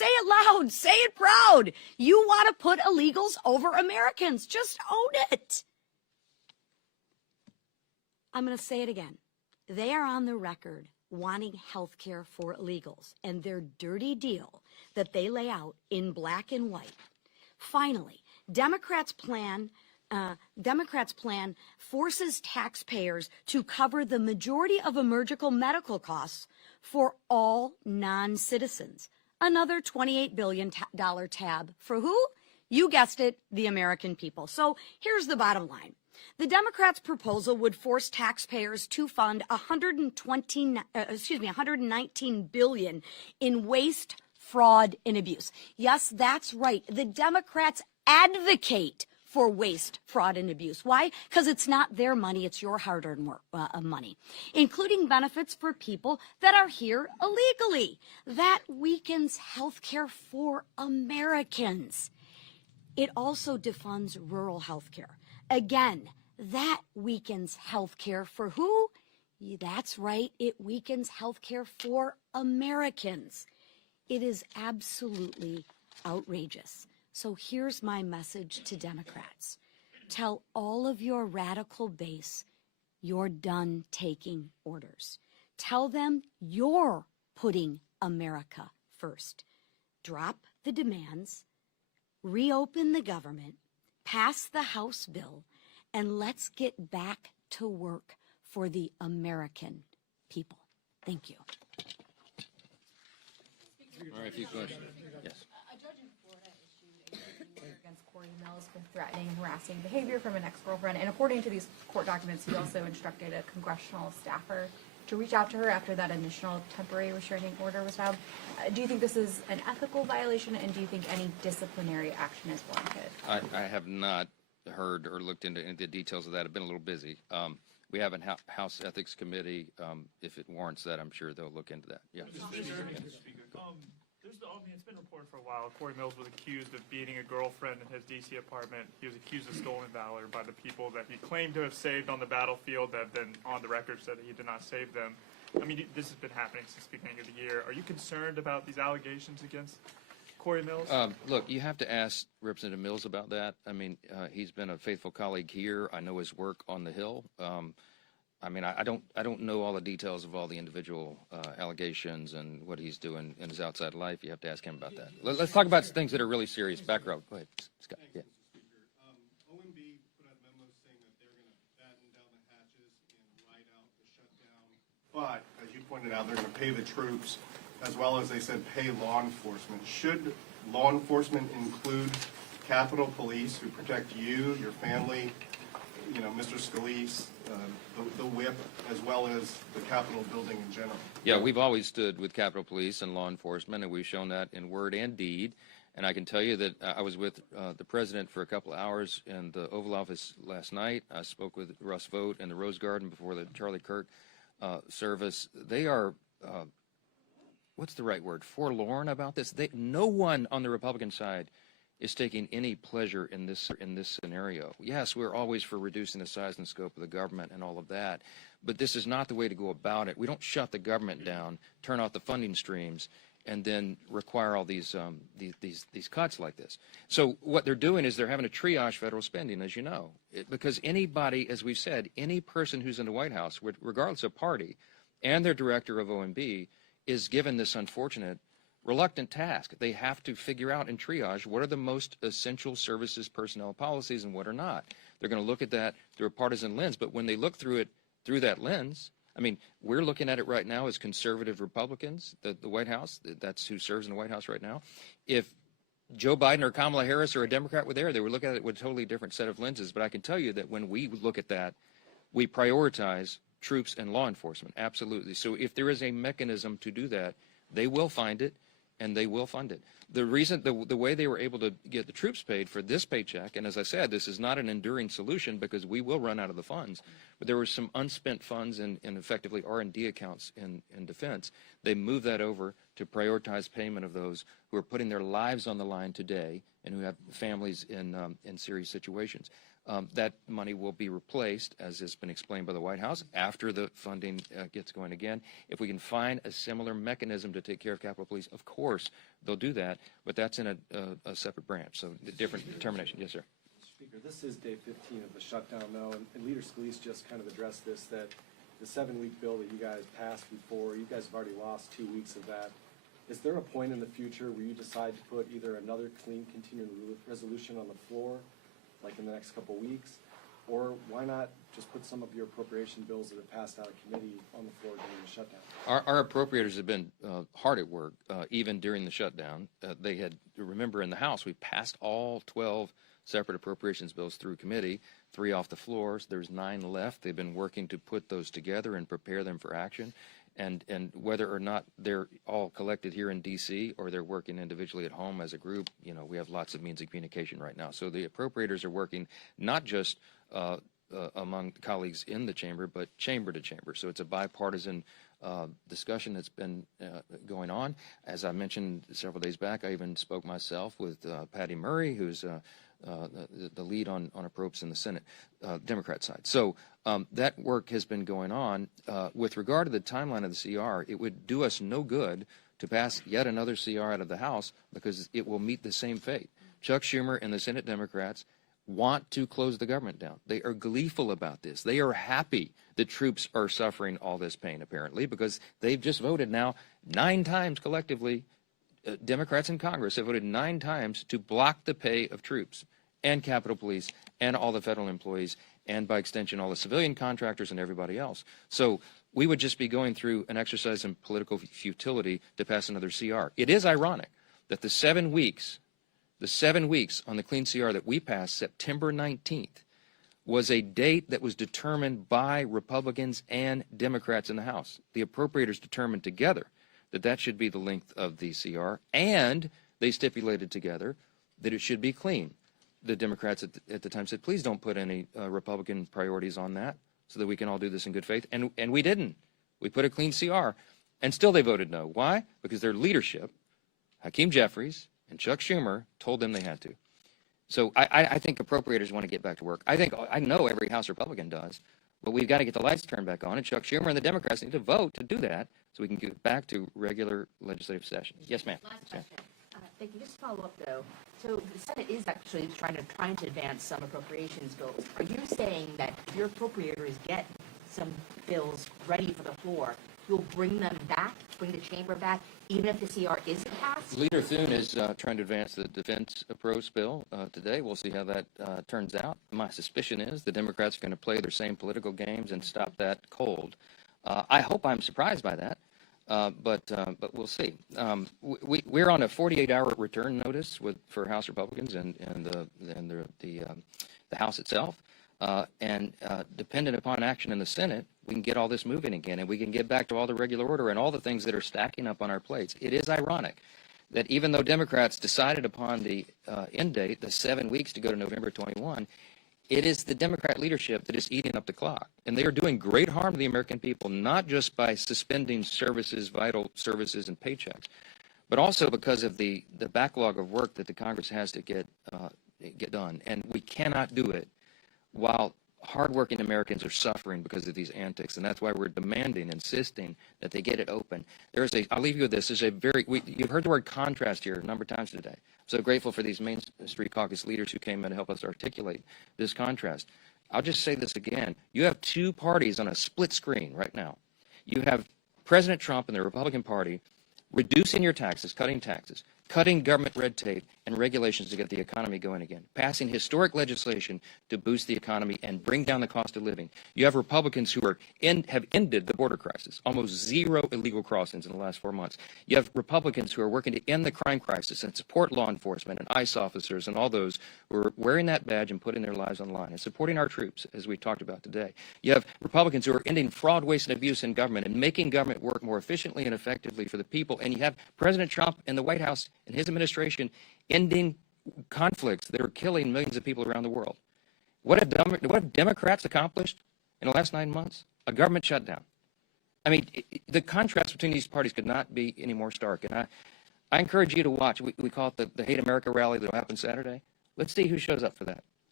Say it loud. Say it proud. You want to put illegals over Americans. Just own it. I'm going to say it again. They are on the record wanting health care for illegals, and their dirty deal that they lay out in black and white. Finally, Democrats' plan forces taxpayers to cover the majority of emergency medical costs for all non-citizens. Another $28 billion tab for who? You guessed it, the American people. So here's the bottom line. The Democrats' proposal would force taxpayers to fund $119 billion in waste, fraud, and abuse. Yes, that's right. The Democrats advocate for waste, fraud, and abuse. Why? Because it's not their money, it's your hard-earned money, including benefits for people that are here illegally. That weakens health care for Americans. It also defunds rural health care. Again, that weakens health care for who? That's right, it weakens health care for Americans. It is absolutely outrageous. So here's my message to Democrats. Tell all of your radical base you're done taking orders. Tell them you're putting America first. Drop the demands, reopen the government, pass the House bill, and let's get back to work for the American people. Thank you. All right, a few questions. Yes. A judge in Florida issued a ruling against Corey Mills for threatening and harassing behavior from an ex-girlfriend. And according to these court documents, he also instructed a congressional staffer to reach out to her after that initial temporary restraining order was filed. Do you think this is an ethical violation, and do you think any disciplinary action is warranted? I have not heard or looked into any of the details of that. I've been a little busy. We have a House Ethics Committee. If it warrants that, I'm sure they'll look into that. Yeah. It's been reported for a while. Corey Mills was accused of beating a girlfriend in his D.C. apartment. He was accused of stolen valor by the people that he claimed to have saved on the battlefield that then on the record said that he did not save them. I mean, this has been happening since the beginning of the year. Are you concerned about these allegations against Corey Mills? Look, you have to ask Representative Mills about that. I mean, he's been a faithful colleague here. I know his work on the Hill. I mean, I don't know all the details of all the individual allegations and what he's doing in his outside life. You have to ask him about that. Let's talk about things that are really serious. Back row. Go ahead, Scott. Yeah. OMB put out a memo saying that they're going to batten down the hatches and ride out the shutdown. But, as you pointed out, they're going to pay the troops, as well as they said pay law enforcement. Should law enforcement include Capitol Police, who protect you, your family, you know, Mr. Scalise, the whip, as well as the Capitol building in general? Yeah, we've always stood with Capitol Police and law enforcement, and we've shown that in word and deed. And I can tell you that I was with the president for a couple of hours in the Oval Office last night. I spoke with Russ Vought in the Rose Garden before the Charlie Kirk service. They are, what's the right word, forlorn about this. No one on the Republican side is taking any pleasure in this scenario. Yes, we're always for reducing the size and scope of the government and all of that, but this is not the way to go about it. We don't shut the government down, turn off the funding streams, and then require all these cuts like this. So what they're doing is they're having to triage federal spending, as you know, because anybody, as we've said, any person who's in the White House, regardless of party, and their director of OMB, is given this unfortunate reluctant task. They have to figure out and triage what are the most essential services personnel policies and what are not. They're going to look at that through a partisan lens, but when they look through it through that lens, I mean, we're looking at it right now as conservative Republicans, the White House, that's who serves in the White House right now. If Joe Biden or Kamala Harris or a Democrat were there, they would look at it with a totally different set of lenses. But I can tell you that when we look at that, we prioritize troops and law enforcement, absolutely. So if there is a mechanism to do that, they will find it, and they will fund it. The reason, the way they were able to get the troops paid for this paycheck, and as I said, this is not an enduring solution because we will run out of the funds, but there were some unspent funds in effectively R&D accounts in defense. They moved that over to prioritize payment of those who are putting their lives on the line today and who have families in serious situations. That money will be replaced, as has been explained by the White House, after the funding gets going again. If we can find a similar mechanism to take care of Capitol Police, of course they'll do that, but that's in a separate branch, so the different determination. Yes, sir. Speaker, this is day 15 of the shutdown now, and Leader Scalise just kind of addressed this, that the 7-week bill that you guys passed before, you guys have already lost 2 weeks of that. Is there a point in the future where you decide to put either another clean continuing resolution on the floor, like in the next couple of weeks, or why not just put some of your appropriation bills that have passed out of committee on the floor during the shutdown? Our appropriators have been hard at work, even during the shutdown. They had, remember, in the House, we passed all 12 separate appropriations bills through committee, 3 off the floors. There's 9 left. They've been working to put those together and prepare them for action. And whether or not they're all collected here in D.C. or they're working individually at home as a group, you know, we have lots of means of communication right now. So the appropriators are working not just among colleagues in the chamber, but chamber to chamber. So it's a bipartisan discussion that's been going on. As I mentioned several days back, I even spoke myself with Patty Murray, who's the lead on appropriations in the Senate, Democrat side. So that work has been going on. With regard to the timeline of the CR, it would do us no good to pass yet another CR out of the House because it will meet the same fate. Chuck Schumer and the Senate Democrats want to close the government down. They are gleeful about this. They are happy that troops are suffering all this pain, apparently, because they've just voted now 9 times collectively. Democrats in Congress have voted 9 times to block the pay of troops and Capitol Police and all the federal employees and, by extension, all the civilian contractors and everybody else. So we would just be going through an exercise in political futility to pass another CR. It is ironic that the 7 weeks on the clean CR that we passed, September 19th, was a date that was determined by Republicans and Democrats in the House. The appropriators determined together that that should be the length of the CR, and they stipulated together that it should be clean. The Democrats at the time said, please don't put any Republican priorities on that so that we can all do this in good faith. And we didn't. We put a clean CR, and still they voted no. Why? Because their leadership, Hakeem Jeffries and Chuck Schumer, told them they had to. So I think appropriators want to get back to work. I know every House Republican does, but we've got to get the lights turned back on, and Chuck Schumer and the Democrats need to vote to do that so we can get back to regular legislative session. Yes, ma'am. Last question. Thank you. Just to follow up, though. So the Senate is actually trying to advance some appropriations bills. Are you saying that if your appropriators get some bills ready for the floor, you'll bring them back, bring the chamber back, even if the CR isn't passed? Leader Thune is trying to advance the defense approach bill today. We'll see how that turns out. My suspicion is the Democrats are going to play their same political games and stop that cold. I hope I'm surprised by that, but we'll see. We're on a 48-hour return notice for House Republicans and the House itself. And dependent upon action in the Senate, we can get all this moving again, and we can get back to all the regular order and all the things that are stacking up on our plates. It is ironic that even though Democrats decided upon the end date, the 7 weeks to go to November 21, it is the Democrat leadership that is eating up the clock. And they are doing great harm to the American people, not just by suspending services, vital services and paychecks, but also because of the backlog of work that the Congress has to get done. And we cannot do it while hardworking Americans are suffering because of these antics, and that's why we're demanding, insisting that they get it open. I'll leave you with this. You've heard the word contrast here a number of times today. I'm so grateful for these Main Street Caucus leaders who came in to help us articulate this contrast. I'll just say this again. You have 2 parties on a split screen right now. You have President Trump and the Republican Party reducing your taxes, cutting government red tape and regulations to get the economy going again, passing historic legislation to boost the economy and bring down the cost of living. You have Republicans who have ended the border crisis, almost 0 illegal crossings in the last 4 months. You have Republicans who are working to end the crime crisis and support law enforcement and ICE officers and all those who are wearing that badge and putting their lives on the line and supporting our troops, as we talked about today. You have Republicans who are ending fraud, waste, and abuse in government and making government work more efficiently and effectively for the people. And you have President Trump and the White House and his administration ending conflicts that are killing millions of people around the world. What have Democrats accomplished in the last 9 months? A government shutdown. I mean, the contrast between these parties could not be any more stark. And I encourage you to watch. We call it the Hate America rally that will happen Saturday. Let's see who shows up for that.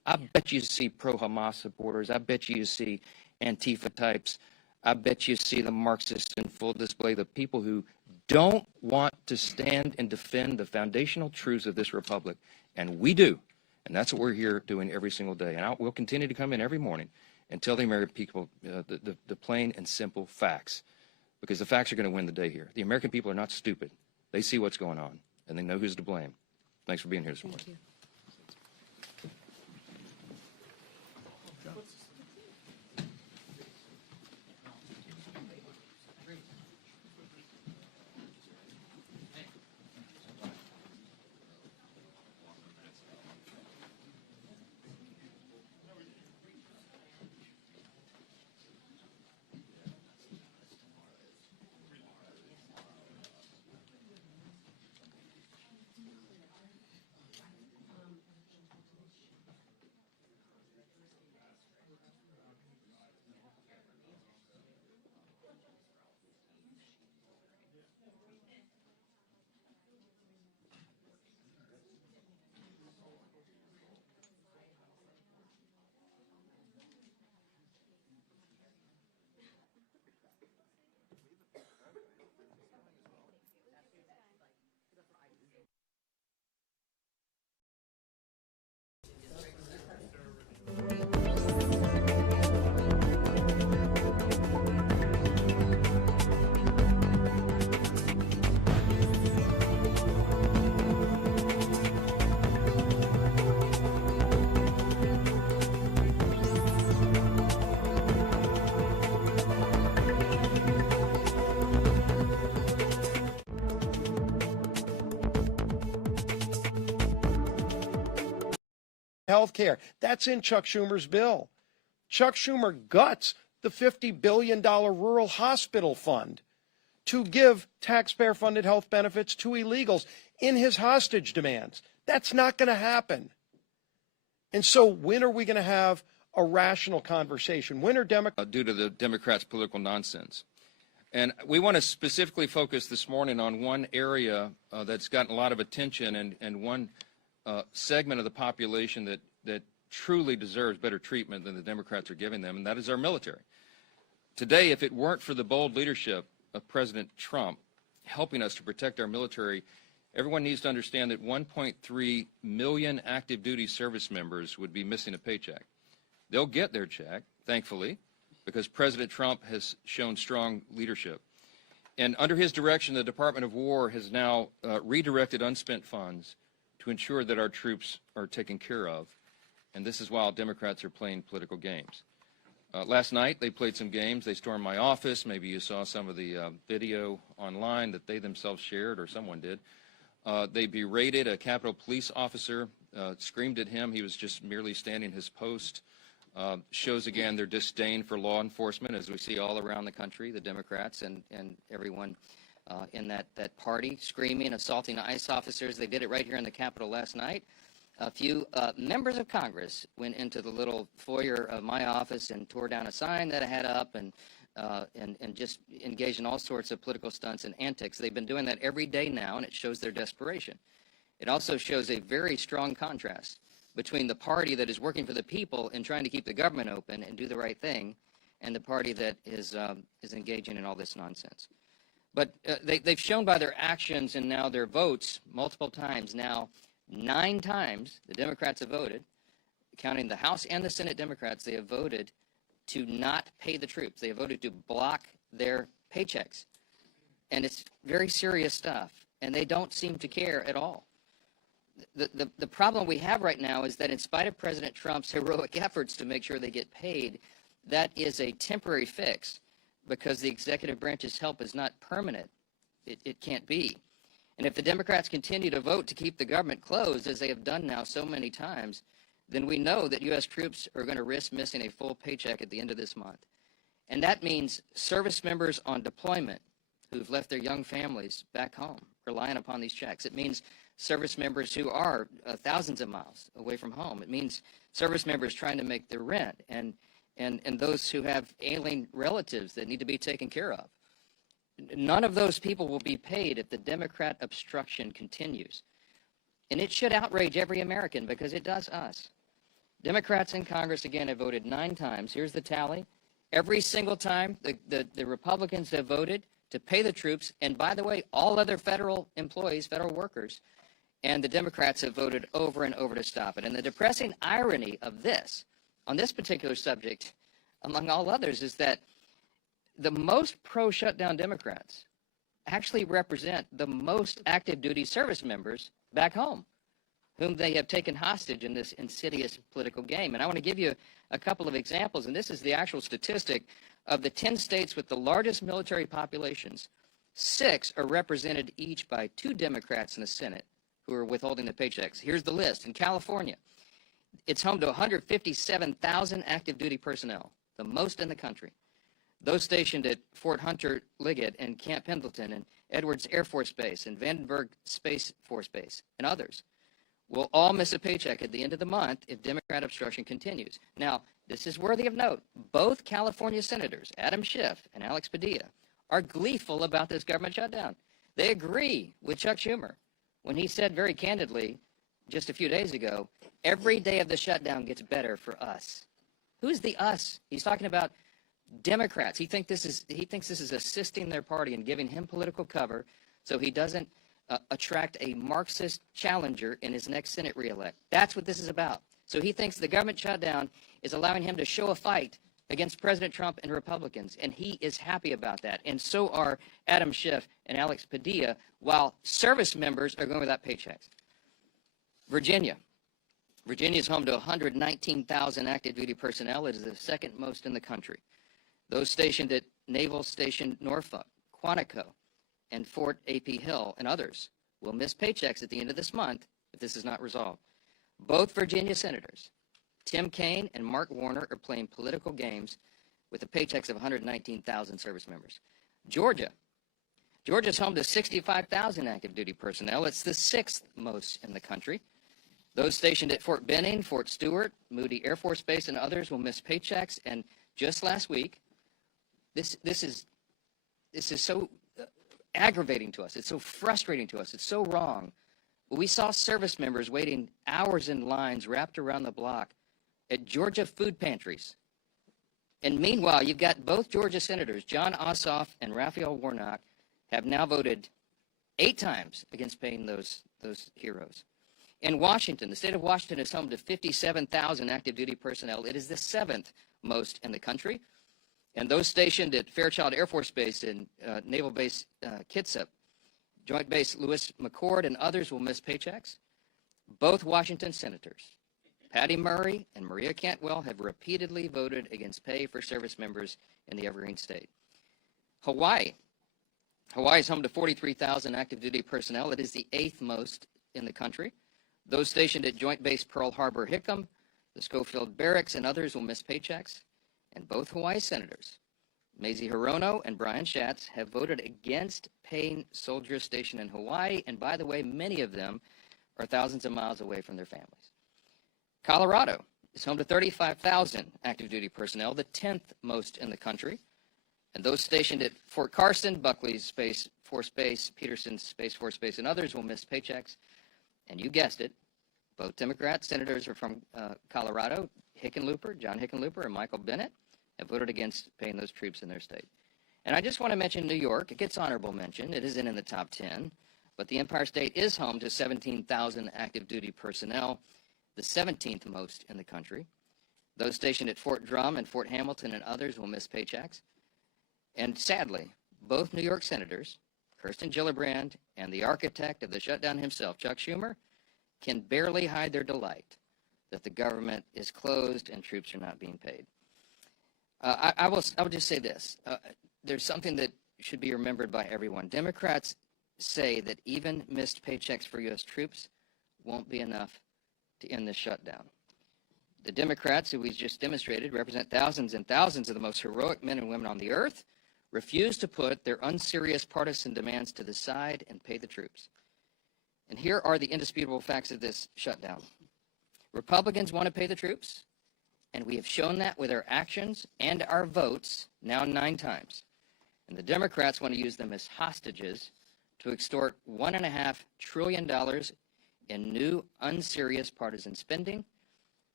I bet you see pro-Hamas supporters. I bet you see Antifa types. I bet you see the Marxists in full display, the people who don't want to stand and defend the foundational truths of this republic. And we do. And that's what we're here doing every single day. And we'll continue to come in every morning and tell the American people the plain and simple facts, because the facts are going to win the day here. The American people are not stupid. They see what's going on, and they know who's to blame. Thanks for being here this morning. Thank you. Health care. That's in Chuck Schumer's bill. Chuck Schumer guts the $50 billion rural hospital fund to give taxpayer-funded health benefits to illegals in his hostage demands. That's not going to happen. And so when are we going to have a rational conversation? When are Democrats... Due to the Democrats' political nonsense. And we want to specifically focus this morning on one area that's gotten a lot of attention, and one segment of the population that truly deserves better treatment than the Democrats are giving them, and that is our military. Today, if it weren't for the bold leadership of President Trump helping us to protect our military, everyone needs to understand that 1.3 million active duty service members would be missing a paycheck. They'll get their check, thankfully, because President Trump has shown strong leadership. And under his direction, the Department of War has now redirected unspent funds to ensure that our troops are taken care of. And this is while Democrats are playing political games. Last night, they played some games. They stormed my office. Maybe you saw some of the video online that they themselves shared, or someone did. They berated a Capitol Police officer, screamed at him. He was just merely standing his post. Shows again their disdain for law enforcement, as we see all around the country, the Democrats and everyone in that party screaming, assaulting ICE officers. They did it right here in the Capitol last night. A few members of Congress went into the little foyer of my office and tore down a sign that I had up, and just engaged in all sorts of political stunts and antics. They've been doing that every day now, and it shows their desperation. It also shows a very strong contrast between the party that is working for the people and trying to keep the government open and do the right thing, and the party that is engaging in all this nonsense. But they've shown by their actions and now their votes multiple times now, 9 times the Democrats have voted, counting the House and the Senate Democrats, they have voted to not pay the troops. They have voted to block their paychecks. And it's very serious stuff, and they don't seem to care at all. The problem we have right now is that in spite of President Trump's heroic efforts to make sure they get paid, that is a temporary fix, because the executive branch's help is not permanent. It can't be. And if the Democrats continue to vote to keep the government closed, as they have done now so many times, then we know that U.S. troops are going to risk missing a full paycheck at the end of this month. And that means service members on deployment who've left their young families back home, relying upon these checks. It means service members who are thousands of miles away from home. It means service members trying to make their rent, and those who have ailing relatives that need to be taken care of. None of those people will be paid if the Democrat obstruction continues. And it should outrage every American, because it does us. Democrats in Congress, again, have voted 9 times. Here's the tally. Every single time the Republicans have voted to pay the troops, and by the way, all other federal employees, federal workers, and the Democrats have voted over and over to stop it. And the depressing irony of this, on this particular subject, among all others, is that the most pro-shutdown Democrats actually represent the most active duty service members back home, whom they have taken hostage in this insidious political game. And I want to give you a couple of examples, and this is the actual statistic of the 10 states with the largest military populations. 6 are represented each by 2 Democrats in the Senate who are withholding the paychecks. Here's the list. In California, it's home to 157,000 active duty personnel, the most in the country. Those stationed at Fort Hunter Liggett and Camp Pendleton and Edwards Air Force Base and Vandenberg Space Force Base and others will all miss a paycheck at the end of the month if Democrat obstruction continues. Now, this is worthy of note. Both California senators, Adam Schiff and Alex Padilla, are gleeful about this government shutdown. They agree with Chuck Schumer when he said very candidly just a few days ago, every day of the shutdown gets better for us. Who's the us? He's talking about Democrats. He thinks this is assisting their party and giving him political cover so he doesn't attract a Marxist challenger in his next Senate reelect. That's what this is about. So he thinks the government shutdown is allowing him to show a fight against President Trump and Republicans, and he is happy about that. And so are Adam Schiff and Alex Padilla, while service members are going without paychecks. Virginia. Virginia is home to 119,000 active duty personnel. It is the second most in the country. Those stationed at Naval Station Norfolk, Quantico, and Fort A.P. Hill, and others will miss paychecks at the end of this month if this is not resolved. Both Virginia senators, Tim Kaine and Mark Warner, are playing political games with the paychecks of 119,000 service members. Georgia's home to 65,000 active duty personnel. It's the 6th most in the country. Those stationed at Fort Benning, Fort Stewart, Moody Air Force Base, and others will miss paychecks. And just last week, this is so aggravating to us. It's so frustrating to us. It's so wrong. We saw service members waiting hours in lines wrapped around the block at Georgia food pantries. And meanwhile, you've got both Georgia senators, John Ossoff and Raphael Warnock, have now voted 8 times against paying those heroes. In Washington, the state of Washington is home to 57,000 active duty personnel. It is the 7th most in the country. And those stationed at Fairchild Air Force Base and Naval Base Kitsap, Joint Base Lewis McChord, and others will miss paychecks. Both Washington senators, Patty Murray and Maria Cantwell, have repeatedly voted against pay for service members in the Evergreen State. Hawaii is home to 43,000 active duty personnel. It is the 8th most in the country. Those stationed at Joint Base Pearl Harbor Hickam, the Schofield Barracks, and others will miss paychecks. And both Hawaii senators, Mazie Hirono and Brian Schatz, have voted against paying soldiers stationed in Hawaii. And by the way, many of them are thousands of miles away from their families. Colorado is home to 35,000 active duty personnel, the 10th most in the country. And those stationed at Fort Carson, Buckley's Space Force Base, Peterson's Space Force Base, and others will miss paychecks. And you guessed it, both Democrat senators are from Colorado. John Hickenlooper, and Michael Bennett have voted against paying those troops in their state. And I just want to mention New York. It gets honorable mention. It isn't in the top 10, but the Empire State is home to 17,000 active duty personnel, the 17th most in the country. Those stationed at Fort Drum and Fort Hamilton and others will miss paychecks. And sadly, both New York senators, Kirsten Gillibrand and the architect of the shutdown himself, Chuck Schumer, can barely hide their delight that the government is closed and troops are not being paid. I will just say this. There's something that should be remembered by everyone. Democrats say that even missed paychecks for U.S. troops won't be enough to end this shutdown. The Democrats, who we just demonstrated, represent thousands and thousands of the most heroic men and women on the earth, refuse to put their unserious partisan demands to the side and pay the troops. And here are the indisputable facts of this shutdown. Republicans want to pay the troops, and we have shown that with our actions and our votes now 9 times. And the Democrats want to use them as hostages to extort $1.5 trillion in new unserious partisan spending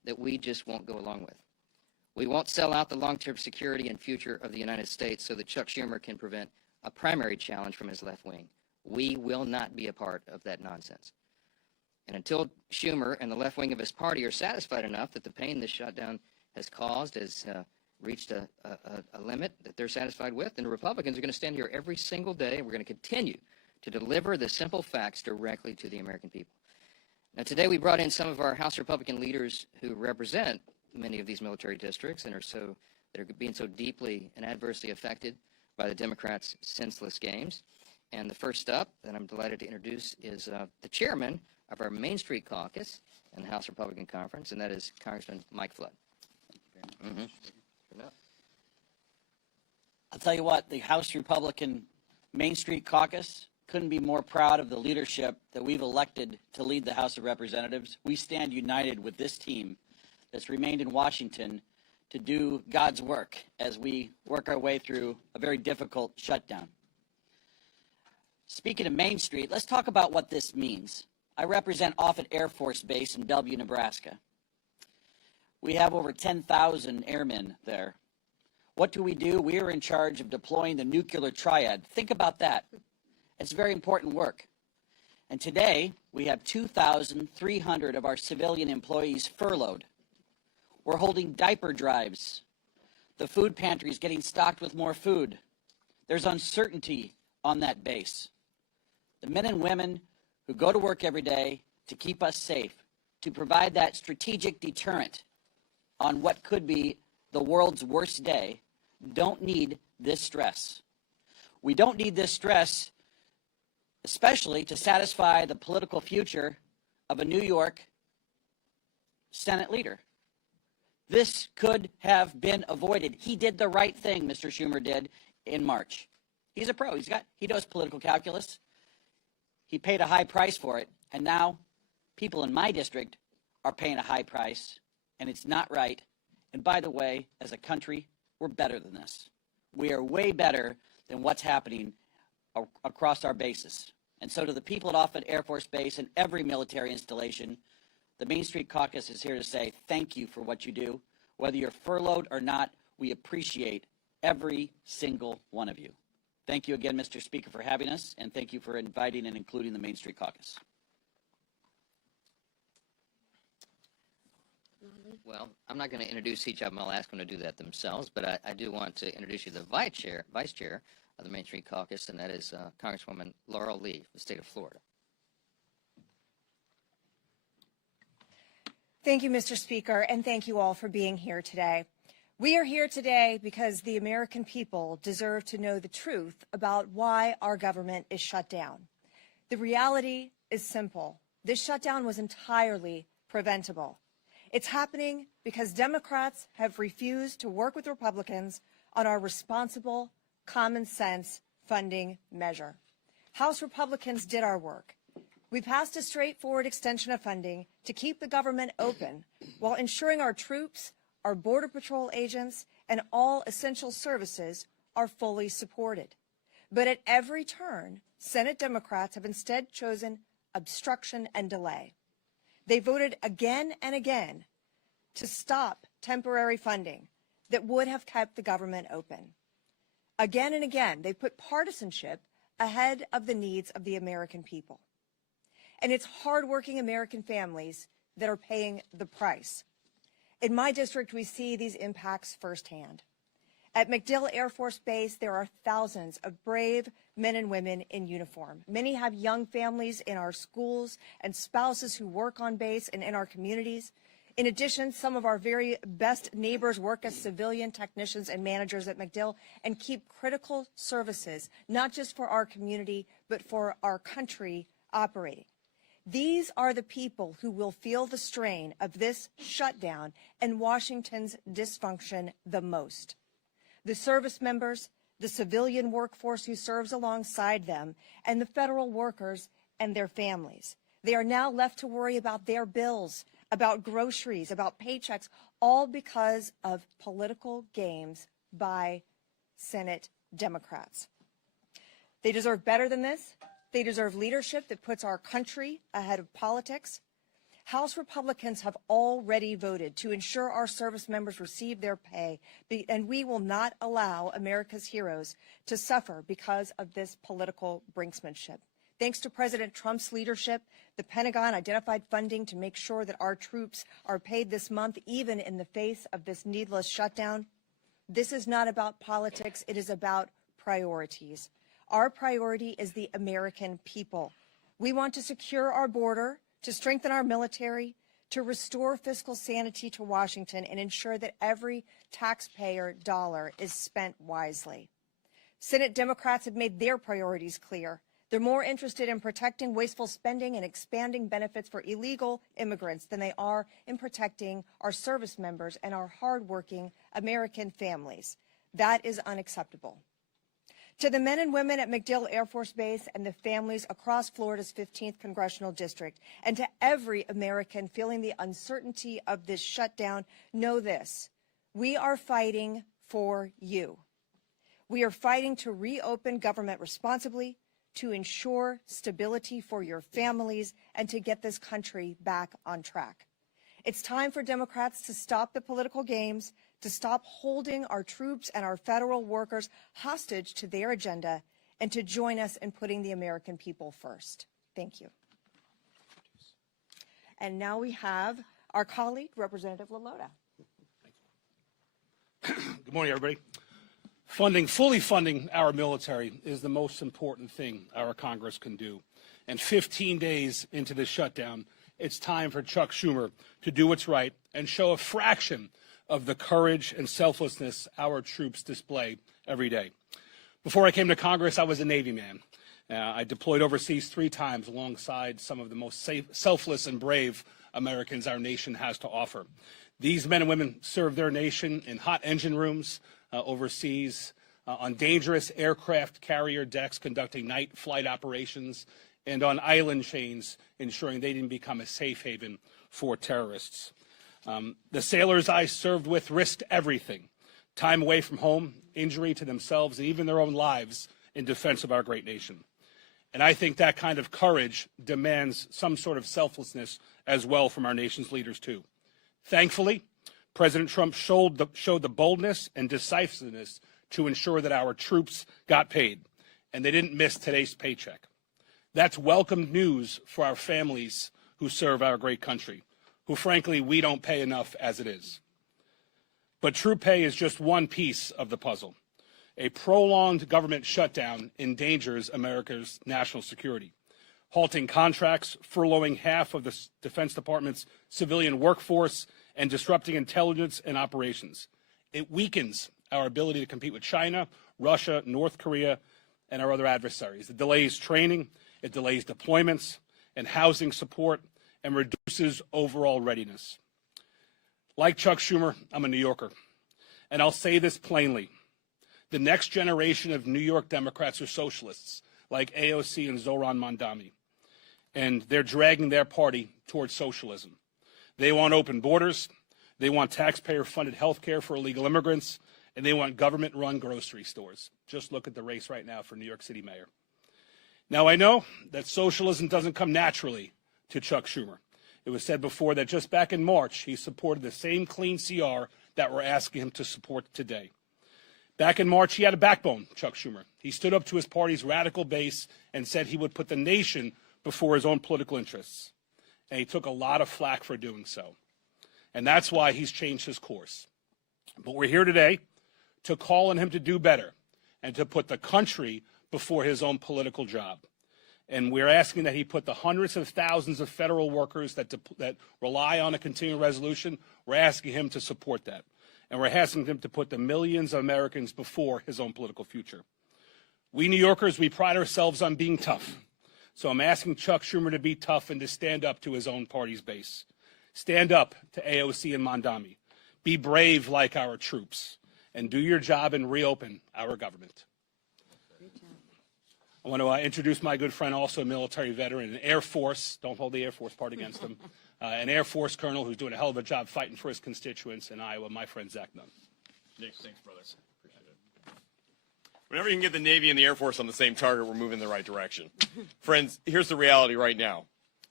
that we just won't go along with. We won't sell out the long-term security and future of the United States so that Chuck Schumer can prevent a primary challenge from his left wing. We will not be a part of that nonsense. And until Schumer and the left wing of his party are satisfied enough that the pain this shutdown has caused has reached a limit that they're satisfied with, then the Republicans are going to stand here every single day, and we're going to continue to deliver the simple facts directly to the American people. Now, today we brought in some of our House Republican leaders who represent many of these military districts and that are being so deeply and adversely affected by the Democrats' senseless games. And the first up that I'm delighted to introduce is the chairman of our Main Street Caucus in the House Republican Conference, and that is Congressman Mike Flood. I'll tell you what, the House Republican Main Street Caucus couldn't be more proud of the leadership that we've elected to lead the House of Representatives. We stand united with this team that's remained in Washington to do God's work as we work our way through a very difficult shutdown. Speaking of Main Street, let's talk about what this means. I represent Offutt Air Force Base in Bellevue, Nebraska. We have over 10,000 airmen there. What do? We are in charge of deploying the nuclear triad. Think about that. It's very important work. And today, we have 2,300 of our civilian employees furloughed. We're holding diaper drives. The food pantry is getting stocked with more food. There's uncertainty on that base. The men and women who go to work every day to keep us safe, to provide that strategic deterrent on what could be the world's worst day, don't need this stress. We don't need this stress, especially to satisfy the political future of a New York Senate leader. This could have been avoided. He did the right thing, Mr. Schumer did in March. He's a pro. He knows political calculus. He paid a high price for it, and now people in my district are paying a high price, and it's not right. And by the way, as a country, we're better than this. We are way better than what's happening across our bases. And so to the people at Offutt Air Force Base and every military installation, the Main Street Caucus is here to say thank you for what you do. Whether you're furloughed or not, we appreciate every single one of you. Thank you again, Mr. Speaker, for having us, and thank you for inviting and including the Main Street Caucus. Well, I'm not going to introduce each of them. I'll ask them to do that themselves, but I do want to introduce you to the vice chair of the Main Street Caucus, and that is Congresswoman Laurel Lee, of the state of Florida. Thank you, Mr. Speaker, and thank you all for being here today. We are here today because the American people deserve to know the truth about why our government is shut down. The reality is simple. This shutdown was entirely preventable. It's happening because Democrats have refused to work with Republicans on our responsible, common sense funding measure. House Republicans did our work. We passed a straightforward extension of funding to keep the government open while ensuring our troops, our Border Patrol agents, and all essential services are fully supported. But at every turn, Senate Democrats have instead chosen obstruction and delay. They voted again and again to stop temporary funding that would have kept the government open. Again and again, they put partisanship ahead of the needs of the American people. And it's hardworking American families that are paying the price. In my district, we see these impacts firsthand. At MacDill Air Force Base, there are thousands of brave men and women in uniform. Many have young families in our schools and spouses who work on base and in our communities. In addition, some of our very best neighbors work as civilian technicians and managers at MacDill and keep critical services, not just for our community, but for our country operating. These are the people who will feel the strain of this shutdown and Washington's dysfunction the most. The service members, the civilian workforce who serves alongside them, and the federal workers and their families. They are now left to worry about their bills, about groceries, about paychecks, all because of political games by Senate Democrats. They deserve better than this. They deserve leadership that puts our country ahead of politics. House Republicans have already voted to ensure our service members receive their pay, and we will not allow America's heroes to suffer because of this political brinksmanship. Thanks to President Trump's leadership, the Pentagon identified funding to make sure that our troops are paid this month, even in the face of this needless shutdown. This is not about politics. It is about priorities. Our priority is the American people. We want to secure our border, to strengthen our military, to restore fiscal sanity to Washington, and ensure that every taxpayer dollar is spent wisely. Senate Democrats have made their priorities clear. They're more interested in protecting wasteful spending and expanding benefits for illegal immigrants than they are in protecting our service members and our hardworking American families. That is unacceptable. To the men and women at MacDill Air Force Base and the families across Florida's 15th Congressional District, and to every American feeling the uncertainty of this shutdown, know this: we are fighting for you. We are fighting to reopen government responsibly, to ensure stability for your families, and to get this country back on track. It's time for Democrats to stop the political games, to stop holding our troops and our federal workers hostage to their agenda, and to join us in putting the American people first. Thank you. And now we have our colleague, Representative LaLota. Good morning, everybody. Fully funding our military is the most important thing our Congress can do. And 15 days into the shutdown, it's time for Chuck Schumer to do what's right and show a fraction of the courage and selflessness our troops display every day. Before I came to Congress, I was a Navy man. I deployed overseas 3 times alongside some of the most selfless and brave Americans our nation has to offer. These men and women serve their nation in hot engine rooms overseas, on dangerous aircraft carrier decks conducting night flight operations, and on island chains ensuring they didn't become a safe haven for terrorists. The sailors I served with risked everything: time away from home, injury to themselves, and even their own lives in defense of our great nation. And I think that kind of courage demands some sort of selflessness as well from our nation's leaders, too. Thankfully, President Trump showed the boldness and decisiveness to ensure that our troops got paid, and they didn't miss today's paycheck. That's welcome news for our families who serve our great country, who, frankly, we don't pay enough as it is. But troop pay is just one piece of the puzzle. A prolonged government shutdown endangers America's national security, halting contracts, furloughing half of the Defense Department's civilian workforce, and disrupting intelligence and operations. It weakens our ability to compete with China, Russia, North Korea, and our other adversaries. It delays training, it delays deployments and housing support, and reduces overall readiness. Like Chuck Schumer, I'm a New Yorker, and I'll say this plainly. The next generation of New York Democrats are socialists, like AOC and Zohran Mamdani, and they're dragging their party towards socialism. They want open borders, they want taxpayer-funded health care for illegal immigrants, and they want government-run grocery stores. Just look at the race right now for New York City mayor. Now, I know that socialism doesn't come naturally to Chuck Schumer. It was said before that just back in March, he supported the same clean CR that we're asking him to support today. Back in March, he had a backbone, Chuck Schumer. He stood up to his party's radical base and said he would put the nation before his own political interests. And he took a lot of flack for doing so. And that's why he's changed his course. But we're here today to call on him to do better and to put the country before his own political job. And we're asking that he put the hundreds of thousands of federal workers that rely on a continuing resolution, we're asking him to support that. And we're asking him to put the millions of Americans before his own political future. We New Yorkers, we pride ourselves on being tough. So I'm asking Chuck Schumer to be tough and to stand up to his own party's base. Stand up to AOC and Mamdani. Be brave like our troops. And do your job and reopen our government. I want to introduce my good friend, also a military veteran, an Air Force, don't hold the Air Force part against him, an Air Force colonel who's doing a hell of a job fighting for his constituents in Iowa, my friend Zach Nunn. Nick, thanks, brother. Appreciate it. Whenever you can get the Navy and the Air Force on the same target, we're moving in the right direction. Friends, here's the reality right now.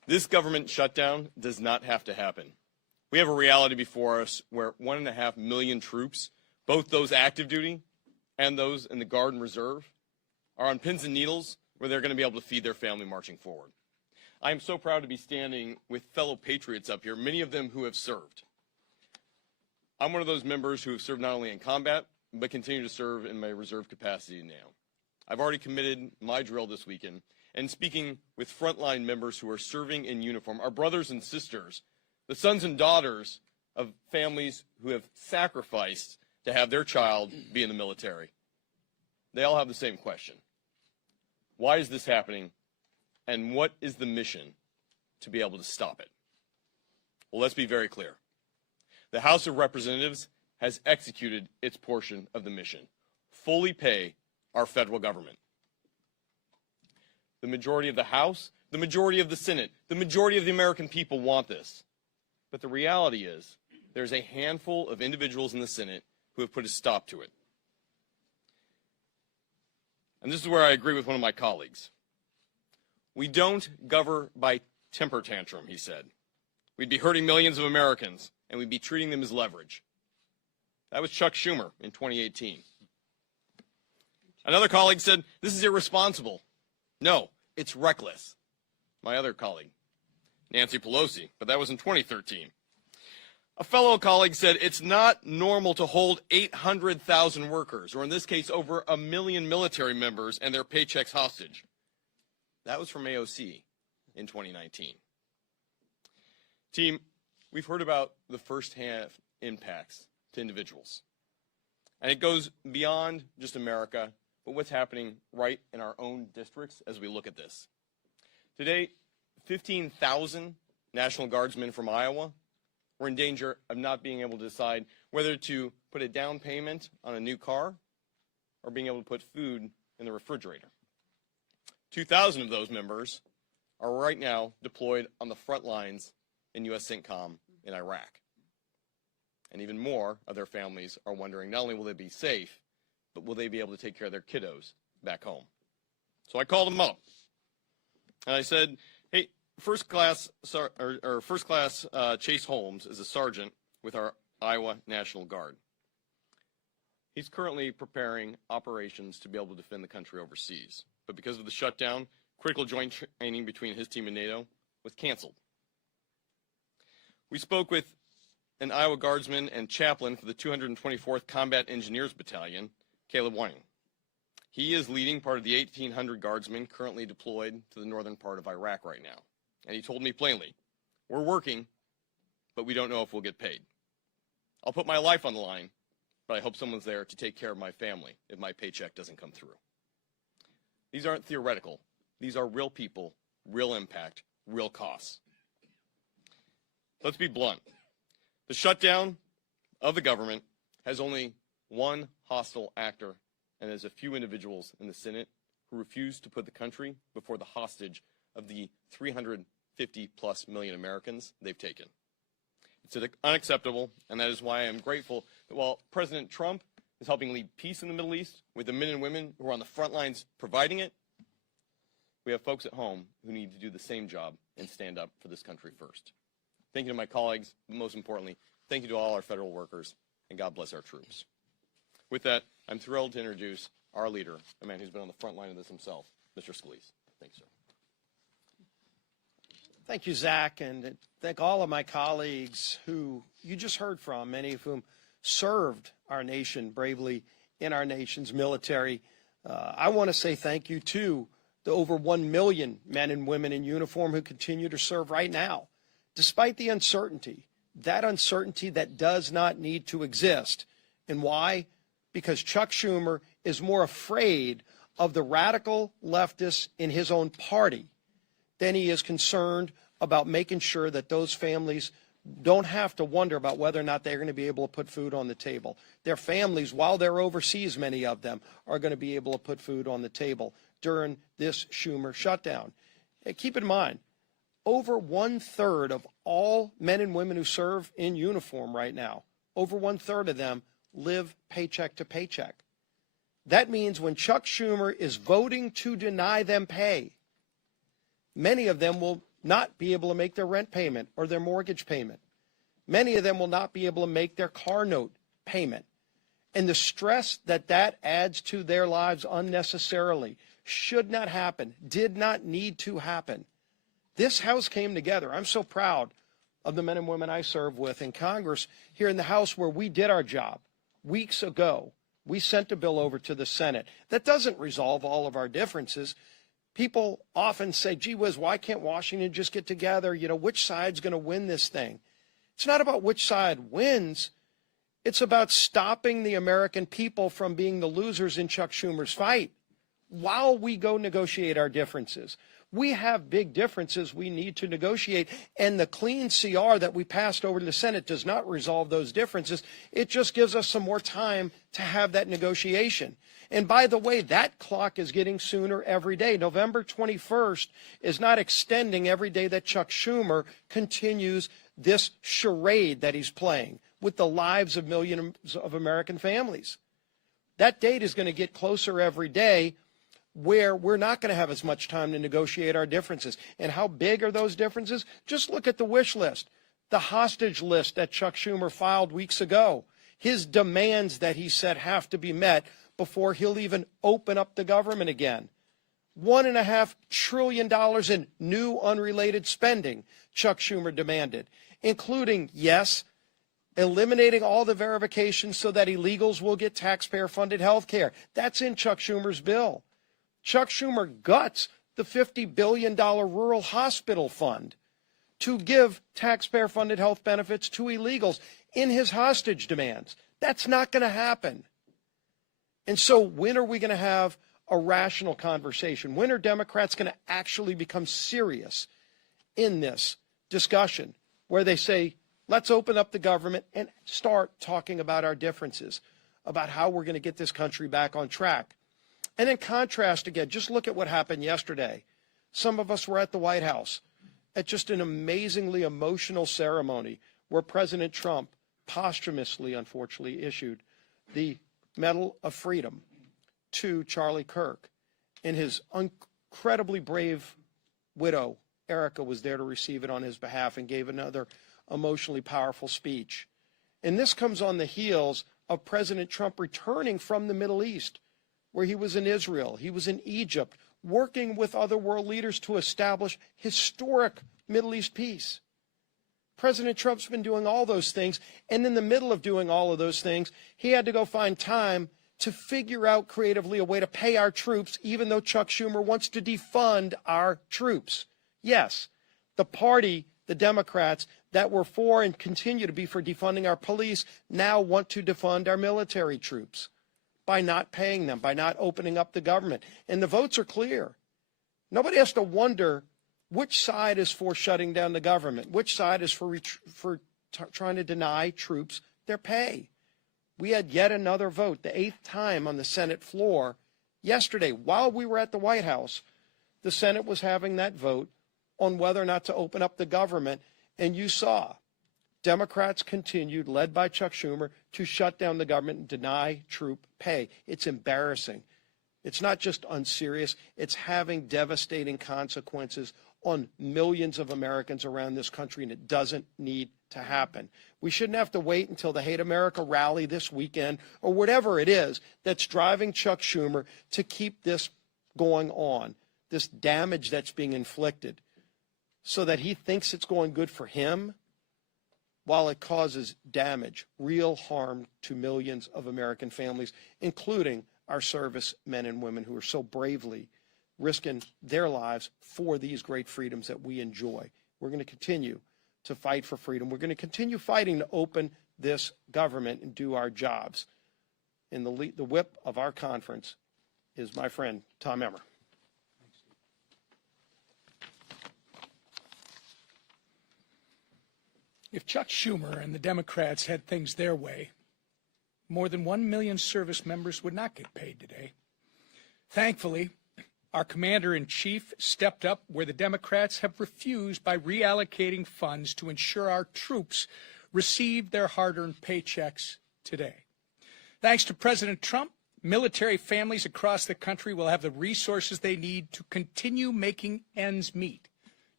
This government shutdown does not have to happen. We have a reality before us where 1.5 million troops, both those active duty and those in the Guard and Reserve, are on pins and needles where they're going to be able to feed their family marching forward. I am so proud to be standing with fellow patriots up here, many of them who have served. I'm one of those members who have served not only in combat, but continue to serve in my reserve capacity now. I've already committed my drill this weekend, and speaking with frontline members who are serving in uniform, our brothers and sisters, the sons and daughters of families who have sacrificed to have their child be in the military. They all have the same question. Why is this happening, and what is the mission to be able to stop it? Well, let's be very clear. The House of Representatives has executed its portion of the mission. Fully pay our federal government. The majority of the House, the majority of the Senate, the majority of the American people want this. But the reality is, there's a handful of individuals in the Senate who have put a stop to it. And this is where I agree with one of my colleagues. We don't govern by temper tantrum, he said. We'd be hurting millions of Americans, and we'd be treating them as leverage. That was Chuck Schumer in 2018. Another colleague said, this is irresponsible. No, it's reckless. My other colleague, Nancy Pelosi, but that was in 2013. A fellow colleague said, it's not normal to hold 800,000 workers, or in this case, over 1 million military members and their paychecks hostage. That was from AOC in 2019. Team, we've heard about the first-hand impacts to individuals. And it goes beyond just America, but what's happening right in our own districts as we look at this. Today, 15,000 National Guardsmen from Iowa were in danger of not being able to decide whether to put a down payment on a new car or being able to put food in the refrigerator. 2,000 of those members are right now deployed on the front lines in U.S. CENTCOM in Iraq. And even more of their families are wondering not only will they be safe, but will they be able to take care of their kiddos back home? So I called them up, and I said, hey, First Class Chase Holmes is a sergeant with our Iowa National Guard. He's currently preparing operations to be able to defend the country overseas. But because of the shutdown, critical joint training between his team and NATO was canceled. We spoke with an Iowa Guardsman and chaplain for the 224th Combat Engineers Battalion, Caleb Wang. He is leading part of the 1,800 Guardsmen currently deployed to the northern part of Iraq right now. And he told me plainly, we're working, but we don't know if we'll get paid. I'll put my life on the line, but I hope someone's there to take care of my family if my paycheck doesn't come through. These aren't theoretical. These are real people, real impact, real costs. Let's be blunt. The shutdown of the government has only one hostile actor, and there's a few individuals in the Senate who refuse to put the country before the hostage of the 350+ million Americans they've taken. It's unacceptable, and that is why I am grateful that while President Trump is helping lead peace in the Middle East with the men and women who are on the front lines providing it, we have folks at home who need to do the same job and stand up for this country first. Thank you to my colleagues, but most importantly, thank you to all our federal workers, and God bless our troops. With that, I'm thrilled to introduce our leader, a man who's been on the front line of this himself, Mr. Scalise. Thanks, sir. Thank you, Zach, and thank all of my colleagues who you just heard from, many of whom served our nation bravely in our nation's military. I want to say thank you to the over 1 million men and women in uniform who continue to serve right now, despite the uncertainty, that does not need to exist. And why? Because Chuck Schumer is more afraid of the radical leftists in his own party than he is concerned about making sure that those families don't have to wonder about whether or not they're going to be able to put food on the table. Their families, while they're overseas, many of them, are going to be able to put food on the table during this Schumer shutdown. And keep in mind, over 1/3 of all men and women who serve in uniform right now, over 1/3 of them live paycheck to paycheck. That means when Chuck Schumer is voting to deny them pay, many of them will not be able to make their rent payment or their mortgage payment. Many of them will not be able to make their car note payment. And the stress that that adds to their lives unnecessarily should not happen, did not need to happen. This House came together. I'm so proud of the men and women I serve with in Congress here in the House, where we did our job weeks ago. We sent a bill over to the Senate. That doesn't resolve all of our differences. People often say, gee whiz, why can't Washington just get together? You know, which side's going to win this thing? It's not about which side wins. It's about stopping the American people from being the losers in Chuck Schumer's fight while we go negotiate our differences. We have big differences we need to negotiate, and the clean CR that we passed over to the Senate does not resolve those differences. It just gives us some more time to have that negotiation. And by the way, that clock is getting sooner every day. November 21st is not extending every day that Chuck Schumer continues this charade that he's playing with the lives of millions of American families. That date is going to get closer every day, where we're not going to have as much time to negotiate our differences. And how big are those differences? Just look at the wish list, the hostage list that Chuck Schumer filed weeks ago, his demands that he said have to be met before he'll even open up the government again. $1.5 trillion in new unrelated spending Chuck Schumer demanded, including, yes, eliminating all the verifications so that illegals will get taxpayer-funded health care. That's in Chuck Schumer's bill. Chuck Schumer guts the $50 billion rural hospital fund to give taxpayer-funded health benefits to illegals in his hostage demands. That's not going to happen. And so when are we going to have a rational conversation? When are Democrats going to actually become serious in this discussion where they say, let's open up the government and start talking about our differences, about how we're going to get this country back on track? And in contrast, again, just look at what happened yesterday. Some of us were at the White House at just an amazingly emotional ceremony where President Trump posthumously, unfortunately, issued the Medal of Freedom to Charlie Kirk. And his incredibly brave widow, Erica, was there to receive it on his behalf and gave another emotionally powerful speech. And this comes on the heels of President Trump returning from the Middle East, where he was in Israel, he was in Egypt, working with other world leaders to establish historic Middle East peace. President Trump's been doing all those things, and in the middle of doing all of those things, he had to go find time to figure out creatively a way to pay our troops, even though Chuck Schumer wants to defund our troops. Yes, the party, the Democrats, that were for and continue to be for defunding our police now want to defund our military troops by not paying them, by not opening up the government. And the votes are clear. Nobody has to wonder which side is for shutting down the government, which side is for trying to deny troops their pay. We had yet another vote, the 8th time on the Senate floor yesterday. While we were at the White House, the Senate was having that vote on whether or not to open up the government. And you saw Democrats continued, led by Chuck Schumer, to shut down the government and deny troop pay. It's embarrassing. It's not just unserious. It's having devastating consequences on millions of Americans around this country, and it doesn't need to happen. We shouldn't have to wait until the Hate America rally this weekend or whatever it is that's driving Chuck Schumer to keep this going on, this damage that's being inflicted, so that he thinks it's going good for him while it causes damage, real harm to millions of American families, including our service men and women who are so bravely risking their lives for these great freedoms that we enjoy. We're going to continue to fight for freedom. We're going to continue fighting to open this government and do our jobs. And the whip of our conference is my friend, Tom Emmer. If Chuck Schumer and the Democrats had things their way, more than 1 million service members would not get paid today. Thankfully, our commander-in-chief stepped up where the Democrats have refused by reallocating funds to ensure our troops receive their hard-earned paychecks today. Thanks to President Trump, military families across the country will have the resources they need to continue making ends meet,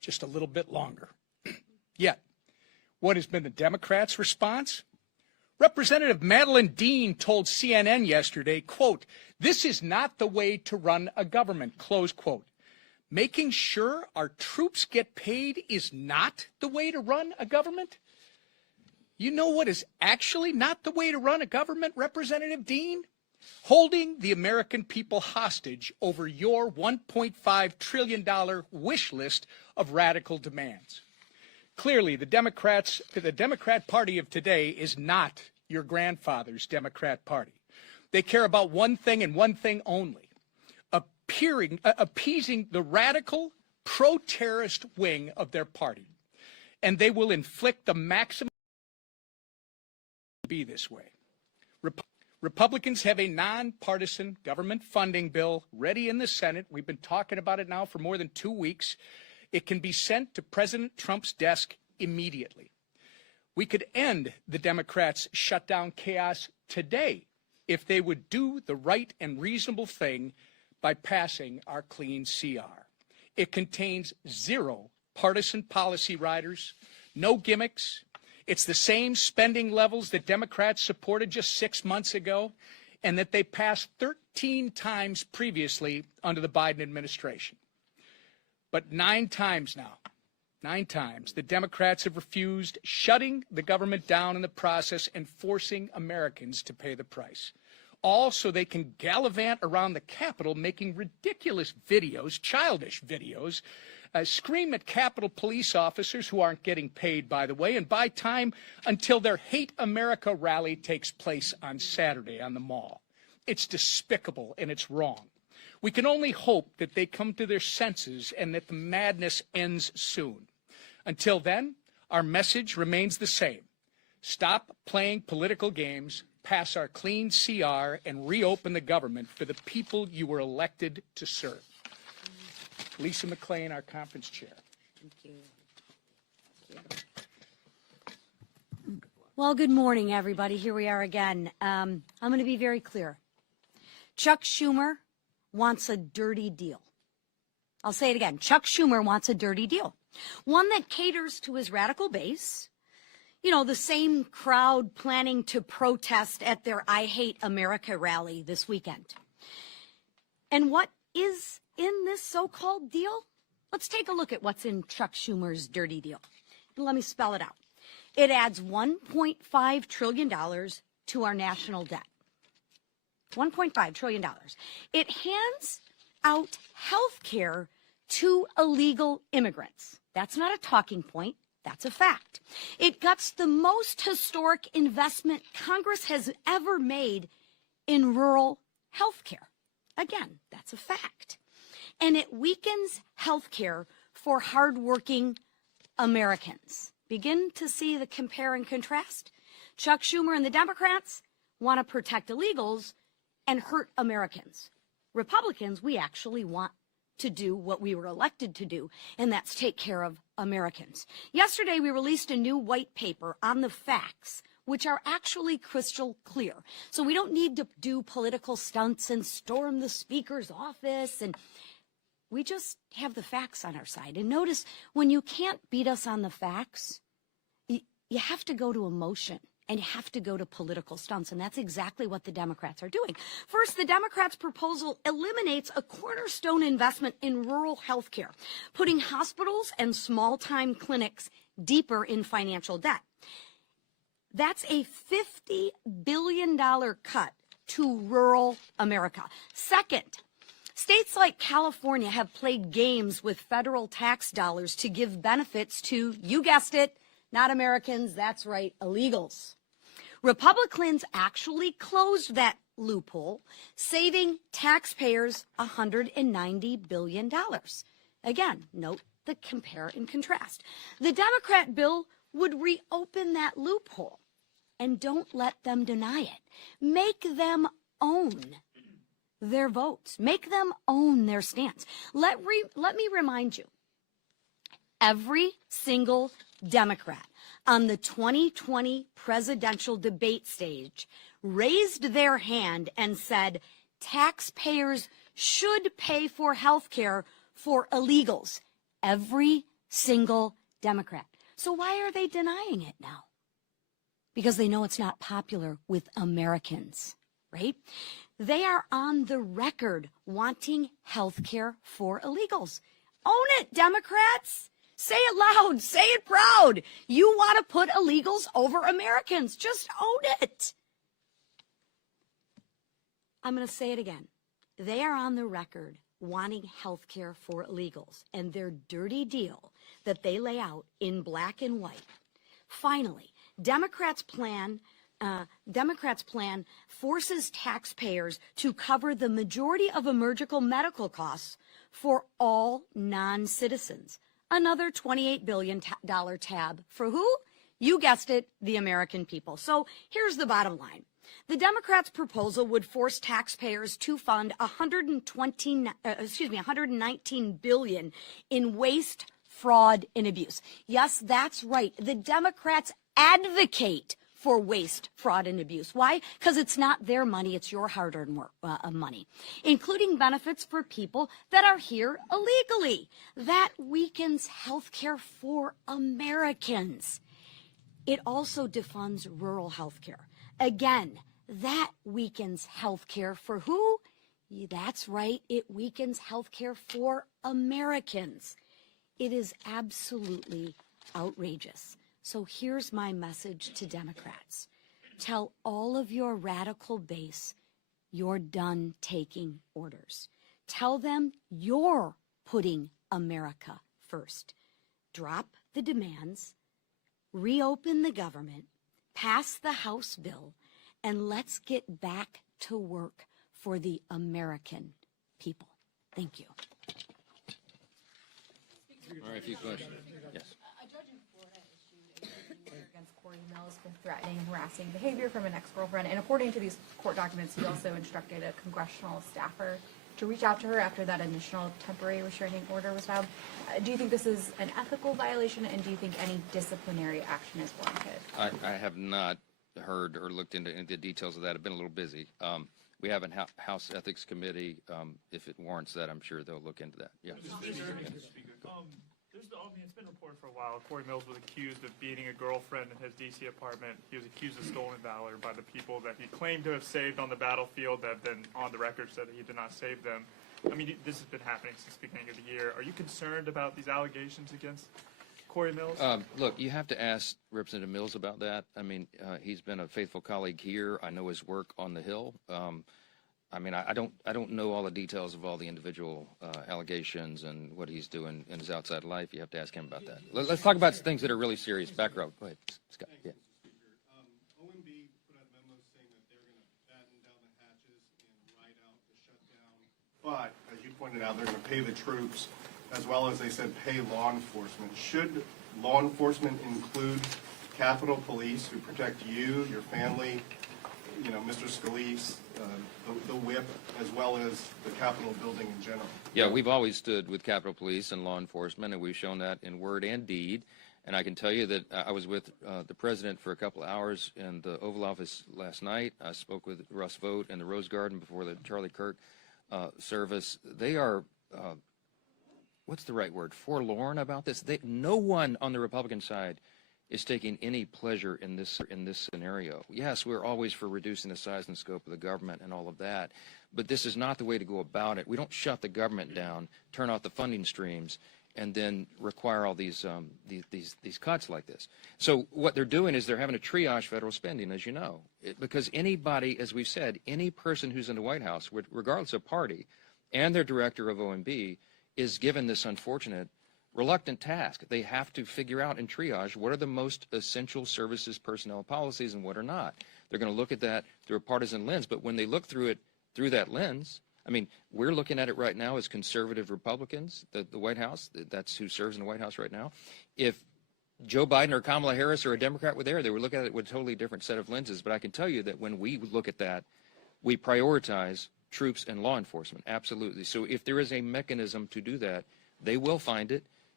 just a little bit longer. Yet, what has been the Democrats' response? Representative Madeline Dean told CNN yesterday, quote, "This is not the way to run a government," close quote. Making sure our troops get paid is not the way to run a government? You know what is actually not the way to run a government, Representative Dean? Holding the American people hostage over your $1.5 trillion wish list of radical demands. Clearly, the Democrat Party of today is not your grandfather's Democrat Party. They care about one thing and one thing only, appeasing the radical, pro-terrorist wing of their party. And they will inflict the maximum be this way. Republicans have a nonpartisan government funding bill ready in the Senate. We've been talking about it now for more than 2 weeks. It can be sent to President Trump's desk immediately. We could end the Democrats' shutdown chaos today if they would do the right and reasonable thing by passing our clean CR. It contains zero partisan policy riders, no gimmicks. It's the same spending levels that Democrats supported just 6 months ago and that they passed 13 times previously under the Biden administration. But 9 times now, 9 times, the Democrats have refused, shutting the government down in the process and forcing Americans to pay the price. All so they can gallivant around the Capitol making ridiculous videos, childish videos, scream at Capitol police officers who aren't getting paid, by the way, and buy time until their Hate America rally takes place on Saturday on the Mall. It's despicable and it's wrong. We can only hope that they come to their senses and that the madness ends soon. Until then, our message remains the same. Stop playing political games, pass our clean CR, and reopen the government for the people you were elected to serve. Lisa McClain, our conference chair. Thank you. Well, good morning, everybody. Here we are again. I'm going to be very clear. Chuck Schumer wants a dirty deal. I'll say it again. Chuck Schumer wants a dirty deal. One that caters to his radical base. You know, the same crowd planning to protest at their I Hate America rally this weekend. And what is in this so-called deal? Let's take a look at what's in Chuck Schumer's dirty deal. Let me spell it out. It adds $1.5 trillion to our national debt. $1.5 trillion. It hands out health care to illegal immigrants. That's not a talking point. That's a fact. It guts the most historic investment Congress has ever made in rural health care. Again, that's a fact. And it weakens health care for hardworking Americans. Begin to see the compare and contrast? Chuck Schumer and the Democrats want to protect illegals and hurt Americans. Republicans, we actually want to do what we were elected to do, and that's take care of Americans. Yesterday, we released a new white paper on the facts, which are actually crystal clear. So we don't need to do political stunts and storm the speaker's office, and we just have the facts on our side. And notice, when you can't beat us on the facts, you have to go to emotion. And you have to go to political stunts, and that's exactly what the Democrats are doing. First, the Democrats' proposal eliminates a cornerstone investment in rural health care, putting hospitals and small-time clinics deeper in financial debt. That's a $50 billion cut to rural America. Second, states like California have played games with federal tax dollars to give benefits to, you guessed it, not Americans, that's right, illegals. Republicans actually closed that loophole, saving taxpayers $190 billion. Again, note the compare and contrast. The Democrat bill would reopen that loophole, and don't let them deny it. Make them own their votes. Make them own their stance. Let me remind you, every single Democrat on the 2020 presidential debate stage raised their hand and said taxpayers should pay for health care for illegals. Every single Democrat. So why are they denying it now? Because they know it's not popular with Americans, right? They are on the record wanting health care for illegals. Own it, Democrats. Say it loud. Say it proud. You want to put illegals over Americans. Just own it. I'm going to say it again. They are on the record wanting health care for illegals, and their dirty deal that they lay out in black and white. Finally, Democrats' plan forces taxpayers to cover the majority of emergency medical costs for all non-citizens. Another $28 billion tab for who? You guessed it, the American people. So here's the bottom line. The Democrats' proposal would force taxpayers to fund $119 billion in waste, fraud, and abuse. Yes, that's right. The Democrats advocate for waste, fraud, and abuse. Why? Because it's not their money, it's your hard-earned money, including benefits for people that are here illegally. That weakens health care for Americans. It also defunds rural health care. Again, that weakens health care for who? That's right, it weakens health care for Americans. It is absolutely outrageous. So here's my message to Democrats. Tell all of your radical base you're done taking orders. Tell them you're putting America first. Drop the demands, reopen the government, pass the House bill, and let's get back to work for the American people. Thank you. All right, a few questions. Yes. A judge in Florida issued a ruling against Corey Mills for threatening and harassing behavior from an ex-girlfriend. And according to these court documents, he also instructed a congressional staffer to reach out to her after that initial temporary restraining order was filed. Do you think this is an ethical violation, and do you think any disciplinary action is warranted? I have not heard or looked into any of the details of that. I've been a little busy. We have a House Ethics Committee. If it warrants that, I'm sure they'll look into that. Yeah. It's been reported for a while. Corey Mills was accused of beating a girlfriend in his D.C. apartment. He was accused of stolen valor by the people that he claimed to have saved on the battlefield that then on the record said that he did not save them. I mean, this has been happening since the beginning of the year. Are you concerned about these allegations against Corey Mills? Look, you have to ask Representative Mills about that. I mean, he's been a faithful colleague here. I know his work on the Hill. I mean, I don't know all the details of all the individual allegations and what he's doing in his outside life. You have to ask him about that. Let's talk about things that are really serious. Back row. Go ahead, Scott. Yeah. OMB put out memos saying that they're going to batten down the hatches and ride out the shutdown. But, as you pointed out, they're going to pay the troops, as well as they said pay law enforcement. Should law enforcement include Capitol Police who protect you, your family, you know, Mr. Scalise, the whip, as well as the Capitol building in general? Yeah, we've always stood with Capitol Police and law enforcement, and we've shown that in word and deed. And I can tell you that I was with the president for a couple of hours in the Oval Office last night. I spoke with Russ Vought in the Rose Garden before the Charlie Kirk service. They are, what's the right word, forlorn about this. No one on the Republican side is taking any pleasure in this scenario. Yes, we're always for reducing the size and scope of the government and all of that, but this is not the way to go about it. We don't shut the government down, turn off the funding streams, and then require all these cuts like this. So what they're doing is they're having to triage federal spending, as you know, because anybody, as we've said, any person who's in the White House, regardless of party, and their director of OMB, is given this unfortunate reluctant task. They have to figure out and triage what are the most essential services personnel policies and what are not. They're going to look at that through a partisan lens, but when they look through it through that lens, I mean, we're looking at it right now as conservative Republicans, the White House, that's who serves in the White House right now. If Joe Biden or Kamala Harris or a Democrat were there, they would look at it with a totally different set of lenses. But I can tell you that when we look at that, we prioritize troops and law enforcement, absolutely. So if there is a mechanism to do that, they will find it.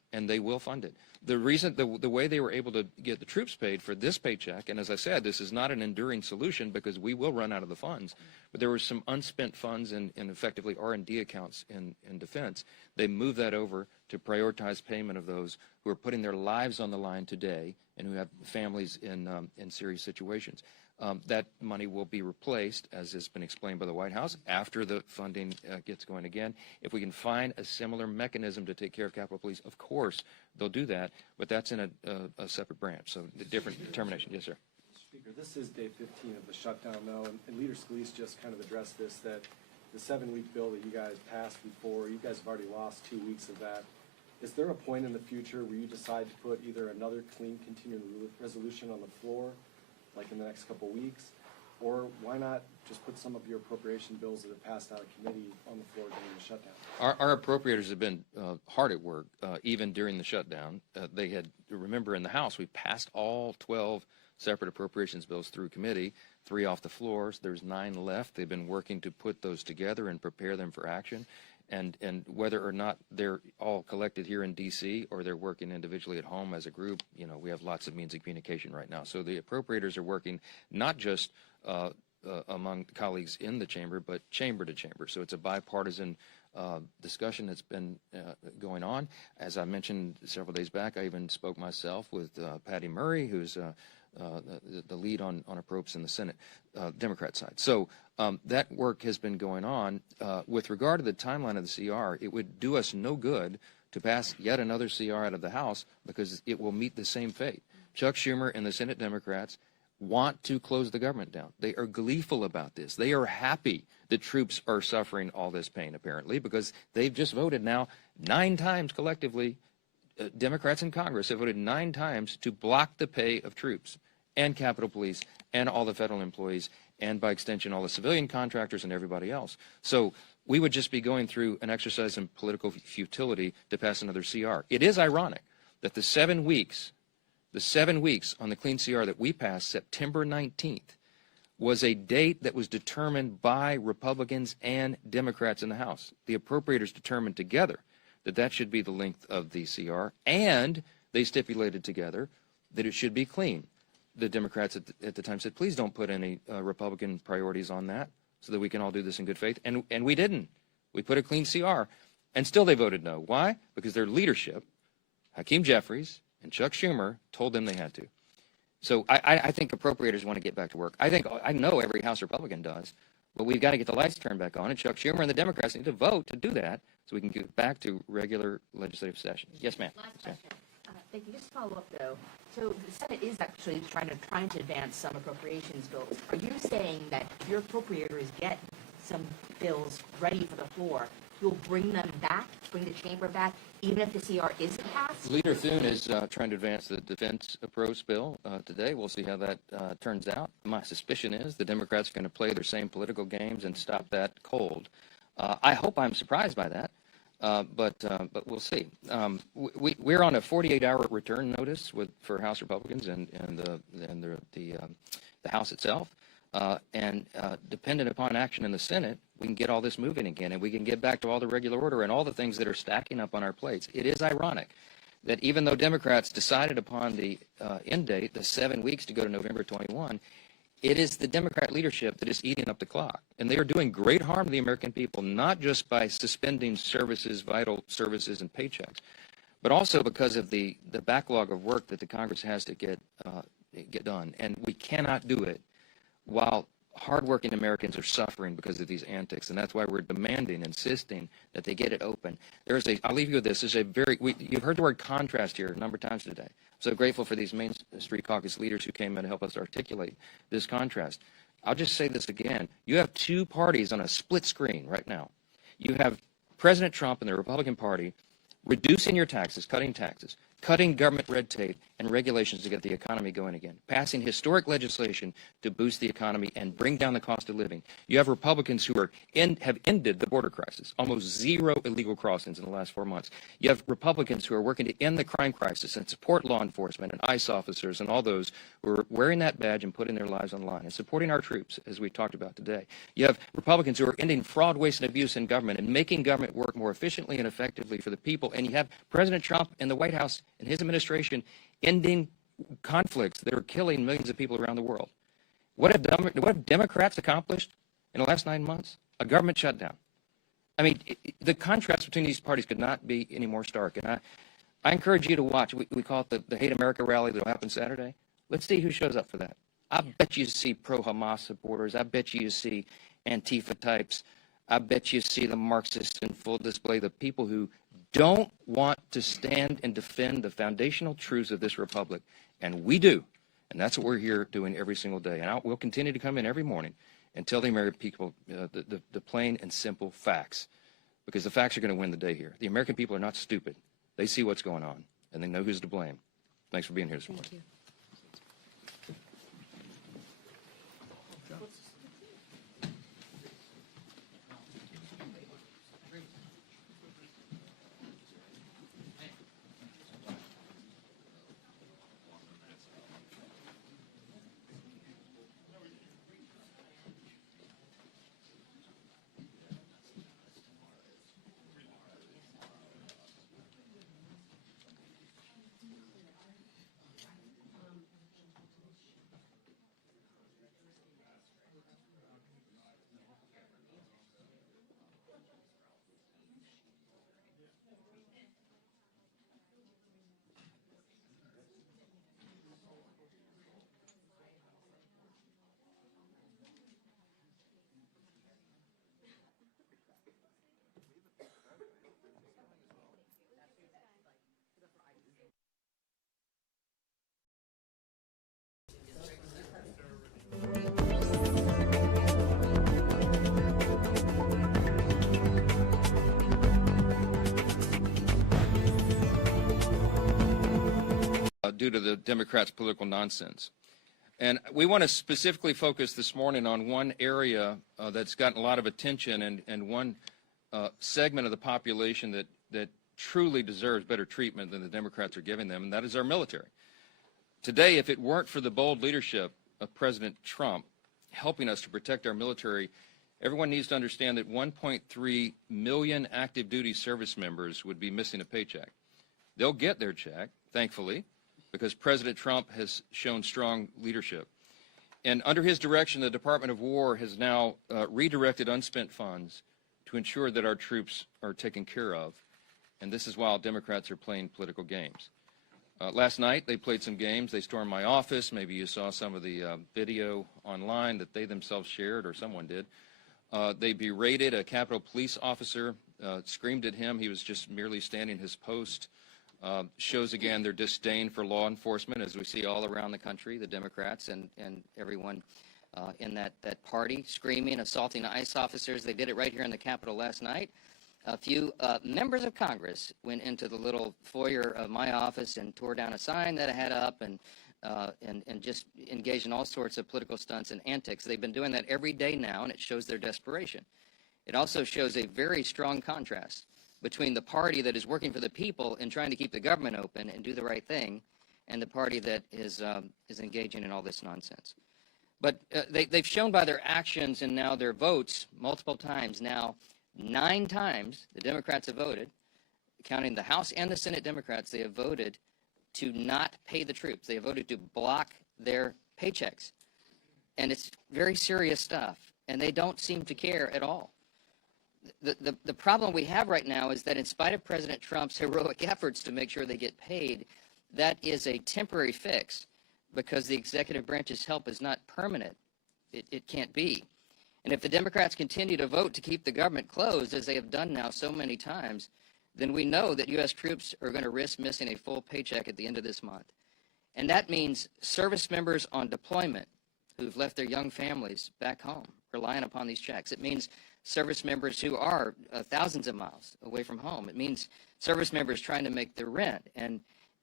and they will fund it. The reason, the way they were able to get the troops paid for this paycheck, and as I said, this is not an enduring solution because we will run out of the funds, but there were some unspent funds in effectively R&D accounts in defense. They moved that over to prioritize payment of those who are putting their lives on the line today and who have families in serious situations. That money will be replaced, as has been explained by the White House, after the funding gets going again. If we can find a similar mechanism to take care of Capitol Police, of course they'll do that, but that's in a separate branch, so the different determination. Yes, sir. Speaker, this is day 15 of the shutdown now, and Leader Scalise just kind of addressed this, that the 7-week bill that you guys passed before, you guys have already lost 2 weeks of that. Is there a point in the future where you decide to put either another clean continuing resolution on the floor, like in the next couple weeks, or why not just put some of your appropriation bills that have passed out of committee on the floor during the shutdown? Our appropriators have been hard at work, even during the shutdown. They had, remember in the House, we passed all 12 separate appropriations bills through committee, 3 off the floor. So there's 9 left. They've been working to put those together and prepare them for action. And whether or not they're all collected here in D.C. or they're working individually at home as a group, you know, we have lots of means of communication right now. So the appropriators are working not just among colleagues in the chamber, but chamber to chamber. So it's a bipartisan discussion that's been going on. As I mentioned several days back, I even spoke myself with Patty Murray, who's the lead on appropriations in the Senate, Democrat side. So that work has been going on. With regard to the timeline of the CR, it would do us no good to pass yet another CR out of the House because it will meet the same fate. Chuck Schumer and the Senate Democrats want to close the government down. They are gleeful about this. They are happy that troops are suffering all this pain, apparently, because they've just voted now 9 times collectively. Democrats in Congress have voted 9 times to block the pay of troops and Capitol Police and all the federal employees and by extension all the civilian contractors and everybody else. So we would just be going through an exercise in political futility to pass another CR. It is ironic that the 7 weeks on the clean CR that we passed September 19th was a date that was determined by Republicans and Democrats in the House. The appropriators determined together that that should be the length of the CR, and they stipulated together that it should be clean. The Democrats at the time said, please don't put any Republican priorities on that so that we can all do this in good faith. And we didn't. We put a clean CR, and still they voted no. Why? Because their leadership, Hakeem Jeffries and Chuck Schumer, told them they had to. So I think appropriators want to get back to work. I know every House Republican does, but we've got to get the lights turned back on, and Chuck Schumer and the Democrats need to vote to do that so we can get back to regular legislative session. Yes, ma'am. Last question. Thank you. Just follow up though. So the Senate is actually trying to advance some appropriations bills. Are you saying that if your appropriators get some bills ready for the floor, you'll bring them back, bring the chamber back, even if the CR isn't passed? Leader Thune is trying to advance the defense approach bill today. We'll see how that turns out. My suspicion is the Democrats are going to play their same political games and stop that cold. I hope I'm surprised by that, but we'll see. We're on a 48-hour return notice for House Republicans and the House itself. And dependent upon action in the Senate, we can get all this moving again, and we can get back to all the regular order and all the things that are stacking up on our plates. It is ironic that even though Democrats decided upon the end date, the 7 weeks to go to November 21, it is the Democrat leadership that is eating up the clock. And they are doing great harm to the American people, not just by suspending services, vital services and paychecks, but also because of the backlog of work that the Congress has to get done. And we cannot do it while hardworking Americans are suffering because of these antics, and that's why we're demanding, insisting that they get it open. I'll leave you with this. You've heard the word contrast here a number of times today. I'm so grateful for these Main Street Caucus leaders who came in to help us articulate this contrast. I'll just say this again. You have 2 parties on a split screen right now. You have President Trump and the Republican Party reducing your taxes, cutting taxes. cutting government red tape and regulations to get the economy going again, passing historic legislation to boost the economy and bring down the cost of living. You have Republicans who have ended the border crisis, almost zero illegal crossings in the last 4 months. You have Republicans who are working to end the crime crisis and support law enforcement and ICE officers and all those who are wearing that badge and putting their lives on the line and supporting our troops, as we talked about today. You have Republicans who are ending fraud, waste, and abuse in government and making government work more efficiently and effectively for the people. And you have President Trump and the White House and his administration ending conflicts that are killing millions of people around the world. What have Democrats accomplished in the last 9 months? A government shutdown. I mean, the contrast between these parties could not be any more stark. And I encourage you to watch. We call it the Hate America rally that will happen Saturday. Let's see who shows up for that. I bet you see pro-Hamas supporters. I bet you see Antifa types. I bet you see the Marxists in full display, the people who don't want to stand and defend the foundational truths of this republic. And we do. And that's what we're here doing every single day. And we'll continue to come in every morning and tell the American people the plain and simple facts, because the facts are going to win the day here. The American people are not stupid. They see what's going on, and they know who's to blame. Thanks for being here this morning. Thank you. Due to the Democrats' political nonsense. And we want to specifically focus this morning on one area that's gotten a lot of attention and one segment of the population that truly deserves better treatment than the Democrats are giving them, and that is our military. Today, if it weren't for the bold leadership of President Trump helping us to protect our military, everyone needs to understand that 1.3 million active duty service members would be missing a paycheck. They'll get their check, thankfully, because President Trump has shown strong leadership. And under his direction, the Department of War has now redirected unspent funds to ensure that our troops are taken care of. And this is while Democrats are playing political games. Last night, they played some games. They stormed my office. Maybe you saw some of the video online that they themselves shared, or someone did. They berated a Capitol Police officer, screamed at him. He was just merely standing his post. Shows again their disdain for law enforcement, as we see all around the country, the Democrats and everyone in that party screaming, assaulting ICE officers. They did it right here in the Capitol last night. A few members of Congress went into the little foyer of my office and tore down a sign that I had up and just engaged in all sorts of political stunts and antics. They've been doing that every day now, and it shows their desperation. It also shows a very strong contrast between the party that is working for the people and trying to keep the government open and do the right thing, and the party that is engaging in all this nonsense. But they've shown by their actions and now their votes multiple times now, 9 times the Democrats have voted, counting the House and the Senate Democrats, they have voted to not pay the troops. They have voted to block their paychecks. And it's very serious stuff, and they don't seem to care at all. The problem we have right now is that in spite of President Trump's heroic efforts to make sure they get paid, that is a temporary fix because the executive branch's help is not permanent. It can't be. And if the Democrats continue to vote to keep the government closed, as they have done now so many times, then we know that U.S. troops are going to risk missing a full paycheck at the end of this month. And that means service members on deployment who've left their young families back home relying upon these checks. It means service members who are thousands of miles away from home. It means service members trying to make their rent and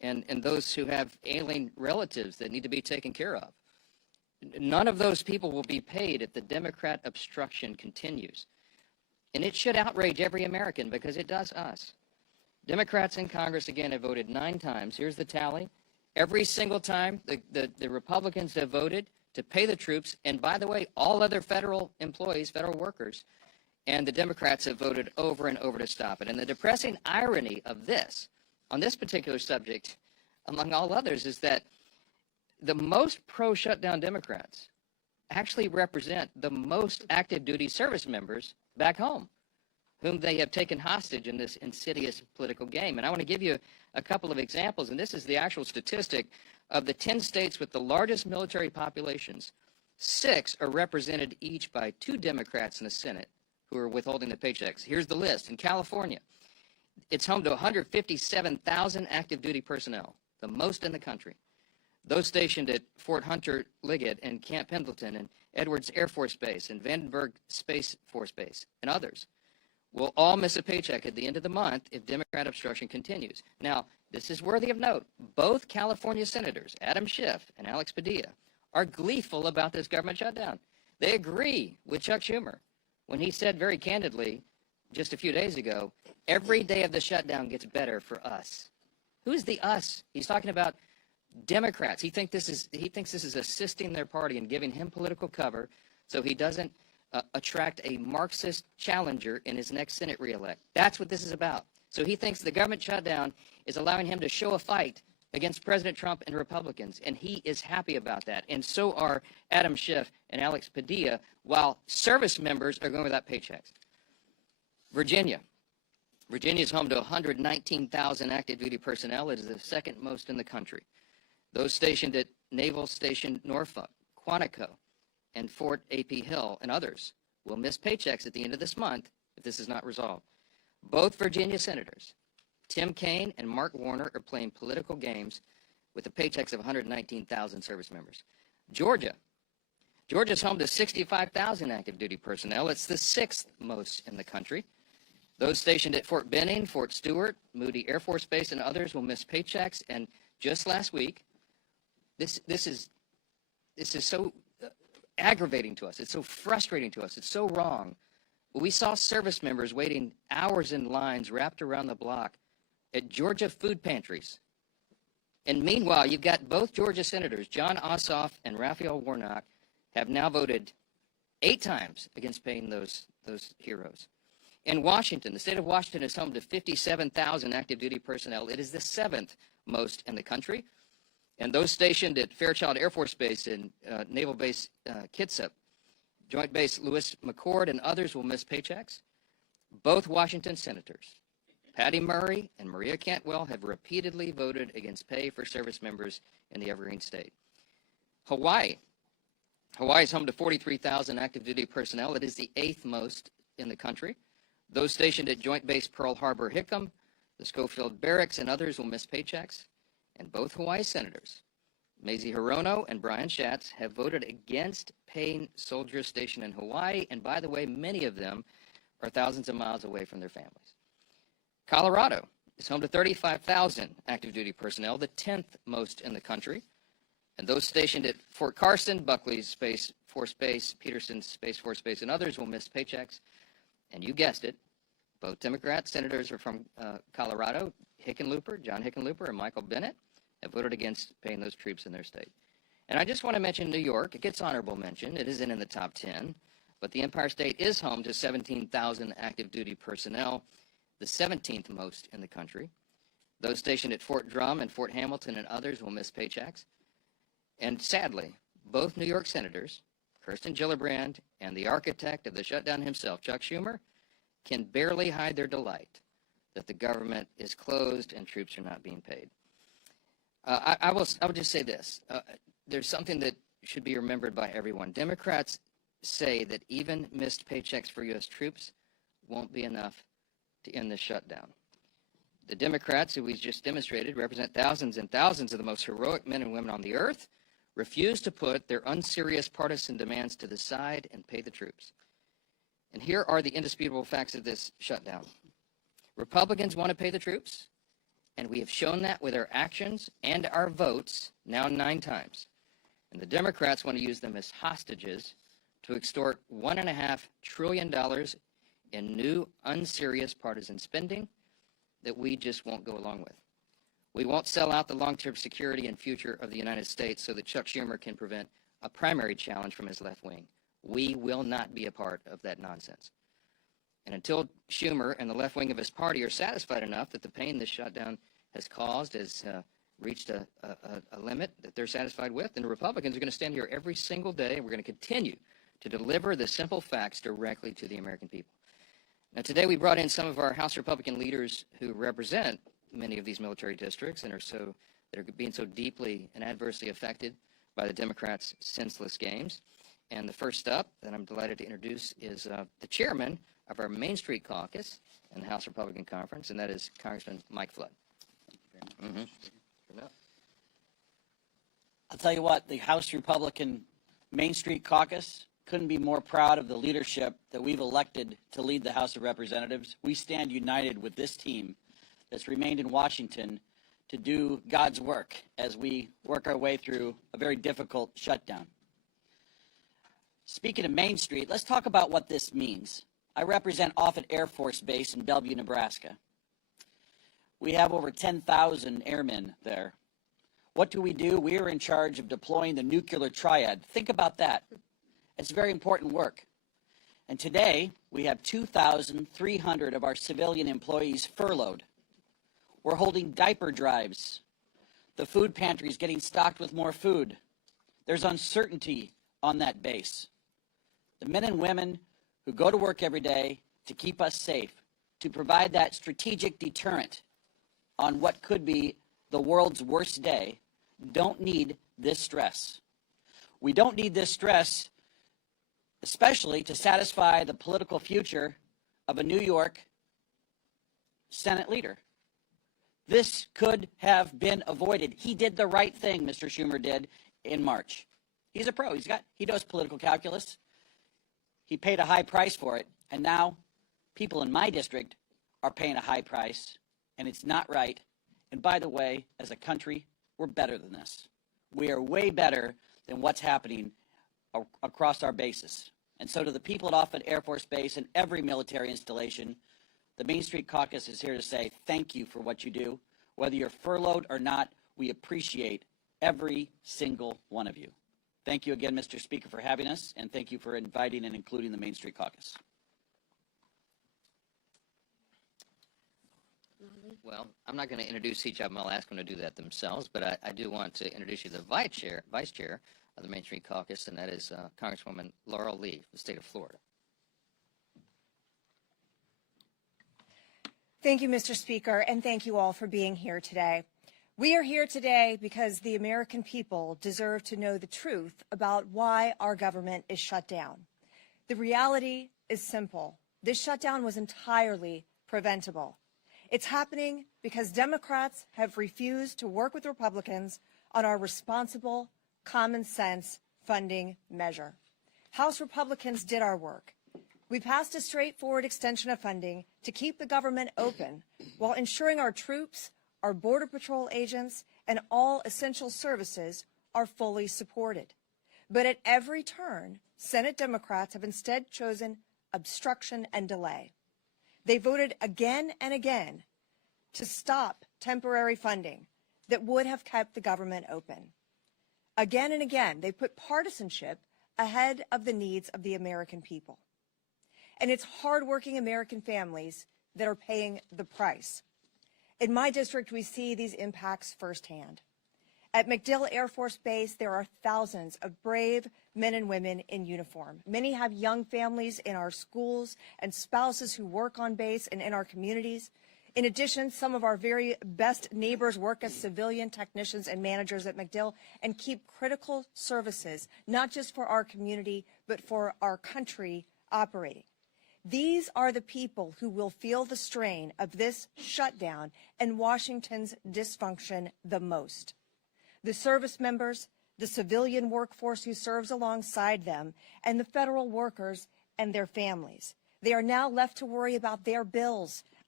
and those who have ailing relatives that need to be taken care of. None of those people will be paid if the Democrat obstruction continues. And it should outrage every American because it does us. Democrats in Congress, again, have voted 9 times. Here's the tally. Every single time the Republicans have voted to pay the troops, and by the way, all other federal employees, federal workers, and the Democrats have voted over and over to stop it. And the depressing irony of this, on this particular subject, among all others, is that the most pro-shutdown Democrats actually represent the most active duty service members back home, whom they have taken hostage in this insidious political game. And I want to give you a couple of examples, and this is the actual statistic of the 10 states with the largest military populations. 6 are represented each by 2 Democrats in the Senate who are withholding the paychecks. Here's the list. In California, it's home to 157,000 active duty personnel, the most in the country. Those stationed at Fort Hunter Liggett and Camp Pendleton and Edwards Air Force Base and Vandenberg Space Force Base and others will all miss a paycheck at the end of the month if Democrat obstruction continues. Now, this is worthy of note. Both California senators, Adam Schiff and Alex Padilla, are gleeful about this government shutdown. They agree with Chuck Schumer when he said very candidly just a few days ago, every day of the shutdown gets better for us. Who's the us? He's talking about Democrats. He thinks this is assisting their party and giving him political cover so he doesn't attract a Marxist challenger in his next Senate reelect. That's what this is about. So he thinks the government shutdown is allowing him to show a fight against President Trump and Republicans, and he is happy about that. And so are Adam Schiff and Alex Padilla, while service members are going without paychecks. Virginia is home to 119,000 active duty personnel. It is the second most in the country. Those stationed at Naval Station Norfolk, Quantico, and Fort A.P. Hill, and others will miss paychecks at the end of this month if this is not resolved. Both Virginia senators, Tim Kaine and Mark Warner, are playing political games with the paychecks of 119,000 service members. Georgia's home to 65,000 active duty personnel. It's the 6th most in the country. Those stationed at Fort Benning, Fort Stewart, Moody Air Force Base, and others will miss paychecks. And just last week, this is so aggravating to us. It's so frustrating to us. It's so wrong. We saw service members waiting hours in lines wrapped around the block at Georgia food pantries. And meanwhile, you've got both Georgia senators, John Ossoff and Raphael Warnock, have now voted 8 times against paying those heroes. In Washington, the state of Washington is home to 57,000 active duty personnel. It is the 7th most in the country. And those stationed at Fairchild Air Force Base and Naval Base Kitsap, Joint Base Lewis McChord, and others will miss paychecks. Both Washington senators, Patty Murray and Maria Cantwell, have repeatedly voted against pay for service members in the Evergreen State. Hawaii is home to 43,000 active duty personnel. It is the 8th most in the country. Those stationed at Joint Base Pearl Harbor Hickam, the Schofield Barracks, and others will miss paychecks. And both Hawaii senators, Mazie Hirono and Brian Schatz, have voted against paying soldiers stationed in Hawaii. And by the way, many of them are thousands of miles away from their families. Colorado is home to 35,000 active duty personnel, the 10th most in the country. And those stationed at Fort Carson, Buckley's Space Force Base, Peterson's Space Force Base, and others will miss paychecks. And you guessed it, both Democrat senators are from Colorado. John Hickenlooper and Michael Bennett have voted against paying those troops in their state. And I just want to mention New York. It gets honorable mention. It isn't in the top 10, but the Empire State is home to 17,000 active duty personnel, the 17th most in the country. Those stationed at Fort Drum and Fort Hamilton and others will miss paychecks. And sadly, both New York senators, Kirsten Gillibrand and the architect of the shutdown himself, Chuck Schumer, can barely hide their delight that the government is closed and troops are not being paid. I will just say this. There's something that should be remembered by everyone. Democrats say that even missed paychecks for U.S. troops won't be enough to end this shutdown. The Democrats, who we just demonstrated, represent thousands and thousands of the most heroic men and women on the earth, refuse to put their unserious partisan demands to the side and pay the troops. And here are the indisputable facts of this shutdown. Republicans want to pay the troops, And we have shown that with our actions and our votes now 9 times. And the Democrats want to use them as hostages to extort $1.5 trillion in new, unserious partisan spending that we just won't go along with. We won't sell out the long-term security and future of the United States so that Chuck Schumer can prevent a primary challenge from his left wing. We will not be a part of that nonsense. And until Schumer and the left wing of his party are satisfied enough that the pain this shutdown has caused has reached a limit that they're satisfied with, then the Republicans are going to stand here every single day, and we're going to continue to deliver the simple facts directly to the American people. Now, today we brought in some of our House Republican leaders who represent many of these military districts and they're being so deeply and adversely affected by the Democrats' senseless games. And the first up that I'm delighted to introduce is the chairman of our Main Street Caucus in the House Republican Conference, and that is Congressman Mike Flood. I'll tell you what, the House Republican Main Street Caucus couldn't be more proud of the leadership that we've elected to lead the House of Representatives. We stand united with this team that's remained in Washington to do God's work as we work our way through a very difficult shutdown. Speaking of Main Street, let's talk about what this means. I represent Offutt Air Force Base in Bellevue, Nebraska. We have over 10,000 airmen there. What do? We are in charge of deploying the nuclear triad. Think about that. It's very important work. And today, we have 2,300 of our civilian employees furloughed. We're holding diaper drives. The food pantry is getting stocked with more food. There's uncertainty on that base. The men and women who go to work every day to keep us safe, to provide that strategic deterrent on what could be the world's worst day, don't need this stress. We don't need this stress, especially to satisfy the political future of a New York Senate leader. This could have been avoided. He did the right thing, Mr. Schumer did in March. He's a pro. He knows political calculus. He paid a high price for it, and now people in my district are paying a high price, and it's not right. And by the way, as a country, we're better than this. We are way better than what's happening across our bases. And so to the people at Offutt Air Force Base and every military installation, the Main Street Caucus is here to say thank you for what you do. Whether you're furloughed or not, we appreciate every single one of you. Thank you again, Mr. Speaker, for having us, and thank you for inviting and including the Main Street Caucus. Well, I'm not going to introduce each of them. I'll ask them to do that themselves, but I do want to introduce you to the vice chair of the Main Street Caucus, and that is Congresswoman Laurel Lee, from the state of Florida. Thank you, Mr. Speaker, and thank you all for being here today. We are here today because the American people deserve to know the truth about why our government is shut down. The reality is simple. This shutdown was entirely preventable. It's happening because Democrats have refused to work with Republicans on our responsible, common sense funding measure. House Republicans did our work. We passed a straightforward extension of funding to keep the government open while ensuring our troops, our Border Patrol agents, and all essential services are fully supported. But at every turn, Senate Democrats have instead chosen obstruction and delay. They voted again and again to stop temporary funding that would have kept the government open. Again and again, they put partisanship ahead of the needs of the American people. And it's hardworking American families that are paying the price. In my district, we see these impacts firsthand. At MacDill Air Force Base, there are thousands of brave men and women in uniform. Many have young families in our schools and spouses who work on base and in our communities. In addition, some of our very best neighbors work as civilian technicians and managers at MacDill and keep critical services, not just for our community, but for our country operating. These are the people who will feel the strain of this shutdown and Washington's dysfunction the most. The service members, the civilian workforce who serves alongside them, and the federal workers and their families. They are now left to worry about their bills,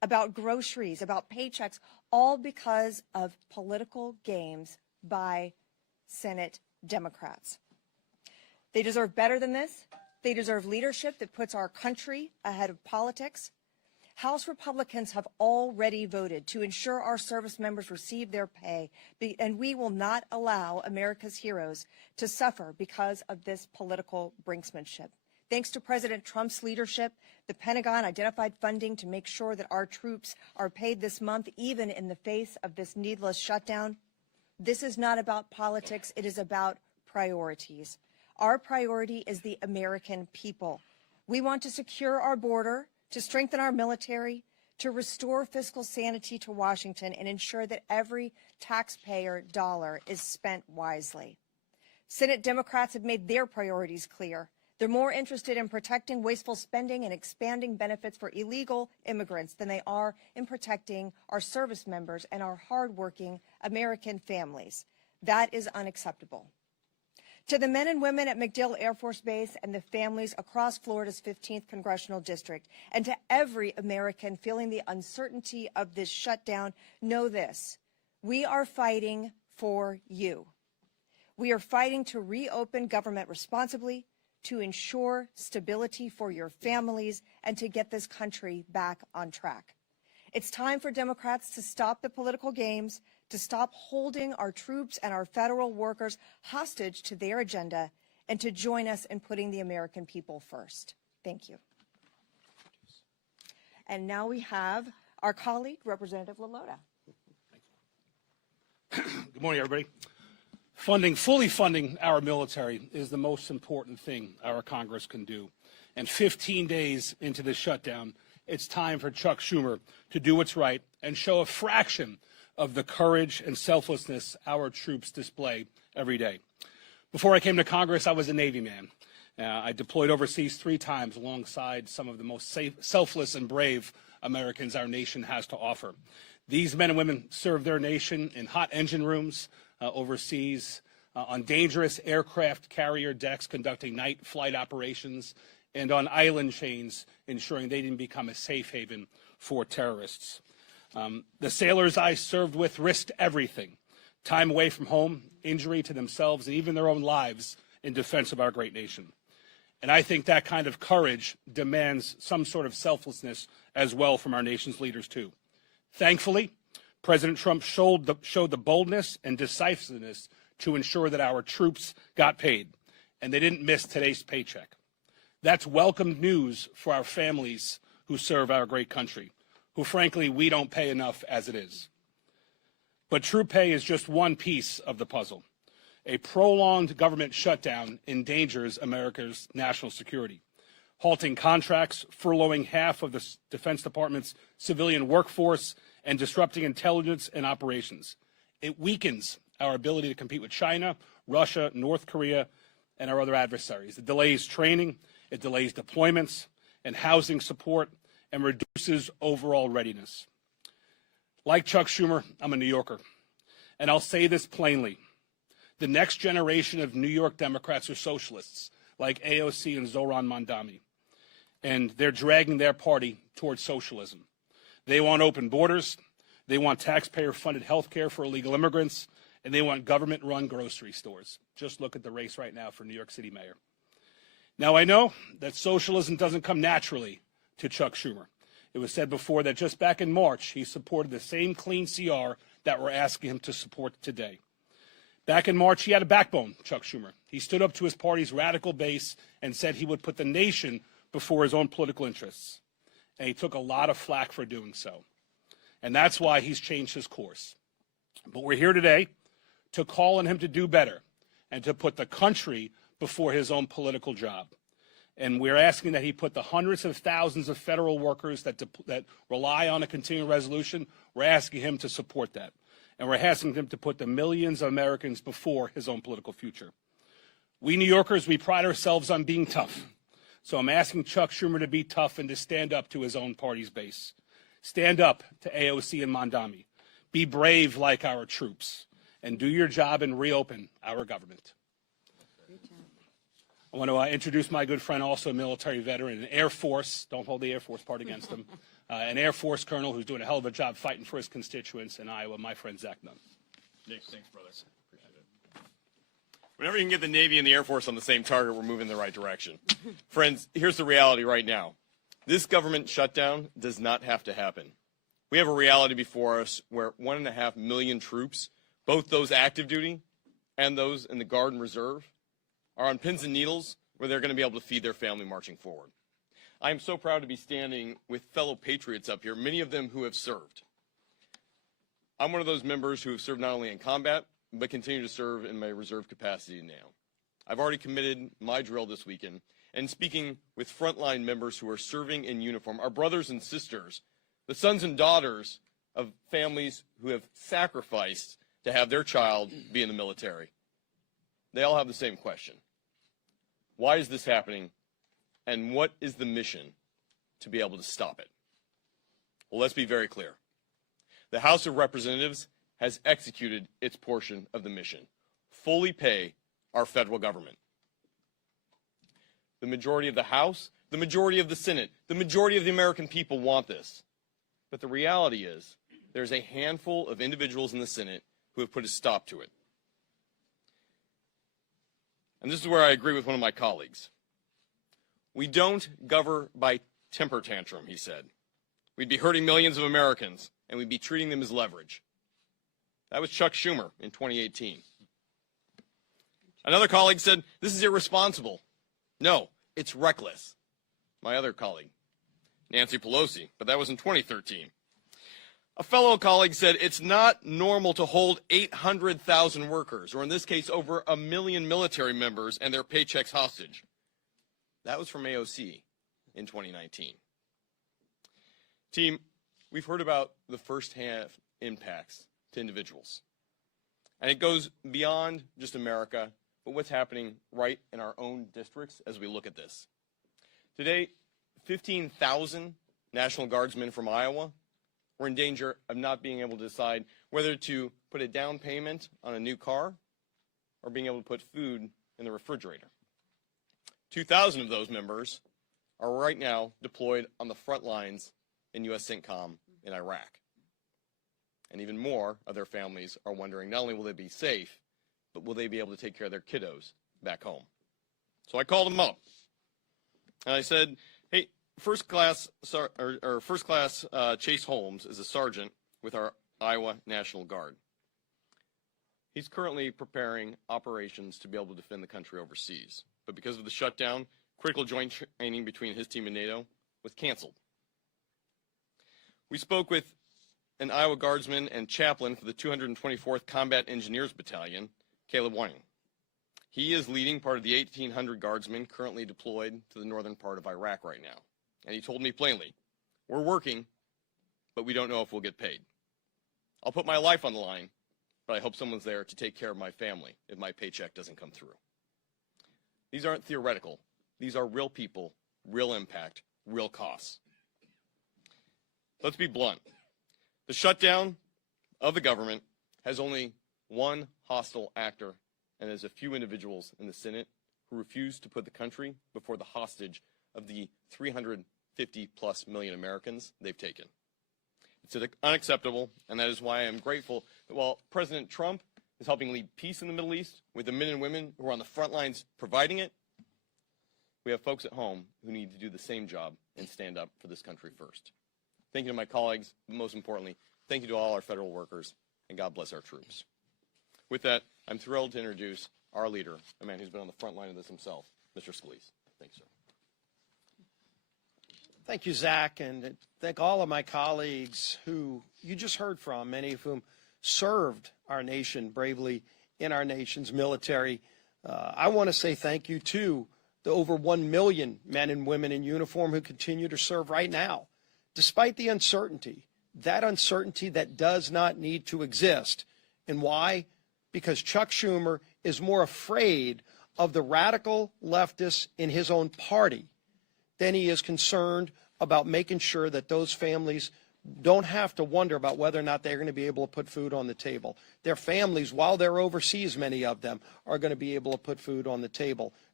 about groceries, about paychecks, all because of political games by Senate Democrats. They deserve better than this. They deserve leadership that puts our country ahead of politics. House Republicans have already voted to ensure our service members receive their pay, and we will not allow America's heroes to suffer because of this political brinksmanship. Thanks to President Trump's leadership, the Pentagon identified funding to make sure that our troops are paid this month, even in the face of this needless shutdown. This is not about politics. It is about priorities. Our priority is the American people. We want to secure our border, to strengthen our military, to restore fiscal sanity to Washington, and ensure that every taxpayer dollar is spent wisely. Senate Democrats have made their priorities clear. They're more interested in protecting wasteful spending and expanding benefits for illegal immigrants than they are in protecting our service members and our hardworking American families. That is unacceptable. To the men and women at MacDill Air Force Base and the families across Florida's 15th Congressional District, and to every American feeling the uncertainty of this shutdown, know this: we are fighting for you. We are fighting to reopen government responsibly, to ensure stability for your families, and to get this country back on track. It's time for Democrats to stop the political games, to stop holding our troops and our federal workers hostage to their agenda, and to join us in putting the American people first. Thank you. And now we have our colleague, Representative LaLota. Good morning, everybody. Fully funding our military is the most important thing our Congress can do. And 15 days into this shutdown, it's time for Chuck Schumer to do what's right and show a fraction of the courage and selflessness our troops display every day. Before I came to Congress, I was a Navy man. I deployed overseas 3 times alongside some of the most selfless and brave Americans our nation has to offer. These men and women serve their nation in hot engine rooms overseas, on dangerous aircraft carrier decks conducting night flight operations, and on island chains ensuring they didn't become a safe haven for terrorists. The sailors I served with risked everything: time away from home, injury to themselves, and even their own lives in defense of our great nation. And I think that kind of courage demands some sort of selflessness as well from our nation's leaders, too. Thankfully, President Trump showed the boldness and decisiveness to ensure that our troops got paid, and they didn't miss today's paycheck. That's welcome news for our families who serve our great country, who, frankly, we don't pay enough as it is. But true pay is just one piece of the puzzle. A prolonged government shutdown endangers America's national security, halting contracts, furloughing half of the Defense Department's civilian workforce, and disrupting intelligence and operations. It weakens our ability to compete with China, Russia, North Korea, and our other adversaries. It delays training, it delays deployments and housing support, and reduces overall readiness. Like Chuck Schumer, I'm a New Yorker, and I'll say this plainly. The next generation of New York Democrats are socialists, like AOC and Zohran Mamdani, and they're dragging their party towards socialism. They want open borders, they want taxpayer-funded health care for illegal immigrants, and they want government-run grocery stores. Just look at the race right now for New York City mayor. Now, I know that socialism doesn't come naturally to Chuck Schumer. It was said before that just back in March, he supported the same clean CR that we're asking him to support today. Back in March, he had a backbone, Chuck Schumer. He stood up to his party's radical base and said he would put the nation before his own political interests. And he took a lot of flack for doing so. And that's why he's changed his course. But we're here today to call on him to do better and to put the country before his own political job. And we're asking that he put the hundreds of thousands of federal workers that rely on a continuing resolution, we're asking him to support that. And we're asking him to put the millions of Americans before his own political future. We New Yorkers, we pride ourselves on being tough. So I'm asking Chuck Schumer to be tough and to stand up to his own party's base. Stand up to AOC and Mamdani. Be brave like our troops. And do your job and reopen our government. I I want to introduce my good friend, also a military veteran, an Air Force, don't hold the Air Force part against him, an Air Force colonel who's doing a hell of a job fighting for his constituents in Iowa, my friend Zach Nunn. Nick, thanks, brother. Appreciate it. Whenever you can get the Navy and the Air Force on the same target, we're moving in the right direction. Friends, here's the reality right now. This government shutdown does not have to happen. We have a reality before us where 1.5 million troops, both those active duty and those in the Guard and Reserve, are on pins and needles where they're going to be able to feed their family marching forward. I am so proud to be standing with fellow patriots up here, many of them who have served. I'm one of those members who have served not only in combat, but continue to serve in my reserve capacity now. I've already committed my drill this weekend, and speaking with frontline members who are serving in uniform, our brothers and sisters, the sons and daughters of families who have sacrificed to have their child be in the military. They all have the same question. Why is this happening, and what is the mission to be able to stop it? Well, let's be very clear. The House of Representatives has executed its portion of the mission. Fully pay our federal government. The majority of the House, the majority of the Senate, the majority of the American people want this. But the reality is, there's a handful of individuals in the Senate who have put a stop to it. And this is where I agree with one of my colleagues. We don't govern by temper tantrum, he said. We'd be hurting millions of Americans, and we'd be treating them as leverage. That was Chuck Schumer in 2018. Another colleague said, this is irresponsible. No, it's reckless. My other colleague, Nancy Pelosi, but that was in 2013. A fellow colleague said, it's not normal to hold 800,000 workers, or in this case, over 1 million military members and their paychecks hostage. That was from AOC in 2019. Team, we've heard about the first-hand impacts to individuals. And it goes beyond just America, but what's happening right in our own districts as we look at this. Today, 15,000 National Guardsmen from Iowa were in danger of not being able to decide whether to put a down payment on a new car or being able to put food in the refrigerator. 2,000 of those members are right now deployed on the front lines in U.S. CENTCOM in Iraq. And even more of their families are wondering not only will they be safe, but will they be able to take care of their kiddos back home. So I called them up, and I said, hey, First Class Chase Holmes is a sergeant with our Iowa National Guard. He's currently preparing operations to be able to defend the country overseas. But because of the shutdown, critical joint training between his team and NATO was canceled. We spoke with an Iowa Guardsman and chaplain for the 224th Combat Engineers Battalion, Caleb Whiting. He is leading part of the 1,800 Guardsmen currently deployed to the northern part of Iraq right now. And he told me plainly, we're working, but we don't know if we'll get paid. I'll put my life on the line, but I hope someone's there to take care of my family if my paycheck doesn't come through. These aren't theoretical. These are real people, real impact, real costs. Let's be blunt. The shutdown of the government has only one hostile actor, and there's a few individuals in the Senate who refuse to put the country before the hostage of the 350+ million Americans they've taken. It's unacceptable, and that is why I am grateful that while President Trump is helping lead peace in the Middle East with the men and women who are on the front lines providing it, we have folks at home who need to do the same job and stand up for this country first. Thank you to my colleagues, but most importantly, thank you to all our federal workers, and God bless our troops. With that, I'm thrilled to introduce our leader, a man who's been on the front line of this himself, Mr. Scalise. Thanks, sir. Thank you, Zach, and thank all of my colleagues who you just heard from, many of whom served our nation bravely in our nation's military. I want to say thank you to the over 1 million men and women in uniform who continue to serve right now, despite the uncertainty, that uncertainty that does not need to exist. And why? Because Chuck Schumer is more afraid of the radical leftists in his own party than he is concerned about making sure that those families don't have to wonder about whether or not they're going to be able to put food on the table. Their families, while they're overseas, many of them, are going to be able to put food on the table.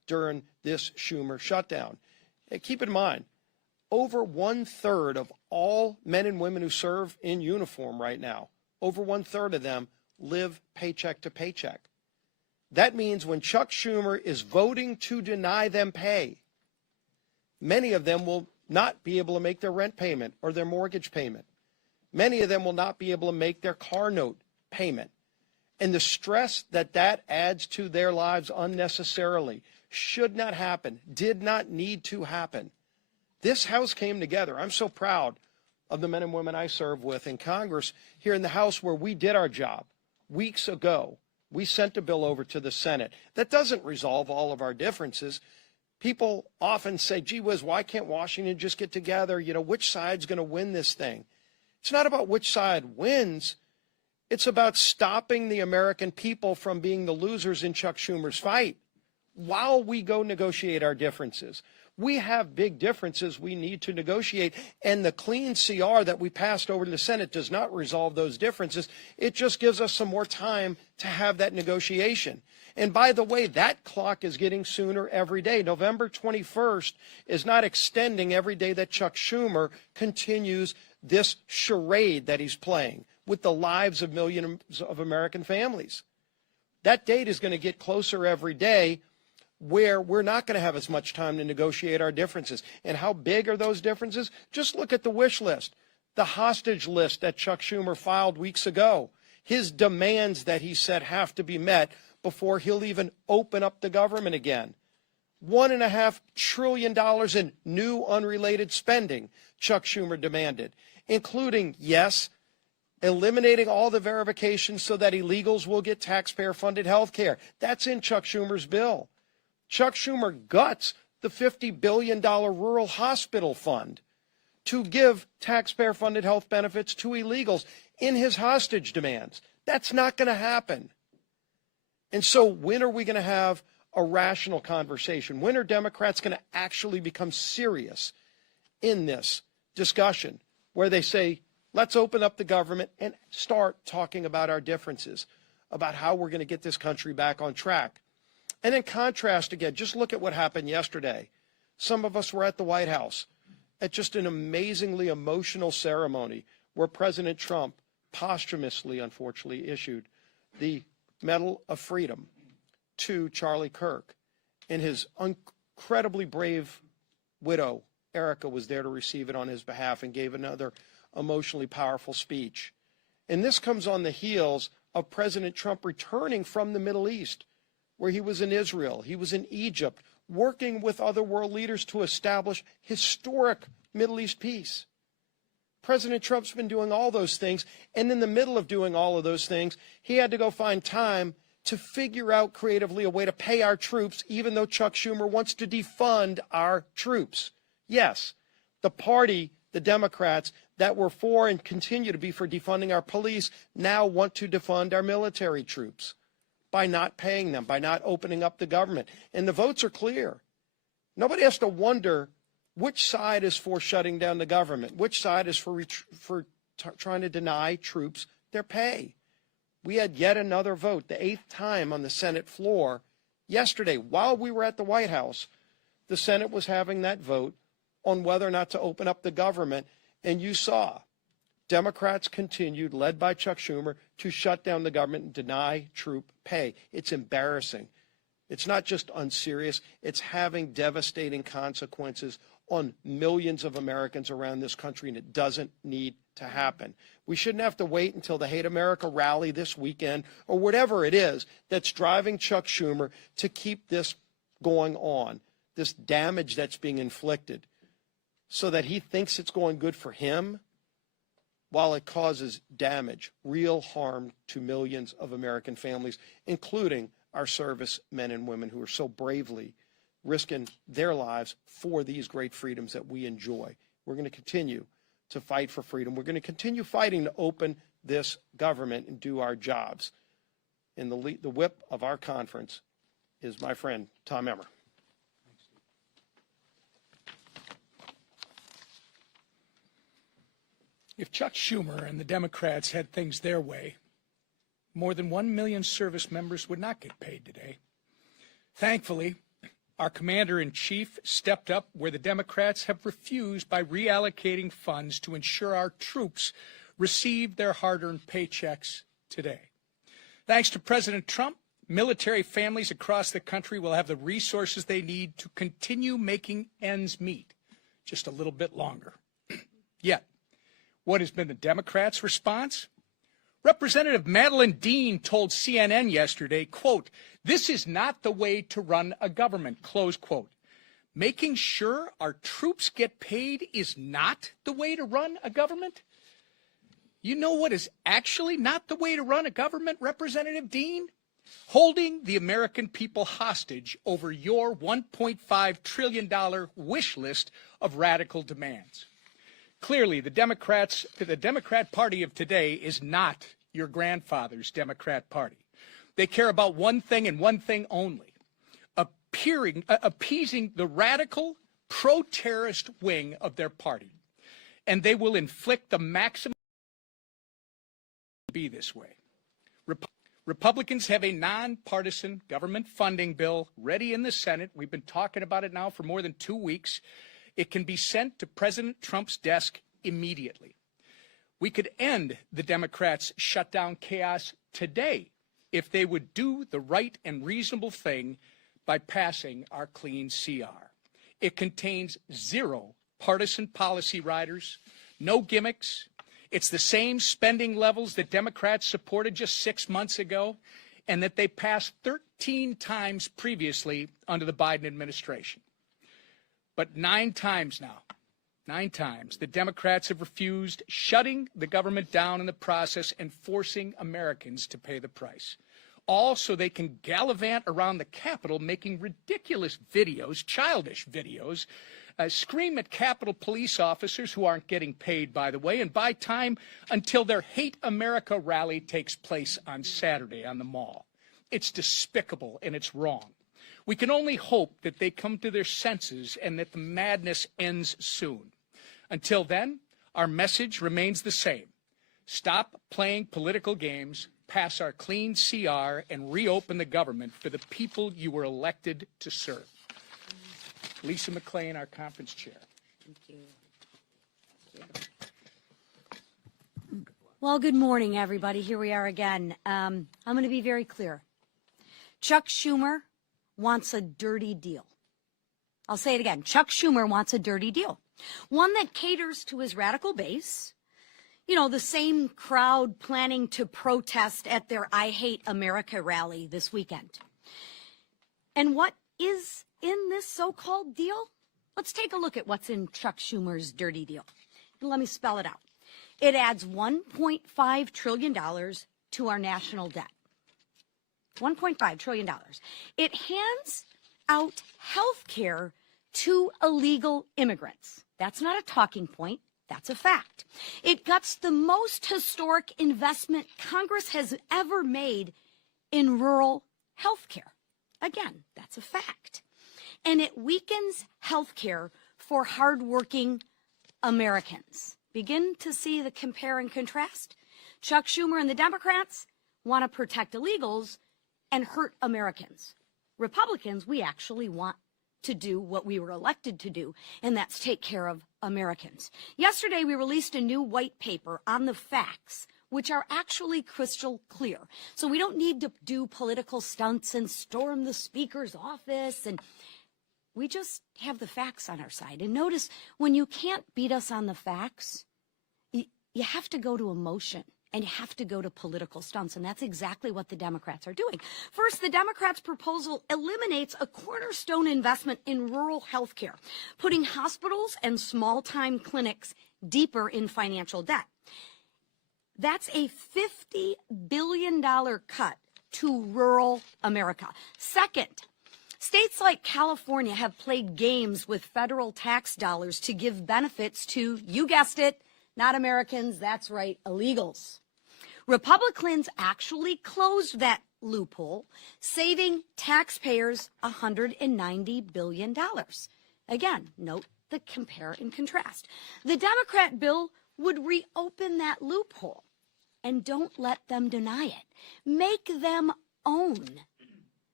during this Schumer shutdown. And keep in mind, over 1/3 of all men and women who serve in uniform right now, over 1/3 of them live paycheck to paycheck. That means when Chuck Schumer is voting to deny them pay, many of them will not be able to make their rent payment or their mortgage payment. Many of them will not be able to make their car note payment. And the stress that that adds to their lives unnecessarily should not happen, did not need to happen. This House came together. I'm so proud of the men and women I serve with in Congress here in the House, where we did our job weeks ago. We sent a bill over to the Senate. That doesn't resolve all of our differences. People often say, gee whiz, why can't Washington just get together? You know, which side's going to win this thing? It's not about which side wins. It's about stopping the American people from being the losers in Chuck Schumer's fight while we go negotiate our differences. We have big differences we need to negotiate, and the clean CR that we passed over to the Senate does not resolve those differences. It just gives us some more time to have that negotiation. And by the way, that clock is getting sooner every day. November 21st is not extending every day that Chuck Schumer continues this charade that he's playing with the lives of millions of American families. That date is going to get closer every day, where we're not going to have as much time to negotiate our differences. And how big are those differences? Just look at the wish list, the hostage list that Chuck Schumer filed weeks ago, his demands that he said have to be met before he'll even open up the government again. $1.5 trillion in new unrelated spending Chuck Schumer demanded, including, yes, eliminating all the verifications so that illegals will get taxpayer-funded health care. That's in Chuck Schumer's bill. Chuck Schumer guts the $50 billion rural hospital fund to give taxpayer-funded health benefits to illegals in his hostage demands. That's not going to happen. And so when are we going to have a rational conversation? When are Democrats going to actually become serious in this discussion where they say, let's open up the government and start talking about our differences, about how we're going to get this country back on track? And in contrast, again, just look at what happened yesterday. Some of us were at the White House at just an amazingly emotional ceremony where President Trump posthumously, unfortunately, issued the Medal of Freedom to Charlie Kirk. And his incredibly brave widow, Erica, was there to receive it on his behalf and gave another emotionally powerful speech. And this comes on the heels of President Trump returning from the Middle East, where he was in Israel, he was in Egypt, working with other world leaders to establish historic Middle East peace. President Trump's been doing all those things, and in the middle of doing all of those things, he had to go find time to figure out creatively a way to pay our troops, even though Chuck Schumer wants to defund our troops. Yes, the party, the Democrats, that were for and continue to be for defunding our police now want to defund our military troops by not paying them, by not opening up the government. And the votes are clear. Nobody has to wonder which side is for shutting down the government, which side is for trying to deny troops their pay. We had yet another vote, the 8th time on the Senate floor yesterday. While we were at the White House, the Senate was having that vote on whether or not to open up the government. And you saw Democrats continued, led by Chuck Schumer, to shut down the government and deny troop pay. It's embarrassing. It's not just unserious. It's having devastating consequences on millions of Americans around this country, and it doesn't need to happen. We shouldn't have to wait until the Hate America rally this weekend or whatever it is that's driving Chuck Schumer to keep this going on, this damage that's being inflicted, so that he thinks it's going good for him, while it causes damage, real harm to millions of American families, including our service men and women who are so bravely risking their lives for these great freedoms that we enjoy. We're going to continue to fight for freedom. We're going to continue fighting to open this government and do our jobs. And the whip of our conference is my friend, Tom Emmer. If Chuck Schumer and the Democrats had things their way, more than 1 million service members would not get paid today. Thankfully, our commander-in-chief stepped up where the Democrats have refused by reallocating funds to ensure our troops receive their hard-earned paychecks today. Thanks to President Trump, military families across the country will have the resources they need to continue making ends meet just a little bit longer. Yet, what has been the Democrats' response? Representative Madeleine Dean told CNN yesterday, quote, "This is not the way to run a government," close quote. Making sure our troops get paid is not the way to run a government? You know what is actually not the way to run a government, Representative Dean? Holding the American people hostage over your $1.5 trillion wish list of radical demands. Clearly, the Democrat Party of today is not your grandfather's Democrat Party. They care about one thing and one thing only, appeasing the radical, pro-terrorist wing of their party. And they will inflict the maximum be this way. Republicans have a nonpartisan government funding bill ready in the Senate. We've been talking about it now for more than 2 weeks. It can be sent to President Trump's desk immediately. We could end the Democrats' shutdown chaos today if they would do the right and reasonable thing by passing our clean CR. It contains 0 partisan policy riders, no gimmicks. It's the same spending levels that Democrats supported just 6 months ago and that they passed 13 times previously under the Biden administration. But 9 times now, 9 times, the Democrats have refused, shutting the government down in the process and forcing Americans to pay the price. All so they can gallivant around the Capitol making ridiculous videos, childish videos, scream at Capitol police officers who aren't getting paid, by the way, and buy time until their Hate America rally takes place on Saturday on the Mall. It's despicable and it's wrong. We can only hope that they come to their senses and that the madness ends soon. Until then, our message remains the same. Stop playing political games, pass our clean CR, and reopen the government for the people you were elected to serve. Lisa McClain, our conference chair. Thank you. Well, good morning, everybody. Here we are again. I'm going to be very clear. Chuck Schumer wants a dirty deal. I'll say it again. Chuck Schumer wants a dirty deal. One that caters to his radical base. You know, the same crowd planning to protest at their I Hate America rally this weekend. And what is in this so-called deal? Let's take a look at what's in Chuck Schumer's dirty deal. And let me spell it out. It adds $1.5 trillion to our national debt. $1.5 trillion. It hands out health care to illegal immigrants. That's not a talking point. That's a fact. It guts the most historic investment Congress has ever made in rural health care. Again, that's a fact. And it weakens health care for hardworking Americans. Begin to see the compare and contrast? Chuck Schumer and the Democrats want to protect illegals and hurt Americans. Republicans, we actually want to do what we were elected to do, and that's take care of Americans. Yesterday, we released a new white paper on the facts, which are actually crystal clear. So we don't need to do political stunts and storm the speaker's office, and we just have the facts on our side. And notice, when you can't beat us on the facts, you have to go to emotion. And you have to go to political stunts, and that's exactly what the Democrats are doing. First, the Democrats' proposal eliminates a cornerstone investment in rural health care, putting hospitals and small-time clinics deeper in financial debt. That's a $50 billion cut to rural America. Second, states like California have played games with federal tax dollars to give benefits to, you guessed it, not Americans, that's right, illegals. Republicans actually closed that loophole, saving taxpayers $190 billion. Again, note the compare and contrast. The Democrat bill would reopen that loophole, and don't let them deny it. Make them own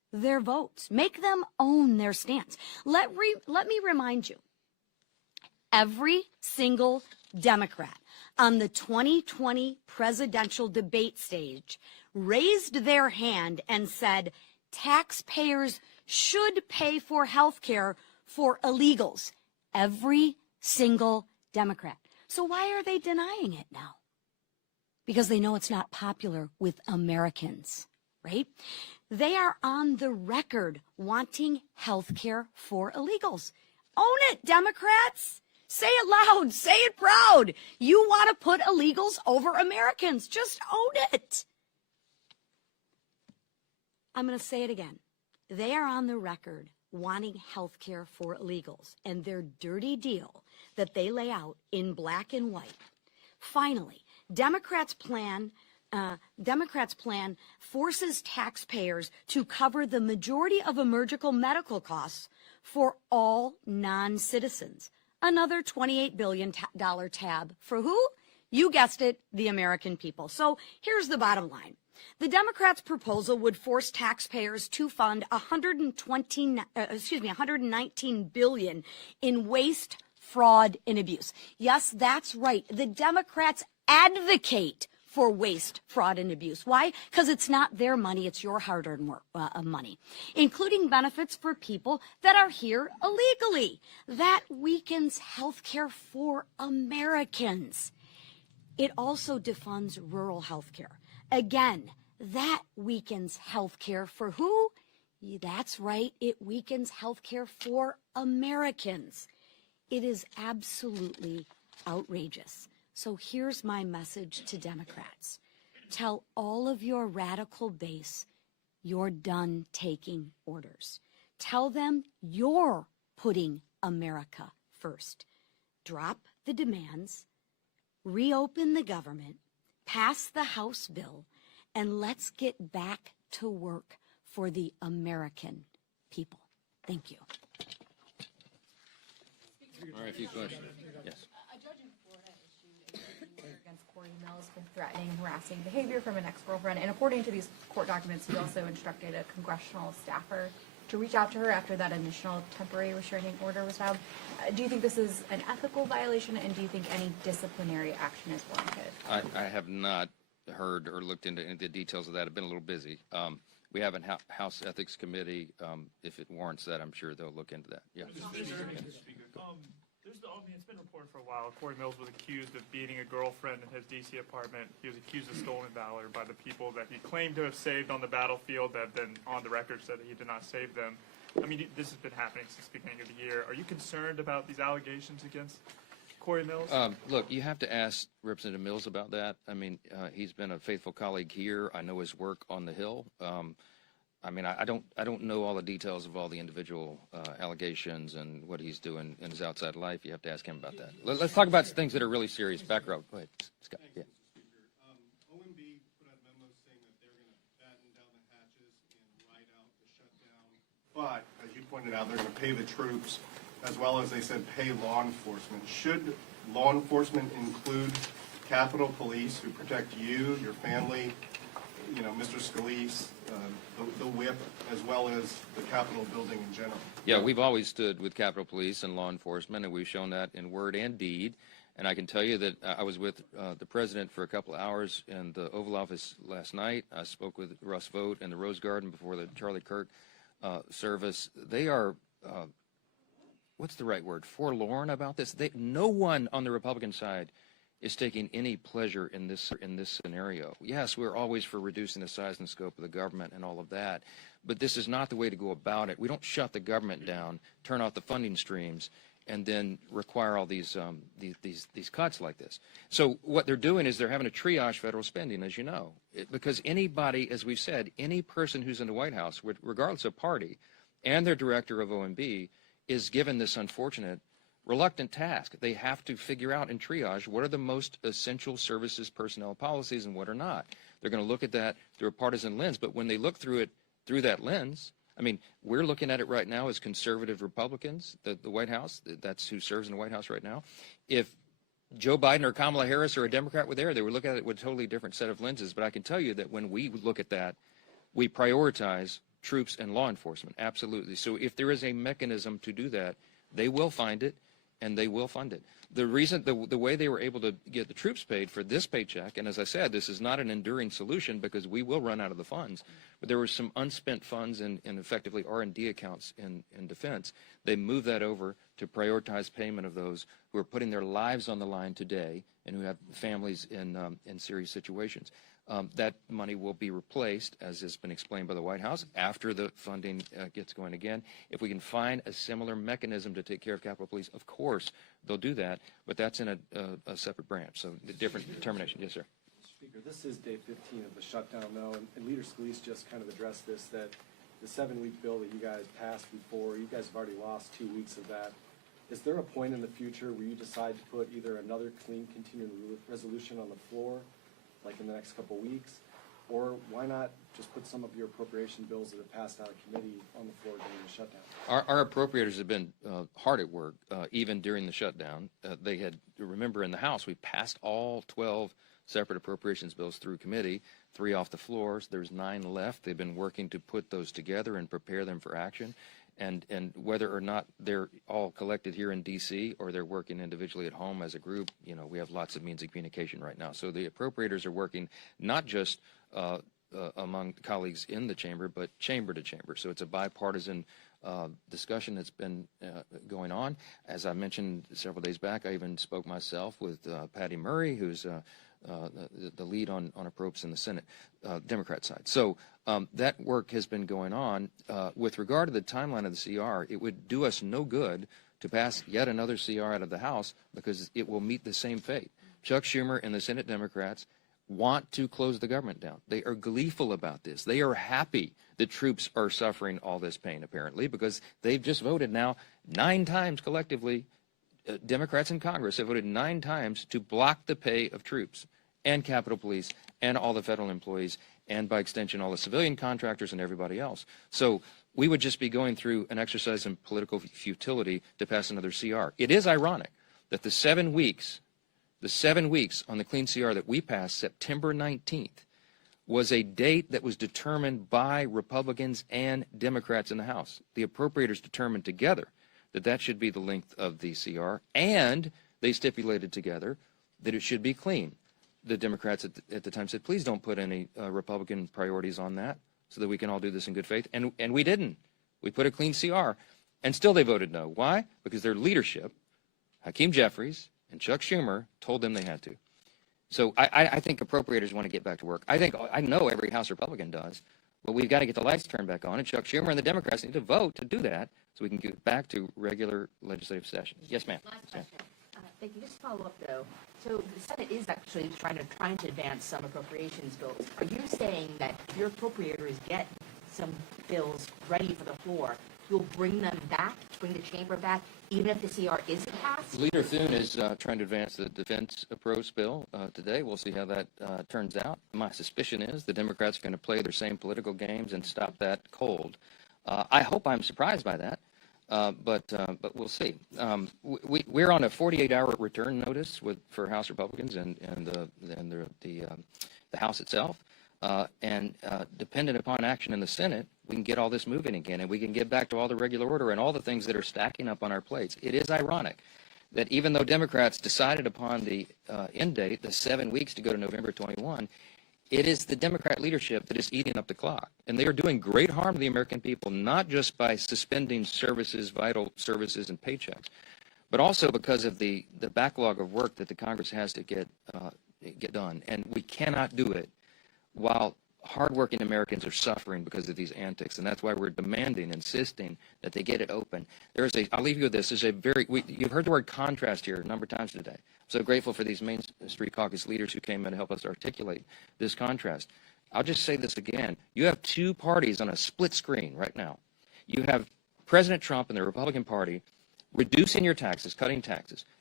their votes. Make them own their stance. Let me remind you, every single Democrat on the 2020 presidential debate stage raised their hand and said taxpayers should pay for health care for illegals. Every single Democrat. So why are they denying it now? Because they know it's not popular with Americans, right? They are on the record wanting health care for illegals. Own it, Democrats. Say it loud. Say it proud. You want to put illegals over Americans. Just own it. I'm going to say it again. They are on the record wanting health care for illegals, and their dirty deal that they lay out in black and white. Finally, Democrats' plan forces taxpayers to cover the majority of emergency medical costs for all non-citizens. Another $28 billion tab for who? You guessed it, the American people. So here's the bottom line. The Democrats' proposal would force taxpayers to fund $119 billion in waste, fraud, and abuse. Yes, that's right. The Democrats advocate for waste, fraud, and abuse. Why? Because it's not their money, it's your hard-earned money, including benefits for people that are here illegally. That weakens health care for Americans. It also defunds rural health care. Again, that weakens health care for who? That's right, it weakens health care for Americans. It is absolutely outrageous. So here's my message to Democrats. Tell all of your radical base you're done taking orders. Tell them you're putting America first. Drop the demands, reopen the government, pass the House bill, and let's get back to work for the American people. Thank you. All right, a few questions. Yes. A judge in Florida issued a order against Corey Mills for threatening, harassing behavior from an ex-girlfriend. And according to these court documents, he also instructed a congressional staffer to reach out to her after that initial temporary restraining order was filed. Do you think this is an ethical violation, and do you think any disciplinary action is warranted? I have not heard or looked into any of the details of that. I've been a little busy. We have a House Ethics Committee. If it warrants that, I'm sure they'll look into that. Yeah. It's been reported for a while. Corey Mills was accused of beating a girlfriend in his D.C. apartment. He was accused of stolen valor by the people that he claimed to have saved on the battlefield that then on the record said that he did not save them. I mean, this has been happening since the beginning of the year. Are you concerned about these allegations against Corey Mills? Look, you have to ask Representative Mills about that. I mean, he's been a faithful colleague here. I know his work on the Hill. I mean, I don't know all the details of all the individual allegations and what he's doing in his outside life. You have to ask him about that. Let's talk about things that are really serious. Back row. Go ahead, Scott. Yeah. OMB put out memos saying that they're going to batten down the hatches and ride out the shutdown. But, as you pointed out, they're going to pay the troops, as well as they said pay law enforcement. Should law enforcement include Capitol Police who protect you, your family, you know, Mr. Scalise, the whip, as well as the Capitol building in general? Yeah, we've always stood with Capitol Police and law enforcement, and we've shown that in word and deed. And I can tell you that I was with the president for a couple of hours in the Oval Office last night. I spoke with Russ Vought in the Rose Garden before the Charlie Kirk service. They are, what's the right word, forlorn about this. No one on the Republican side is taking any pleasure in this scenario. Yes, we're always for reducing the size and scope of the government and all of that, but this is not the way to go about it. We don't shut the government down, turn off the funding streams, and then require all these cuts like this. So what they're doing is they're having to triage federal spending, as you know, because anybody, as we've said, any person who's in the White House, regardless of party, and their director of OMB, is given this unfortunate reluctant task. They have to figure out and triage what are the most essential services personnel policies and what are not. They're going to look at that through a partisan lens, but when they look through it through that lens, I mean, we're looking at it right now as conservative Republicans, the White House, that's who serves in the White House right now. If Joe Biden or Kamala Harris or a Democrat were there, they would look at it with a totally different set of lenses. But I can tell you that when we look at that, we prioritize troops and law enforcement. Absolutely. So if there is a mechanism to do that, they will find it and they will fund it. The reason, the way they were able to get the troops paid for this paycheck, and as I said, this is not an enduring solution because we will run out of the funds, but there were some unspent funds in effectively R&D accounts in defense. They moved that over to prioritize payment of those who are putting their lives on the line today and who have families in serious situations. That money will be replaced, as has been explained by the White House, after the funding gets going again. If we can find a similar mechanism to take care of Capitol Police, of course they'll do that, but that's in a separate branch, so a different determination. Yes, sir. Speaker, this is day 15 of the shutdown now, and Leader Scalise just kind of addressed this, that the 7-week bill that you guys passed before, you guys have already lost 2 weeks of that. Is there a point in the future where you decide to put either another clean continuing resolution on the floor, like in the next couple of weeks, or why not just put some of your appropriation bills that have passed out of committee on the floor during the shutdown? Our appropriators have been hard at work, even during the shutdown. They had, remember in the House, we passed all 12 separate appropriations bills through committee, 3 off the floors. There's 9 left. They've been working to put those together and prepare them for action. And whether or not they're all collected here in D.C. or they're working individually at home as a group, you know, we have lots of means of communication right now. So the appropriators are working not just among colleagues in the chamber, but chamber to chamber. So it's a bipartisan discussion that's been going on. As I mentioned several days back, I even spoke myself with Patty Murray, who's the lead on approps in the Senate, Democrat side. So that work has been going on. With regard to the timeline of the CR, it would do us no good to pass yet another CR out of the House because it will meet the same fate. Chuck Schumer and the Senate Democrats want to close the government down. They are gleeful about this. They are happy that troops are suffering all this pain, apparently, because they've just voted now 9 times collectively. Democrats in Congress have voted 9 times to block the pay of troops and Capitol Police and all the federal employees and, by extension, all the civilian contractors and everybody else. So we would just be going through an exercise in political futility to pass another CR. It is ironic that the 7 weeks on the clean CR that we passed, September 19th, was a date that was determined by Republicans and Democrats in the House. The appropriators determined together that that should be the length of the CR, and they stipulated together that it should be clean. The Democrats at the time said, please don't put any Republican priorities on that so that we can all do this in good faith. And we didn't. We put a clean CR, and still they voted no. Why? Because their leadership, Hakeem Jeffries and Chuck Schumer, told them they had to. So I think appropriators want to get back to work. I know every House Republican does, but we've got to get the lights turned back on, and Chuck Schumer and the Democrats need to vote to do that so we can get back to regular legislative sessions. Yes, ma'am. Last question. Thank you. Just to follow up, though. So the Senate is actually trying to advance some appropriations bills. Are you saying that if your appropriators get some bills ready for the floor, you'll bring them back, bring the chamber back, even if the CR isn't passed? Leader Thune is trying to advance the defense approach bill today. We'll see how that turns out. My suspicion is the Democrats are going to play their same political games and stop that cold. I hope I'm surprised by that, but we'll see. We're on a 48-hour return notice for House Republicans and the House itself. And dependent upon action in the Senate, we can get all this moving again, and we can get back to all the regular order and all the things that are stacking up on our plates. It is ironic that even though Democrats decided upon the end date, the 7 weeks to go to November 21, it is the Democrat leadership that is eating up the clock. And they are doing great harm to the American people, not just by suspending services, vital services and paychecks, but also because of the backlog of work that the Congress has to get done. And we cannot do it while hardworking Americans are suffering because of these antics, and that's why we're demanding, insisting that they get it open. I'll leave you with this. You've heard the word contrast here a number of times today. I'm so grateful for these Main Street Caucus leaders who came in to help us articulate this contrast. I'll just say this again. You have 2 parties on a split screen right now. You have President Trump and the Republican Party reducing your taxes, cutting taxes,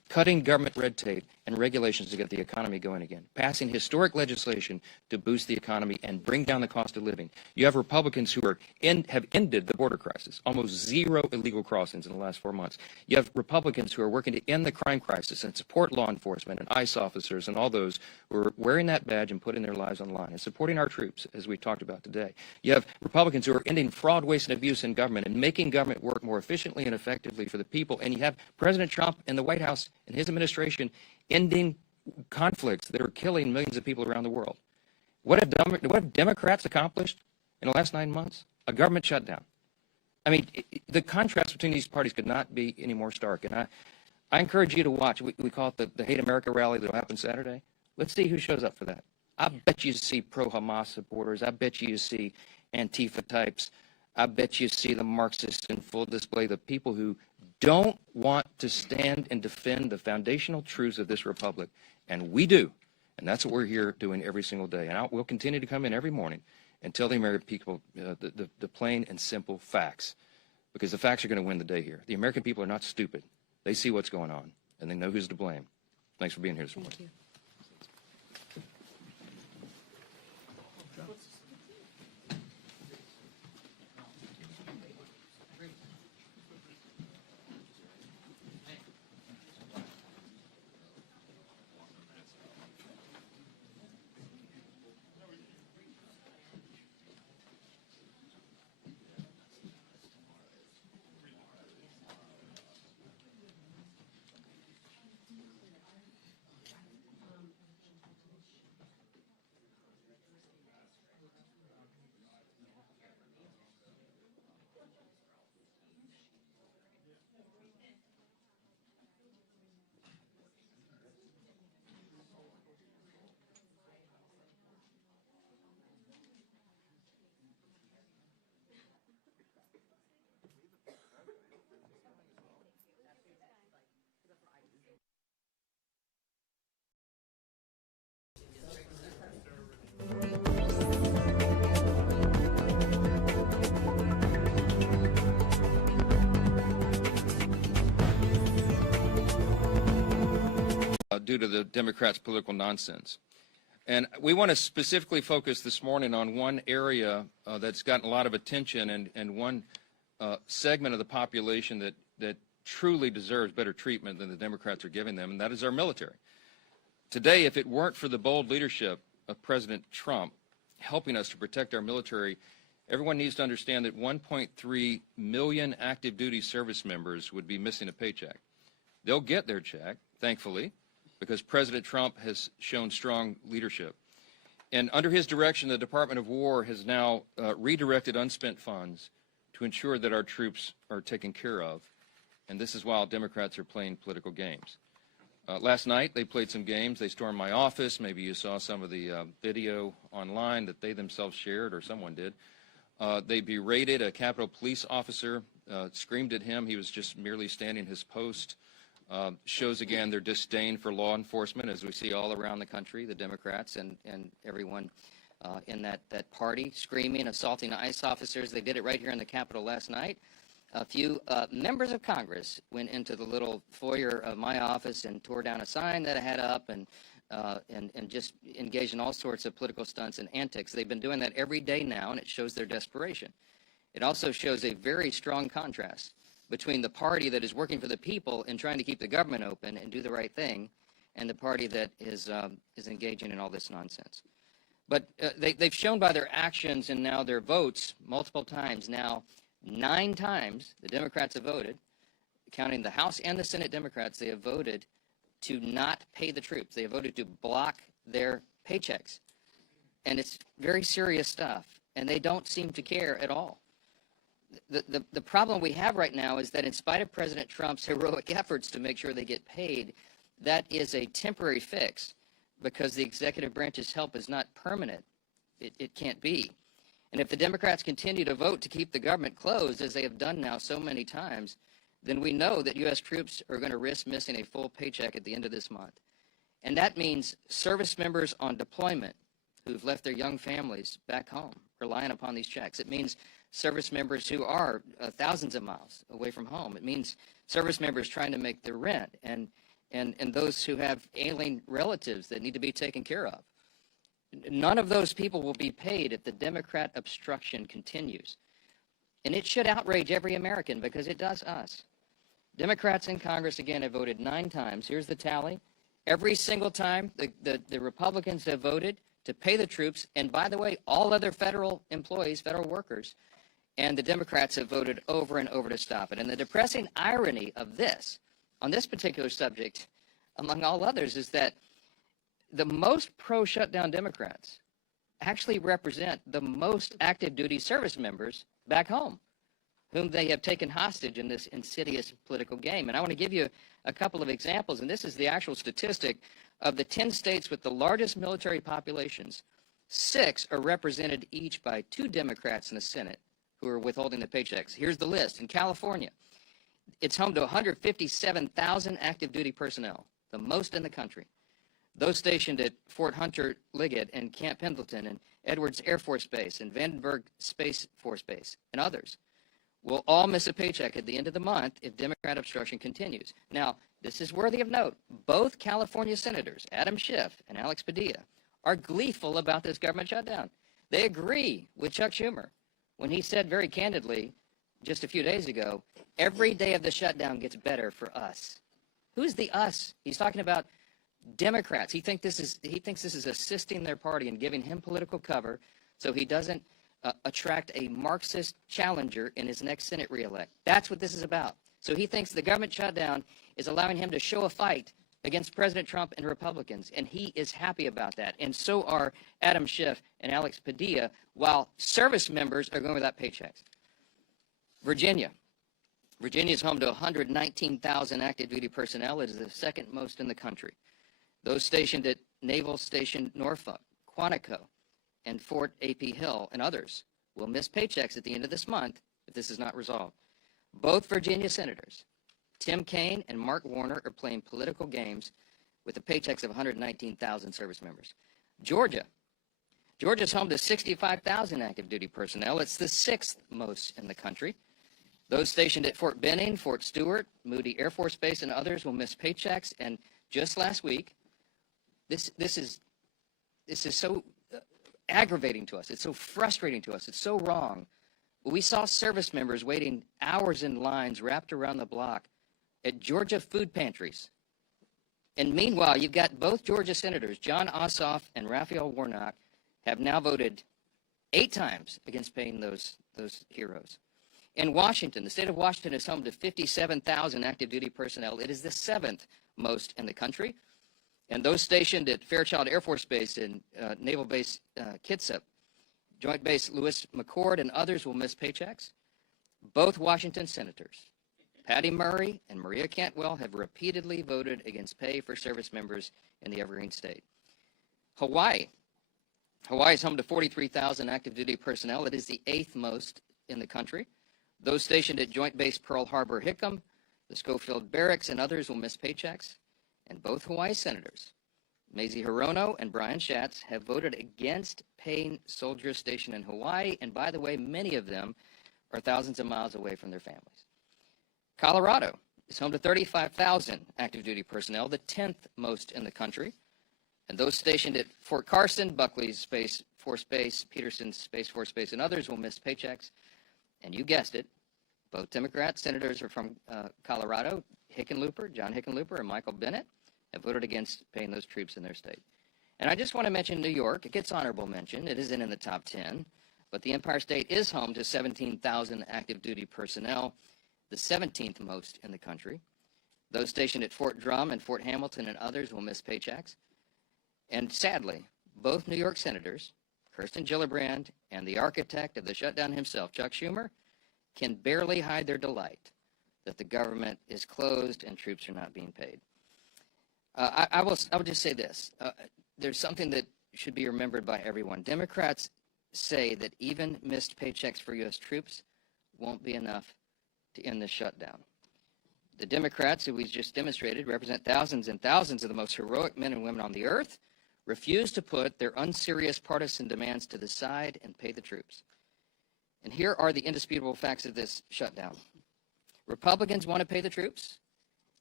cutting government red tape and regulations to get the economy going again, passing historic legislation to boost the economy and bring down the cost of living. You have Republicans who have ended the border crisis, almost zero illegal crossings in the last 4 months. You have Republicans who are working to end the crime crisis and support law enforcement and ICE officers and all those who are wearing that badge and putting their lives on the line and supporting our troops, as we talked about today. You have Republicans who are ending fraud, waste, and abuse in government and making government work more efficiently and effectively for the people. And you have President Trump and the White House and his administration ending conflicts that are killing millions of people around the world. What have Democrats accomplished in the last 9 months? A government shutdown. I mean, the contrast between these parties could not be any more stark. And I encourage you to watch. We call it the Hate America rally that will happen Saturday. Let's see who shows up for that. I bet you see pro-Hamas supporters. I bet you see Antifa types. I bet you see the Marxists in full display, the people who don't want to stand and defend the foundational truths of this republic. And we do. And that's what we're here doing every single day. And we'll continue to come in every morning and tell the American people the plain and simple facts. Because the facts are going to win the day here. The American people are not stupid. They see what's going on, and they know who's to blame. Thanks for being here this morning. Thank you. Due to the Democrats' political nonsense. And we want to specifically focus this morning on one area that's gotten a lot of attention and one segment of the population that truly deserves better treatment than the Democrats are giving them, and that is our military. Today, if it weren't for the bold leadership of President Trump helping us to protect our military, everyone needs to understand that 1.3 million active duty service members would be missing a paycheck. They'll get their check, thankfully, because President Trump has shown strong leadership. And under his direction, the Department of War has now redirected unspent funds to ensure that our troops are taken care of. And this is while Democrats are playing political games. Last night, they played some games. They stormed my office. Maybe you saw some of the video online that they themselves shared, or someone did. They berated a Capitol Police officer, screamed at him. He was just merely standing his post. Shows again their disdain for law enforcement, as we see all around the country, the Democrats and everyone in that party screaming, assaulting ICE officers. They did it right here in the Capitol last night. A few members of Congress went into the little foyer of my office and tore down a sign that I had up and just engaged in all sorts of political stunts and antics. They've been doing that every day now, and it shows their desperation. It also shows a very strong contrast between the party that is working for the people and trying to keep the government open and do the right thing, and the party that is engaging in all this nonsense. But they've shown by their actions and now their votes multiple times now, 9 times the Democrats have voted, counting the House and the Senate Democrats, they have voted to not pay the troops. They have voted to block their paychecks. And it's very serious stuff, and they don't seem to care at all. The problem we have right now is that in spite of President Trump's heroic efforts to make sure they get paid, that is a temporary fix because the executive branch's help is not permanent. It can't be. And if the Democrats continue to vote to keep the government closed, as they have done now so many times, then we know that U.S. troops are going to risk missing a full paycheck at the end of this month. And that means service members on deployment who've left their young families back home, relying upon these checks. It means service members who are thousands of miles away from home. It means service members trying to make their rent. And and those who have ailing relatives that need to be taken care of. None of those people will be paid if the Democrat obstruction continues. And it should outrage every American because it does us. Democrats in Congress, again, have voted 9 times. Here's the tally. Every single time the Republicans have voted to pay the troops, and by the way, all other federal employees, federal workers, and the Democrats have voted over and over to stop it. And the depressing irony of this, on this particular subject, among all others, is that the most pro-shutdown Democrats actually represent the most active duty service members back home, whom they have taken hostage in this insidious political game. And I want to give you a couple of examples, and this is the actual statistic of the 10 states with the largest military populations. 6 are represented each by 2 Democrats in the Senate who are withholding the paychecks. Here's the list. In California, it's home to 157,000 active duty personnel, the most in the country. Those stationed at Fort Hunter Liggett and Camp Pendleton and Edwards Air Force Base and Vandenberg Space Force Base and others will all miss a paycheck at the end of the month if Democrat obstruction continues. Now, this is worthy of note. Both California senators, Adam Schiff and Alex Padilla, are gleeful about this government shutdown. They agree with Chuck Schumer when he said very candidly just a few days ago, every day of the shutdown gets better for us. Who's the us? He's talking about Democrats. He thinks this is assisting their party and giving him political cover so he doesn't attract a Marxist challenger in his next Senate reelect. That's what this is about. So he thinks the government shutdown is allowing him to show a fight against President Trump and Republicans, and he is happy about that. And so are Adam Schiff and Alex Padilla, while service members are going without paychecks. Virginia is home to 119,000 active duty personnel. It is the second most in the country. Those stationed at Naval Station Norfolk, Quantico, and Fort A.P. Hill, and others will miss paychecks at the end of this month if this is not resolved. Both Virginia senators, Tim Kaine and Mark Warner, are playing political games with the paychecks of 119,000 service members. Georgia's home to 65,000 active duty personnel. It's the 6th most in the country. Those stationed at Fort Benning, Fort Stewart, Moody Air Force Base, and others will miss paychecks. And just last week, this is so aggravating to us. It's so frustrating to us. It's so wrong. We saw service members waiting hours in lines wrapped around the block at Georgia food pantries. And meanwhile, you've got both Georgia senators, John Ossoff and Raphael Warnock, have now voted 8 times against paying those heroes. In Washington, the state of Washington is home to 57,000 active duty personnel. It is the 7th most in the country. And those stationed at Fairchild Air Force Base and Naval Base Kitsap, Joint Base Lewis McChord, and others will miss paychecks. Both Washington senators, Patty Murray and Maria Cantwell, have repeatedly voted against pay for service members in the Evergreen State. Hawaii is home to 43,000 active duty personnel. It is the 8th most in the country. Those stationed at Joint Base Pearl Harbor Hickam, the Schofield Barracks, and others will miss paychecks. And both Hawaii senators, Mazie Hirono and Brian Schatz, have voted against paying soldiers stationed in Hawaii. And by the way, many of them are thousands of miles away from their families. Colorado is home to 35,000 active duty personnel, the 10th most in the country. And those stationed at Fort Carson, Buckley's Space Force Base, Peterson's Space Force Base, and others will miss paychecks. And you guessed it, both Democrat senators are from Colorado. John Hickenlooper, and Michael Bennett have voted against paying those troops in their state. And I just want to mention New York. It gets honorable mention. It isn't in the top 10, but the Empire State is home to 17,000 active duty personnel, the 17th most in the country. Those stationed at Fort Drum and Fort Hamilton and others will miss paychecks. And sadly, both New York senators, Kirsten Gillibrand and the architect of the shutdown himself, Chuck Schumer, can barely hide their delight that the government is closed and troops are not being paid. I will just say this. There's something that should be remembered by everyone. Democrats say that even missed paychecks for U.S. troops won't be enough to end the shutdown. The Democrats, who we just demonstrated, represent thousands and thousands of the most heroic men and women on the earth, refuse to put their unserious partisan demands to the side and pay the troops. And here are the indisputable facts of this shutdown. Republicans want to pay the troops,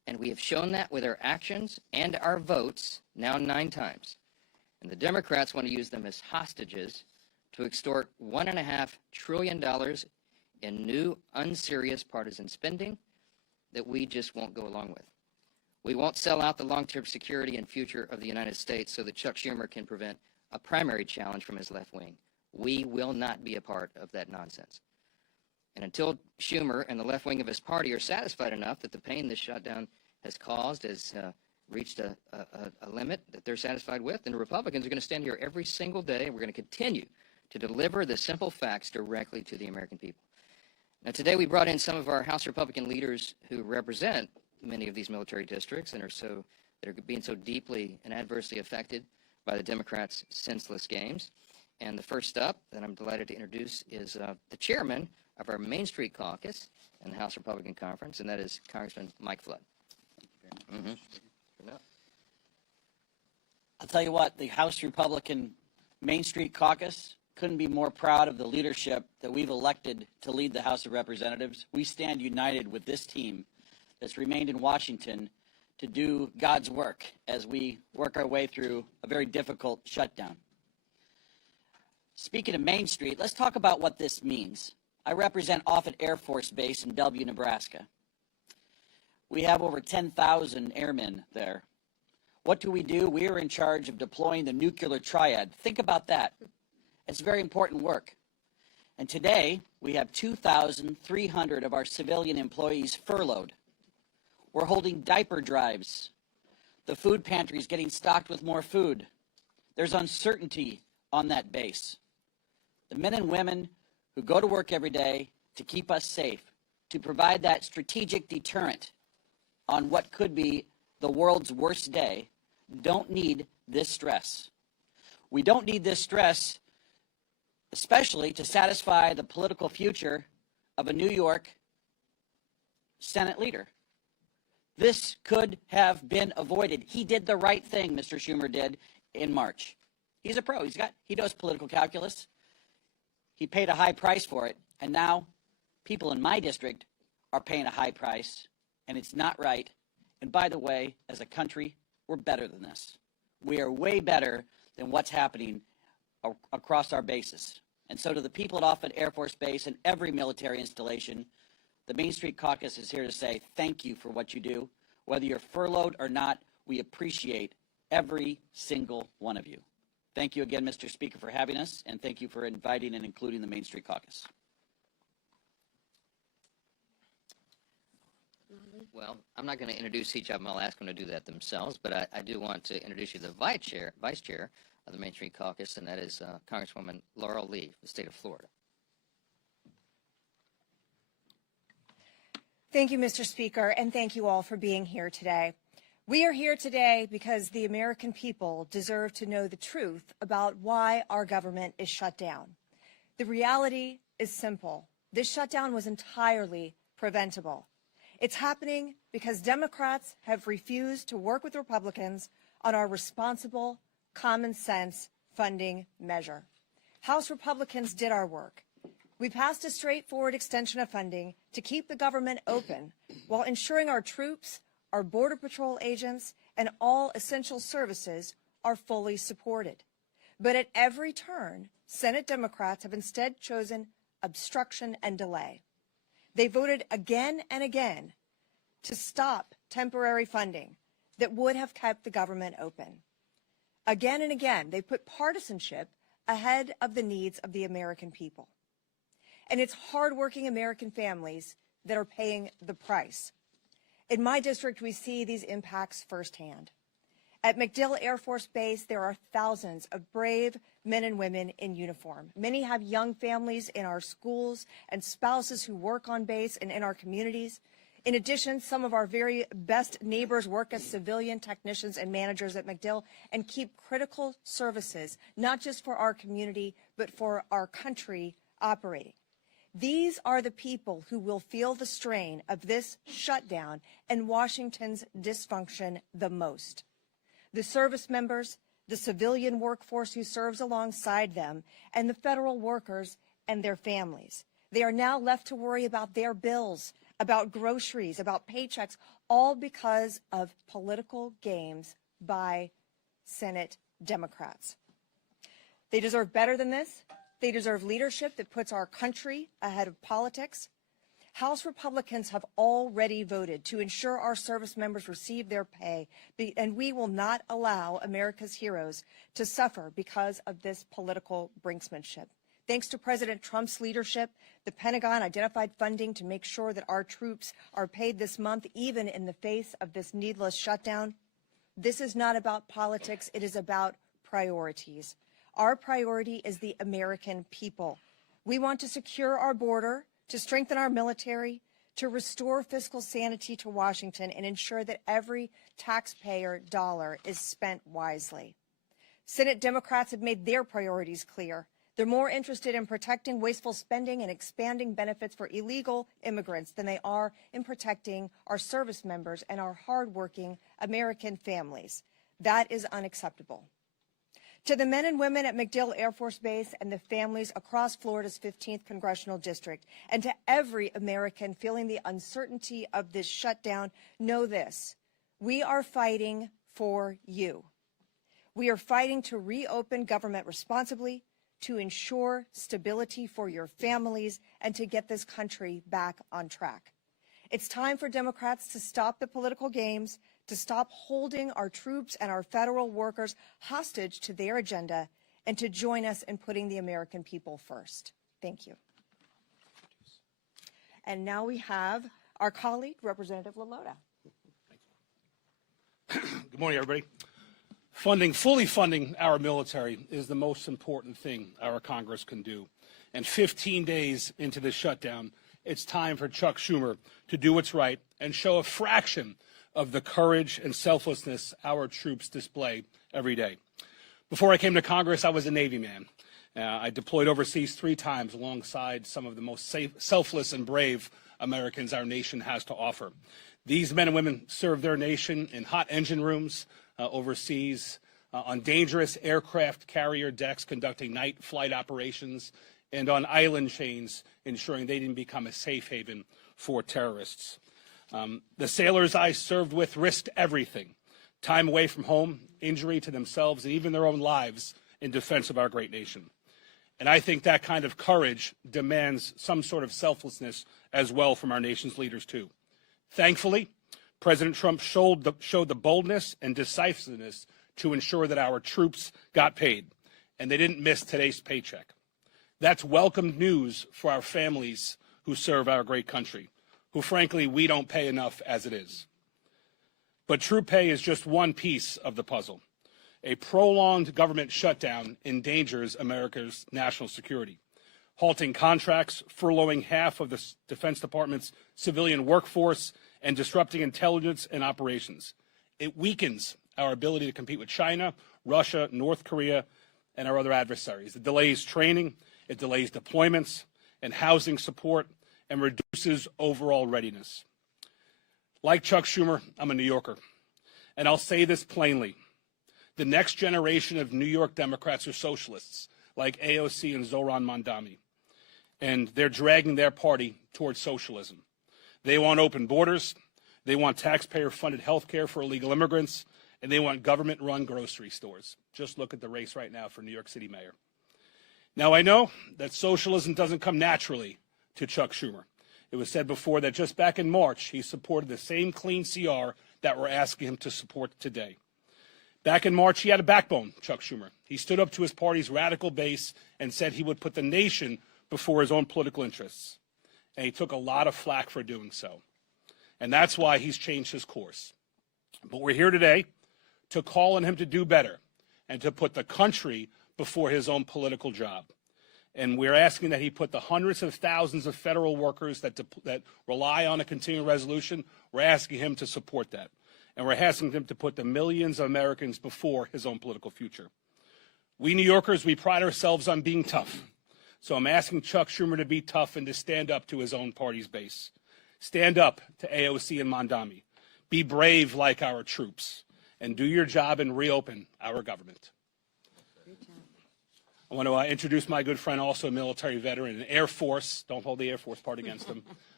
And we have shown that with our actions and our votes now 9 times. And the Democrats want to use them as hostages to extort $1.5 trillion in new, unserious partisan spending that we just won't go along with. We won't sell out the long-term security and future of the United States so that Chuck Schumer can prevent a primary challenge from his left wing. We will not be a part of that nonsense. And until Schumer and the left wing of his party are satisfied enough that the pain this shutdown has caused has reached a limit that they're satisfied with, then the Republicans are going to stand here every single day, and we're going to continue to deliver the simple facts directly to the American people. Now, today we brought in some of our House Republican leaders who represent many of these military districts and that are being so deeply and adversely affected by the Democrats' senseless games. And the first up that I'm delighted to introduce is the chairman of our Main Street Caucus in the House Republican Conference, and that is Congressman Mike Flood. I'll tell you what, the House Republican Main Street Caucus couldn't be more proud of the leadership that we've elected to lead the House of Representatives. We stand united with this team that's remained in Washington to do God's work as we work our way through a very difficult shutdown. Speaking of Main Street, let's talk about what this means. I represent Offutt Air Force Base in W, Nebraska. We have over 10,000 airmen there. What do? We are in charge of deploying the nuclear triad. Think about that. It's very important work. And today, we have 2,300 of our civilian employees furloughed. We're holding diaper drives. The food pantry is getting stocked with more food. There's uncertainty on that base. The men and women who go to work every day to keep us safe, to provide that strategic deterrent on what could be the world's worst day, don't need this stress. We don't need this stress, especially to satisfy the political future of a New York Senate leader. This could have been avoided. He did the right thing, Mr. Schumer did in March. He's a pro. He knows political calculus. He paid a high price for it, and now people in my district are paying a high price, and it's not right. And by the way, as a country, we're better than this. We are way better than what's happening across our bases. And so to the people at Offutt Air Force Base and every military installation, the Main Street Caucus is here to say thank you for what you do. Whether you're furloughed or not, we appreciate every single one of you. Thank you again, Mr. Speaker, for having us, and thank you for inviting and including the Main Street Caucus. Well, I'm not going to introduce each of them. I'll ask them to do that themselves, but I do want to introduce you to the vice chair of the Main Street Caucus, and that is Congresswoman Laurel Lee, the state of Florida. Thank you, Mr. Speaker, and thank you all for being here today. We are here today because the American people deserve to know the truth about why our government is shut down. The reality is simple. This shutdown was entirely preventable. It's happening because Democrats have refused to work with Republicans on our responsible, common sense funding measure. House Republicans did our work. We passed a straightforward extension of funding to keep the government open while ensuring our troops, our Border Patrol agents, and all essential services are fully supported. But at every turn, Senate Democrats have instead chosen obstruction and delay. They voted again and again to stop temporary funding that would have kept the government open. Again and again, they put partisanship ahead of the needs of the American people. And it's hardworking American families that are paying the price. In my district, we see these impacts firsthand. At MacDill Air Force Base, there are thousands of brave men and women in uniform. Many have young families in our schools and spouses who work on base and in our communities. In addition, some of our very best neighbors work as civilian technicians and managers at MacDill and keep critical services, not just for our community, but for our country operating. These are the people who will feel the strain of this shutdown and Washington's dysfunction the most. The service members, the civilian workforce who serves alongside them, and the federal workers and their families. They are now left to worry about their bills, about groceries, about paychecks, all because of political games by Senate Democrats. They deserve better than this. They deserve leadership that puts our country ahead of politics. House Republicans have already voted to ensure our service members receive their pay, and we will not allow America's heroes to suffer because of this political brinksmanship. Thanks to President Trump's leadership, the Pentagon identified funding to make sure that our troops are paid this month, even in the face of this needless shutdown. This is not about politics. It is about priorities. Our priority is the American people. We want to secure our border, to strengthen our military, to restore fiscal sanity to Washington, and ensure that every taxpayer dollar is spent wisely. Senate Democrats have made their priorities clear. They're more interested in protecting wasteful spending and expanding benefits for illegal immigrants than they are in protecting our service members and our hardworking American families. That is unacceptable. To the men and women at MacDill Air Force Base and the families across Florida's 15th Congressional District, and to every American feeling the uncertainty of this shutdown, know this: we are fighting for you. We are fighting to reopen government responsibly, to ensure stability for your families, and to get this country back on track. It's time for Democrats to stop the political games, to stop holding our troops and our federal workers hostage to their agenda, and to join us in putting the American people first. Thank you. And now we have our colleague, Representative LaLota. Good morning, everybody. Fully funding our military is the most important thing our Congress can do. And 15 days into the shutdown, it's time for Chuck Schumer to do what's right and show a fraction of the courage and selflessness our troops display every day. Before I came to Congress, I was a Navy man. I deployed overseas 3 times alongside some of the most selfless and brave Americans our nation has to offer. These men and women serve their nation in hot engine rooms overseas, on dangerous aircraft carrier decks conducting night flight operations, and on island chains ensuring they didn't become a safe haven for terrorists. The sailors I served with risked everything: time away from home, injury to themselves, and even their own lives in defense of our great nation. And I think that kind of courage demands some sort of selflessness as well from our nation's leaders, too. Thankfully, President Trump showed the boldness and decisiveness to ensure that our troops got paid, and they didn't miss today's paycheck. That's welcome news for our families who serve our great country, who, frankly, we don't pay enough as it is. But troop pay is just one piece of the puzzle. A prolonged government shutdown endangers America's national security, halting contracts, furloughing half of the Defense Department's civilian workforce, and disrupting intelligence and operations. It weakens our ability to compete with China, Russia, North Korea, and our other adversaries. It delays training, it delays deployments and housing support, and reduces overall readiness. Like Chuck Schumer, I'm a New Yorker, and I'll say this plainly. The next generation of New York Democrats are socialists, like AOC and Zohran Mamdani, and they're dragging their party towards socialism. They want open borders, they want taxpayer-funded health care for illegal immigrants, and they want government-run grocery stores. Just look at the race right now for New York City mayor. Now, I know that socialism doesn't come naturally to Chuck Schumer. It was said before that just back in March, he supported the same clean CR that we're asking him to support today. Back in March, he had a backbone, Chuck Schumer. He stood up to his party's radical base and said he would put the nation before his own political interests. And he took a lot of flack for doing so. And that's why he's changed his course. But we're here today to call on him to do better and to put the country before his own political job. And we're asking that he put the hundreds of thousands of federal workers that rely on a continuing resolution, we're asking him to support that. And we're asking him to put the millions of Americans before his own political future. We New Yorkers, we pride ourselves on being tough. So I'm asking Chuck Schumer to be tough and to stand up to his own party's base. Stand up to AOC and Mamdani. Be brave like our troops. And do your job and reopen our government. I want to introduce my good friend, also a military veteran, an Air Force. Don't hold the Air Force part against him.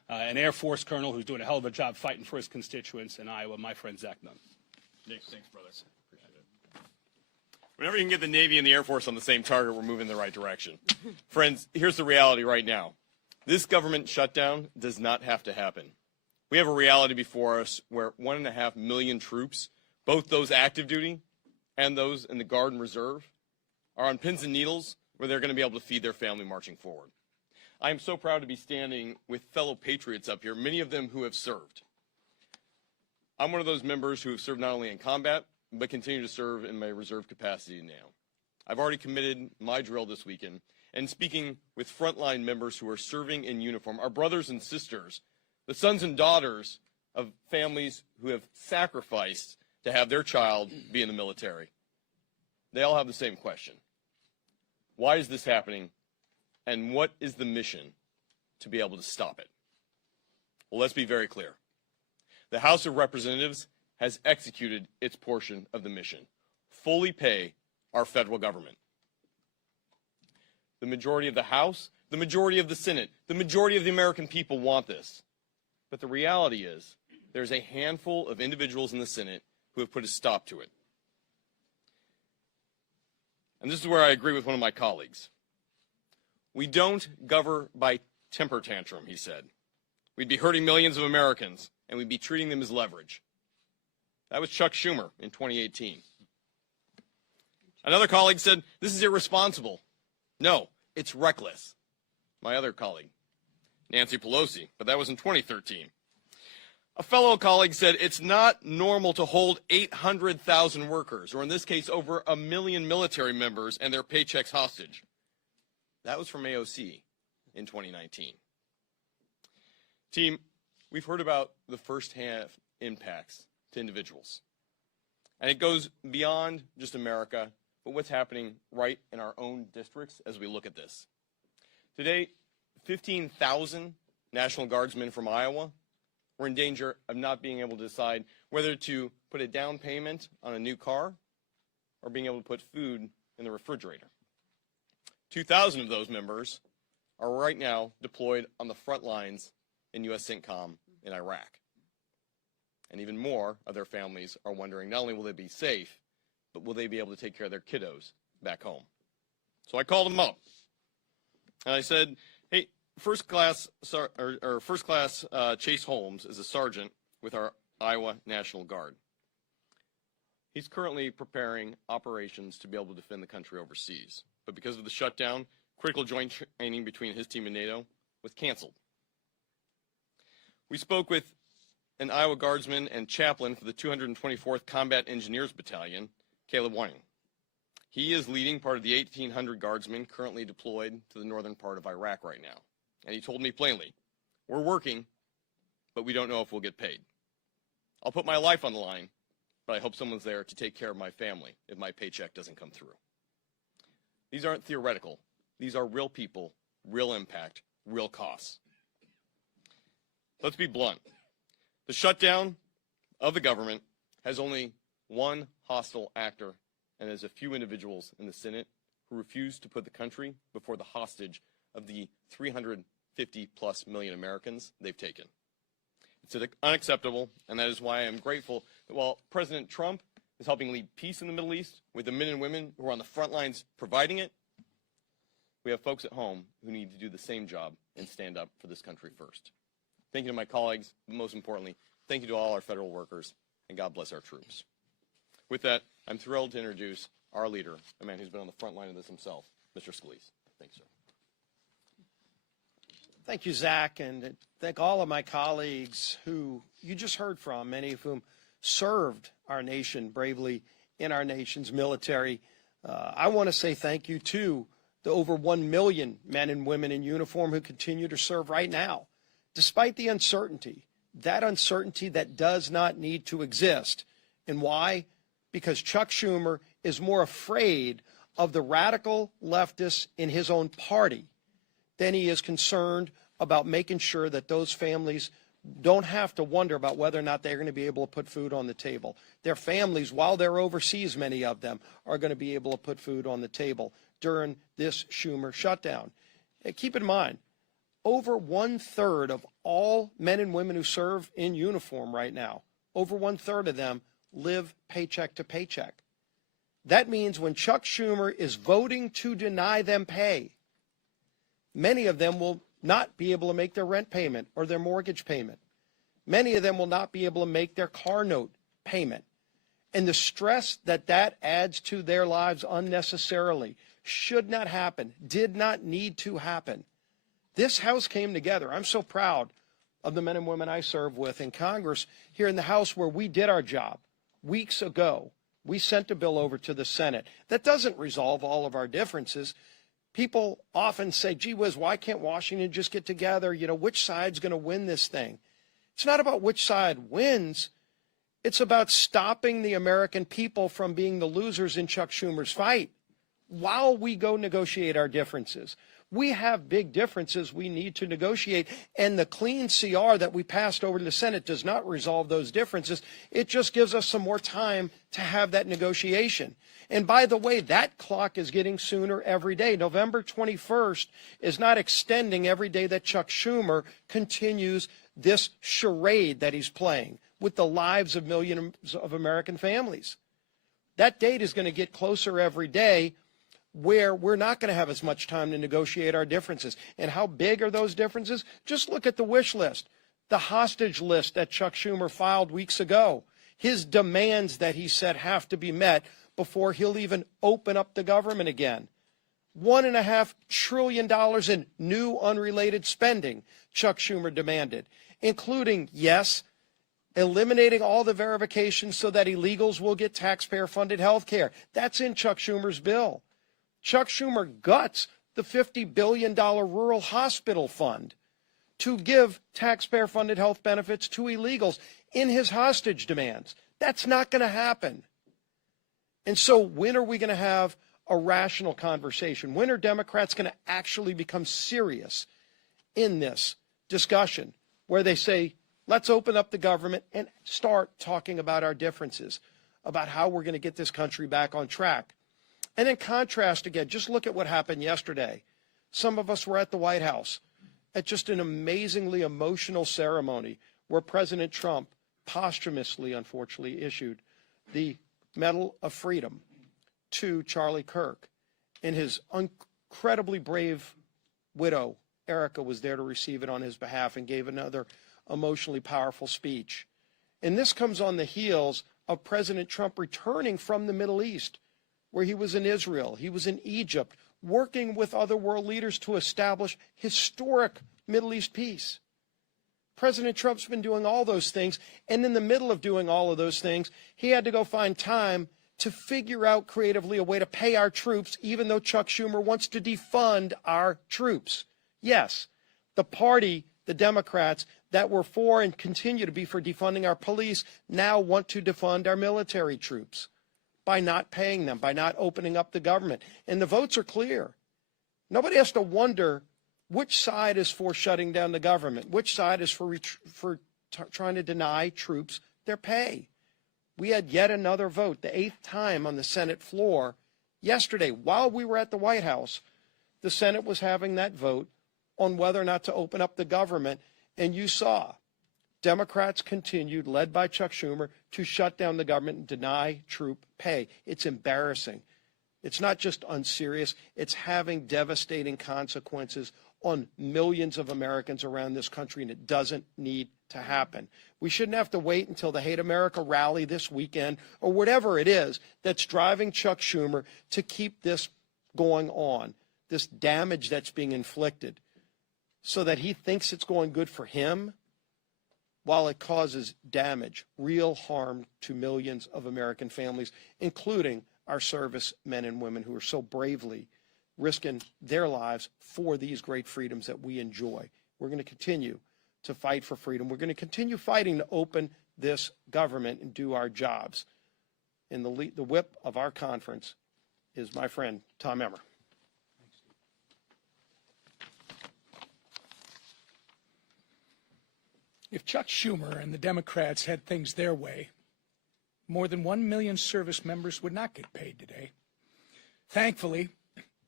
an Air Force colonel who's doing a hell of a job fighting for his constituents in Iowa, my friend Zach Nunn. Nick, thanks, brother. Appreciate it. Whenever you can get the Navy and the Air Force on the same target, we're moving in the right direction. Friends, here's the reality right now. This government shutdown does not have to happen. We have a reality before us where 1.5 million troops, both those active duty and those in the Guard and Reserve, are on pins and needles where they're going to be able to feed their family marching forward. I am so proud to be standing with fellow patriots up here, many of them who have served. I'm one of those members who have served not only in combat, but continue to serve in my reserve capacity now. I've already committed my drill this weekend, and speaking with frontline members who are serving in uniform, our brothers and sisters, the sons and daughters of families who have sacrificed to have their child be in the military. They all have the same question. Why is this happening, and what is the mission to be able to stop it? Well, let's be very clear. The House of Representatives has executed its portion of the mission. Fully pay our federal government. The majority of the House, the majority of the Senate, the majority of the American people want this. But the reality is, there's a handful of individuals in the Senate who have put a stop to it. And this is where I agree with one of my colleagues. We don't govern by temper tantrum, he said. We'd be hurting millions of Americans, and we'd be treating them as leverage. That was Chuck Schumer in 2018. Another colleague said, this is irresponsible. No, it's reckless. My other colleague, Nancy Pelosi, but that was in 2013. A fellow colleague said, it's not normal to hold 800,000 workers, or in this case, over 1 million military members and their paychecks hostage. That was from AOC in 2019. Team, we've heard about the first-hand impacts to individuals. And it goes beyond just America, but what's happening right in our own districts as we look at this. Today, 15,000 National Guardsmen from Iowa were in danger of not being able to decide whether to put a down payment on a new car or being able to put food in the refrigerator. 2,000 of those members are right now deployed on the front lines in U.S. CENTCOM in Iraq. And even more of their families are wondering not only will they be safe, but will they be able to take care of their kiddos back home. So I called them up, and I said, hey, First Class Chase Holmes is a sergeant with our Iowa National Guard. He's currently preparing operations to be able to defend the country overseas. But because of the shutdown, critical joint training between his team and NATO was canceled. We spoke with an Iowa Guardsman and chaplain for the 224th Combat Engineers Battalion, Caleb Whiting. He is leading part of the 1,800 Guardsmen currently deployed to the northern part of Iraq right now. And he told me plainly, we're working, but we don't know if we'll get paid. I'll put my life on the line, but I hope someone's there to take care of my family if my paycheck doesn't come through. These aren't theoretical. These are real people, real impact, real costs. Let's be blunt. The shutdown of the government has only one hostile actor, and there's a few individuals in the Senate who refuse to put the country before the hostage of the 350+ million Americans they've taken. It's unacceptable, and that is why I am grateful that while President Trump is helping lead peace in the Middle East with the men and women who are on the front lines providing it, we have folks at home who need to do the same job and stand up for this country first. Thank you to my colleagues, but most importantly, thank you to all our federal workers, and God bless our troops. With that, I'm thrilled to introduce our leader, a man who's been on the front line of this himself, Mr. Scalise. Thanks, sir. Thank you, Zach, and thank all of my colleagues who you just heard from, many of whom served our nation bravely in our nation's military. I want to say thank you to the over 1 million men and women in uniform who continue to serve right now, despite the uncertainty, that uncertainty that does not need to exist. And why? Because Chuck Schumer is more afraid of the radical leftists in his own party than he is concerned about making sure that those families don't have to wonder about whether or not they're going to be able to put food on the table. Their families, while they're overseas, many of them, are going to be able to put food on the table during this Schumer shutdown. And keep in mind, over 1/3 of all men and women who serve in uniform right now, over 1/3 of them live paycheck to paycheck. That means when Chuck Schumer is voting to deny them pay, many of them will not be able to make their rent payment or their mortgage payment. Many of them will not be able to make their car note payment. And the stress that that adds to their lives unnecessarily should not happen, did not need to happen. This House came together. I'm so proud of the men and women I serve with in Congress here in the House, where we did our job weeks ago. We sent a bill over to the Senate. That doesn't resolve all of our differences. People often say, gee whiz, why can't Washington just get together? You know, which side's going to win this thing? It's not about which side wins. It's about stopping the American people from being the losers in Chuck Schumer's fight while we go negotiate our differences. We have big differences we need to negotiate, and the clean CR that we passed over to the Senate does not resolve those differences. It just gives us some more time to have that negotiation. And by the way, that clock is getting sooner every day. November 21st is not extending every day that Chuck Schumer continues this charade that he's playing with the lives of millions of American families. That date is going to get closer every day, where we're not going to have as much time to negotiate our differences. And how big are those differences? Just look at the wish list, the hostage list that Chuck Schumer filed weeks ago, his demands that he said have to be met before he'll even open up the government again. $1.5 trillion in new unrelated spending Chuck Schumer demanded, including, yes, eliminating all the verifications so that illegals will get taxpayer-funded health care. That's in Chuck Schumer's bill. Chuck Schumer guts the $50 billion rural hospital fund to give taxpayer-funded health benefits to illegals in his hostage demands. That's not going to happen. And so when are we going to have a rational conversation? When are Democrats going to actually become serious in this discussion where they say, let's open up the government and start talking about our differences, about how we're going to get this country back on track? And in contrast, again, just look at what happened yesterday. Some of us were at the White House at just an amazingly emotional ceremony where President Trump posthumously, unfortunately, issued the Medal of Freedom to Charlie Kirk. And his incredibly brave widow, Erica, was there to receive it on his behalf and gave another emotionally powerful speech. And this comes on the heels of President Trump returning from the Middle East, where he was in Israel, he was in Egypt, working with other world leaders to establish historic Middle East peace. President Trump's been doing all those things, and in the middle of doing all of those things, he had to go find time to figure out creatively a way to pay our troops, even though Chuck Schumer wants to defund our troops. Yes, the party, the Democrats, that were for and continue to be for defunding our police now want to defund our military troops by not paying them, by not opening up the government. And the votes are clear. Nobody has to wonder which side is for shutting down the government, which side is for trying to deny troops their pay. We had yet another vote, the 8th time on the Senate floor yesterday. While we were at the White House, the Senate was having that vote on whether or not to open up the government. And you saw Democrats continued, led by Chuck Schumer, to shut down the government and deny troop pay. It's embarrassing. It's not just unserious. It's having devastating consequences on millions of Americans around this country, and it doesn't need to happen. We shouldn't have to wait until the Hate America rally this weekend or whatever it is that's driving Chuck Schumer to keep this going on, this damage that's being inflicted, so that he thinks it's going good for him while it causes damage, real harm to millions of American families, including our service men and women who are so bravely risking their lives for these great freedoms that we enjoy. We're going to continue to fight for freedom. We're going to continue fighting to open this government and do our jobs. And the whip of our conference is my friend, Tom Emmer. If Chuck Schumer and the Democrats had things their way, more than 1 million service members would not get paid today. Thankfully,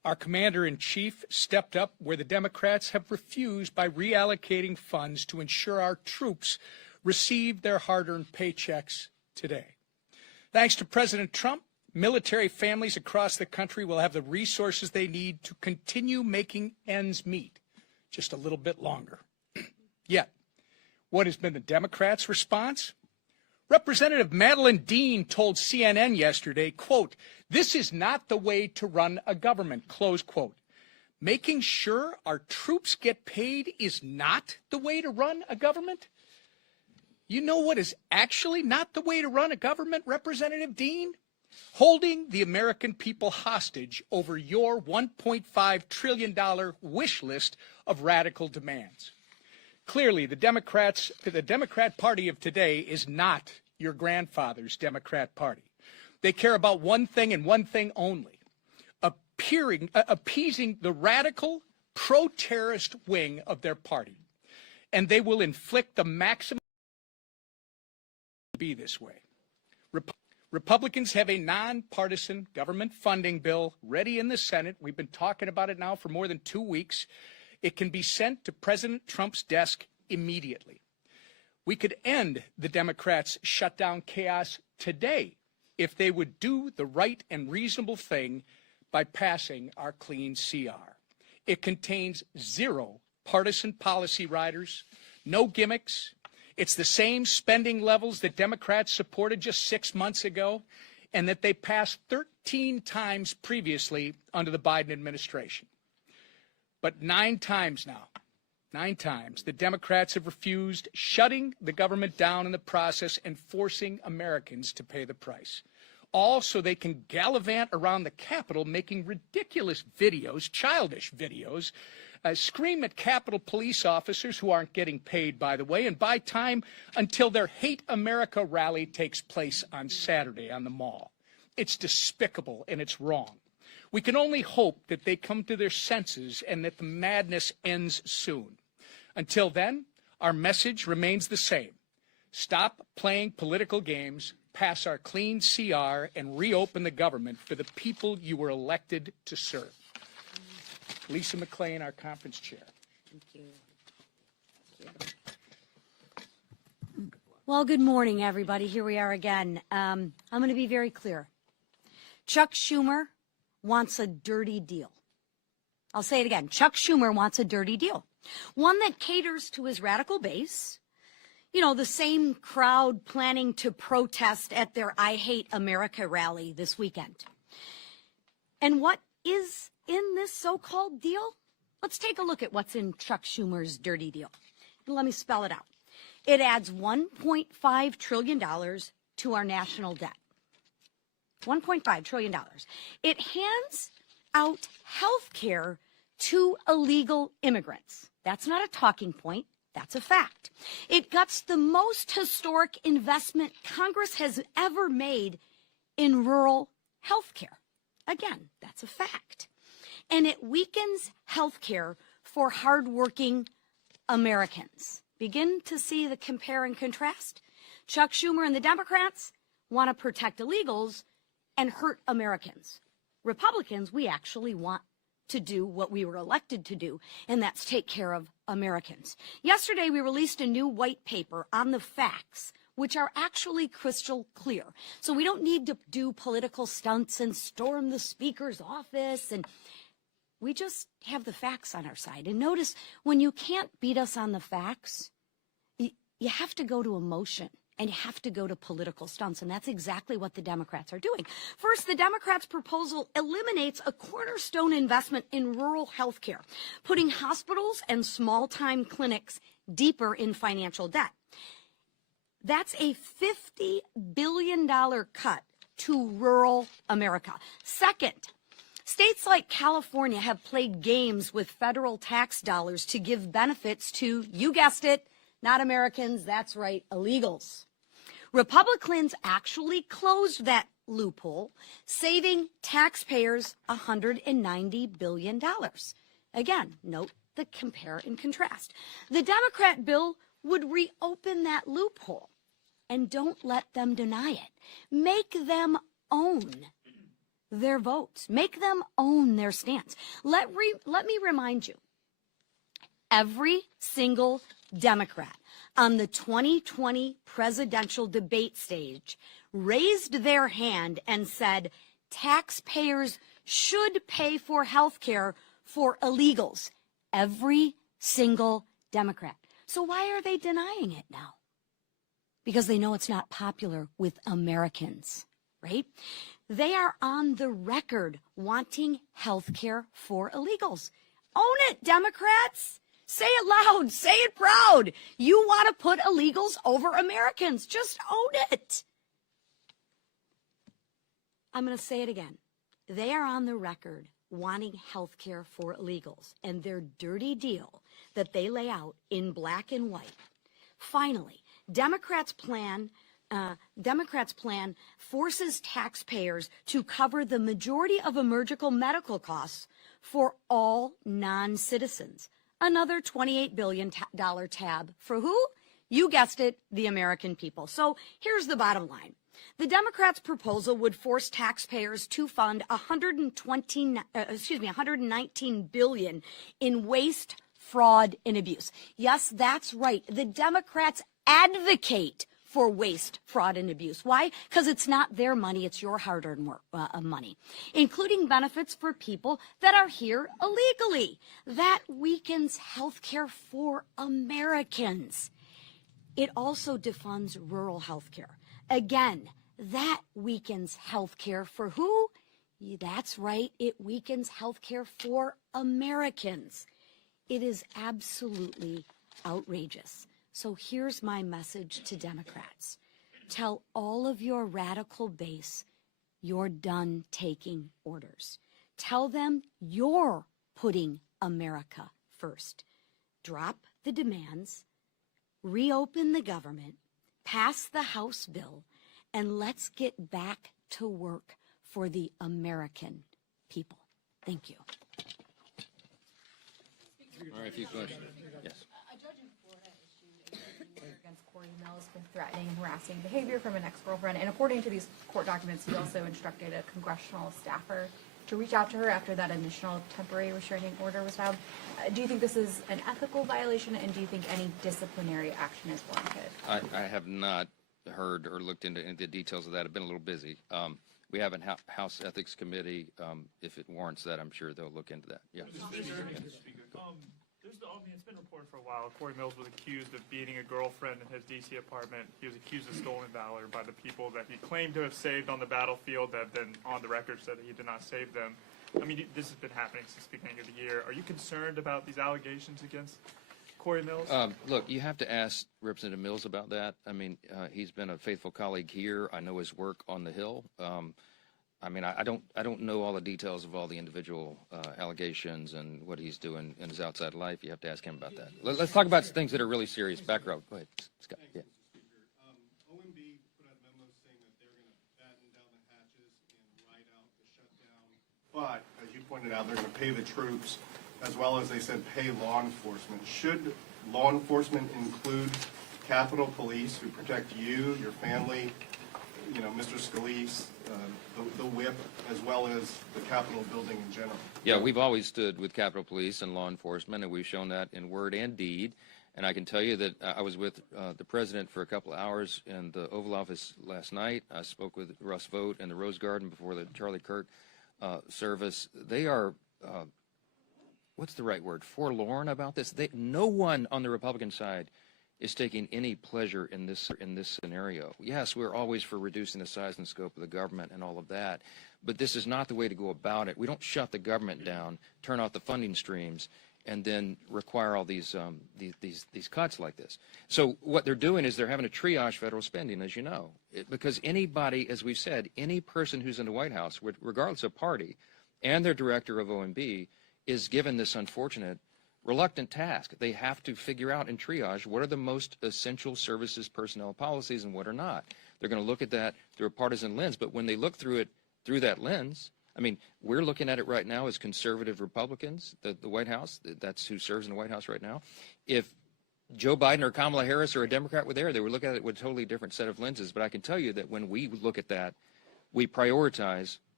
Our commander-in-chief stepped up where the Democrats have refused by reallocating funds to ensure our troops receive their hard-earned paychecks today. Thanks to President Trump, military families across the country will have the resources they need to continue making ends meet just a little bit longer. Yet, what has been the Democrats' response? Representative Madeline Dean told CNN yesterday, quote, "This is not the way to run a government," close quote. Making sure our troops get paid is not the way to run a government? You know what is actually not the way to run a government, Representative Dean? Holding the American people hostage over your $1.5 trillion wish list of radical demands. Clearly, the Democrat Party of today is not your grandfather's Democrat Party. They care about one thing and one thing only, appeasing the radical, pro-terrorist wing of their party. And they will inflict the maximum be this way. Republicans have a nonpartisan government funding bill ready in the Senate. We've been talking about it now for more than 2 weeks. It can be sent to President Trump's desk immediately. We could end the Democrats' shutdown chaos today if they would do the right and reasonable thing by passing our clean CR. It contains 0 partisan policy riders, no gimmicks. It's the same spending levels that Democrats supported just 6 months ago and that they passed 13 times previously under the Biden administration. But 9 times now, 9 times, the Democrats have refused, shutting the government down in the process and forcing Americans to pay the price. All so they can gallivant around the Capitol making ridiculous videos, childish videos, scream at Capitol police officers who aren't getting paid, by the way, and buy time until their Hate America rally takes place on Saturday on the Mall. It's despicable and it's wrong. We can only hope that they come to their senses and that the madness ends soon. Until then, our message remains the same. Stop playing political games, pass our clean CR, and reopen the government for the people you were elected to serve. Lisa McClain, our conference chair. Thank you. Well, good morning, everybody. Here we are again. I'm going to be very clear. Chuck Schumer wants a dirty deal. I'll say it again. Chuck Schumer wants a dirty deal. One that caters to his radical base. You know, the same crowd planning to protest at their I Hate America rally this weekend. And what is in this so-called deal? Let's take a look at what's in Chuck Schumer's dirty deal. Let me spell it out. It adds $1.5 trillion to our national debt. $1.5 trillion. It hands out health care to illegal immigrants. That's not a talking point. That's a fact. It guts the most historic investment Congress has ever made in rural health care. Again, that's a fact. And it weakens health care for hardworking Americans. Begin to see the compare and contrast? Chuck Schumer and the Democrats want to protect illegals and hurt Americans. Republicans, we actually want to do what we were elected to do, and that's take care of Americans. Yesterday, we released a new white paper on the facts, which are actually crystal clear. So we don't need to do political stunts and storm the speaker's office, and we just have the facts on our side. And notice, when you can't beat us on the facts, you have to go to emotion. And you have to go to political stunts, and that's exactly what the Democrats are doing. First, the Democrats' proposal eliminates a cornerstone investment in rural health care, putting hospitals and small-time clinics deeper in financial debt. That's a $50 billion cut to rural America. Second, states like California have played games with federal tax dollars to give benefits to, you guessed it, not Americans, that's right, illegals. Republicans actually closed that loophole, saving taxpayers $190 billion. Again, note the compare and contrast. The Democrat bill would reopen that loophole, and don't let them deny it. Make them own their votes. Make them own their stance. Let me remind you, every single Democrat on the 2020 presidential debate stage raised their hand and said, taxpayers should pay for health care for illegals. Every single Democrat. So why are they denying it now? Because they know it's not popular with Americans, right? They are on the record wanting health care for illegals. Own it, Democrats. Say it loud. Say it proud. You want to put illegals over Americans. Just own it. I'm going to say it again. They are on the record wanting health care for illegals, and their dirty deal that they lay out in black and white. Finally, Democrats' plan forces taxpayers to cover the majority of emergency medical costs for all non-citizens. Another $28 billion tab for who? You guessed it, the American people. So here's the bottom line. The Democrats' proposal would force taxpayers to fund $119 billion in waste, fraud, and abuse. Yes, that's right. The Democrats advocate for waste, fraud, and abuse. Why? Because it's not their money, it's your hard-earned money, including benefits for people that are here illegally. That weakens health care for Americans. It also defunds rural health care. Again, that weakens health care for who? That's right, it weakens health care for Americans. It is absolutely outrageous. So here's my message to Democrats. Tell all of your radical base you're done taking orders. Tell them you're putting America first. Drop the demands, reopen the government, pass the House bill, and let's get back to work for the American people. Thank you. All right, a few questions. Yes. A judge in Florida issued a ruling against Corey Mills for threatening and harassing behavior from an ex-girlfriend. And according to these court documents, he also instructed a congressional staffer to reach out to her after that initial temporary restraining order was filed. Do you think this is an ethical violation, and do you think any disciplinary action is warranted? I have not heard or looked into any of the details of that. I've been a little busy. We have a House Ethics Committee. If it warrants that, I'm sure they'll look into that. Yeah. It's been reported for a while. Corey Mills was accused of beating a girlfriend in his D.C. apartment. He was accused of stolen valor by the people that he claimed to have saved on the battlefield that then on the record said that he did not save them. I mean, this has been happening since the beginning of the year. Are you concerned about these allegations against Corey Mills? Look, you have to ask Representative Mills about that. I mean, he's been a faithful colleague here. I know his work on the Hill. I mean, I don't know all the details of all the individual allegations and what he's doing in his outside life. You have to ask him about that. Let's talk about things that are really serious. Back row. Go ahead, Scott. Yeah. OMB put out memos saying that they're going to batten down the hatches and ride out the shutdown. But, as you pointed out, they're going to pay the troops, as well as they said pay law enforcement. Should law enforcement include Capitol Police, who protect you, your family, you know, Mr. Scalise, the whip, as well as the Capitol building in general? Yeah, we've always stood with Capitol Police and law enforcement, and we've shown that in word and deed. And I can tell you that I was with the president for a couple of hours in the Oval Office last night. I spoke with Russ Vought in the Rose Garden before the Charlie Kirk service. They are, what's the right word, forlorn about this. No one on the Republican side is taking any pleasure in this scenario. Yes, we're always for reducing the size and scope of the government and all of that, but this is not the way to go about it. We don't shut the government down, turn off the funding streams, and then require all these cuts like this. So what they're doing is they're having to triage federal spending, as you know, because anybody, as we've said, any person who's in the White House, regardless of party, and their director of OMB, is given this unfortunate reluctant task. They have to figure out and triage what are the most essential services personnel policies and what are not. They're going to look at that through a partisan lens, but when they look through it through that lens, I mean, we're looking at it right now as conservative Republicans, the White House, that's who serves in the White House right now. If Joe Biden or Kamala Harris or a Democrat were there, they would look at it with a totally different set of lenses. But I can tell you that when we look at that, we prioritize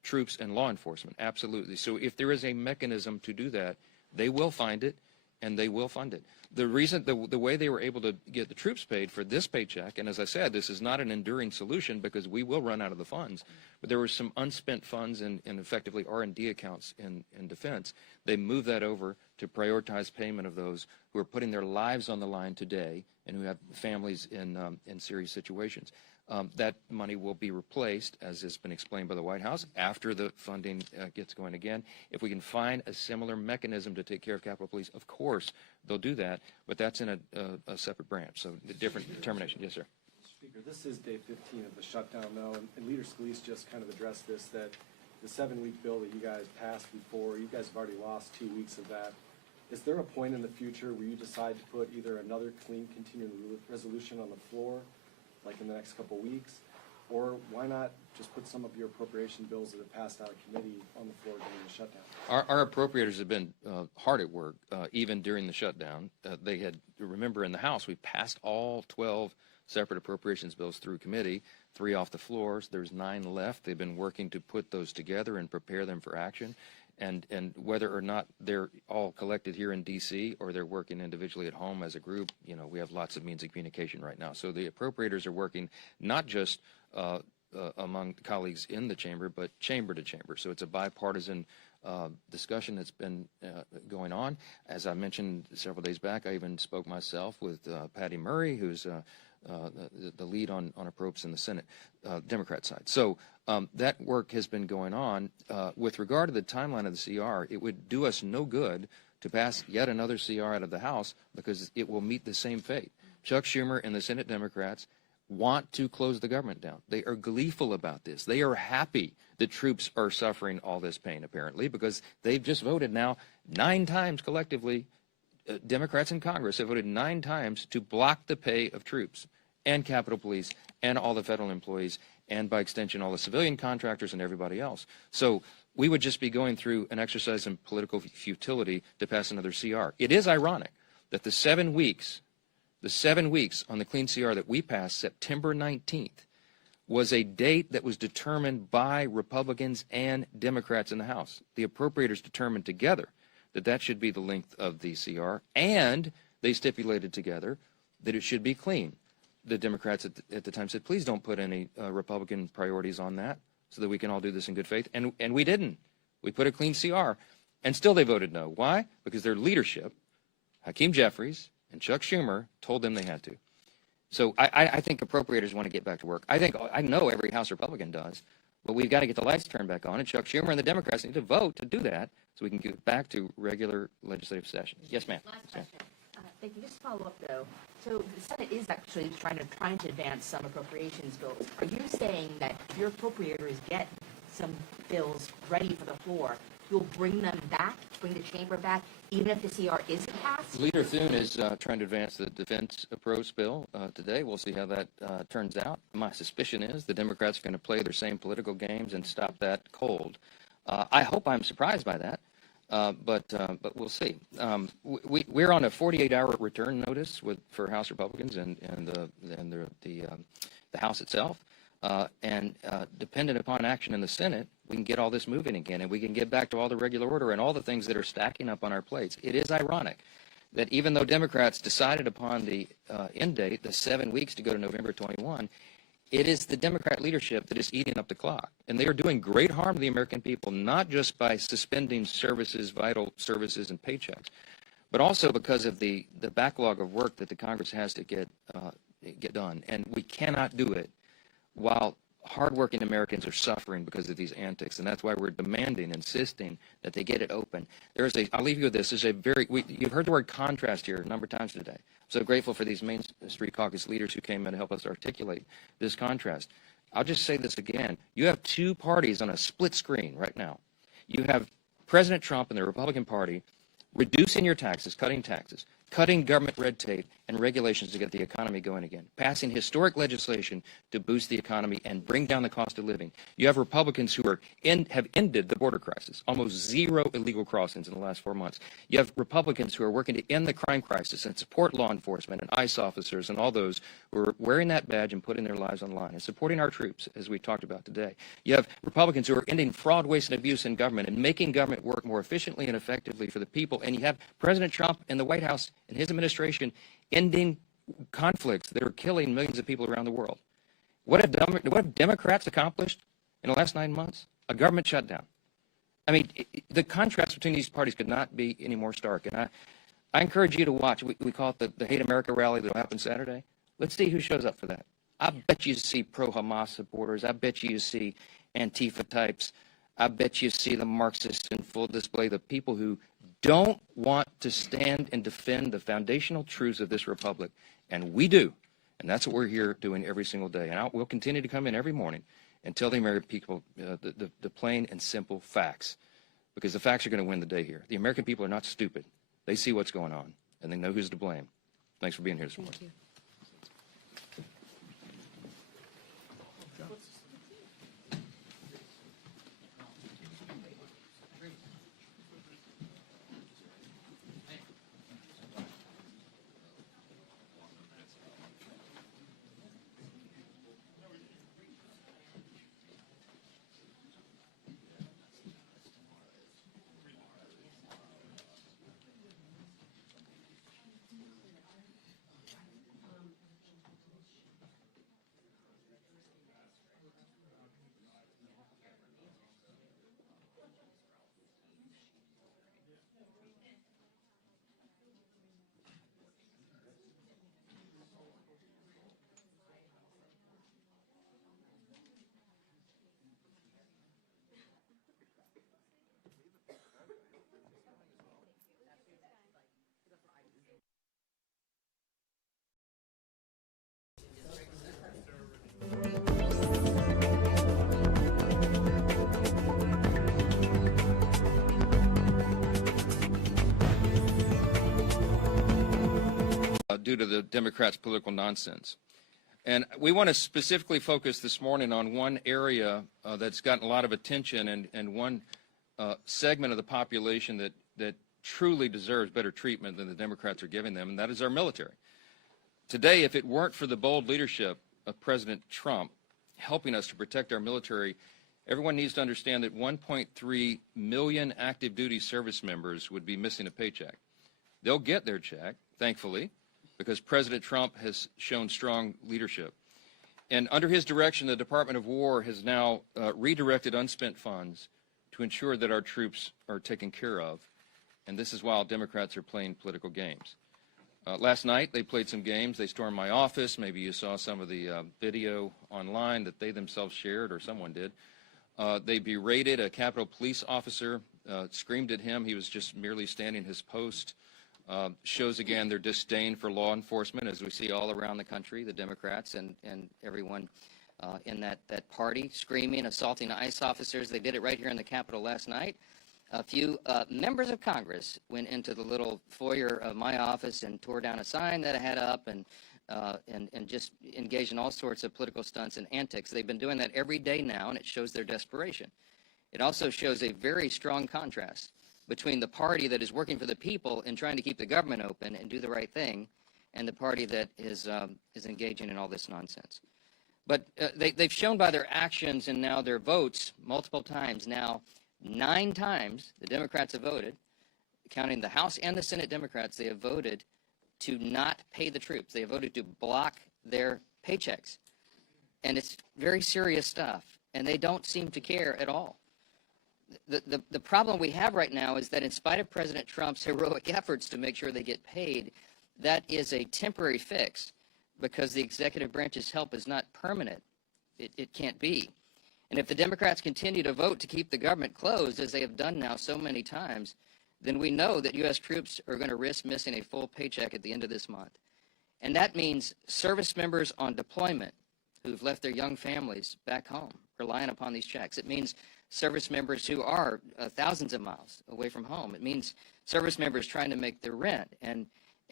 troops and law enforcement. Absolutely. So if there is a mechanism to do that, they will find it and they will fund it. The reason, the way they were able to get the troops paid for this paycheck, and as I said, this is not an enduring solution because we will run out of the funds, but there were some unspent funds in effectively R&D accounts in defense. They moved that over to prioritize payment of those who are putting their lives on the line today and who have families in serious situations. That money will be replaced, as has been explained by the White House, after the funding gets going again. If we can find a similar mechanism to take care of Capitol Police, of course they'll do that, but that's in a separate branch, so the different determination. Yes, sir. Speaker, this is day 15 of the shutdown now, and Leader Scalise just kind of addressed this, that the 7-week bill that you guys passed before, you guys have already lost 2 weeks of that. Is there a point in the future where you decide to put either another clean continuing resolution on the floor, like in the next couple of weeks, or why not just put some of your appropriation bills that have passed out of committee on the floor during the shutdown? Our appropriators have been hard at work, even during the shutdown. They had, remember in the House, we passed all 12 separate appropriations bills through committee, 3 off the floors. There's 9 left. They've been working to put those together and prepare them for action. And whether or not they're all collected here in D.C. or they're working individually at home as a group, you know, we have lots of means of communication right now. So the appropriators are working not just among colleagues in the chamber, but chamber to chamber. So it's a bipartisan discussion that's been going on. As I mentioned several days back, I even spoke myself with Patty Murray, who's the lead on appropriations in the Senate, Democrat side. So that work has been going on. With regard to the timeline of the CR, it would do us no good to pass yet another CR out of the House because it will meet the same fate. Chuck Schumer and the Senate Democrats want to close the government down. They are gleeful about this. They are happy that troops are suffering all this pain, apparently, because they've just voted now 9 times collectively. Democrats in Congress have voted 9 times to block the pay of troops and Capitol Police and all the federal employees and, by extension, all the civilian contractors and everybody else. So we would just be going through an exercise in political futility to pass another CR. It is ironic that the 7 weeks on the clean CR that we passed, September 19th, was a date that was determined by Republicans and Democrats in the House. The appropriators determined together that that should be the length of the CR, and they stipulated together that it should be clean. The Democrats at the time said, please don't put any Republican priorities on that so that we can all do this in good faith. And we didn't. We put a clean CR, and still they voted no. Why? Because their leadership, Hakeem Jeffries and Chuck Schumer, told them they had to. So I think appropriators want to get back to work. I know every House Republican does, but we've got to get the lights turned back on, and Chuck Schumer and the Democrats need to vote to do that so we can get back to regular legislative session. Yes, ma'am. Last question. Thank you. Just to follow up, though. So the Senate is actually trying to advance some appropriations bills. Are you saying that if your appropriators get some bills ready for the floor, you'll bring them back, bring the chamber back, even if the CR isn't passed? Leader Thune is trying to advance the defense approach bill today. We'll see how that turns out. My suspicion is the Democrats are going to play their same political games and stop that cold. I hope I'm surprised by that, but we'll see. We're on a 48-hour return notice for House Republicans and the House itself. And dependent upon action in the Senate, we can get all this moving again, and we can get back to all the regular order and all the things that are stacking up on our plates. It is ironic that even though Democrats decided upon the end date, the 7 weeks to go to November 21, it is the Democrat leadership that is eating up the clock. And they are doing great harm to the American people, not just by suspending services, vital services and paychecks, but also because of the backlog of work that the Congress has to get done. And we cannot do it while hardworking Americans are suffering because of these antics, and that's why we're demanding, insisting that they get it open. I'll leave you with this. You've heard the word contrast here a number of times today. I'm so grateful for these Main Street Caucus leaders who came in to help us articulate this contrast. I'll just say this again. You have 2 parties on a split screen right now. You have President Trump and the Republican Party reducing your taxes, cutting taxes, cutting government red tape and regulations to get the economy going again, passing historic legislation to boost the economy and bring down the cost of living. You have Republicans who have ended the border crisis, almost zero illegal crossings in the last 4 months. You have Republicans who are working to end the crime crisis and support law enforcement and ICE officers and all those who are wearing that badge and putting their lives on the line and supporting our troops, as we talked about today. You have Republicans who are ending fraud, waste, and abuse in government and making government work more efficiently and effectively for the people. And you have President Trump and the White House and his administration ending conflicts that are killing millions of people around the world. What have Democrats accomplished in the last 9 months? A government shutdown. I mean, the contrast between these parties could not be any more stark. And I encourage you to watch. We call it the Hate America rally that will happen Saturday. Let's see who shows up for that. I bet you see pro-Hamas supporters. I bet you see Antifa types. I bet you see the Marxists in full display, the people who don't want to stand and defend the foundational truths of this republic. And we do. And that's what we're here doing every single day. And we'll continue to come in every morning and tell the American people the plain and simple facts, because the facts are going to win the day here. The American people are not stupid. They see what's going on, and they know who's to blame. Thanks for being here this morning. Thank you. Due to the Democrats' political nonsense. And we want to specifically focus this morning on one area that's gotten a lot of attention and one segment of the population that truly deserves better treatment than the Democrats are giving them, and that is our military. Today, if it weren't for the bold leadership of President Trump helping us to protect our military, everyone needs to understand that 1.3 million active duty service members would be missing a paycheck. They'll get their check, thankfully, because President Trump has shown strong leadership. And under his direction, the Department of War has now redirected unspent funds to ensure that our troops are taken care of. And this is while Democrats are playing political games. Last night, they played some games. They stormed my office. Maybe you saw some of the video online that they themselves shared, or someone did. They berated a Capitol Police officer, screamed at him. He was just merely standing his post. Shows again their disdain for law enforcement, as we see all around the country, the Democrats and everyone in that party screaming, assaulting ICE officers. They did it right here in the Capitol last night. A few members of Congress went into the little foyer of my office and tore down a sign that I had up and just engaged in all sorts of political stunts and antics. They've been doing that every day now, and it shows their desperation. It also shows a very strong contrast between the party that is working for the people and trying to keep the government open and do the right thing, and the party that is engaging in all this nonsense. But they've shown by their actions and now their votes multiple times now, 9 times the Democrats have voted, counting the House and the Senate Democrats, they have voted to not pay the troops. They have voted to block their paychecks. And it's very serious stuff, and they don't seem to care at all. The problem we have right now is that in spite of President Trump's heroic efforts to make sure they get paid, that is a temporary fix because the executive branch's help is not permanent. It can't be. And if the Democrats continue to vote to keep the government closed, as they have done now so many times, then we know that U.S. troops are going to risk missing a full paycheck at the end of this month. And that means service members on deployment who've left their young families back home relying upon these checks. It means service members who are thousands of miles away from home. It means service members trying to make their rent and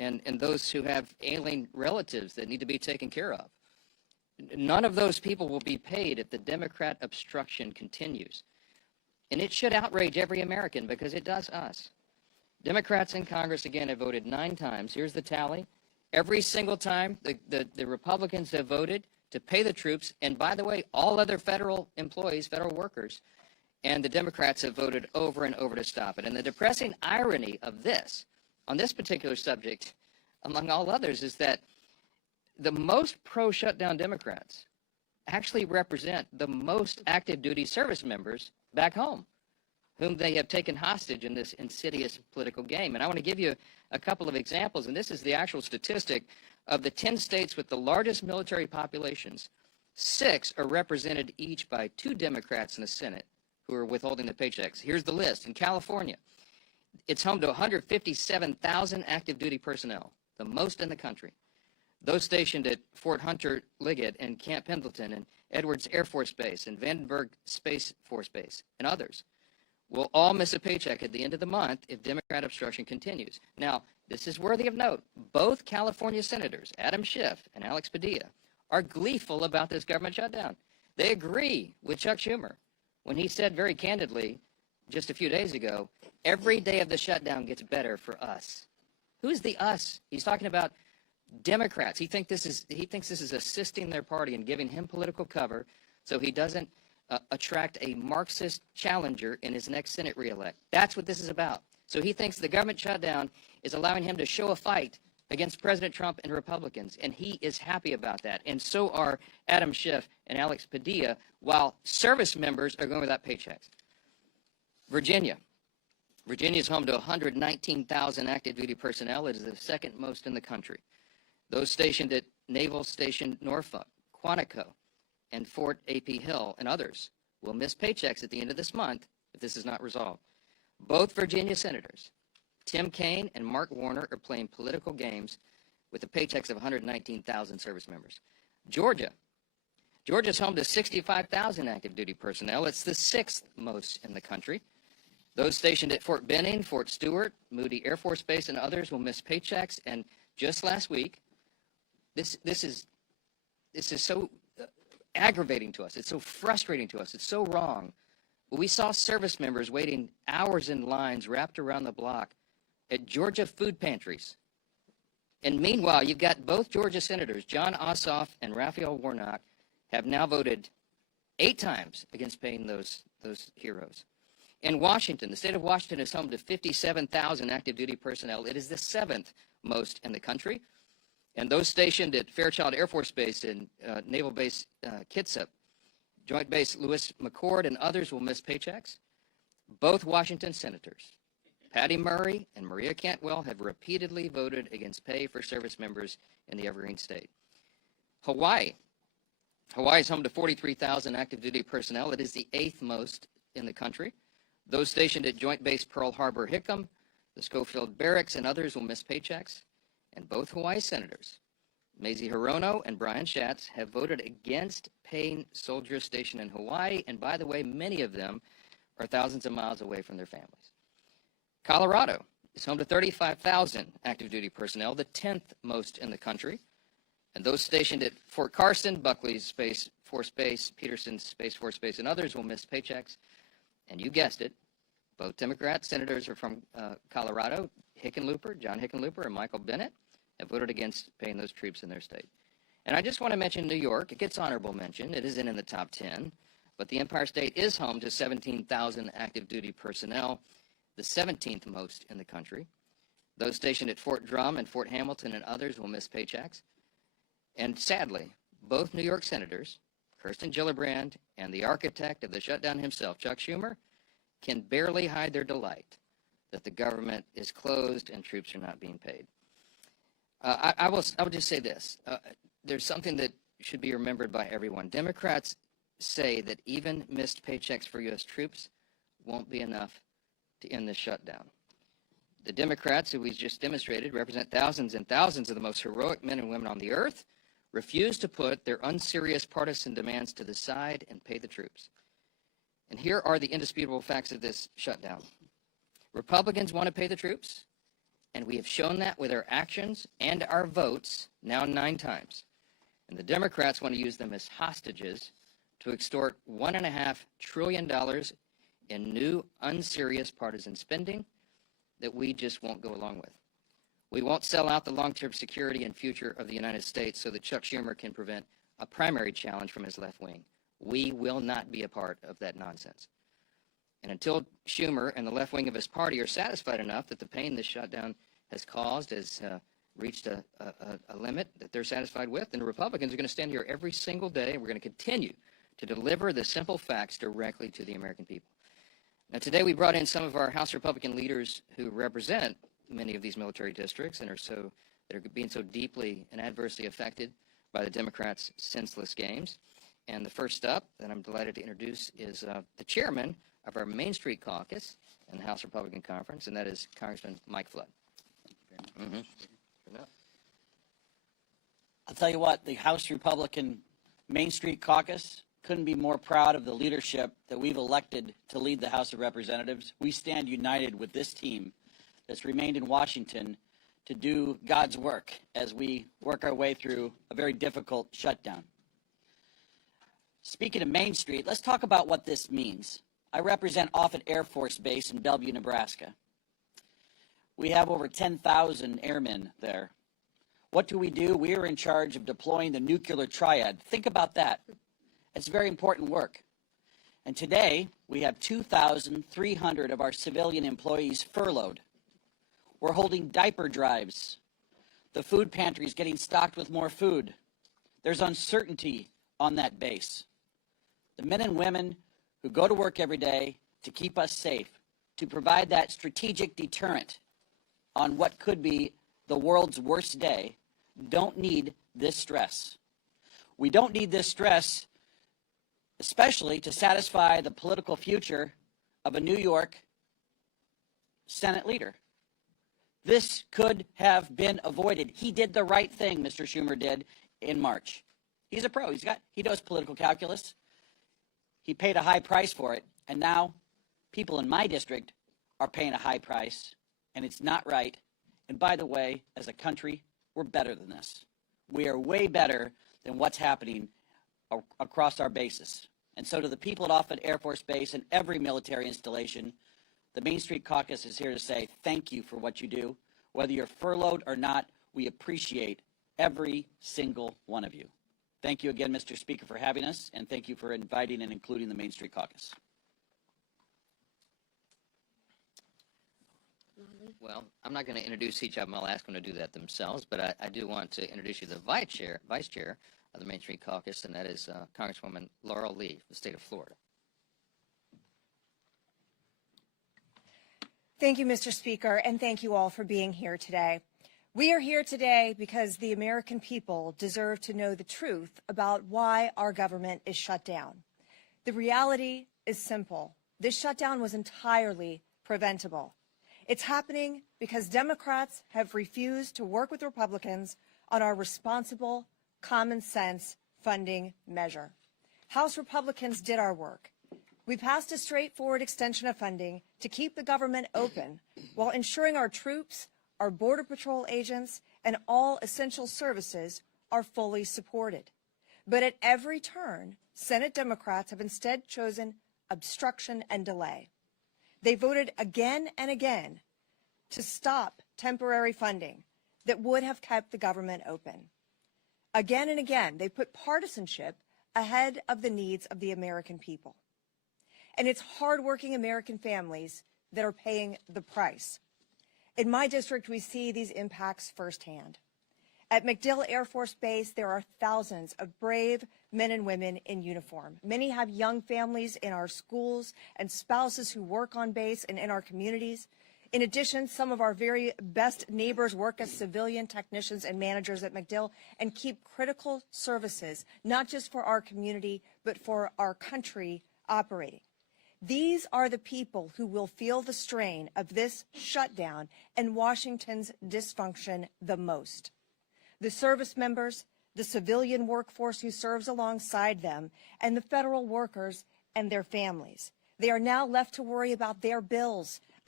and those who have ailing relatives that need to be taken care of. None of those people will be paid if the Democrat obstruction continues. And it should outrage every American because it does us. Democrats in Congress, again, have voted 9 times. Here's the tally. Every single time the Republicans have voted to pay the troops, and by the way, all other federal employees, federal workers, and the Democrats have voted over and over to stop it. And the depressing irony of this, on this particular subject, among all others, is that the most pro-shutdown Democrats actually represent the most active duty service members back home, whom they have taken hostage in this insidious political game. And I want to give you a couple of examples, and this is the actual statistic of the 10 states with the largest military populations. 6 are represented each by 2 Democrats in the Senate who are withholding the paychecks. Here's the list. In California, it's home to 157,000 active duty personnel, the most in the country. Those stationed at Fort Hunter Liggett and Camp Pendleton and Edwards Air Force Base and Vandenberg Space Force Base and others will all miss a paycheck at the end of the month if Democrat obstruction continues. Now, this is worthy of note. Both California senators, Adam Schiff and Alex Padilla, are gleeful about this government shutdown. They agree with Chuck Schumer when he said very candidly just a few days ago, every day of the shutdown gets better for us. Who's the us? He's talking about Democrats. He thinks this is assisting their party and giving him political cover so he doesn't attract a Marxist challenger in his next Senate reelect. That's what this is about. So he thinks the government shutdown is allowing him to show a fight against President Trump and Republicans, and he is happy about that. And so are Adam Schiff and Alex Padilla, while service members are going without paychecks. Virginia is home to 119,000 active duty personnel. It is the second most in the country. Those stationed at Naval Station Norfolk, Quantico, and Fort A.P. Hill, and others will miss paychecks at the end of this month if this is not resolved. Both Virginia senators, Tim Kaine and Mark Warner, are playing political games with the paychecks of 119,000 service members. Georgia's home to 65,000 active duty personnel. It's the 6th most in the country. Those stationed at Fort Benning, Fort Stewart, Moody Air Force Base, and others will miss paychecks. And just last week, this is so aggravating to us. It's so frustrating to us. It's so wrong. We saw service members waiting hours in lines wrapped around the block at Georgia food pantries. And meanwhile, you've got both Georgia senators, John Ossoff and Raphael Warnock, have now voted 8 times against paying those heroes. In Washington, the state of Washington is home to 57,000 active duty personnel. It is the 7th most in the country. And those stationed at Fairchild Air Force Base and Naval Base Kitsap, Joint Base Lewis McChord, and others will miss paychecks. Both Washington senators, Patty Murray and Maria Cantwell, have repeatedly voted against pay for service members in the Evergreen State. Hawaii is home to 43,000 active duty personnel. It is the 8th most in the country. Those stationed at Joint Base Pearl Harbor Hickam, the Schofield Barracks, and others will miss paychecks. And both Hawaii senators, Mazie Hirono and Brian Schatz, have voted against paying soldiers stationed in Hawaii. And by the way, many of them are thousands of miles away from their families. Colorado is home to 35,000 active duty personnel, the 10th most in the country. And those stationed at Fort Carson, Buckley's Space Force Base, Peterson's Space Force Base, and others will miss paychecks. And you guessed it, both Democrat senators are from Colorado. John Hickenlooper and Michael Bennett have voted against paying those troops in their state. And I just want to mention New York. It gets honorable mention. It isn't in the top 10, but the Empire State is home to 17,000 active duty personnel, the 17th most in the country. Those stationed at Fort Drum and Fort Hamilton and others will miss paychecks. And sadly, both New York senators, Kirsten Gillibrand and the architect of the shutdown himself, Chuck Schumer, can barely hide their delight that the government is closed and troops are not being paid. I will just say this. There's something that should be remembered by everyone. Democrats say that even missed paychecks for U.S. troops won't be enough to end this shutdown. The Democrats, who we just demonstrated, represent thousands and thousands of the most heroic men and women on the earth, refuse to put their unserious partisan demands to the side and pay the troops. And here are the indisputable facts of this shutdown. Republicans want to pay the troops, And we have shown that with our actions and our votes now 9 times. And the Democrats want to use them as hostages to extort $1.5 trillion in new, unserious partisan spending that we just won't go along with. We won't sell out the long-term security and future of the United States so that Chuck Schumer can prevent a primary challenge from his left wing. We will not be a part of that nonsense. And until Schumer and the left wing of his party are satisfied enough that the pain this shutdown has caused has reached a limit that they're satisfied with, then the Republicans are going to stand here every single day, and we're going to continue to deliver the simple facts directly to the American people. Now, today we brought in some of our House Republican leaders who represent many of these military districts and they're being so deeply and adversely affected by the Democrats' senseless games. And the first up that I'm delighted to introduce is the chairman of our Main Street Caucus in the House Republican Conference, and that is Congressman Mike Flood. I'll tell you what, the House Republican Main Street Caucus couldn't be more proud of the leadership that we've elected to lead the House of Representatives. We stand united with this team that's remained in Washington to do God's work as we work our way through a very difficult shutdown. Speaking of Main Street, let's talk about what this means. I represent Offutt Air Force Base in Bellevue, Nebraska. We have over 10,000 airmen there. What do? We are in charge of deploying the nuclear triad. Think about that. It's very important work. And today, we have 2,300 of our civilian employees furloughed. We're holding diaper drives. The food pantry is getting stocked with more food. There's uncertainty on that base. The men and women who go to work every day to keep us safe, to provide that strategic deterrent on what could be the world's worst day, don't need this stress. We don't need this stress, especially to satisfy the political future of a New York Senate leader. This could have been avoided. He did the right thing, Mr. Schumer did in March. He's a pro. He knows political calculus. He paid a high price for it, and now people in my district are paying a high price, and it's not right. And by the way, as a country, we're better than this. We are way better than what's happening across our bases. And so to the people at Offutt Air Force Base and every military installation, the Main Street Caucus is here to say thank you for what you do. Whether you're furloughed or not, we appreciate every single one of you. Thank you again, Mr. Speaker, for having us, and thank you for inviting and including the Main Street Caucus. Well, I'm not going to introduce each of them. I'll ask them to do that themselves, but I do want to introduce you to the vice chair of the Main Street Caucus, and that is Congresswoman Laurel Lee, the state of Florida. Thank you, Mr. Speaker, and thank you all for being here today. We are here today because the American people deserve to know the truth about why our government is shut down. The reality is simple. This shutdown was entirely preventable. It's happening because Democrats have refused to work with Republicans on our responsible, common sense funding measure. House Republicans did our work. We passed a straightforward extension of funding to keep the government open while ensuring our troops, our Border Patrol agents, and all essential services are fully supported. But at every turn, Senate Democrats have instead chosen obstruction and delay. They voted again and again to stop temporary funding that would have kept the government open. Again and again, they put partisanship ahead of the needs of the American people. And it's hardworking American families that are paying the price. In my district, we see these impacts firsthand. At MacDill Air Force Base, there are thousands of brave men and women in uniform. Many have young families in our schools and spouses who work on base and in our communities. In addition, some of our very best neighbors work as civilian technicians and managers at MacDill and keep critical services, not just for our community, but for our country operating. These are the people who will feel the strain of this shutdown and Washington's dysfunction the most. The service members, the civilian workforce who serves alongside them, and the federal workers and their families. They are now left to worry about their bills,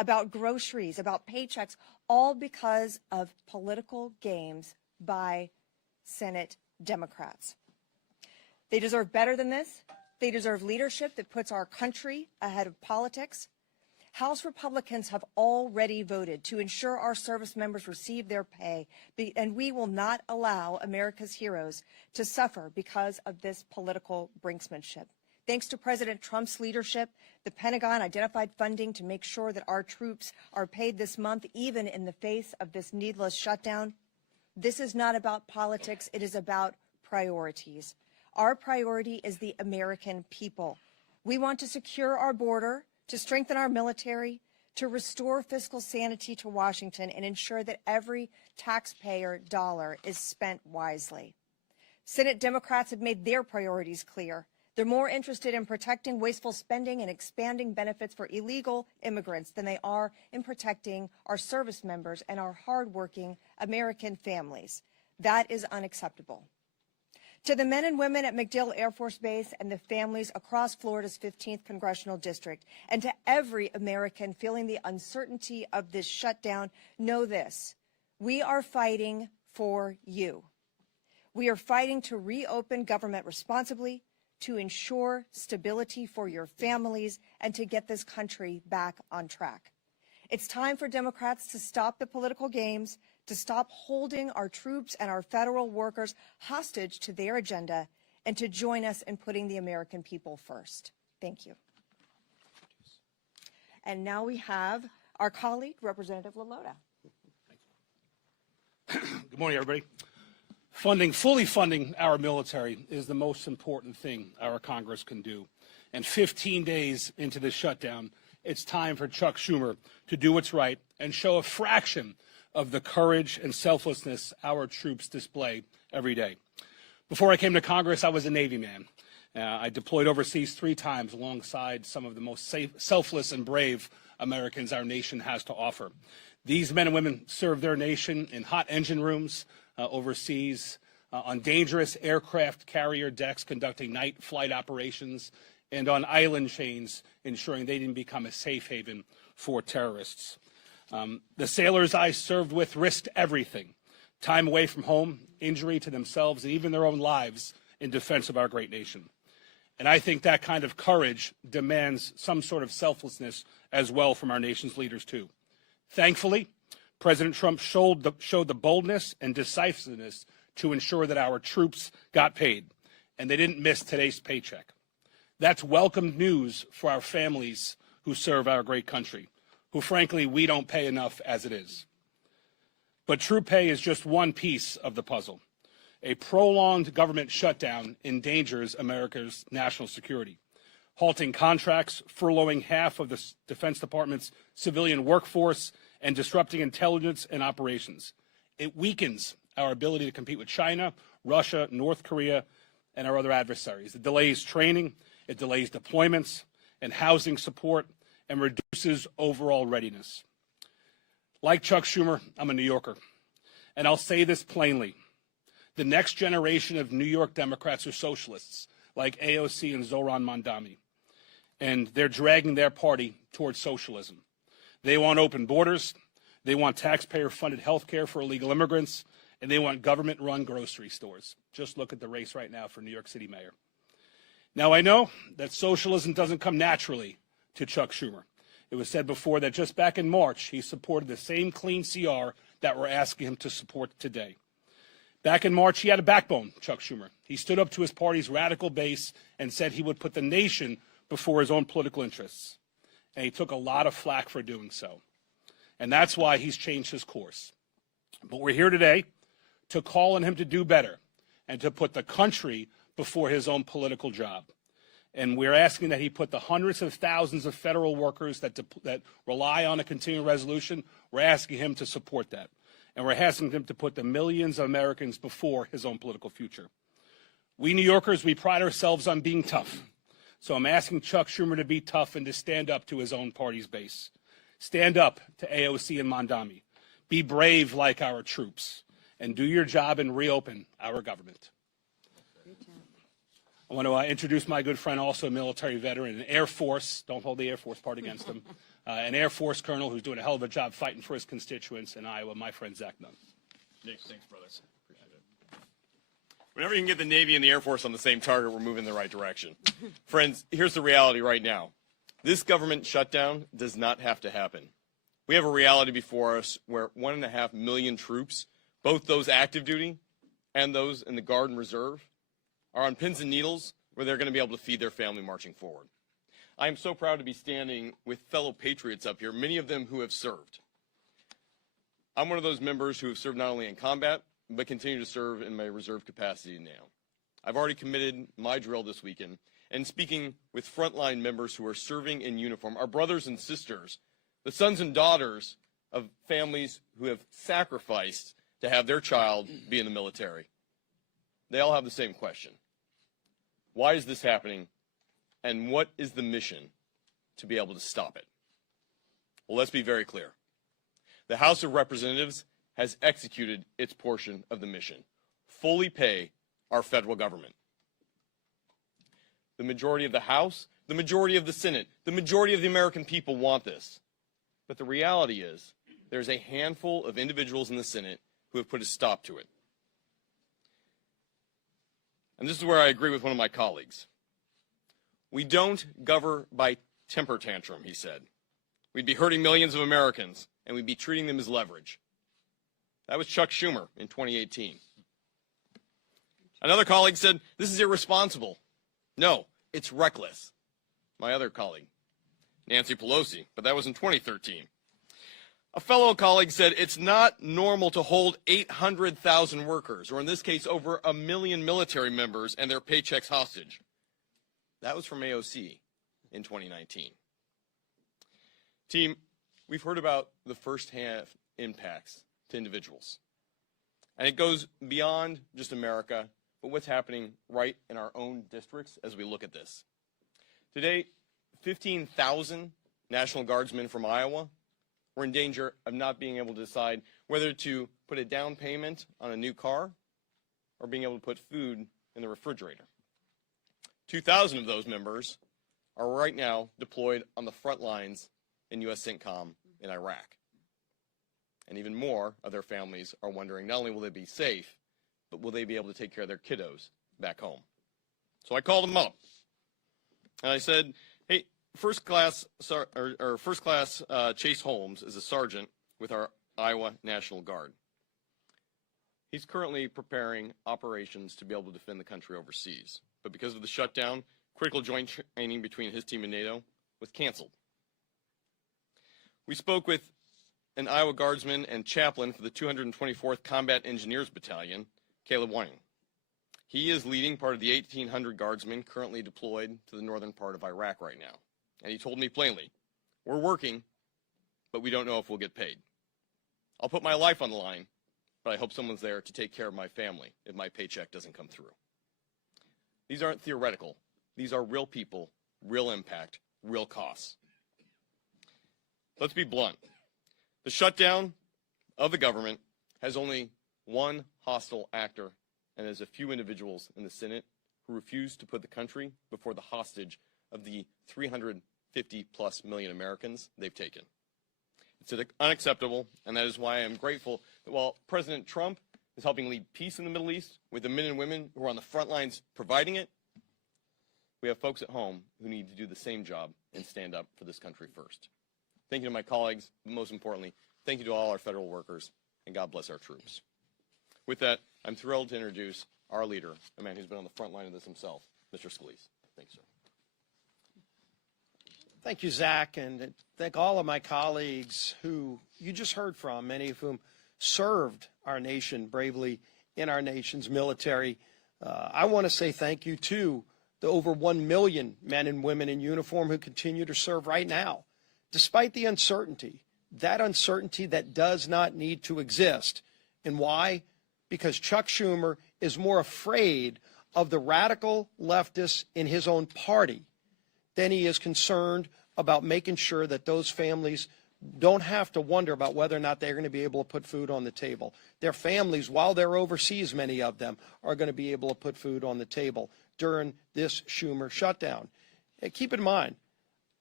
about groceries, about paychecks, all because of political games by Senate Democrats. They deserve better than this. They deserve leadership that puts our country ahead of politics. House Republicans have already voted to ensure our service members receive their pay, and we will not allow America's heroes to suffer because of this political brinksmanship. Thanks to President Trump's leadership, the Pentagon identified funding to make sure that our troops are paid this month, even in the face of this needless shutdown. This is not about politics. It is about priorities. Our priority is the American people. We want to secure our border, to strengthen our military, to restore fiscal sanity to Washington, and ensure that every taxpayer dollar is spent wisely. Senate Democrats have made their priorities clear. They're more interested in protecting wasteful spending and expanding benefits for illegal immigrants than they are in protecting our service members and our hardworking American families. That is unacceptable. To the men and women at MacDill Air Force Base and the families across Florida's 15th Congressional District, and to every American feeling the uncertainty of this shutdown, know this: we are fighting for you. We are fighting to reopen government responsibly, to ensure stability for your families, and to get this country back on track. It's time for Democrats to stop the political games, to stop holding our troops and our federal workers hostage to their agenda, and to join us in putting the American people first. Thank you. And now we have our colleague, Representative LaLota. Good morning, everybody. Fully funding our military is the most important thing our Congress can do. And 15 days into this shutdown, it's time for Chuck Schumer to do what's right and show a fraction of the courage and selflessness our troops display every day. Before I came to Congress, I was a Navy man. I deployed overseas 3 times alongside some of the most selfless and brave Americans our nation has to offer. These men and women serve their nation in hot engine rooms overseas, on dangerous aircraft carrier decks conducting night flight operations, and on island chains ensuring they didn't become a safe haven for terrorists. The sailors I served with risked everything: time away from home, injury to themselves, and even their own lives in defense of our great nation. And I think that kind of courage demands some sort of selflessness as well from our nation's leaders, too. Thankfully, President Trump showed the boldness and decisiveness to ensure that our troops got paid, and they didn't miss today's paycheck. That's welcome news for our families who serve our great country, who, frankly, we don't pay enough as it is. But true pay is just one piece of the puzzle. A prolonged government shutdown endangers America's national security, halting contracts, furloughing half of the Defense Department's civilian workforce, and disrupting intelligence and operations. It weakens our ability to compete with China, Russia, North Korea, and our other adversaries. It delays training, it delays deployments and housing support, and reduces overall readiness. Like Chuck Schumer, I'm a New Yorker, and I'll say this plainly. The next generation of New York Democrats are socialists, like AOC and Zohran Mamdani, and they're dragging their party towards socialism. They want open borders, they want taxpayer-funded health care for illegal immigrants, and they want government-run grocery stores. Just look at the race right now for New York City mayor. Now, I know that socialism doesn't come naturally to Chuck Schumer. It was said before that just back in March, he supported the same clean CR that we're asking him to support today. Back in March, he had a backbone, Chuck Schumer. He stood up to his party's radical base and said he would put the nation before his own political interests. And he took a lot of flack for doing so. And that's why he's changed his course. But we're here today to call on him to do better and to put the country before his own political job. And we're asking that he put the hundreds of thousands of federal workers that rely on a continuing resolution, we're asking him to support that. And we're asking him to put the millions of Americans before his own political future. We New Yorkers, we pride ourselves on being tough. So I'm asking Chuck Schumer to be tough and to stand up to his own party's base. Stand up to AOC and Mamdani. Be brave like our troops. And do your job and reopen our government. I want to introduce my good friend, also a military veteran, an Air Force, don't hold the Air Force part against him, an Air Force colonel who's doing a hell of a job fighting for his constituents in Iowa, my friend Zach Nunn. Nick, thanks, brothers. Appreciate it. Whenever you can get the Navy and the Air Force on the same target, we're moving in the right direction. Friends, here's the reality right now. This government shutdown does not have to happen. We have a reality before us where 1.5 million troops, both those active duty and those in the Guard and Reserve, are on pins and needles where they're going to be able to feed their family marching forward. I am so proud to be standing with fellow patriots up here, many of them who have served. I'm one of those members who have served not only in combat, but continue to serve in my reserve capacity now. I've already committed my drill this weekend, and speaking with frontline members who are serving in uniform, our brothers and sisters, the sons and daughters of families who have sacrificed to have their child be in the military. They all have the same question. Why is this happening, and what is the mission to be able to stop it? Well, let's be very clear. The House of Representatives has executed its portion of the mission. Fully pay our federal government. The majority of the House, the majority of the Senate, the majority of the American people want this. But the reality is, there's a handful of individuals in the Senate who have put a stop to it. And this is where I agree with one of my colleagues. We don't govern by temper tantrum, he said. We'd be hurting millions of Americans, and we'd be treating them as leverage. That was Chuck Schumer in 2018. Another colleague said, this is irresponsible. No, it's reckless. My other colleague, Nancy Pelosi, but that was in 2013. A fellow colleague said, it's not normal to hold 800,000 workers, or in this case, over 1 million military members and their paychecks hostage. That was from AOC in 2019. Team, we've heard about the first-hand impacts to individuals. And it goes beyond just America, but what's happening right in our own districts as we look at this. Today, 15,000 National Guardsmen from Iowa were in danger of not being able to decide whether to put a down payment on a new car or being able to put food in the refrigerator. 2,000 of those members are right now deployed on the front lines in U.S. CENTCOM in Iraq. And even more of their families are wondering not only will they be safe, but will they be able to take care of their kiddos back home? So I called them up, and I said, hey, First Class Chase Holmes is a sergeant with our Iowa National Guard. He's currently preparing operations to be able to defend the country overseas. But because of the shutdown, critical joint training between his team and NATO was canceled. We spoke with an Iowa Guardsman and chaplain for the 224th Combat Engineers Battalion, Caleb Whiting. He is leading part of the 1,800 Guardsmen currently deployed to the northern part of Iraq right now. And he told me plainly, we're working, but we don't know if we'll get paid. I'll put my life on the line, but I hope someone's there to take care of my family if my paycheck doesn't come through. These aren't theoretical. These are real people, real impact, real costs. Let's be blunt. The shutdown of the government has only one hostile actor, and there's a few individuals in the Senate who refuse to put the country before the hostage of the 350+ million Americans they've taken. It's unacceptable, and that is why I am grateful that while President Trump is helping lead peace in the Middle East with the men and women who are on the front lines providing it, we have folks at home who need to do the same job and stand up for this country first. Thank you to my colleagues, but most importantly, thank you to all our federal workers, and God bless our troops. With that, I'm thrilled to introduce our leader, a man who's been on the front line of this himself, Mr. Scalise. Thanks, sir. Thank you, Zach, and thank all of my colleagues who you just heard from, many of whom served our nation bravely in our nation's military. I want to say thank you to the over 1 million men and women in uniform who continue to serve right now, despite the uncertainty, that uncertainty that does not need to exist. And why? Because Chuck Schumer is more afraid of the radical leftists in his own party than he is concerned about making sure that those families don't have to wonder about whether or not they're going to be able to put food on the table. Their families, while they're overseas, many of them, are going to be able to put food on the table during this Schumer shutdown. And keep in mind,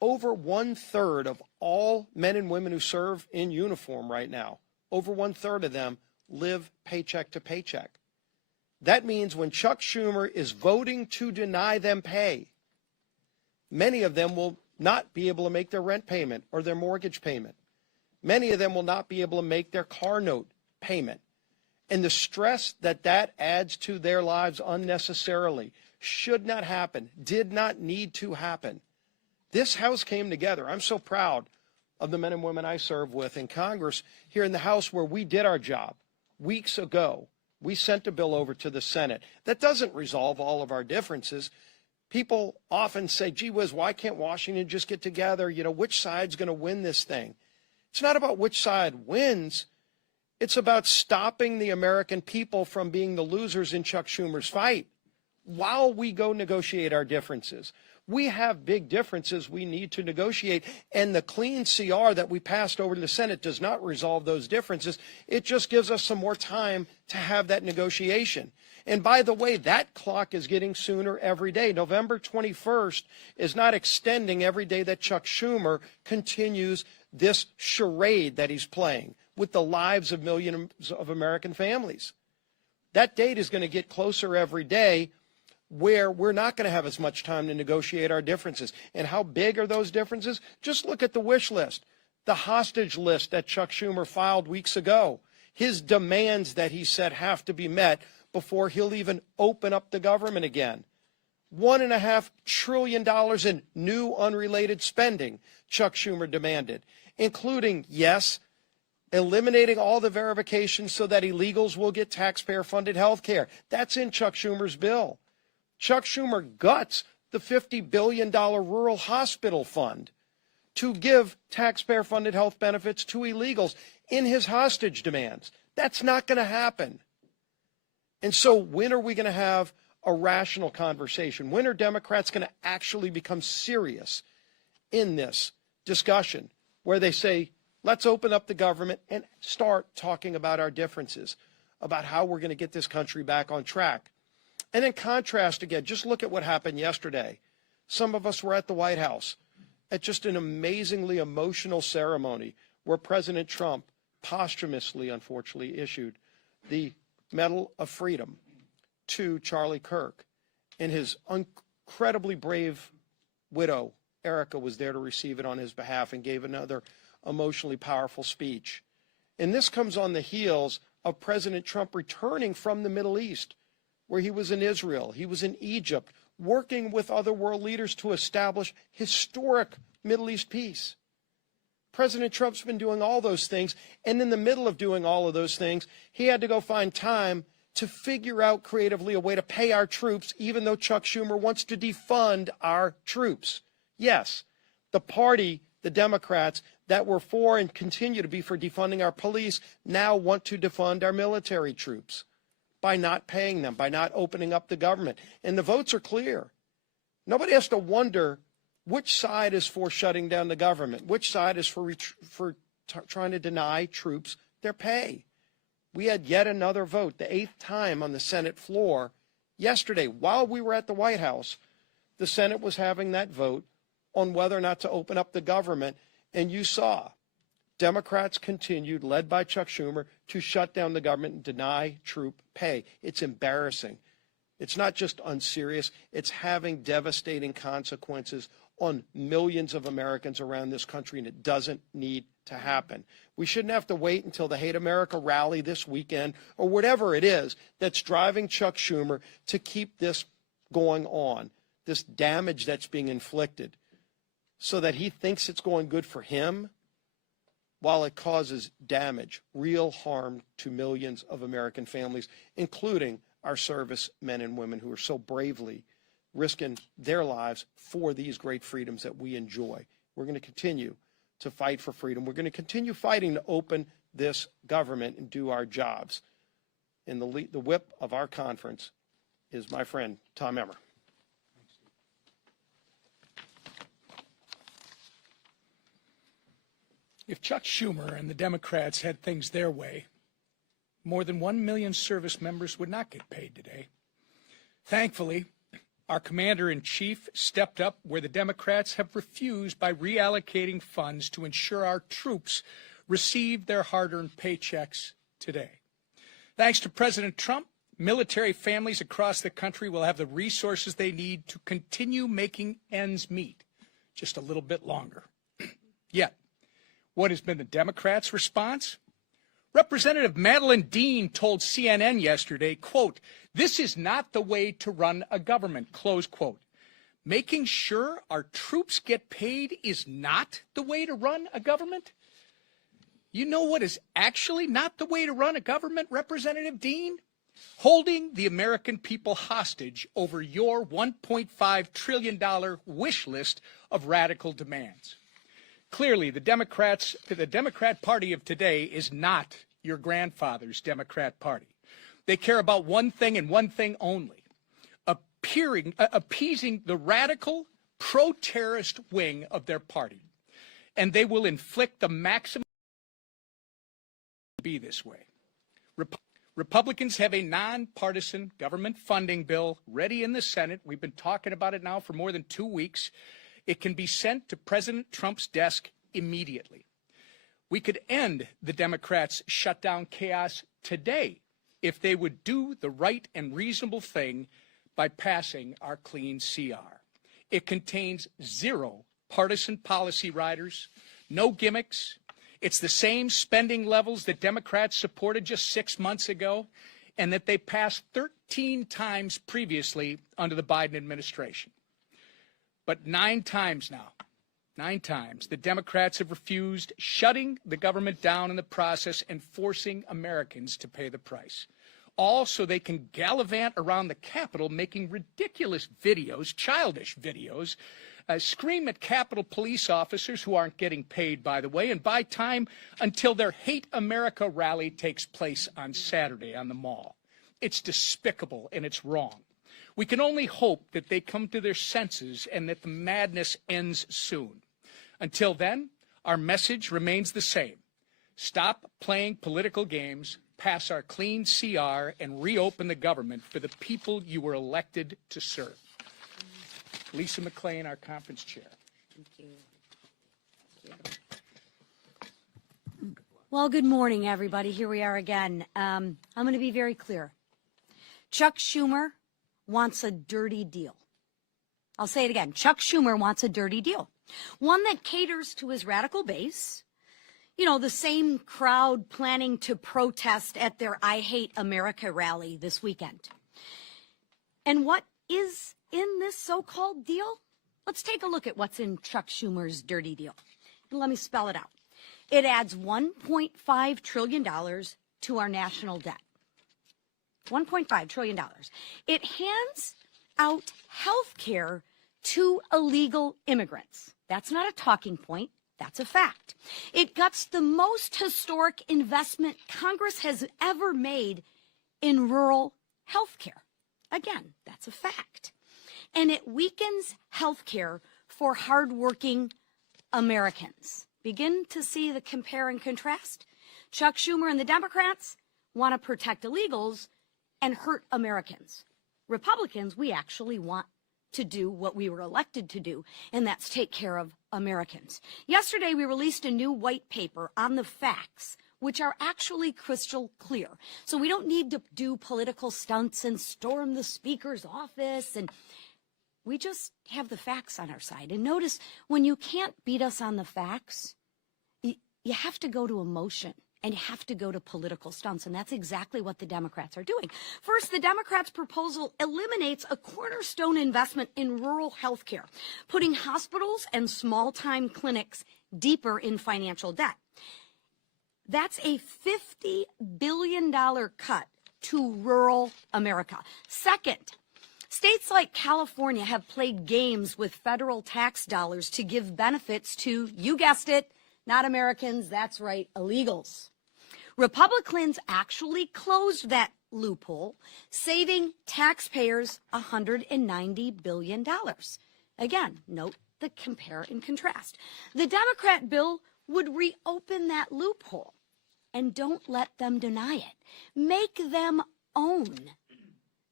over 1/3 of all men and women who serve in uniform right now, over 1/3 of them live paycheck to paycheck. That means when Chuck Schumer is voting to deny them pay, many of them will not be able to make their rent payment or their mortgage payment. Many of them will not be able to make their car note payment. And the stress that that adds to their lives unnecessarily should not happen, did not need to happen. This House came together. I'm so proud of the men and women I serve with in Congress here in the House, where we did our job weeks ago. We sent a bill over to the Senate. That doesn't resolve all of our differences. People often say, gee whiz, why can't Washington just get together? You know, which side's going to win this thing? It's not about which side wins. It's about stopping the American people from being the losers in Chuck Schumer's fight while we go negotiate our differences. We have big differences we need to negotiate, and the clean CR that we passed over to the Senate does not resolve those differences. It just gives us some more time to have that negotiation. And by the way, that clock is getting sooner every day. November 21st is not extending every day that Chuck Schumer continues this charade that he's playing with the lives of millions of American families. That date is going to get closer every day, where we're not going to have as much time to negotiate our differences. And how big are those differences? Just look at the wish list, the hostage list that Chuck Schumer filed weeks ago, his demands that he said have to be met before he'll even open up the government again. $1.5 trillion in new unrelated spending Chuck Schumer demanded, including, yes, eliminating all the verifications so that illegals will get taxpayer-funded health care. That's in Chuck Schumer's bill. Chuck Schumer guts the $50 billion rural hospital fund to give taxpayer-funded health benefits to illegals in his hostage demands. That's not going to happen. And so when are we going to have a rational conversation? When are Democrats going to actually become serious in this discussion where they say, let's open up the government and start talking about our differences, about how we're going to get this country back on track? And in contrast, again, just look at what happened yesterday. Some of us were at the White House at just an amazingly emotional ceremony where President Trump posthumously, unfortunately, issued the Medal of Freedom to Charlie Kirk. And his incredibly brave widow, Erica, was there to receive it on his behalf and gave another emotionally powerful speech. And this comes on the heels of President Trump returning from the Middle East, where he was in Israel, he was in Egypt, working with other world leaders to establish historic Middle East peace. President Trump's been doing all those things, and in the middle of doing all of those things, he had to go find time to figure out creatively a way to pay our troops, even though Chuck Schumer wants to defund our troops. Yes, the party, the Democrats, that were for and continue to be for defunding our police now want to defund our military troops by not paying them, by not opening up the government. And the votes are clear. Nobody has to wonder which side is for shutting down the government, which side is for trying to deny troops their pay. We had yet another vote, the 8th time on the Senate floor yesterday. While we were at the White House, the Senate was having that vote on whether or not to open up the government. And you saw Democrats continued, led by Chuck Schumer, to shut down the government and deny troop pay. It's embarrassing. It's not just unserious. It's having devastating consequences on millions of Americans around this country, and it doesn't need to happen. We shouldn't have to wait until the Hate America rally this weekend or whatever it is that's driving Chuck Schumer to keep this going on, this damage that's being inflicted, so that he thinks it's going good for him, while it causes damage, real harm to millions of American families, including our service men and women who are so bravely risking their lives for these great freedoms that we enjoy. We're going to continue to fight for freedom. We're going to continue fighting to open this government and do our jobs. And the whip of our conference is my friend, Tom Emmer. If Chuck Schumer and the Democrats had things their way, more than 1 million service members would not get paid today. Thankfully, Our commander-in-chief stepped up where the Democrats have refused by reallocating funds to ensure our troops receive their hard-earned paychecks today. Thanks to President Trump, military families across the country will have the resources they need to continue making ends meet just a little bit longer. Yet, what has been the Democrats' response? Representative Madeleine Dean told CNN yesterday, quote, "This is not the way to run a government," close quote. Making sure our troops get paid is not the way to run a government? You know what is actually not the way to run a government, Representative Dean? Holding the American people hostage over your $1.5 trillion wish list of radical demands. Clearly, the Democrat Party of today is not your grandfather's Democrat Party. They care about one thing and one thing only, appeasing the radical, pro-terrorist wing of their party. And they will inflict the maximum be this way. Republicans have a nonpartisan government funding bill ready in the Senate. We've been talking about it now for more than 2 weeks. It can be sent to President Trump's desk immediately. We could end the Democrats' shutdown chaos today if they would do the right and reasonable thing by passing our clean CR. It contains 0 partisan policy riders, no gimmicks. It's the same spending levels that Democrats supported just 6 months ago and that they passed 13 times previously under the Biden administration. But 9 times now, 9 times, the Democrats have refused, shutting the government down in the process and forcing Americans to pay the price. All so they can gallivant around the Capitol making ridiculous videos, childish videos, scream at Capitol police officers who aren't getting paid, by the way, and buy time until their Hate America rally takes place on Saturday on the Mall. It's despicable and it's wrong. We can only hope that they come to their senses and that the madness ends soon. Until then, our message remains the same. Stop playing political games, pass our clean CR, and reopen the government for the people you were elected to serve. Lisa McClain, our conference chair. Thank you. Well, good morning, everybody. Here we are again. I'm going to be very clear. Chuck Schumer wants a dirty deal. I'll say it again. Chuck Schumer wants a dirty deal. One that caters to his radical base. You know, the same crowd planning to protest at their I Hate America rally this weekend. And what is in this so-called deal? Let's take a look at what's in Chuck Schumer's dirty deal. And let me spell it out. It adds $1.5 trillion to our national debt. $1.5 trillion. It hands out health care to illegal immigrants. That's not a talking point. That's a fact. It guts the most historic investment Congress has ever made in rural health care. Again, that's a fact. And it weakens health care for hardworking Americans. Begin to see the compare and contrast? Chuck Schumer and the Democrats want to protect illegals and hurt Americans. Republicans, we actually want to do what we were elected to do, and that's take care of Americans. Yesterday, we released a new white paper on the facts, which are actually crystal clear. So we don't need to do political stunts and storm the speaker's office, and we just have the facts on our side. And notice, when you can't beat us on the facts, you have to go to emotion. And you have to go to political stunts, and that's exactly what the Democrats are doing. First, the Democrats' proposal eliminates a cornerstone investment in rural health care, putting hospitals and small-time clinics deeper in financial debt. That's a $50 billion cut to rural America. Second, states like California have played games with federal tax dollars to give benefits to, you guessed it, not Americans, that's right, illegals. Republicans actually closed that loophole, saving taxpayers $190 billion. Again, note the compare and contrast. The Democrat bill would reopen that loophole, and don't let them deny it. Make them own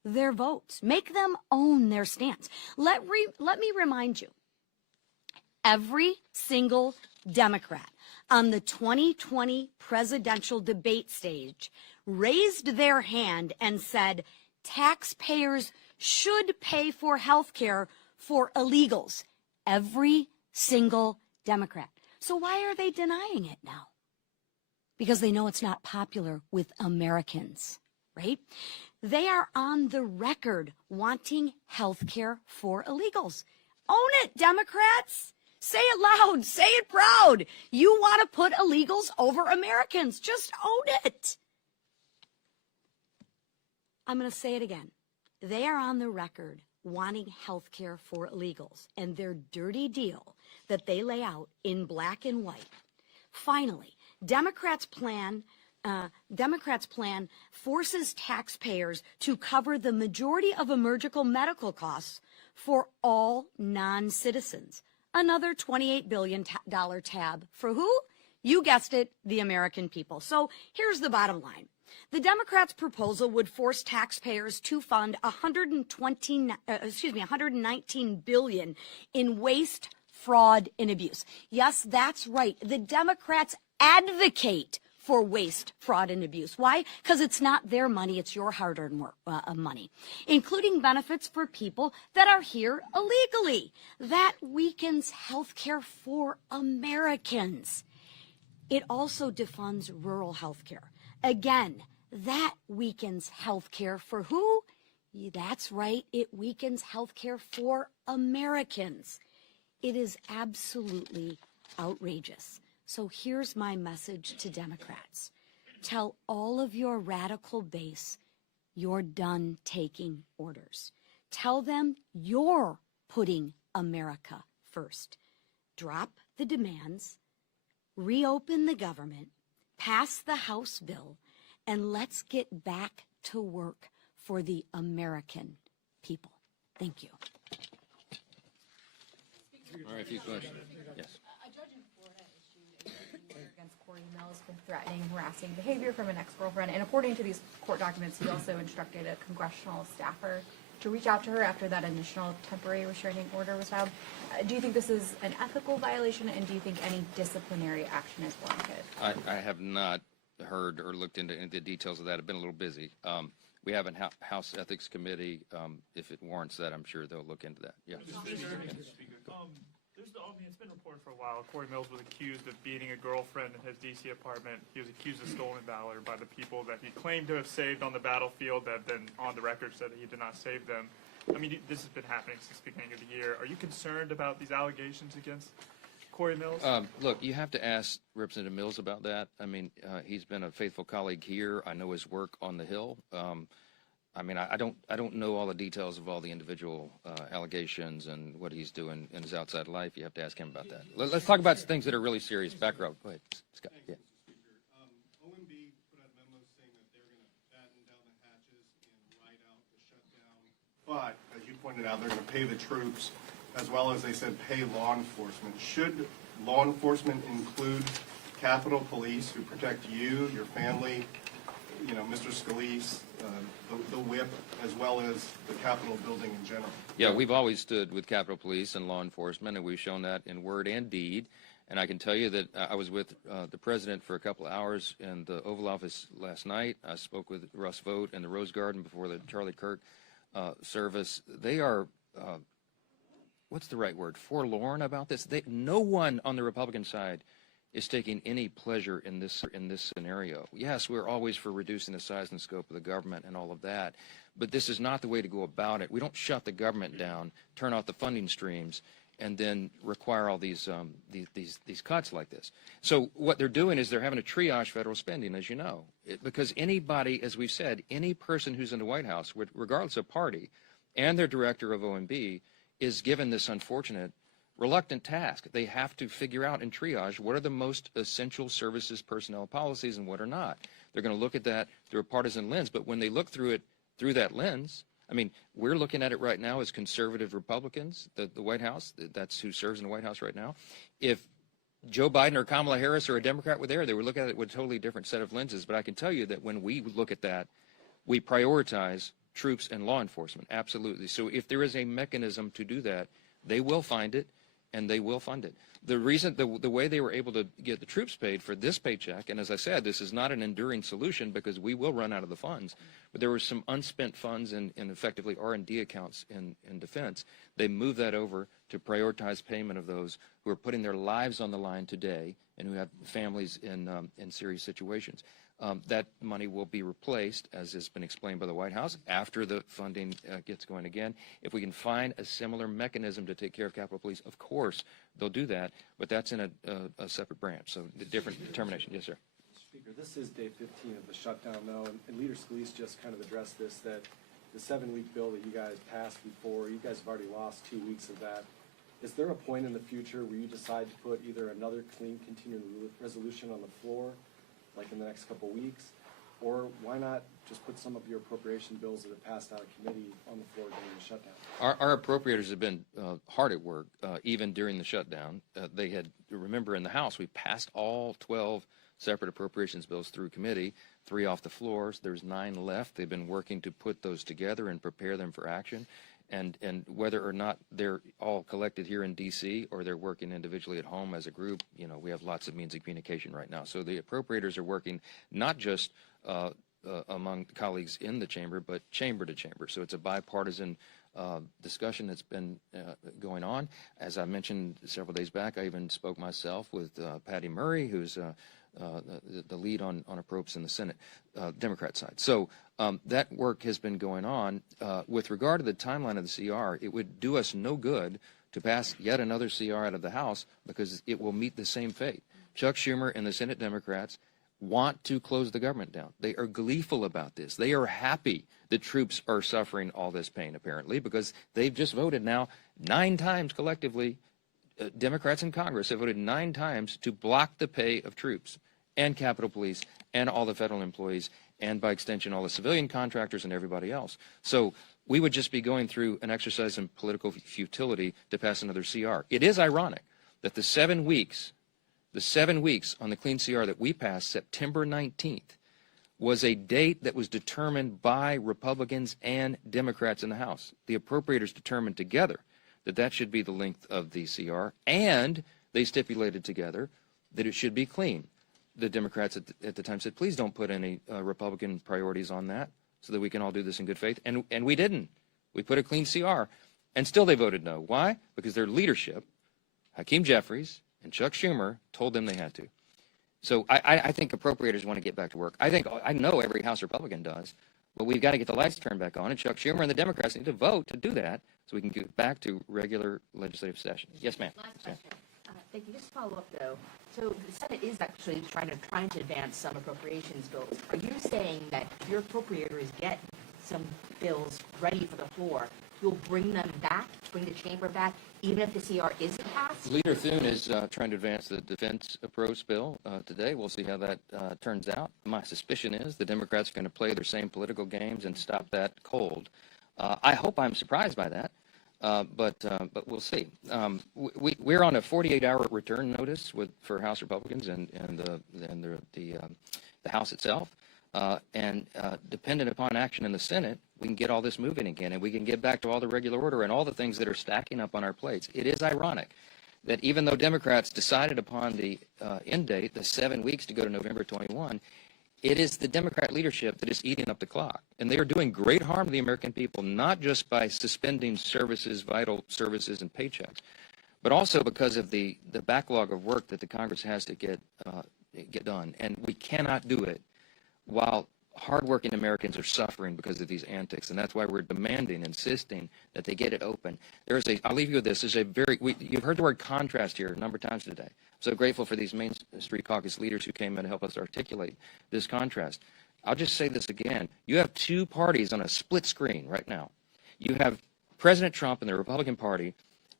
their votes. Make them own their stance. Let me remind you, every single Democrat on the 2020 presidential debate stage raised their hand and said taxpayers should pay for health care for illegals. Every single Democrat. So why are they denying it now? Because they know it's not popular with Americans, right? They are on the record wanting health care for illegals. Own it, Democrats. Say it loud. Say it proud. You want to put illegals over Americans. Just own it. I'm going to say it again. They are on the record wanting health care for illegals, and their dirty deal that they lay out in black and white. Finally, Democrats' plan forces taxpayers to cover the majority of emergency medical costs for all non-citizens. Another $28 billion tab for who? You guessed it, the American people. So here's the bottom line. The Democrats' proposal would force taxpayers to fund $119 billion in waste, fraud, and abuse. Yes, that's right. The Democrats advocate for waste, fraud, and abuse. Why? Because it's not their money, it's your hard-earned money, including benefits for people that are here illegally. That weakens health care for Americans. It also defunds rural health care. Again, that weakens health care for who? That's right, it weakens health care for Americans. It is absolutely outrageous. So here's my message to Democrats. Tell all of your radical base you're done taking orders. Tell them you're putting America first. Drop the demands, reopen the government, pass the House bill, and let's get back to work for the American people. Thank you. All right, a few questions. Yes. A judge in Florida issued a ruling against Corey Mills for threatening, harassing behavior from an ex-girlfriend. And according to these court documents, he also instructed a congressional staffer to reach out to her after that initial temporary restraining order was filed. Do you think this is an ethical violation, and do you think any disciplinary action is warranted? I have not heard or looked into any of the details of that. I've been a little busy. We have a House Ethics Committee. If it warrants that, I'm sure they'll look into that. Yeah. It's been reported for a while. Corey Mills was accused of beating a girlfriend in his D.C. apartment. He was accused of stolen valor by the people that he claimed to have saved on the battlefield that then on the record said that he did not save them. I mean, this has been happening since the beginning of the year. Are you concerned about these allegations against Corey Mills? Look, you have to ask Representative Mills about that. I mean, he's been a faithful colleague here. I know his work on the Hill. I mean, I don't know all the details of all the individual allegations and what he's doing in his outside life. You have to ask him about that. Let's talk about things that are really serious. Back row. Go ahead, Scott. Yeah. OMB put out memos saying that they're going to batten down the hatches and ride out the shutdown. But, as you pointed out, they're going to pay the troops, as well as they said pay law enforcement. Should law enforcement include Capitol Police who protect you, your family, you know, Mr. Scalise, the whip, as well as the Capitol building in general? Yeah, we've always stood with Capitol Police and law enforcement, and we've shown that in word and deed. And I can tell you that I was with the president for a couple of hours in the Oval Office last night. I spoke with Russ Vought in the Rose Garden before the Charlie Kirk service. They are, what's the right word, forlorn about this. No one on the Republican side is taking any pleasure in this scenario. Yes, we're always for reducing the size and scope of the government and all of that, but this is not the way to go about it. We don't shut the government down, turn off the funding streams, and then require all these cuts like this. So what they're doing is they're having to triage federal spending, as you know, because anybody, as we've said, any person who's in the White House, regardless of party, and their director of OMB, is given this unfortunate reluctant task. They have to figure out and triage what are the most essential services personnel policies and what are not. They're going to look at that through a partisan lens, but when they look through it through that lens, I mean, we're looking at it right now as conservative Republicans, the White House, that's who serves in the White House right now. If Joe Biden or Kamala Harris or a Democrat were there, they would look at it with a totally different set of lenses. But I can tell you that when we look at that, we prioritize troops and law enforcement. Absolutely. So if there is a mechanism to do that, they will find it and they will fund it. The reason, the way they were able to get the troops paid for this paycheck, and as I said, this is not an enduring solution because we will run out of the funds, but there were some unspent funds in effectively R&D accounts in defense. They moved that over to prioritize payment of those who are putting their lives on the line today and who have families in serious situations. That money will be replaced, as has been explained by the White House, after the funding gets going again. If we can find a similar mechanism to take care of Capitol Police, of course, they'll do that, but that's in a separate branch, so the different determination. Yes, sir. Speaker, this is day 15 of the shutdown, though, and Leader Scalise just kind of addressed this, that the 7-week bill that you guys passed before, you guys have already lost 2 weeks of that. Is there a point in the future where you decide to put either another clean continuing resolution on the floor, like in the next couple of weeks, or why not just put some of your appropriation bills that have passed out of committee on the floor during the shutdown? Our appropriators have been hard at work, even during the shutdown. They had, remember in the House, we passed all 12 separate appropriations bills through committee, 3 off the floors. There's 9 left. They've been working to put those together and prepare them for action. And whether or not they're all collected here in D.C. or they're working individually at home as a group, you know, we have lots of means of communication right now. So the appropriators are working not just among colleagues in the chamber, but chamber to chamber. So it's a bipartisan discussion that's been going on. As I mentioned several days back, I even spoke myself with Patty Murray, who's the lead on approps in the Senate, Democrat side. So that work has been going on. With regard to the timeline of the CR, it would do us no good to pass yet another CR out of the House because it will meet the same fate. Chuck Schumer and the Senate Democrats want to close the government down. They are gleeful about this. They are happy that troops are suffering all this pain, apparently, because they've just voted now 9 times collectively. Democrats in Congress have voted 9 times to block the pay of troops and Capitol Police and all the federal employees and, by extension, all the civilian contractors and everybody else. So we would just be going through an exercise in political futility to pass another CR. It is ironic that the 7 weeks on the clean CR that we passed, September 19th, was a date that was determined by Republicans and Democrats in the House. The appropriators determined together that that should be the length of the CR, and they stipulated together that it should be clean. The Democrats at the time said, please don't put any Republican priorities on that so that we can all do this in good faith. And we didn't. We put a clean CR, and still they voted no. Why? Because their leadership, Hakeem Jeffries and Chuck Schumer, told them they had to. So I think appropriators want to get back to work. I know every House Republican does, but we've got to get the lights turned back on, and Chuck Schumer and the Democrats need to vote to do that so we can get back to regular legislative session. Yes, ma'am. Last question. Thank you. Just to follow up, though. So the Senate is actually trying to advance some appropriations bills. Are you saying that if your appropriators get some bills ready for the floor, you'll bring them back, bring the chamber back, even if the CR isn't passed? Leader Thune is trying to advance the defense approach bill today. We'll see how that turns out. My suspicion is the Democrats are going to play their same political games and stop that cold. I hope I'm surprised by that, but we'll see. We're on a 48-hour return notice for House Republicans and the House itself. And dependent upon action in the Senate, we can get all this moving again, and we can get back to all the regular order and all the things that are stacking up on our plates. It is ironic that even though Democrats decided upon the end date, the 7 weeks to go to November 21, it is the Democrat leadership that is eating up the clock. And they are doing great harm to the American people, not just by suspending services, vital services and paychecks, but also because of the backlog of work that the Congress has to get done. And we cannot do it while hardworking Americans are suffering because of these antics, and that's why we're demanding, insisting that they get it open. I'll leave you with this. You've heard the word contrast here a number of times today. I'm so grateful for these Main Street Caucus leaders who came in to help us articulate this contrast. I'll just say this again. You have 2 parties on a split screen right now. You have President Trump and the Republican Party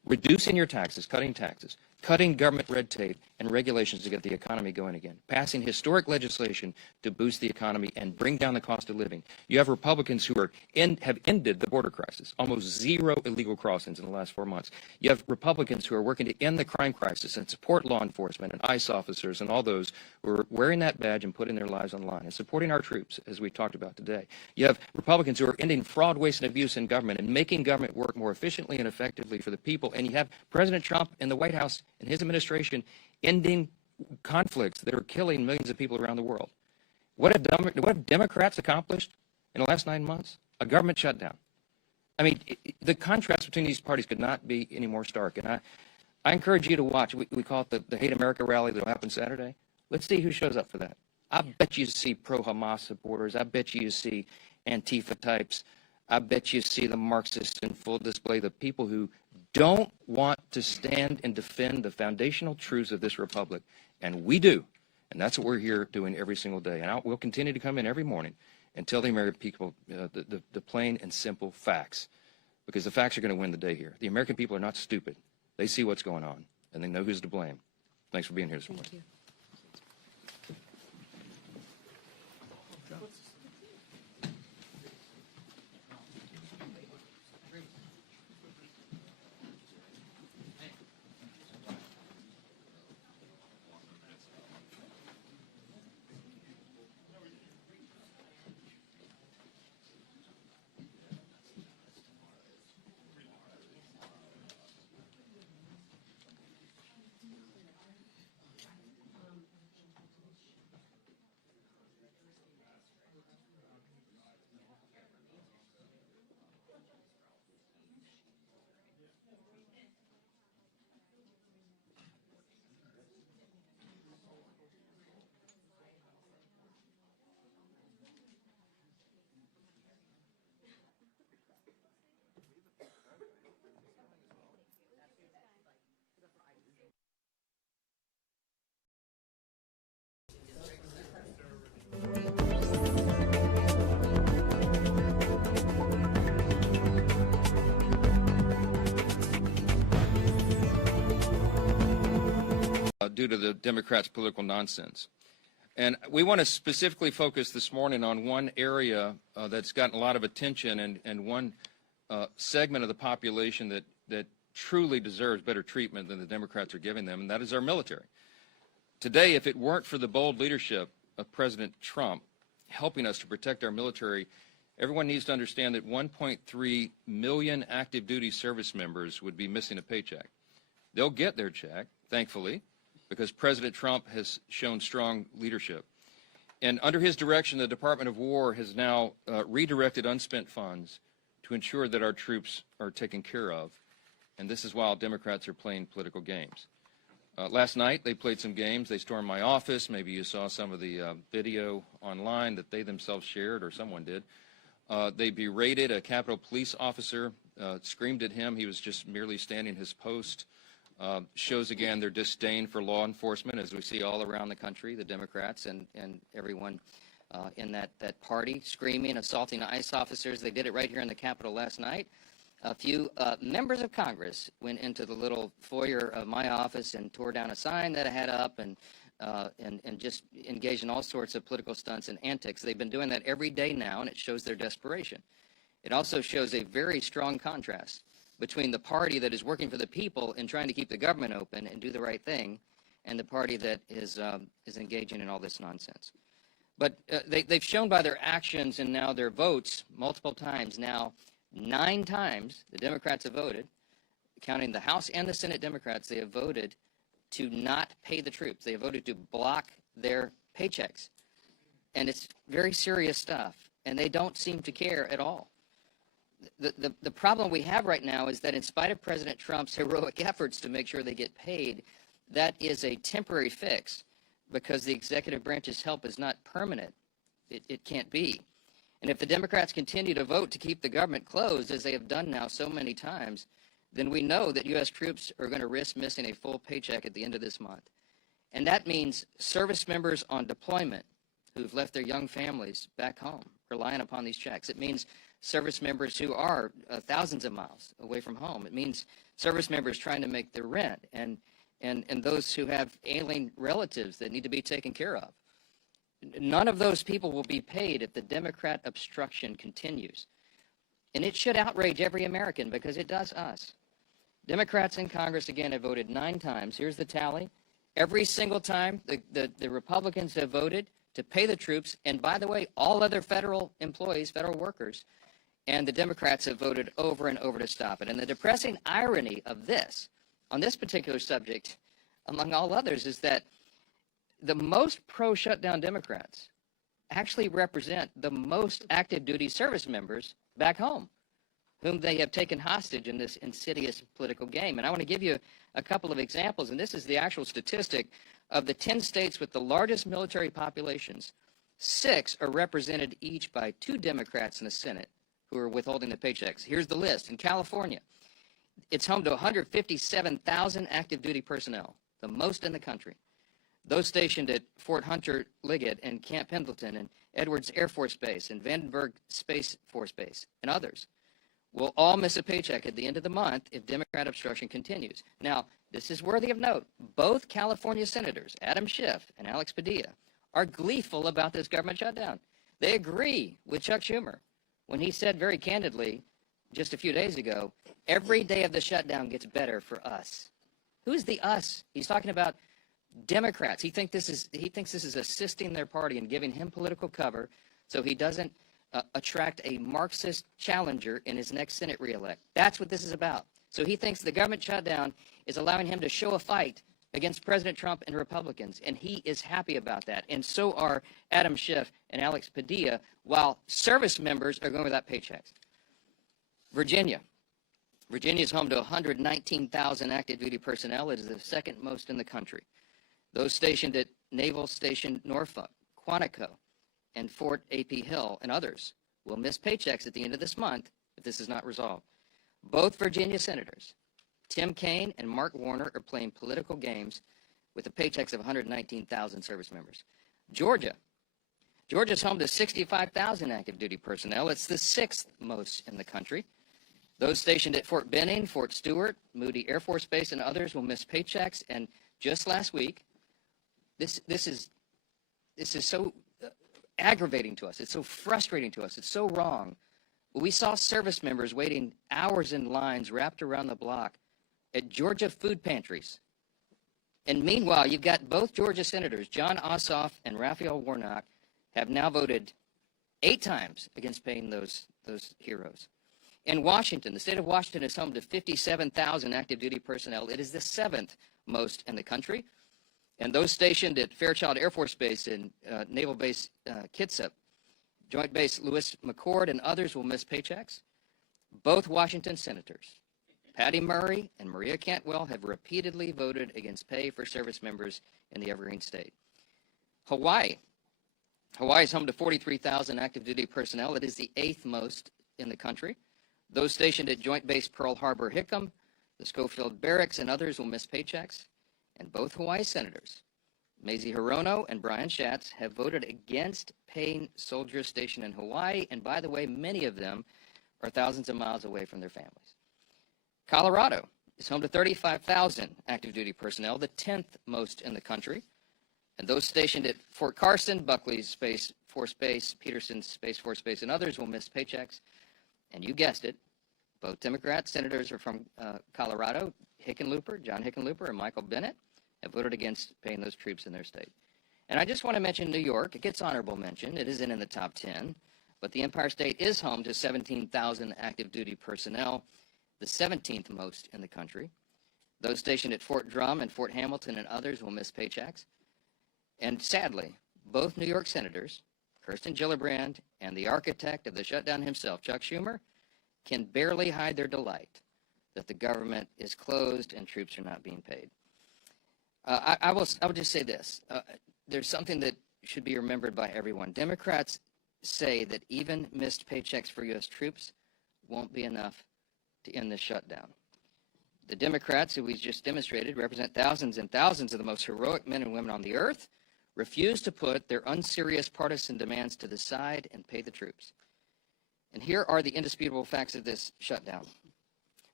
reducing your taxes, cutting government red tape and regulations to get the economy going again, passing historic legislation to boost the economy and bring down the cost of living. You have Republicans who have ended the border crisis, almost zero illegal crossings in the last 4 months. You have Republicans who are working to end the crime crisis and support law enforcement and ICE officers and all those who are wearing that badge and putting their lives on the line and supporting our troops, as we talked about today. You have Republicans who are ending fraud, waste, and abuse in government and making government work more efficiently and effectively for the people. And you have President Trump and the White House and his administration ending conflicts that are killing millions of people around the world. What have Democrats accomplished in the last 9 months? A government shutdown. I mean, the contrast between these parties could not be any more stark. And I encourage you to watch. We call it the Hate America rally that will happen Saturday. Let's see who shows up for that. I bet you see pro-Hamas supporters. I bet you see Antifa types. I bet you see the Marxists in full display, the people who don't want to stand and defend the foundational truths of this republic. And we do. And that's what we're here doing every single day. And we'll continue to come in every morning and tell the American people the plain and simple facts. Because the facts are going to win the day here. The American people are not stupid. They see what's going on, and they know who's to blame. Thanks for being here this morning. Thank you. Due to the Democrats' political nonsense. And we want to specifically focus this morning on one area that's gotten a lot of attention and one segment of the population that truly deserves better treatment than the Democrats are giving them, and that is our military. Today, if it weren't for the bold leadership of President Trump helping us to protect our military, everyone needs to understand that 1.3 million active duty service members would be missing a paycheck. They'll get their check, thankfully, because President Trump has shown strong leadership. And under his direction, the Department of War has now redirected unspent funds to ensure that our troops are taken care of. And this is while Democrats are playing political games. Last night, they played some games. They stormed my office. Maybe you saw some of the video online that they themselves shared, or someone did. They berated a Capitol Police officer, screamed at him. He was just merely standing his post. Shows again their disdain for law enforcement, as we see all around the country, the Democrats and everyone in that party screaming, assaulting ICE officers. They did it right here in the Capitol last night. A few members of Congress went into the little foyer of my office and tore down a sign that I had up and just engaged in all sorts of political stunts and antics. They've been doing that every day now, and it shows their desperation. It also shows a very strong contrast between the party that is working for the people and trying to keep the government open and do the right thing, and the party that is engaging in all this nonsense. But they've shown by their actions and now their votes multiple times now, 9 times the Democrats have voted, counting the House and the Senate Democrats, they have voted to not pay the troops. They have voted to block their paychecks. And it's very serious stuff, and they don't seem to care at all. The problem we have right now is that in spite of President Trump's heroic efforts to make sure they get paid, that is a temporary fix because the executive branch's help is not permanent. It can't be. And if the Democrats continue to vote to keep the government closed, as they have done now so many times, then we know that U.S. troops are going to risk missing a full paycheck at the end of this month. And that means service members on deployment who've left their young families back home, relying upon these checks. It means service members who are thousands of miles away from home. It means service members trying to make their rent, and those who have ailing relatives that need to be taken care of. None of those people will be paid if the Democrat obstruction continues. And it should outrage every American because it does us. Democrats in Congress, again, have voted 9 times. Here's the tally. Every single time the Republicans have voted to pay the troops, and by the way, all other federal employees, federal workers, and the Democrats have voted over and over to stop it. And the depressing irony of this, on this particular subject, among all others, is that the most pro-shutdown Democrats actually represent the most active duty service members back home, whom they have taken hostage in this insidious political game. And I want to give you a couple of examples, and this is the actual statistic of the 10 states with the largest military populations. 6 are represented each by 2 Democrats in the Senate who are withholding the paychecks. Here's the list. In California, it's home to 157,000 active duty personnel, the most in the country. Those stationed at Fort Hunter Liggett and Camp Pendleton and Edwards Air Force Base and Vandenberg Space Force Base and others will all miss a paycheck at the end of the month if Democrat obstruction continues. Now, this is worthy of note. Both California senators, Adam Schiff and Alex Padilla, are gleeful about this government shutdown. They agree with Chuck Schumer when he said very candidly just a few days ago, every day of the shutdown gets better for us. Who's the us? He's talking about Democrats. He thinks this is assisting their party and giving him political cover so he doesn't attract a Marxist challenger in his next Senate reelect. That's what this is about. So he thinks the government shutdown is allowing him to show a fight against President Trump and Republicans, and he is happy about that. And so are Adam Schiff and Alex Padilla, while service members are going without paychecks. Virginia is home to 119,000 active duty personnel. It is the second most in the country. Those stationed at Naval Station Norfolk, Quantico, and Fort A.P. Hill, and others will miss paychecks at the end of this month if this is not resolved. Both Virginia senators, Tim Kaine and Mark Warner, are playing political games with the paychecks of 119,000 service members. Georgia's home to 65,000 active duty personnel. It's the 6th most in the country. Those stationed at Fort Benning, Fort Stewart, Moody Air Force Base, and others will miss paychecks. And just last week, this is so aggravating to us. It's so frustrating to us. It's so wrong. We saw service members waiting hours in lines wrapped around the block at Georgia food pantries. And meanwhile, you've got both Georgia senators, John Ossoff and Raphael Warnock, have now voted 8 times against paying those heroes. In Washington, the state of Washington is home to 57,000 active duty personnel. It is the 7th most in the country. And those stationed at Fairchild Air Force Base and Naval Base Kitsap, Joint Base Lewis McChord, and others will miss paychecks. Both Washington senators, Patty Murray and Maria Cantwell, have repeatedly voted against pay for service members in the Evergreen State. Hawaii is home to 43,000 active duty personnel. It is the 8th most in the country. Those stationed at Joint Base Pearl Harbor Hickam, the Schofield Barracks, and others will miss paychecks. And both Hawaii senators, Mazie Hirono and Brian Schatz, have voted against paying soldiers stationed in Hawaii. And by the way, many of them are thousands of miles away from their families. Colorado is home to 35,000 active duty personnel, the 10th most in the country. And those stationed at Fort Carson, Buckley's Space Force Base, Peterson's Space Force Base, and others will miss paychecks. And you guessed it, both Democrat senators are from Colorado, John Hickenlooper, and Michael Bennet, have voted against paying those troops in their state. And I just want to mention New York. It gets honorable mention. It isn't in the top 10, but the Empire State is home to 17,000 active duty personnel, the 17th most in the country. Those stationed at Fort Drum and Fort Hamilton and others will miss paychecks. And sadly, both New York senators, Kirsten Gillibrand and the architect of the shutdown himself, Chuck Schumer, can barely hide their delight that the government is closed and troops are not being paid. I will just say this. There's something that should be remembered by everyone. Democrats say that even missed paychecks for U.S. troops won't be enough to end the shutdown. The Democrats, who we just demonstrated, represent thousands and thousands of the most heroic men and women on the earth, refuse to put their unserious partisan demands to the side and pay the troops. And here are the indisputable facts of this shutdown.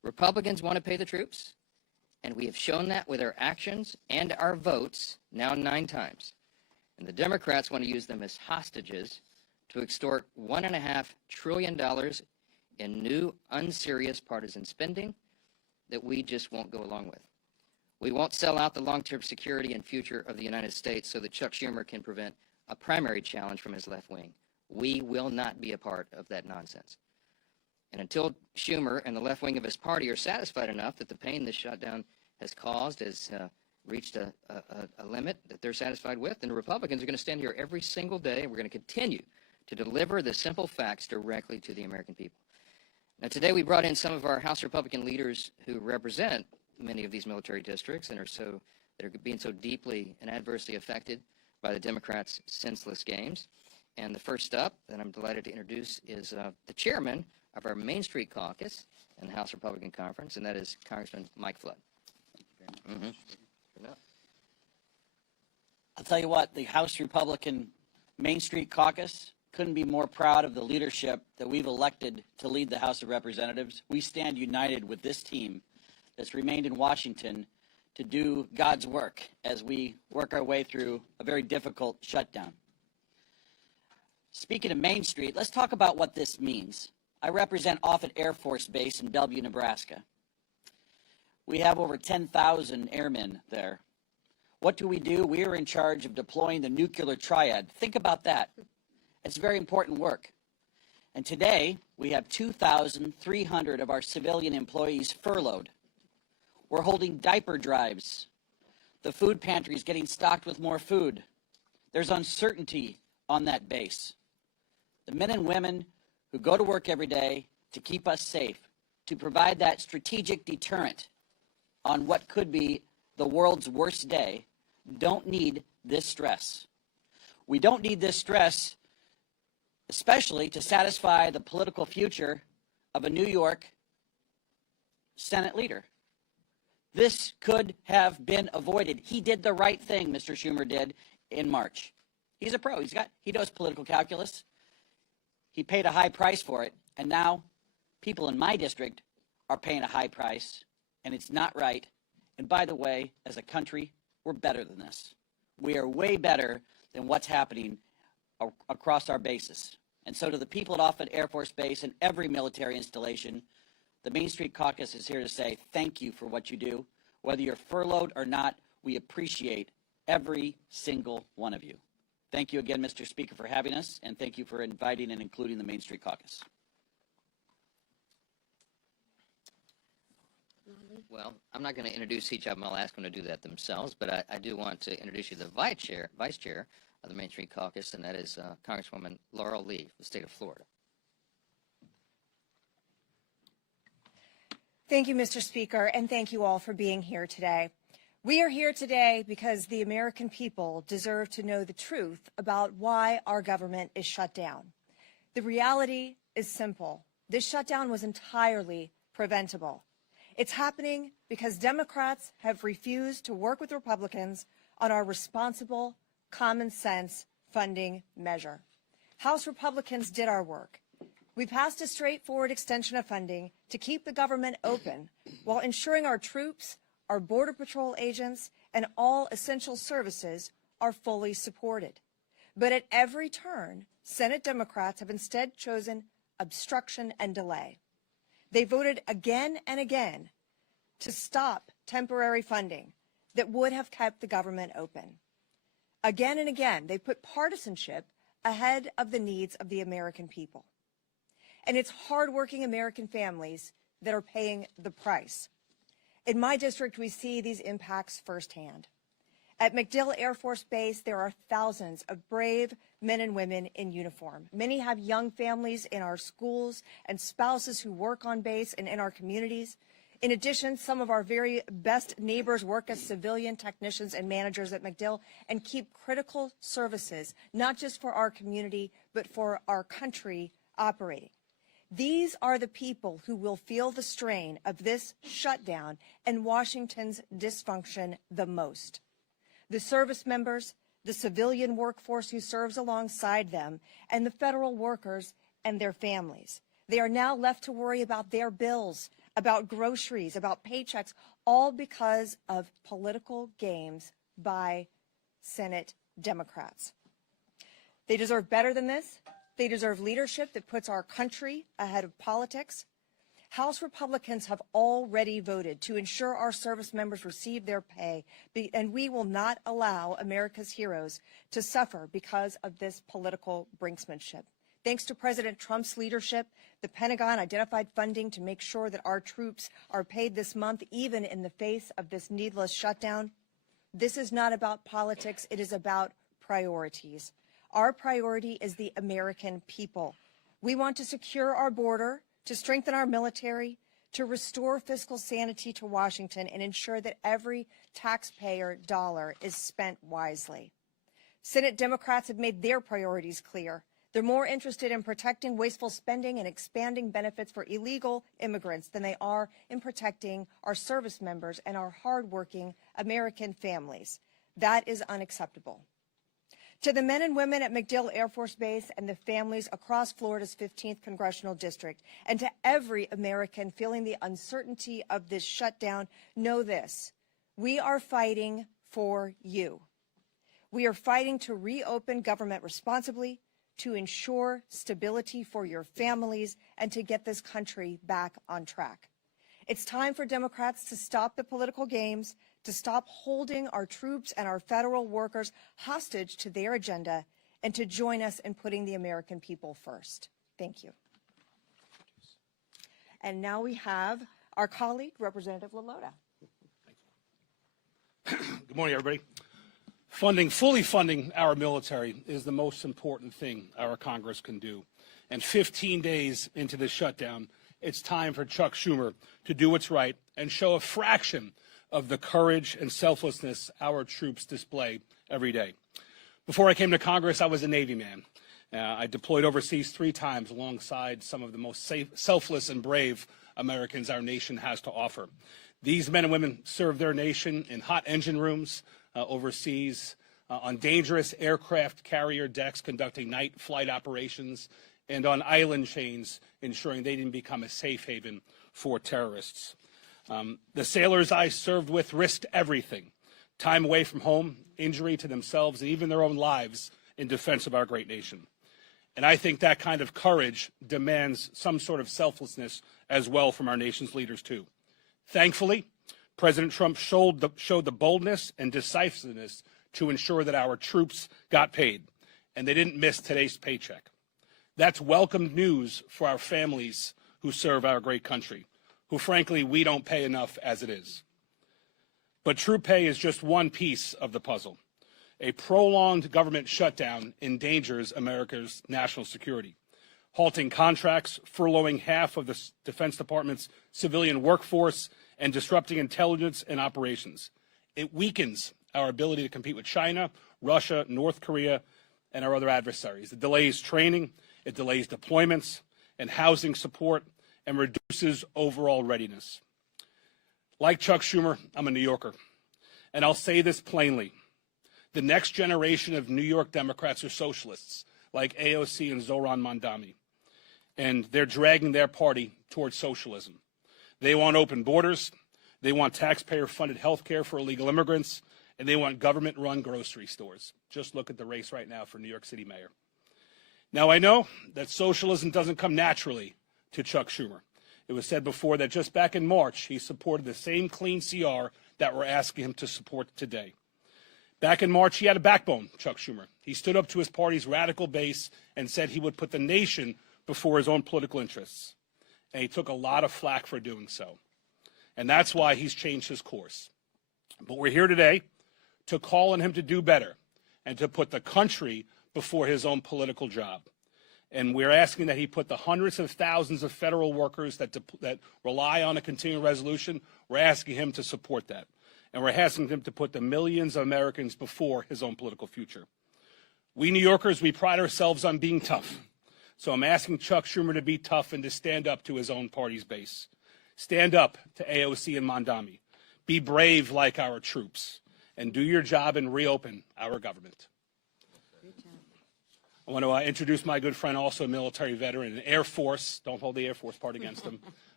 Republicans want to pay the troops, and we have shown that with our actions and our votes now 9 times. And the Democrats want to use them as hostages to extort $1.5 trillion in new, unserious partisan spending that we just won't go along with. We won't sell out the long-term security and future of the United States so that Chuck Schumer can prevent a primary challenge from his left wing. We will not be a part of that nonsense. And until Schumer and the left wing of his party are satisfied enough that the pain this shutdown has caused has reached a limit that they're satisfied with, then the Republicans are going to stand here every single day, and we're going to continue to deliver the simple facts directly to the American people. Now, today we brought in some of our House Republican leaders who represent many of these military districts and that are being so deeply and adversely affected by the Democrats' senseless games. And the first up that I'm delighted to introduce is the chairman of our Main Street Caucus in the House Republican Conference, and that is Congressman Mike Flood. I'll tell you what, the House Republican Main Street Caucus couldn't be more proud of the leadership that we've elected to lead the House of Representatives. We stand united with this team that's remained in Washington to do God's work as we work our way through a very difficult shutdown. Speaking of Main Street, let's talk about what this means. I represent Offutt Air Force Base in W, Nebraska. We have over 10,000 airmen there. What do? We are in charge of deploying the nuclear triad. Think about that. It's very important work. And today, we have 2,300 of our civilian employees furloughed. We're holding diaper drives. The food pantry is getting stocked with more food. There's uncertainty on that base. The men and women who go to work every day to keep us safe, to provide that strategic deterrent on what could be the world's worst day, don't need this stress. We don't need this stress, especially to satisfy the political future of a New York Senate leader. This could have been avoided. He did the right thing, Mr. Schumer did in March. He's a pro. He knows political calculus. He paid a high price for it, and now people in my district are paying a high price, and it's not right. And by the way, as a country, we're better than this. We are way better than what's happening across our bases. And so to the people at Offutt Air Force Base and every military installation, the Main Street Caucus is here to say thank you for what you do. Whether you're furloughed or not, we appreciate every single one of you. Thank you again, Mr. Speaker, for having us, and thank you for inviting and including the Main Street Caucus. Well, I'm not going to introduce each of them. I'll ask them to do that themselves, but I do want to introduce you to the vice chair of the Main Street Caucus, and that is Congresswoman Laurel Lee, of the state of Florida. Thank you, Mr. Speaker, and thank you all for being here today. We are here today because the American people deserve to know the truth about why our government is shut down. The reality is simple. This shutdown was entirely preventable. It's happening because Democrats have refused to work with Republicans on our responsible, common sense funding measure. House Republicans did our work. We passed a straightforward extension of funding to keep the government open while ensuring our troops, our Border Patrol agents, and all essential services are fully supported. But at every turn, Senate Democrats have instead chosen obstruction and delay. They voted again and again to stop temporary funding that would have kept the government open. Again and again, they put partisanship ahead of the needs of the American people. And it's hardworking American families that are paying the price. In my district, we see these impacts firsthand. At MacDill Air Force Base, there are thousands of brave men and women in uniform. Many have young families in our schools and spouses who work on base and in our communities. In addition, some of our very best neighbors work as civilian technicians and managers at MacDill and keep critical services, not just for our community, but for our country operating. These are the people who will feel the strain of this shutdown and Washington's dysfunction the most. The service members, the civilian workforce who serves alongside them, and the federal workers and their families. They are now left to worry about their bills, about groceries, about paychecks, all because of political games by Senate Democrats. They deserve better than this. They deserve leadership that puts our country ahead of politics. House Republicans have already voted to ensure our service members receive their pay, and we will not allow America's heroes to suffer because of this political brinksmanship. Thanks to President Trump's leadership, the Pentagon identified funding to make sure that our troops are paid this month, even in the face of this needless shutdown. This is not about politics. It is about priorities. Our priority is the American people. We want to secure our border, to strengthen our military, to restore fiscal sanity to Washington, and ensure that every taxpayer dollar is spent wisely. Senate Democrats have made their priorities clear. They're more interested in protecting wasteful spending and expanding benefits for illegal immigrants than they are in protecting our service members and our hardworking American families. That is unacceptable. To the men and women at MacDill Air Force Base and the families across Florida's 15th Congressional District, and to every American feeling the uncertainty of this shutdown, know this: we are fighting for you. We are fighting to reopen government responsibly, to ensure stability for your families, and to get this country back on track. It's time for Democrats to stop the political games, to stop holding our troops and our federal workers hostage to their agenda, and to join us in putting the American people first. Thank you. And now we have our colleague, Representative LaLota. Good morning, everybody. Fully funding our military is the most important thing our Congress can do. And 15 days into the shutdown, it's time for Chuck Schumer to do what's right and show a fraction of the courage and selflessness our troops display every day. Before I came to Congress, I was a Navy man. I deployed overseas 3 times alongside some of the most selfless and brave Americans our nation has to offer. These men and women serve their nation in hot engine rooms overseas, on dangerous aircraft carrier decks conducting night flight operations, and on island chains ensuring they didn't become a safe haven for terrorists. The sailors I served with risked everything: time away from home, injury to themselves, and even their own lives in defense of our great nation. And I think that kind of courage demands some sort of selflessness as well from our nation's leaders, too. Thankfully, President Trump showed the boldness and decisiveness to ensure that our troops got paid, and they didn't miss today's paycheck. That's welcome news for our families who serve our great country, who, frankly, we don't pay enough as it is. But troop pay is just one piece of the puzzle. A prolonged government shutdown endangers America's national security, halting contracts, furloughing half of the Defense Department's civilian workforce, and disrupting intelligence and operations. It weakens our ability to compete with China, Russia, North Korea, and our other adversaries. It delays training, it delays deployments and housing support, and reduces overall readiness. Like Chuck Schumer, I'm a New Yorker, and I'll say this plainly. The next generation of New York Democrats are socialists, like AOC and Zohran Mamdani, and they're dragging their party towards socialism. They want open borders, they want taxpayer-funded health care for illegal immigrants, and they want government-run grocery stores. Just look at the race right now for New York City mayor. Now, I know that socialism doesn't come naturally to Chuck Schumer. It was said before that just back in March, he supported the same clean CR that we're asking him to support today. Back in March, he had a backbone, Chuck Schumer. He stood up to his party's radical base and said he would put the nation before his own political interests. And he took a lot of flack for doing so. And that's why he's changed his course. But we're here today to call on him to do better and to put the country before his own political job. And we're asking that he put the hundreds of thousands of federal workers that rely on a continuing resolution, we're asking him to support that. And we're asking him to put the millions of Americans before his own political future. We New Yorkers, we pride ourselves on being tough. So I'm asking Chuck Schumer to be tough and to stand up to his own party's base. Stand up to AOC and Mamdani. Be brave like our troops. And do your job and reopen our government. I want to introduce my good friend, also a military veteran, an Air Force. Don't hold the Air Force part against him.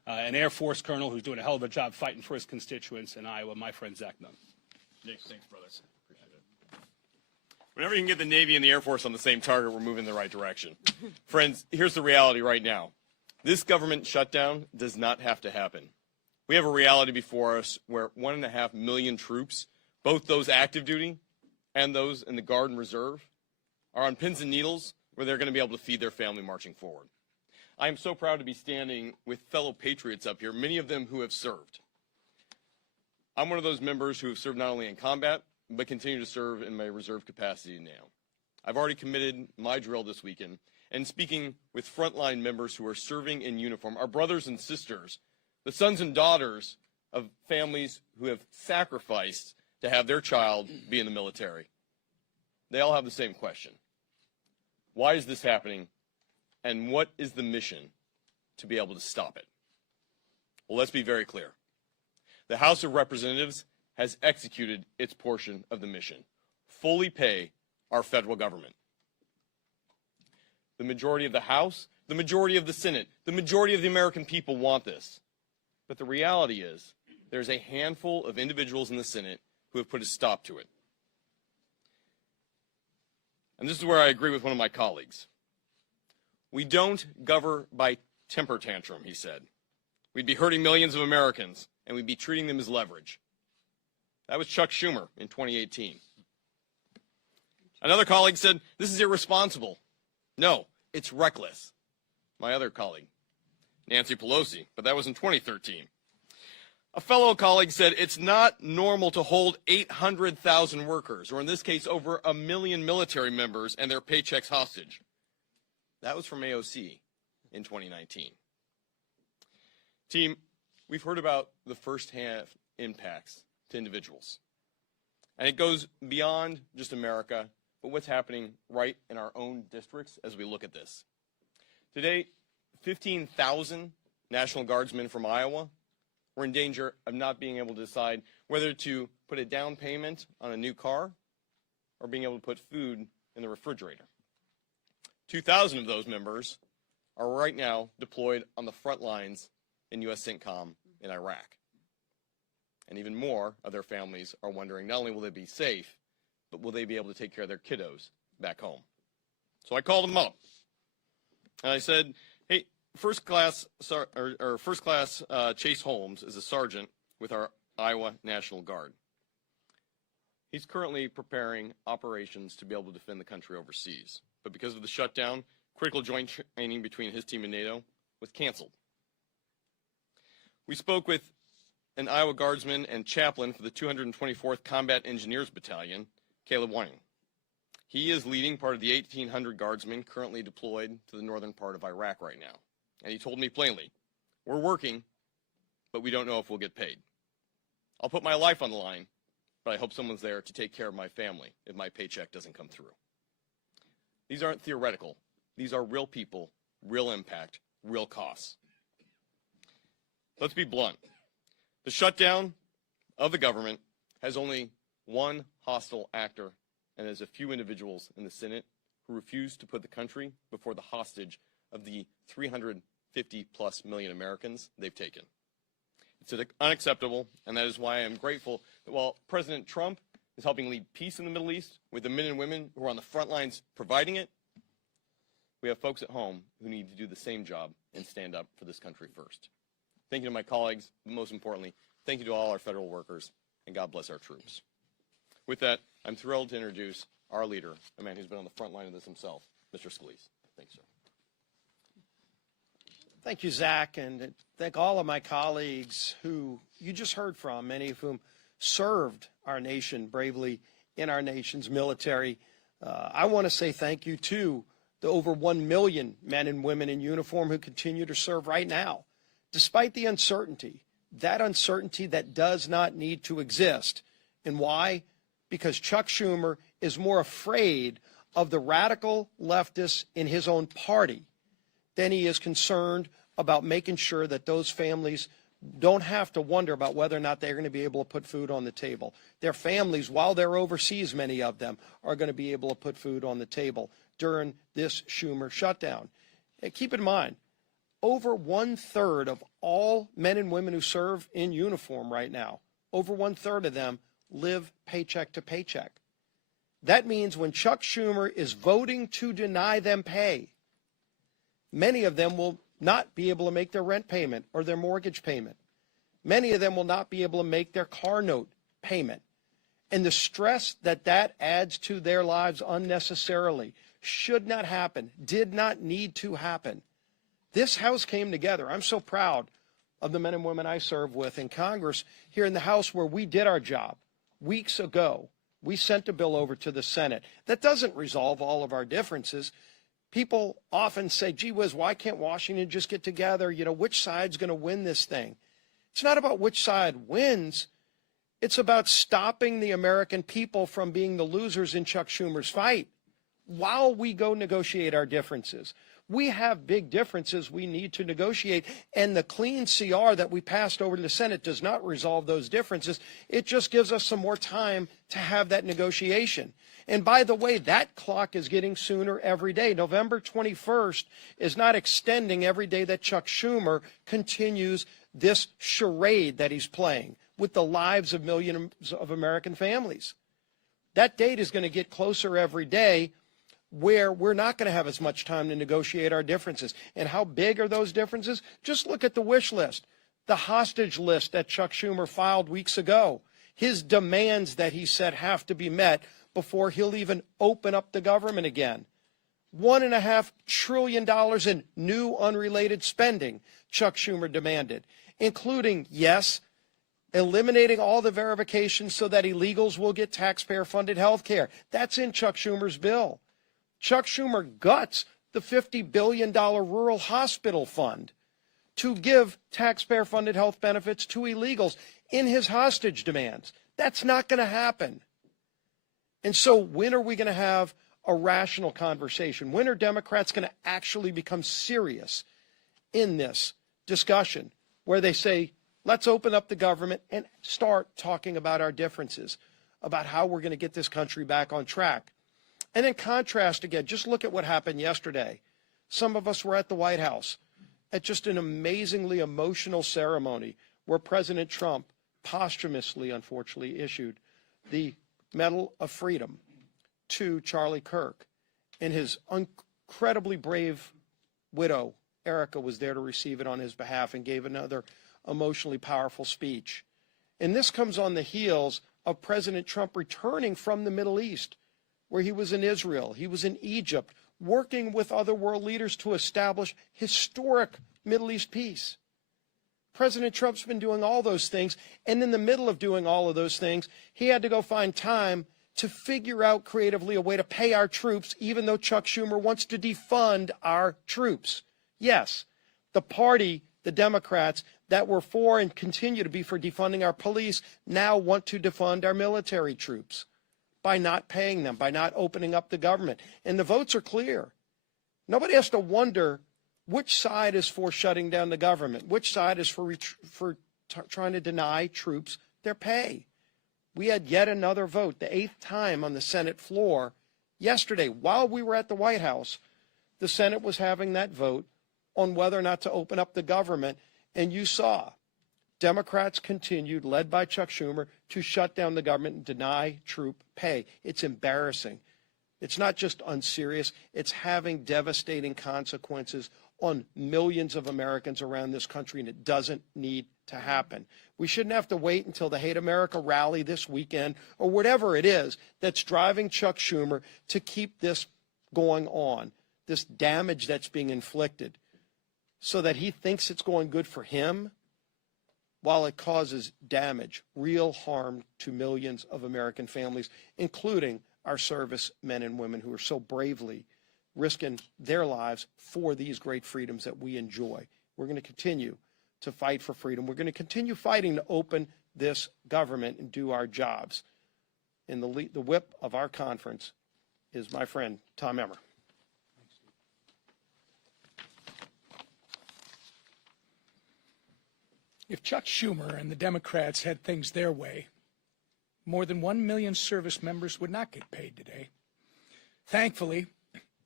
an Air Force colonel who's doing a hell of a job fighting for his constituents in Iowa, my friend Zach Nunn. Thanks, brother. Appreciate it. Whenever you can get the Navy and the Air Force on the same target, we're moving in the right direction. Friends, here's the reality right now. This government shutdown does not have to happen. We have a reality before us where 1.5 million troops, both those active duty and those in the Guard and Reserve, are on pins and needles where they're going to be able to feed their family marching forward. I am so proud to be standing with fellow patriots up here, many of them who have served. I'm one of those members who have served not only in combat, but continue to serve in my reserve capacity now. I've already committed my drill this weekend, and speaking with frontline members who are serving in uniform, our brothers and sisters, the sons and daughters of families who have sacrificed to have their child be in the military. They all have the same question. Why is this happening, and what is the mission to be able to stop it? Well, let's be very clear. The House of Representatives has executed its portion of the mission. Fully pay our federal government. The majority of the House, the majority of the Senate, the majority of the American people want this. But the reality is, there's a handful of individuals in the Senate who have put a stop to it. And this is where I agree with one of my colleagues. We don't govern by temper tantrum, he said. We'd be hurting millions of Americans, and we'd be treating them as leverage. That was Chuck Schumer in 2018. Another colleague said, this is irresponsible. No, it's reckless. My other colleague, Nancy Pelosi, but that was in 2013. A fellow colleague said, it's not normal to hold 800,000 workers, or in this case, over 1 million military members and their paychecks hostage. That was from AOC in 2019. Team, we've heard about the first-hand impacts to individuals. And it goes beyond just America, but what's happening right in our own districts as we look at this. Today, 15,000 National Guardsmen from Iowa were in danger of not being able to decide whether to put a down payment on a new car or being able to put food in the refrigerator. 2,000 of those members are right now deployed on the front lines in U.S. CENTCOM in Iraq. And even more of their families are wondering not only will they be safe, but will they be able to take care of their kiddos back home? So I called them up, and I said, hey, First Class Chase Holmes is a sergeant with our Iowa National Guard. He's currently preparing operations to be able to defend the country overseas. But because of the shutdown, critical joint training between his team and NATO was canceled. We spoke with an Iowa Guardsman and chaplain for the 224th Combat Engineers Battalion, Caleb Wang. He is leading part of the 1,800 Guardsmen currently deployed to the northern part of Iraq right now. And he told me plainly, we're working, but we don't know if we'll get paid. I'll put my life on the line, but I hope someone's there to take care of my family if my paycheck doesn't come through. These aren't theoretical. These are real people, real impact, real costs. Let's be blunt. The shutdown of the government has only one hostile actor, and there's a few individuals in the Senate who refuse to put the country before the hostage of the 350+ million Americans they've taken. It's unacceptable, and that is why I am grateful that while President Trump is helping lead peace in the Middle East with the men and women who are on the front lines providing it, we have folks at home who need to do the same job and stand up for this country first. Thank you to my colleagues, but most importantly, thank you to all our federal workers, and God bless our troops. With that, I'm thrilled to introduce our leader, a man who's been on the front line of this himself, Mr. Scalise. Thanks, sir. Thank you, Zach, and thank all of my colleagues who you just heard from, many of whom served our nation bravely in our nation's military. I want to say thank you to the over 1 million men and women in uniform who continue to serve right now, despite the uncertainty, that does not need to exist. And why? Because Chuck Schumer is more afraid of the radical leftists in his own party than he is concerned about making sure that those families don't have to wonder about whether or not they're going to be able to put food on the table. Their families, while they're overseas, many of them, are going to be able to put food on the table during this Schumer shutdown. And keep in mind, over 1/3 of all men and women who serve in uniform right now, over 1/3 of them live paycheck to paycheck. That means when Chuck Schumer is voting to deny them pay, many of them will not be able to make their rent payment or their mortgage payment. Many of them will not be able to make their car note payment. And the stress that that adds to their lives unnecessarily should not happen, did not need to happen. This House came together. I'm so proud of the men and women I serve with in Congress here in the House, where we did our job weeks ago. We sent a bill over to the Senate. That doesn't resolve all of our differences. People often say, gee whiz, why can't Washington just get together? You know, which side's going to win this thing? It's not about which side wins. It's about stopping the American people from being the losers in Chuck Schumer's fight while we go negotiate our differences. We have big differences we need to negotiate, and the clean CR that we passed over to the Senate does not resolve those differences. It just gives us some more time to have that negotiation. And by the way, that clock is getting sooner every day. November 21st is not extending every day that Chuck Schumer continues this charade that he's playing with the lives of millions of American families. That date is going to get closer every day, where we're not going to have as much time to negotiate our differences. And how big are those differences? Just look at the wish list, the hostage list that Chuck Schumer filed weeks ago, his demands that he said have to be met before he'll even open up the government again. $1.5 trillion in new unrelated spending Chuck Schumer demanded, including, yes, eliminating all the verifications so that illegals will get taxpayer-funded health care. That's in Chuck Schumer's bill. Chuck Schumer guts the $50 billion rural hospital fund to give taxpayer-funded health benefits to illegals in his hostage demands. That's not going to happen. And so when are we going to have a rational conversation? When are Democrats going to actually become serious in this discussion where they say, let's open up the government and start talking about our differences, about how we're going to get this country back on track? And in contrast, again, just look at what happened yesterday. Some of us were at the White House at just an amazingly emotional ceremony where President Trump posthumously, unfortunately, issued the Medal of Freedom to Charlie Kirk. And his incredibly brave widow, Erica, was there to receive it on his behalf and gave another emotionally powerful speech. And this comes on the heels of President Trump returning from the Middle East, where he was in Israel, he was in Egypt, working with other world leaders to establish historic Middle East peace. President Trump's been doing all those things, and in the middle of doing all of those things, he had to go find time to figure out creatively a way to pay our troops, even though Chuck Schumer wants to defund our troops. Yes, the party, the Democrats, that were for and continue to be for defunding our police now want to defund our military troops by not paying them, by not opening up the government. And the votes are clear. Nobody has to wonder which side is for shutting down the government, which side is for trying to deny troops their pay. We had yet another vote, the 8th time on the Senate floor yesterday. While we were at the White House, the Senate was having that vote on whether or not to open up the government. And you saw Democrats continued, led by Chuck Schumer, to shut down the government and deny troop pay. It's embarrassing. It's not just unserious. It's having devastating consequences on millions of Americans around this country, and it doesn't need to happen. We shouldn't have to wait until the Hate America rally this weekend or whatever it is that's driving Chuck Schumer to keep this going on, this damage that's being inflicted, so that he thinks it's going good for him while it causes damage, real harm to millions of American families, including our service men and women who are so bravely risking their lives for these great freedoms that we enjoy. We're going to continue to fight for freedom. We're going to continue fighting to open this government and do our jobs. And the whip of our conference is my friend, Tom Emmer. If Chuck Schumer and the Democrats had things their way, more than 1 million service members would not get paid today. Thankfully,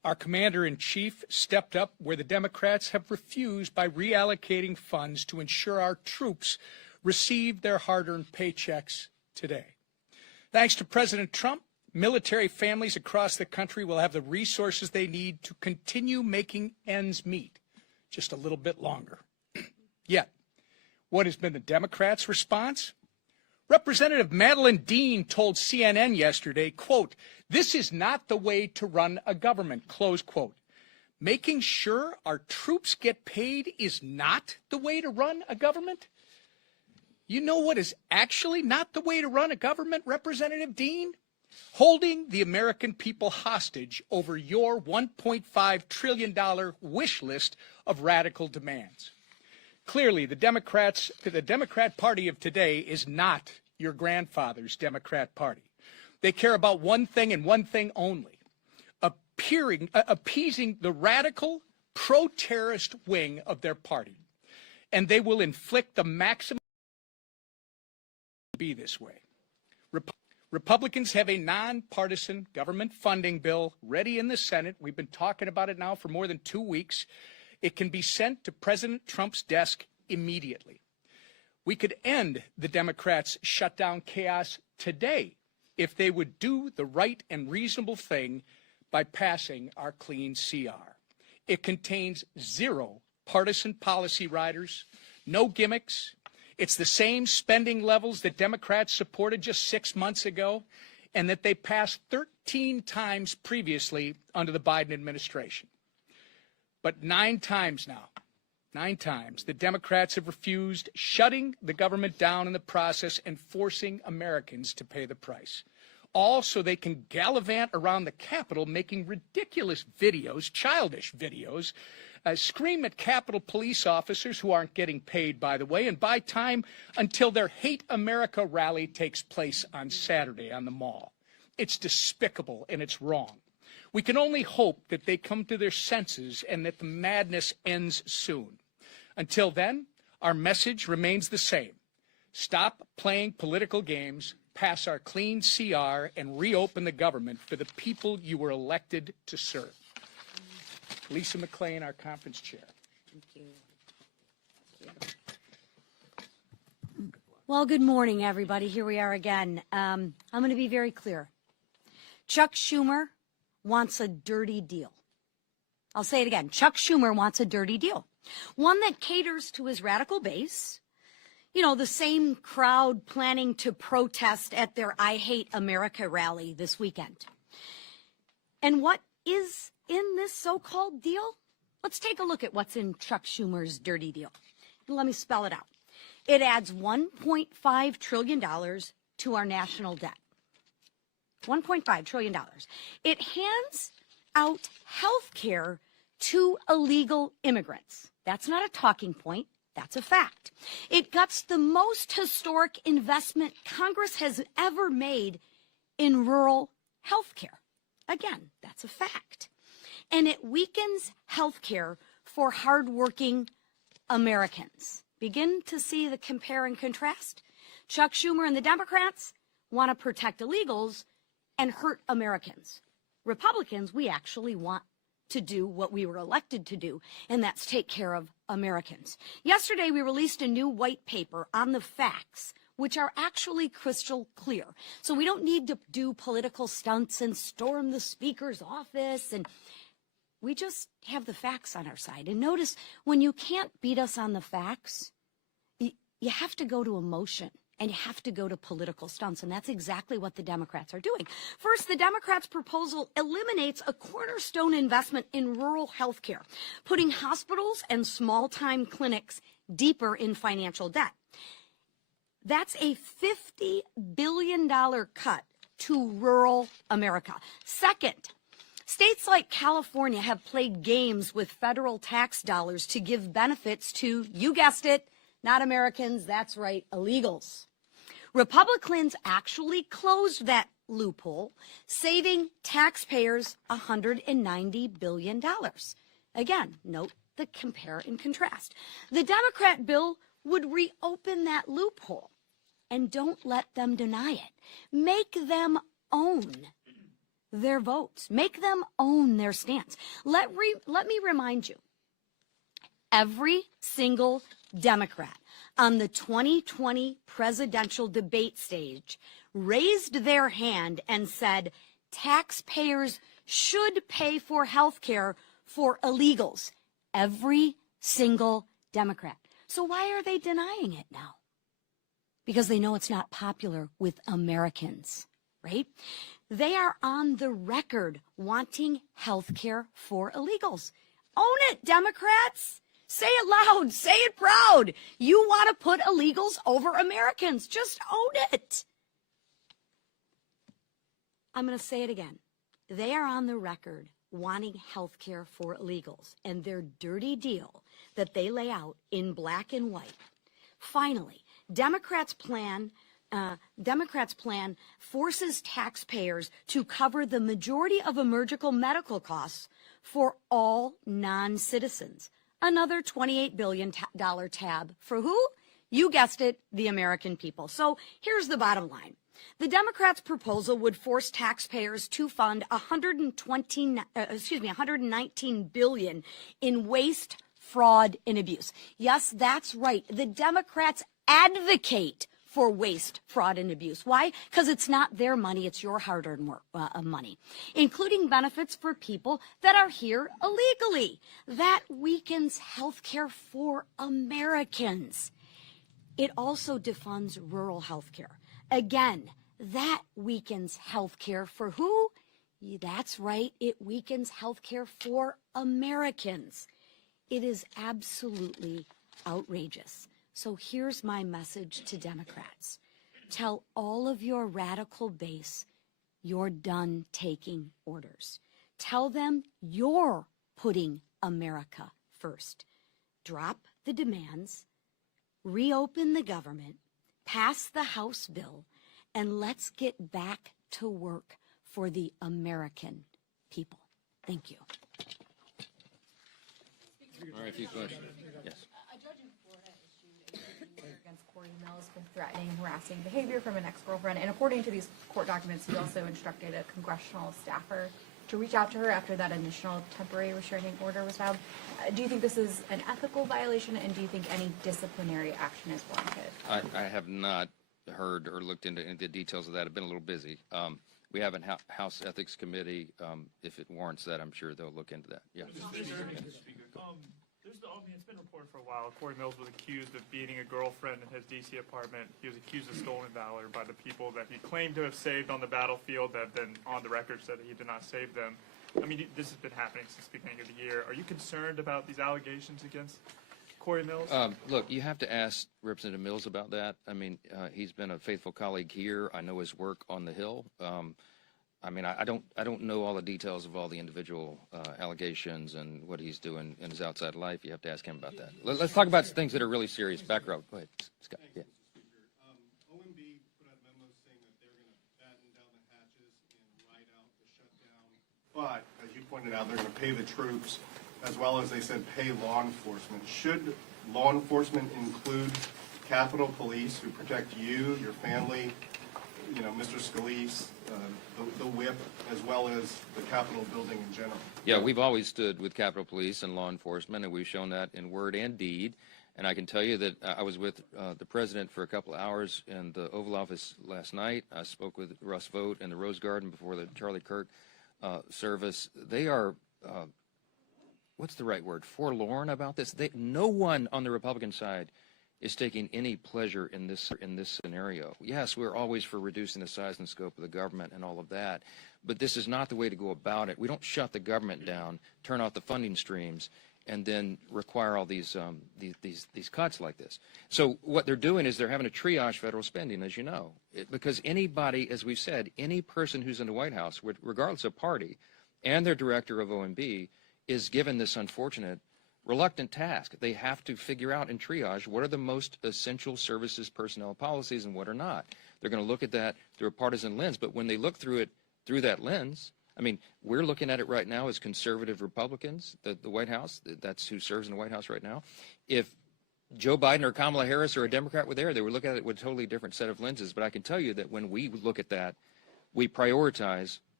Our commander-in-chief stepped up where the Democrats have refused by reallocating funds to ensure our troops receive their hard-earned paychecks today. Thanks to President Trump, military families across the country will have the resources they need to continue making ends meet just a little bit longer. Yet, what has been the Democrats' response? Representative Madeleine Dean told CNN yesterday, quote, "This is not the way to run a government," close quote. Making sure our troops get paid is not the way to run a government? You know what is actually not the way to run a government, Representative Dean? Holding the American people hostage over your $1.5 trillion wish list of radical demands. Clearly, the Democrat Party of today is not your grandfather's Democrat Party. They care about one thing and one thing only, appeasing the radical, pro-terrorist wing of their party. And they will inflict the maximum be this way. Republicans have a nonpartisan government funding bill ready in the Senate. We've been talking about it now for more than 2 weeks. It can be sent to President Trump's desk immediately. We could end the Democrats' shutdown chaos today if they would do the right and reasonable thing by passing our clean CR. It contains 0 partisan policy riders, no gimmicks. It's the same spending levels that Democrats supported just 6 months ago and that they passed 13 times previously under the Biden administration. But 9 times now, 9 times, the Democrats have refused, shutting the government down in the process and forcing Americans to pay the price. All so they can gallivant around the Capitol making ridiculous videos, childish videos, scream at Capitol police officers who aren't getting paid, by the way, and buy time until their Hate America rally takes place on Saturday on the Mall. It's despicable and it's wrong. We can only hope that they come to their senses and that the madness ends soon. Until then, our message remains the same. Stop playing political games, pass our clean CR, and reopen the government for the people you were elected to serve. Lisa McClain, our conference chair. Thank you. Well, good morning, everybody. Here we are again. I'm going to be very clear. Chuck Schumer wants a dirty deal. I'll say it again. Chuck Schumer wants a dirty deal. One that caters to his radical base. You know, the same crowd planning to protest at their I Hate America rally this weekend. And what is in this so-called deal? Let's take a look at what's in Chuck Schumer's dirty deal. Let me spell it out. It adds $1.5 trillion to our national debt. $1.5 trillion. It hands out health care to illegal immigrants. That's not a talking point. That's a fact. It guts the most historic investment Congress has ever made in rural health care. Again, that's a fact. And it weakens health care for hardworking Americans. Begin to see the compare and contrast? Chuck Schumer and the Democrats want to protect illegals and hurt Americans. Republicans, we actually want to do what we were elected to do, and that's take care of Americans. Yesterday, we released a new white paper on the facts, which are actually crystal clear. So we don't need to do political stunts and storm the speaker's office, and we just have the facts on our side. And notice, when you can't beat us on the facts, you have to go to emotion. And you have to go to political stunts, and that's exactly what the Democrats are doing. First, the Democrats' proposal eliminates a cornerstone investment in rural health care, putting hospitals and small-time clinics deeper in financial debt. That's a $50 billion cut to rural America. Second, states like California have played games with federal tax dollars to give benefits to, you guessed it, not Americans, that's right, illegals. Republicans actually closed that loophole, saving taxpayers $190 billion. Again, note the compare and contrast. The Democrat bill would reopen that loophole, and don't let them deny it. Make them own their votes. Make them own their stance. Let me remind you, every single Democrat on the 2020 presidential debate stage raised their hand and said, taxpayers should pay for health care for illegals. Every single Democrat. So why are they denying it now? Because they know it's not popular with Americans, right? They are on the record wanting health care for illegals. Own it, Democrats. Say it loud. Say it proud. You want to put illegals over Americans. Just own it. I'm going to say it again. They are on the record wanting health care for illegals, and their dirty deal that they lay out in black and white. Finally, Democrats' plan forces taxpayers to cover the majority of emergency medical costs for all non-citizens. Another $28 billion tab for who? You guessed it, the American people. So here's the bottom line. The Democrats' proposal would force taxpayers to fund $119 billion in waste, fraud, and abuse. Yes, that's right. The Democrats advocate for waste, fraud, and abuse. Why? Because it's not their money, it's your hard-earned money, including benefits for people that are here illegally. That weakens health care for Americans. It also defunds rural health care. Again, that weakens health care for who? That's right, it weakens health care for Americans. It is absolutely outrageous. So here's my message to Democrats. Tell all of your radical base you're done taking orders. Tell them you're putting America first. Drop the demands, reopen the government, pass the House bill, and let's get back to work for the American people. Thank you. All right, a few questions. Yes. A judge in Florida issued a ruling against Corey Mills for threatening and harassing behavior from an ex-girlfriend. And according to these court documents, he also instructed a congressional staffer to reach out to her after that initial temporary restraining order was filed. Do you think this is an ethical violation, and do you think any disciplinary action is warranted? I have not heard or looked into any of the details of that. I've been a little busy. We have a House Ethics Committee. If it warrants that, I'm sure they'll look into that. Yeah. It's been reported for a while. Corey Mills was accused of beating a girlfriend in his D.C. apartment. He was accused of stolen valor by the people that he claimed to have saved on the battlefield that then on the record said that he did not save them. I mean, this has been happening since the beginning of the year. Are you concerned about these allegations against Corey Mills? Look, you have to ask Representative Mills about that. I mean, he's been a faithful colleague here. I know his work on the Hill. I mean, I don't know all the details of all the individual allegations and what he's doing in his outside life. You have to ask him about that. Let's talk about things that are really serious. Back row. Go ahead, Scott. Yeah. OMB put out a memo saying that they're going to batten down the hatches and ride out the shutdown. But, as you pointed out, they're going to pay the troops, as well as they said pay law enforcement. Should law enforcement include Capitol Police, who protect you, your family, you know, Mr. Scalise, the whip, as well as the Capitol building in general? Yeah, we've always stood with Capitol Police and law enforcement, and we've shown that in word and deed. And I can tell you that I was with the president for a couple of hours in the Oval Office last night. I spoke with Russ Vought in the Rose Garden before the Charlie Kirk service. They are, what's the right word, forlorn about this. No one on the Republican side is taking any pleasure in this scenario. Yes, we're always for reducing the size and scope of the government and all of that, but this is not the way to go about it. We don't shut the government down, turn off the funding streams, and then require all these cuts like this. So what they're doing is they're having to triage federal spending, as you know, because anybody, as we've said, any person who's in the White House, regardless of party, and their director of OMB, is given this unfortunate reluctant task. They have to figure out and triage what are the most essential services personnel policies and what are not. They're going to look at that through a partisan lens, but when they look through it through that lens, I mean, we're looking at it right now as conservative Republicans, the White House, that's who serves in the White House right now. If Joe Biden or Kamala Harris or a Democrat were there, they would look at it with a totally different set of lenses. But I can tell you that when we look at that, we prioritize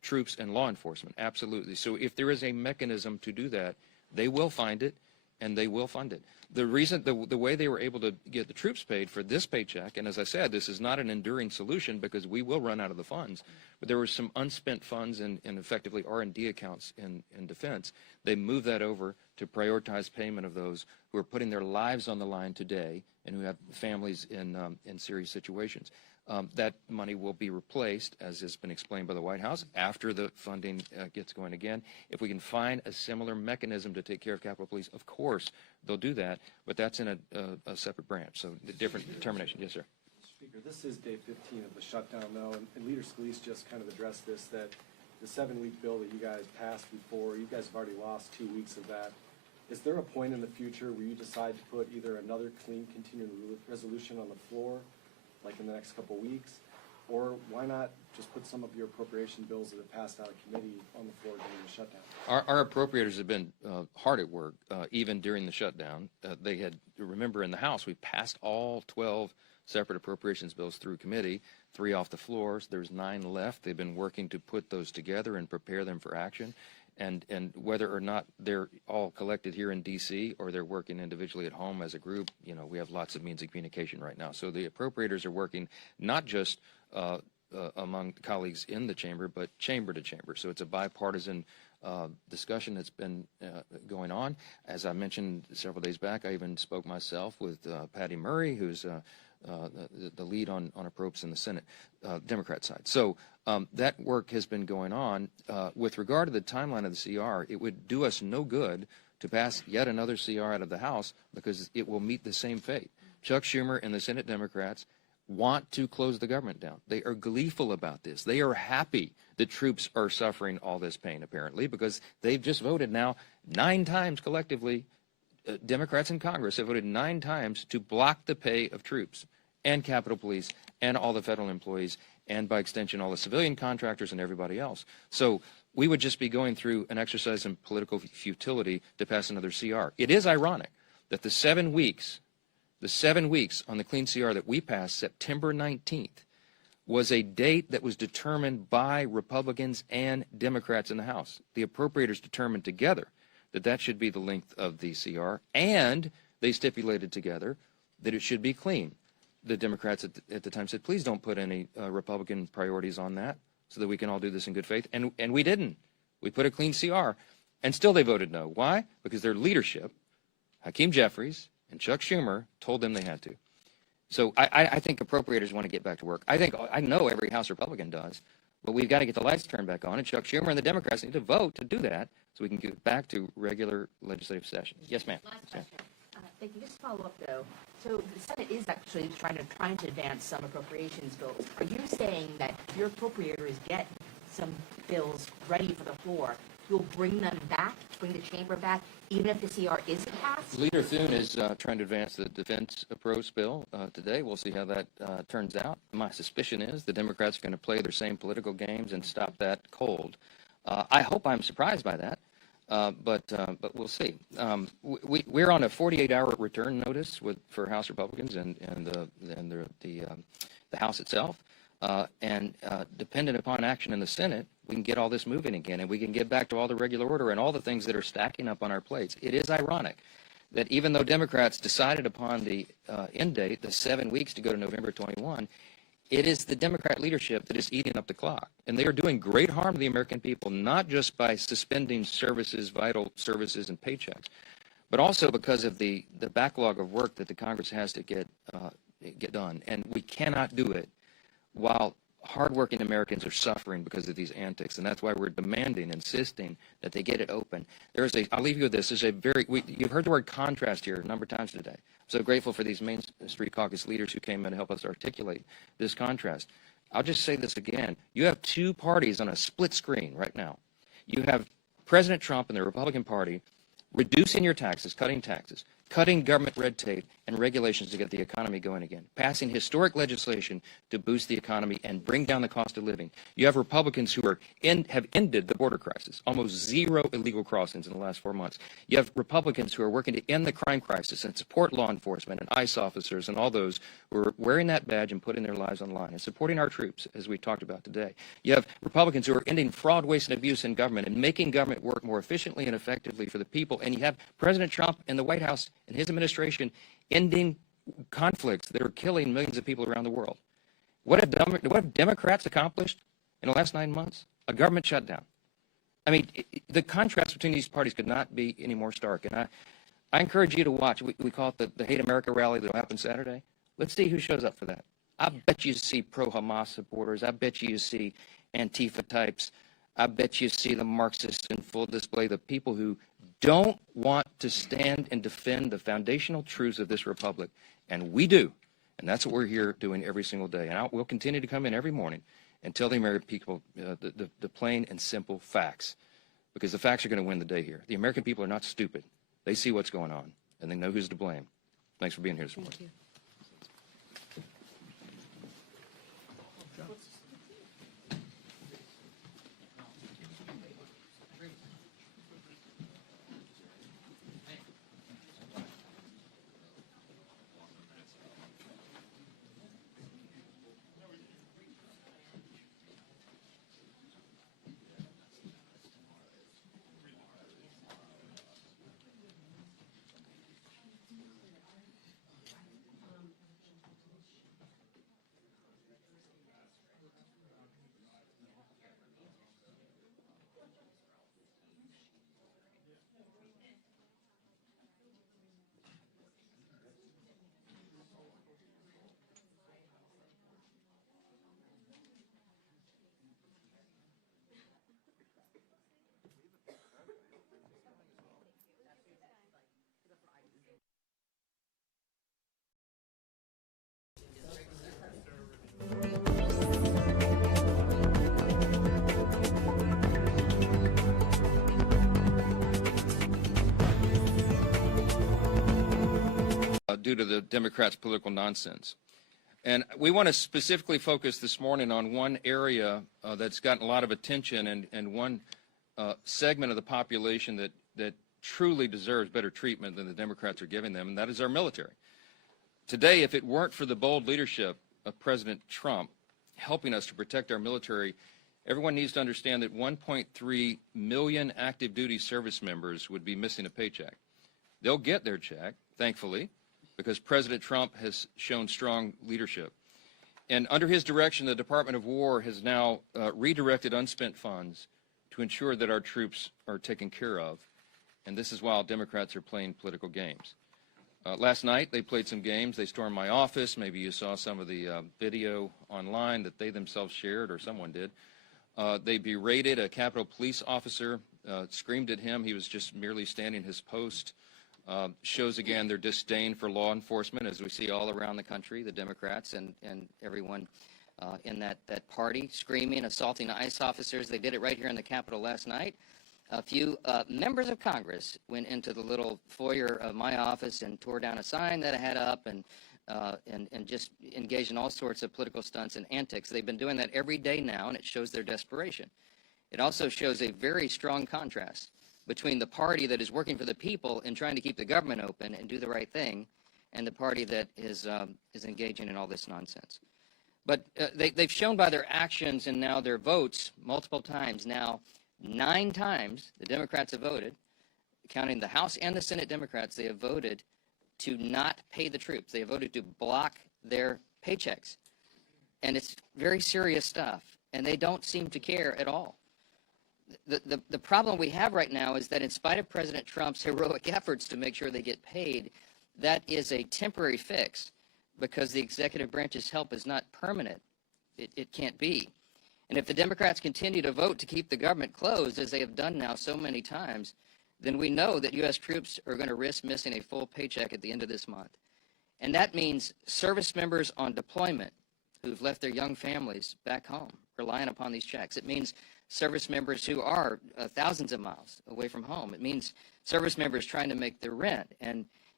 troops and law enforcement. Absolutely. So if there is a mechanism to do that, they will find it and they will fund it. The reason, the way they were able to get the troops paid for this paycheck, and as I said, this is not an enduring solution because we will run out of the funds, but there were some unspent funds in effectively R&D accounts in defense. They moved that over to prioritize payment of those who are putting their lives on the line today and who have families in serious situations. That money will be replaced, as has been explained by the White House, after the funding gets going again. If we can find a similar mechanism to take care of Capitol Police, of course, they'll do that, but that's in a separate branch, so the different determination. Yes, sir. Speaker, this is day 15 of the shutdown, though, and Leader Scalise just kind of addressed this, that the 7-week bill that you guys passed before, you guys have already lost 2 weeks of that. Is there a point in the future where you decide to put either another clean continuing resolution on the floor, like in the next couple of weeks, or why not just put some of your appropriation bills that have passed out of committee on the floor during the shutdown? Our appropriators have been hard at work, even during the shutdown. They had, remember in the House, we passed all 12 separate appropriations bills through committee, 3 off the floor. There's 9 left. They've been working to put those together and prepare them for action. And whether or not they're all collected here in D.C. or they're working individually at home as a group, you know, we have lots of means of communication right now. So the appropriators are working not just among colleagues in the chamber, but chamber to chamber. So it's a bipartisan discussion that's been going on. As I mentioned several days back, I even spoke myself with Patty Murray, who's the lead on approps in the Senate, Democrat side. So that work has been going on. With regard to the timeline of the CR, it would do us no good to pass yet another CR out of the House because it will meet the same fate. Chuck Schumer and the Senate Democrats want to close the government down. They are gleeful about this. They are happy that troops are suffering all this pain, apparently, because they've just voted now 9 times collectively. Democrats in Congress have voted 9 times to block the pay of troops and Capitol Police and all the federal employees and by extension all the civilian contractors and everybody else. So we would just be going through an exercise in political futility to pass another CR. It is ironic that the 7 weeks on the clean CR that we passed, September 19th, was a date that was determined by Republicans and Democrats in the House. The appropriators determined together that should be the length of the CR, and they stipulated together that it should be clean. The Democrats at the time said, please don't put any Republican priorities on that so that we can all do this in good faith. And we didn't. We put a clean CR, and still they voted no. Why? Because their leadership, Hakeem Jeffries and Chuck Schumer, told them they had to. So I think appropriators want to get back to work. I know every House Republican does, but we've got to get the lights turned back on, and Chuck Schumer and the Democrats need to vote to do that so we can get back to regular legislative session. Yes, ma'am. Last question. Thank you. Just to follow up, though. So the Senate is actually trying to advance some appropriations bills. Are you saying that if your appropriators get some bills ready for the floor, you'll bring them back, bring the chamber back, even if the CR isn't passed? Leader Thune is trying to advance the defense approach bill today. We'll see how that turns out. My suspicion is the Democrats are going to play their same political games and stop that cold. I hope I'm surprised by that, but we'll see. We're on a 48-hour return notice for House Republicans and the House itself. And dependent upon action in the Senate, we can get all this moving again, and we can get back to all the regular order and all the things that are stacking up on our plates. It is ironic that even though Democrats decided upon the end date, the 7 weeks to go to November 21, it is the Democrat leadership that is eating up the clock. And they are doing great harm to the American people, not just by suspending services, vital services and paychecks, but also because of the backlog of work that the Congress has to get done. And we cannot do it while hardworking Americans are suffering because of these antics, and that's why we're demanding, insisting that they get it open. I'll leave you with this. You've heard the word contrast here a number of times today. I'm so grateful for these Main Street Caucus leaders who came in to help us articulate this contrast. I'll just say this again. You have 2 parties on a split screen right now. You have President Trump and the Republican Party reducing your taxes, cutting government red tape, and regulations to get the economy going again, passing historic legislation to boost the economy and bring down the cost of living. You have Republicans who have ended the border crisis, almost zero illegal crossings in the last 4 months. You have Republicans who are working to end the crime crisis and support law enforcement and ICE officers and all those who are wearing that badge and putting their lives on the line and supporting our troops, as we talked about today. You have Republicans who are ending fraud, waste, and abuse in government and making government work more efficiently and effectively for the people. And you have President Trump and the White House and his administration ending conflicts that are killing millions of people around the world. What have Democrats accomplished in the last 9 months? A government shutdown. I mean, the contrast between these parties could not be any more stark. And I encourage you to watch. We call it the Hate America rally that will happen Saturday. Let's see who shows up for that. I bet you see pro-Hamas supporters. I bet you see Antifa types. I bet you see the Marxists in full display, the people who don't want to stand and defend the foundational truths of this republic. And we do. And that's what we're here doing every single day. And we'll continue to come in every morning and tell the American people the plain and simple facts, because the facts are going to win the day here. The American people are not stupid. They see what's going on, and they know who's to blame. Thanks for being here this morning. Thank you. Due to the Democrats' political nonsense. And we want to specifically focus this morning on one area that's gotten a lot of attention and one segment of the population that truly deserves better treatment than the Democrats are giving them, and that is our military. Today, if it weren't for the bold leadership of President Trump helping us to protect our military, everyone needs to understand that 1.3 million active duty service members would be missing a paycheck. They'll get their check, thankfully, because President Trump has shown strong leadership. And under his direction, the Department of War has now redirected unspent funds to ensure that our troops are taken care of. And this is while Democrats are playing political games. Last night, they played some games. They stormed my office. Maybe you saw some of the video online that they themselves shared, or someone did. They berated a Capitol Police officer, screamed at him. He was just merely standing his post. Shows again their disdain for law enforcement, as we see all around the country, the Democrats and everyone in that party screaming, assaulting ICE officers. They did it right here in the Capitol last night. A few members of Congress went into the little foyer of my office and tore down a sign that I had up and just engaged in all sorts of political stunts and antics. They've been doing that every day now, and it shows their desperation. It also shows a very strong contrast between the party that is working for the people and trying to keep the government open and do the right thing, and the party that is engaging in all this nonsense. But they've shown by their actions and now their votes multiple times now, 9 times the Democrats have voted, counting the House and the Senate Democrats, they have voted to not pay the troops. They have voted to block their paychecks. And it's very serious stuff, and they don't seem to care at all. The problem we have right now is that in spite of President Trump's heroic efforts to make sure they get paid, that is a temporary fix because the executive branch's help is not permanent. It can't be. And if the Democrats continue to vote to keep the government closed, as they have done now so many times, then we know that U.S. troops are going to risk missing a full paycheck at the end of this month. And that means service members on deployment who've left their young families back home, relying upon these checks. It means service members who are thousands of miles away from home. It means service members trying to make their rent. And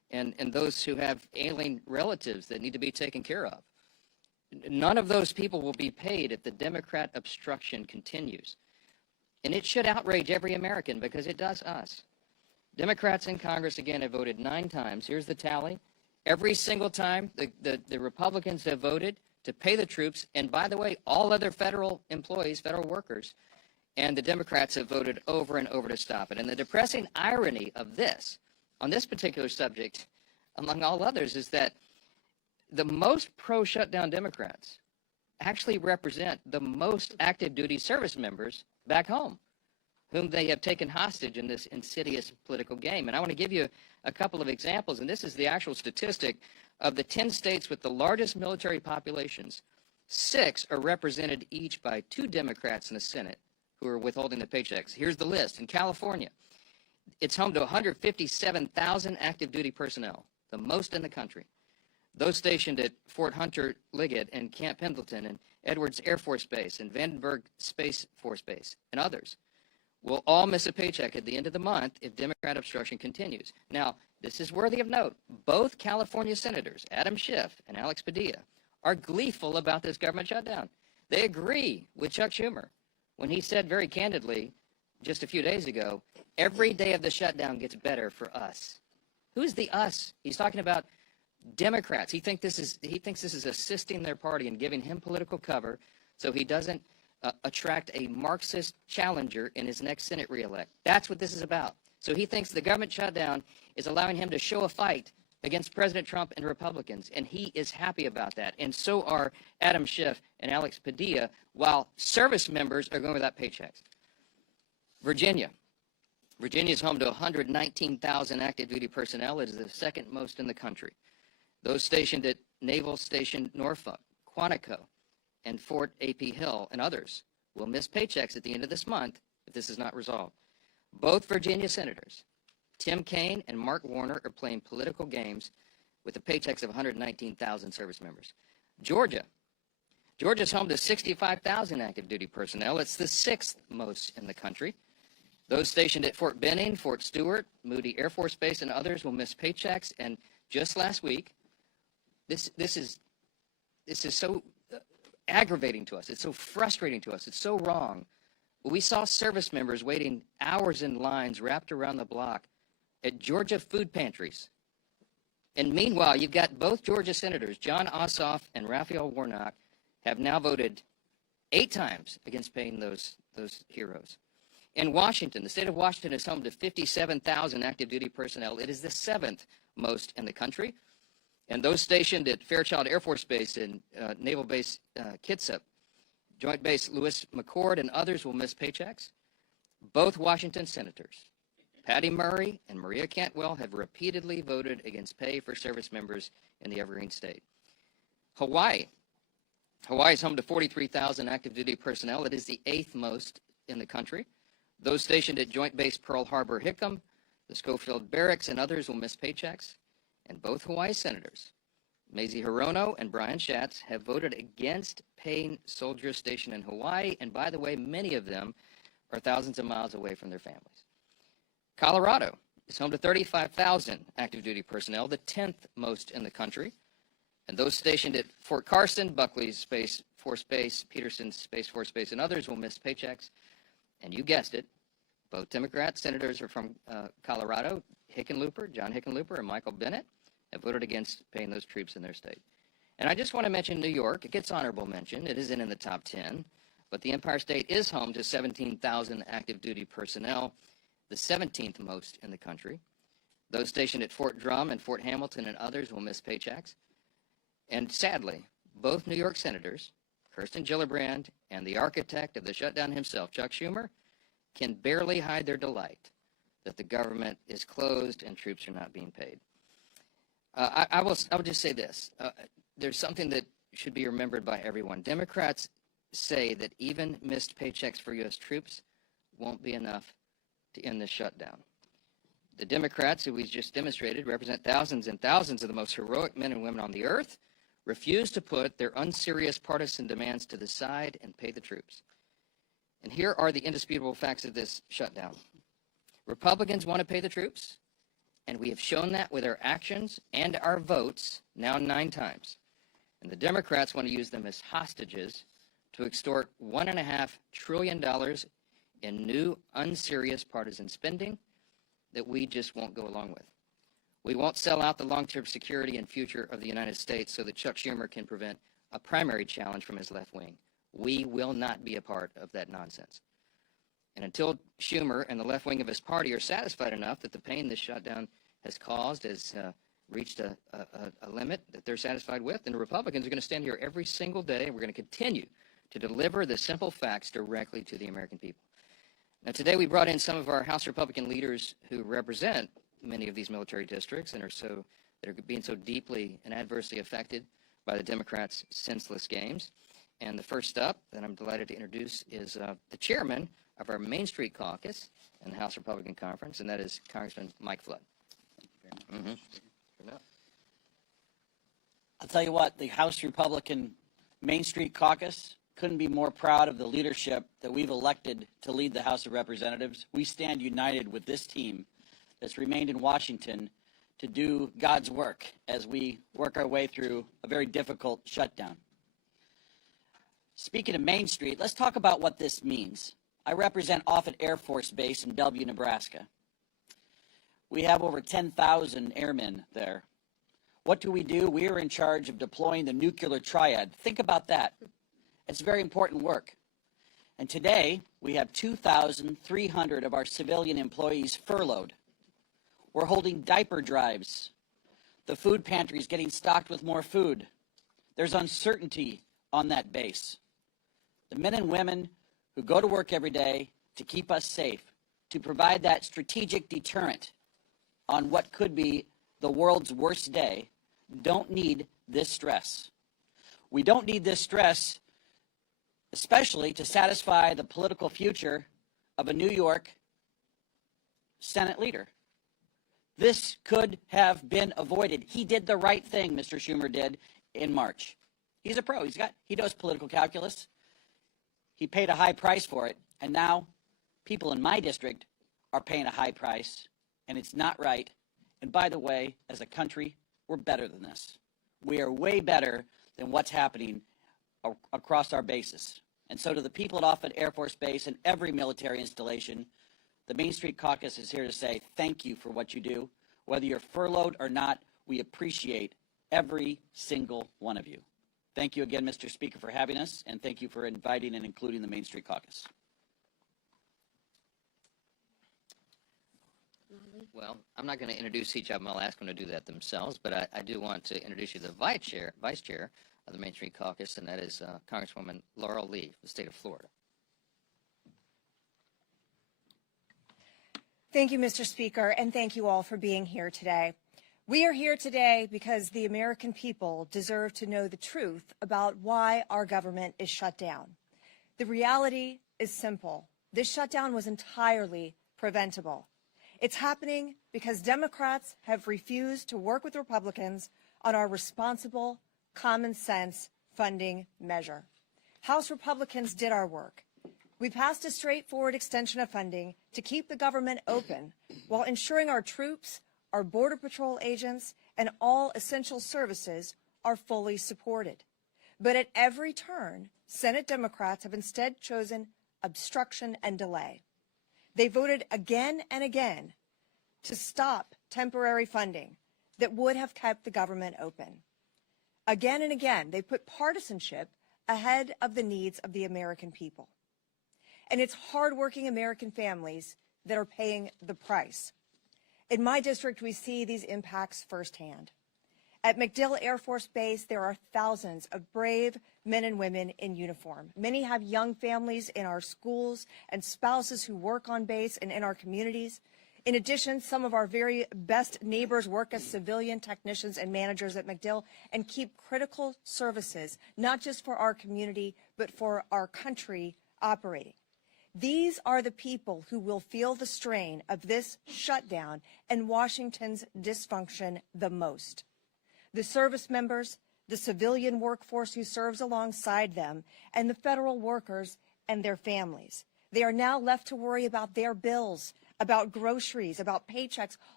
and those who have ailing relatives that need to be taken care of. None of those people will be paid if the Democrat obstruction continues. And it should outrage every American because it does us. Democrats in Congress, again, have voted 9 times. Here's the tally. Every single time the Republicans have voted to pay the troops, and by the way, all other federal employees, federal workers, and the Democrats have voted over and over to stop it. And the depressing irony of this, on this particular subject, among all others, is that the most pro-shutdown Democrats actually represent the most active duty service members back home, whom they have taken hostage in this insidious political game. And I want to give you a couple of examples, and this is the actual statistic of the 10 states with the largest military populations. 6 are represented each by 2 Democrats in the Senate who are withholding the paychecks. Here's the list. In California, it's home to 157,000 active duty personnel, the most in the country. Those stationed at Fort Hunter Liggett and Camp Pendleton and Edwards Air Force Base and Vandenberg Space Force Base and others will all miss a paycheck at the end of the month if Democrat obstruction continues. Now, this is worthy of note. Both California senators, Adam Schiff and Alex Padilla, are gleeful about this government shutdown. They agree with Chuck Schumer when he said very candidly just a few days ago, every day of the shutdown gets better for us. Who's the us? He's talking about Democrats. He thinks this is assisting their party and giving him political cover so he doesn't attract a Marxist challenger in his next Senate reelect. That's what this is about. So he thinks the government shutdown is allowing him to show a fight against President Trump and Republicans, and he is happy about that. And so are Adam Schiff and Alex Padilla, while service members are going without paychecks. Virginia is home to 119,000 active duty personnel. It is the second most in the country. Those stationed at Naval Station Norfolk, Quantico, and Fort A.P. Hill, and others will miss paychecks at the end of this month if this is not resolved. Both Virginia senators, Tim Kaine and Mark Warner, are playing political games with the paychecks of 119,000 service members. Georgia's home to 65,000 active duty personnel. It's the 6th most in the country. Those stationed at Fort Benning, Fort Stewart, Moody Air Force Base, and others will miss paychecks. And just last week, this is so aggravating to us. It's so frustrating to us. It's so wrong. We saw service members waiting hours in lines wrapped around the block at Georgia food pantries. And meanwhile, you've got both Georgia senators, John Ossoff and Raphael Warnock, have now voted 8 times against paying those heroes. In Washington, the state of Washington is home to 57,000 active duty personnel. It is the 7th most in the country. And those stationed at Fairchild Air Force Base and Naval Base Kitsap, Joint Base Lewis McChord, and others will miss paychecks. Both Washington senators, Patty Murray and Maria Cantwell, have repeatedly voted against pay for service members in the Evergreen State. Hawaii is home to 43,000 active duty personnel. It is the 8th most in the country. Those stationed at Joint Base Pearl Harbor Hickam, the Schofield Barracks, and others will miss paychecks. And both Hawaii senators, Mazie Hirono and Brian Schatz, have voted against paying soldiers stationed in Hawaii. And by the way, many of them are thousands of miles away from their families. Colorado is home to 35,000 active duty personnel, the 10th most in the country. And those stationed at Fort Carson, Buckley's Space Force Base, Peterson's Space Force Base, and others will miss paychecks. And you guessed it, both Democrat senators are from Colorado. John Hickenlooper, and Michael Bennett have voted against paying those troops in their state. And I just want to mention New York. It gets honorable mention. It isn't in the top 10, but the Empire State is home to 17,000 active duty personnel, the 17th most in the country. Those stationed at Fort Drum and Fort Hamilton and others will miss paychecks. And sadly, both New York senators, Kirsten Gillibrand and the architect of the shutdown himself, Chuck Schumer, can barely hide their delight that the government is closed and troops are not being paid. I will just say this. There's something that should be remembered by everyone. Democrats say that even missed paychecks for U.S. troops won't be enough to end this shutdown. The Democrats, who we just demonstrated, represent thousands and thousands of the most heroic men and women on the earth, refuse to put their unserious partisan demands to the side and pay the troops. And here are the indisputable facts of this shutdown. Republicans want to pay the troops, And we have shown that with our actions and our votes now 9 times. And the Democrats want to use them as hostages to extort $1.5 trillion in new, unserious partisan spending that we just won't go along with. We won't sell out the long-term security and future of the United States so that Chuck Schumer can prevent a primary challenge from his left wing. We will not be a part of that nonsense. And until Schumer and the left wing of his party are satisfied enough that the pain this shutdown has caused has reached a limit that they're satisfied with, then the Republicans are going to stand here every single day, and we're going to continue to deliver the simple facts directly to the American people. Now, today we brought in some of our House Republican leaders who represent many of these military districts and that are being so deeply and adversely affected by the Democrats' senseless games. And the first up that I'm delighted to introduce is the chairman of our Main Street Caucus in the House Republican Conference, and that is Congressman Mike Flood. I'll tell you what, the House Republican Main Street Caucus couldn't be more proud of the leadership that we've elected to lead the House of Representatives. We stand united with this team that's remained in Washington to do God's work as we work our way through a very difficult shutdown. Speaking of Main Street, let's talk about what this means. I represent Offutt Air Force Base in W, Nebraska. We have over 10,000 airmen there. What do? We are in charge of deploying the nuclear triad. Think about that. It's very important work. And today, we have 2,300 of our civilian employees furloughed. We're holding diaper drives. The food pantry is getting stocked with more food. There's uncertainty on that base. The men and women who go to work every day to keep us safe, to provide that strategic deterrent on what could be the world's worst day, don't need this stress. We don't need this stress, especially to satisfy the political future of a New York Senate leader. This could have been avoided. He did the right thing, Mr. Schumer did in March. He's a pro. He knows political calculus. He paid a high price for it, and now people in my district are paying a high price, and it's not right. And by the way, as a country, we're better than this. We are way better than what's happening across our bases. And so to the people at Offutt Air Force Base and every military installation, the Main Street Caucus is here to say thank you for what you do. Whether you're furloughed or not, we appreciate every single one of you. Thank you again, Mr. Speaker, for having us, and thank you for inviting and including the Main Street Caucus. Well, I'm not going to introduce each of them. I'll ask them to do that themselves, but I do want to introduce you to the vice chair of the Main Street Caucus, and that is Congresswoman Laurel Lee, the state of Florida. Thank you, Mr. Speaker, and thank you all for being here today. We are here today because the American people deserve to know the truth about why our government is shut down. The reality is simple. This shutdown was entirely preventable. It's happening because Democrats have refused to work with Republicans on our responsible, common sense funding measure. House Republicans did our work. We passed a straightforward extension of funding to keep the government open while ensuring our troops, our Border Patrol agents, and all essential services are fully supported. But at every turn, Senate Democrats have instead chosen obstruction and delay. They voted again and again to stop temporary funding that would have kept the government open. Again and again, they put partisanship ahead of the needs of the American people. And it's hardworking American families that are paying the price. In my district, we see these impacts firsthand. At MacDill Air Force Base, there are thousands of brave men and women in uniform. Many have young families in our schools and spouses who work on base and in our communities. In addition, some of our very best neighbors work as civilian technicians and managers at MacDill and keep critical services, not just for our community, but for our country operating. These are the people who will feel the strain of this shutdown and Washington's dysfunction the most. The service members, the civilian workforce who serves alongside them, and the federal workers and their families. They are now left to worry about their bills, about groceries, about paychecks,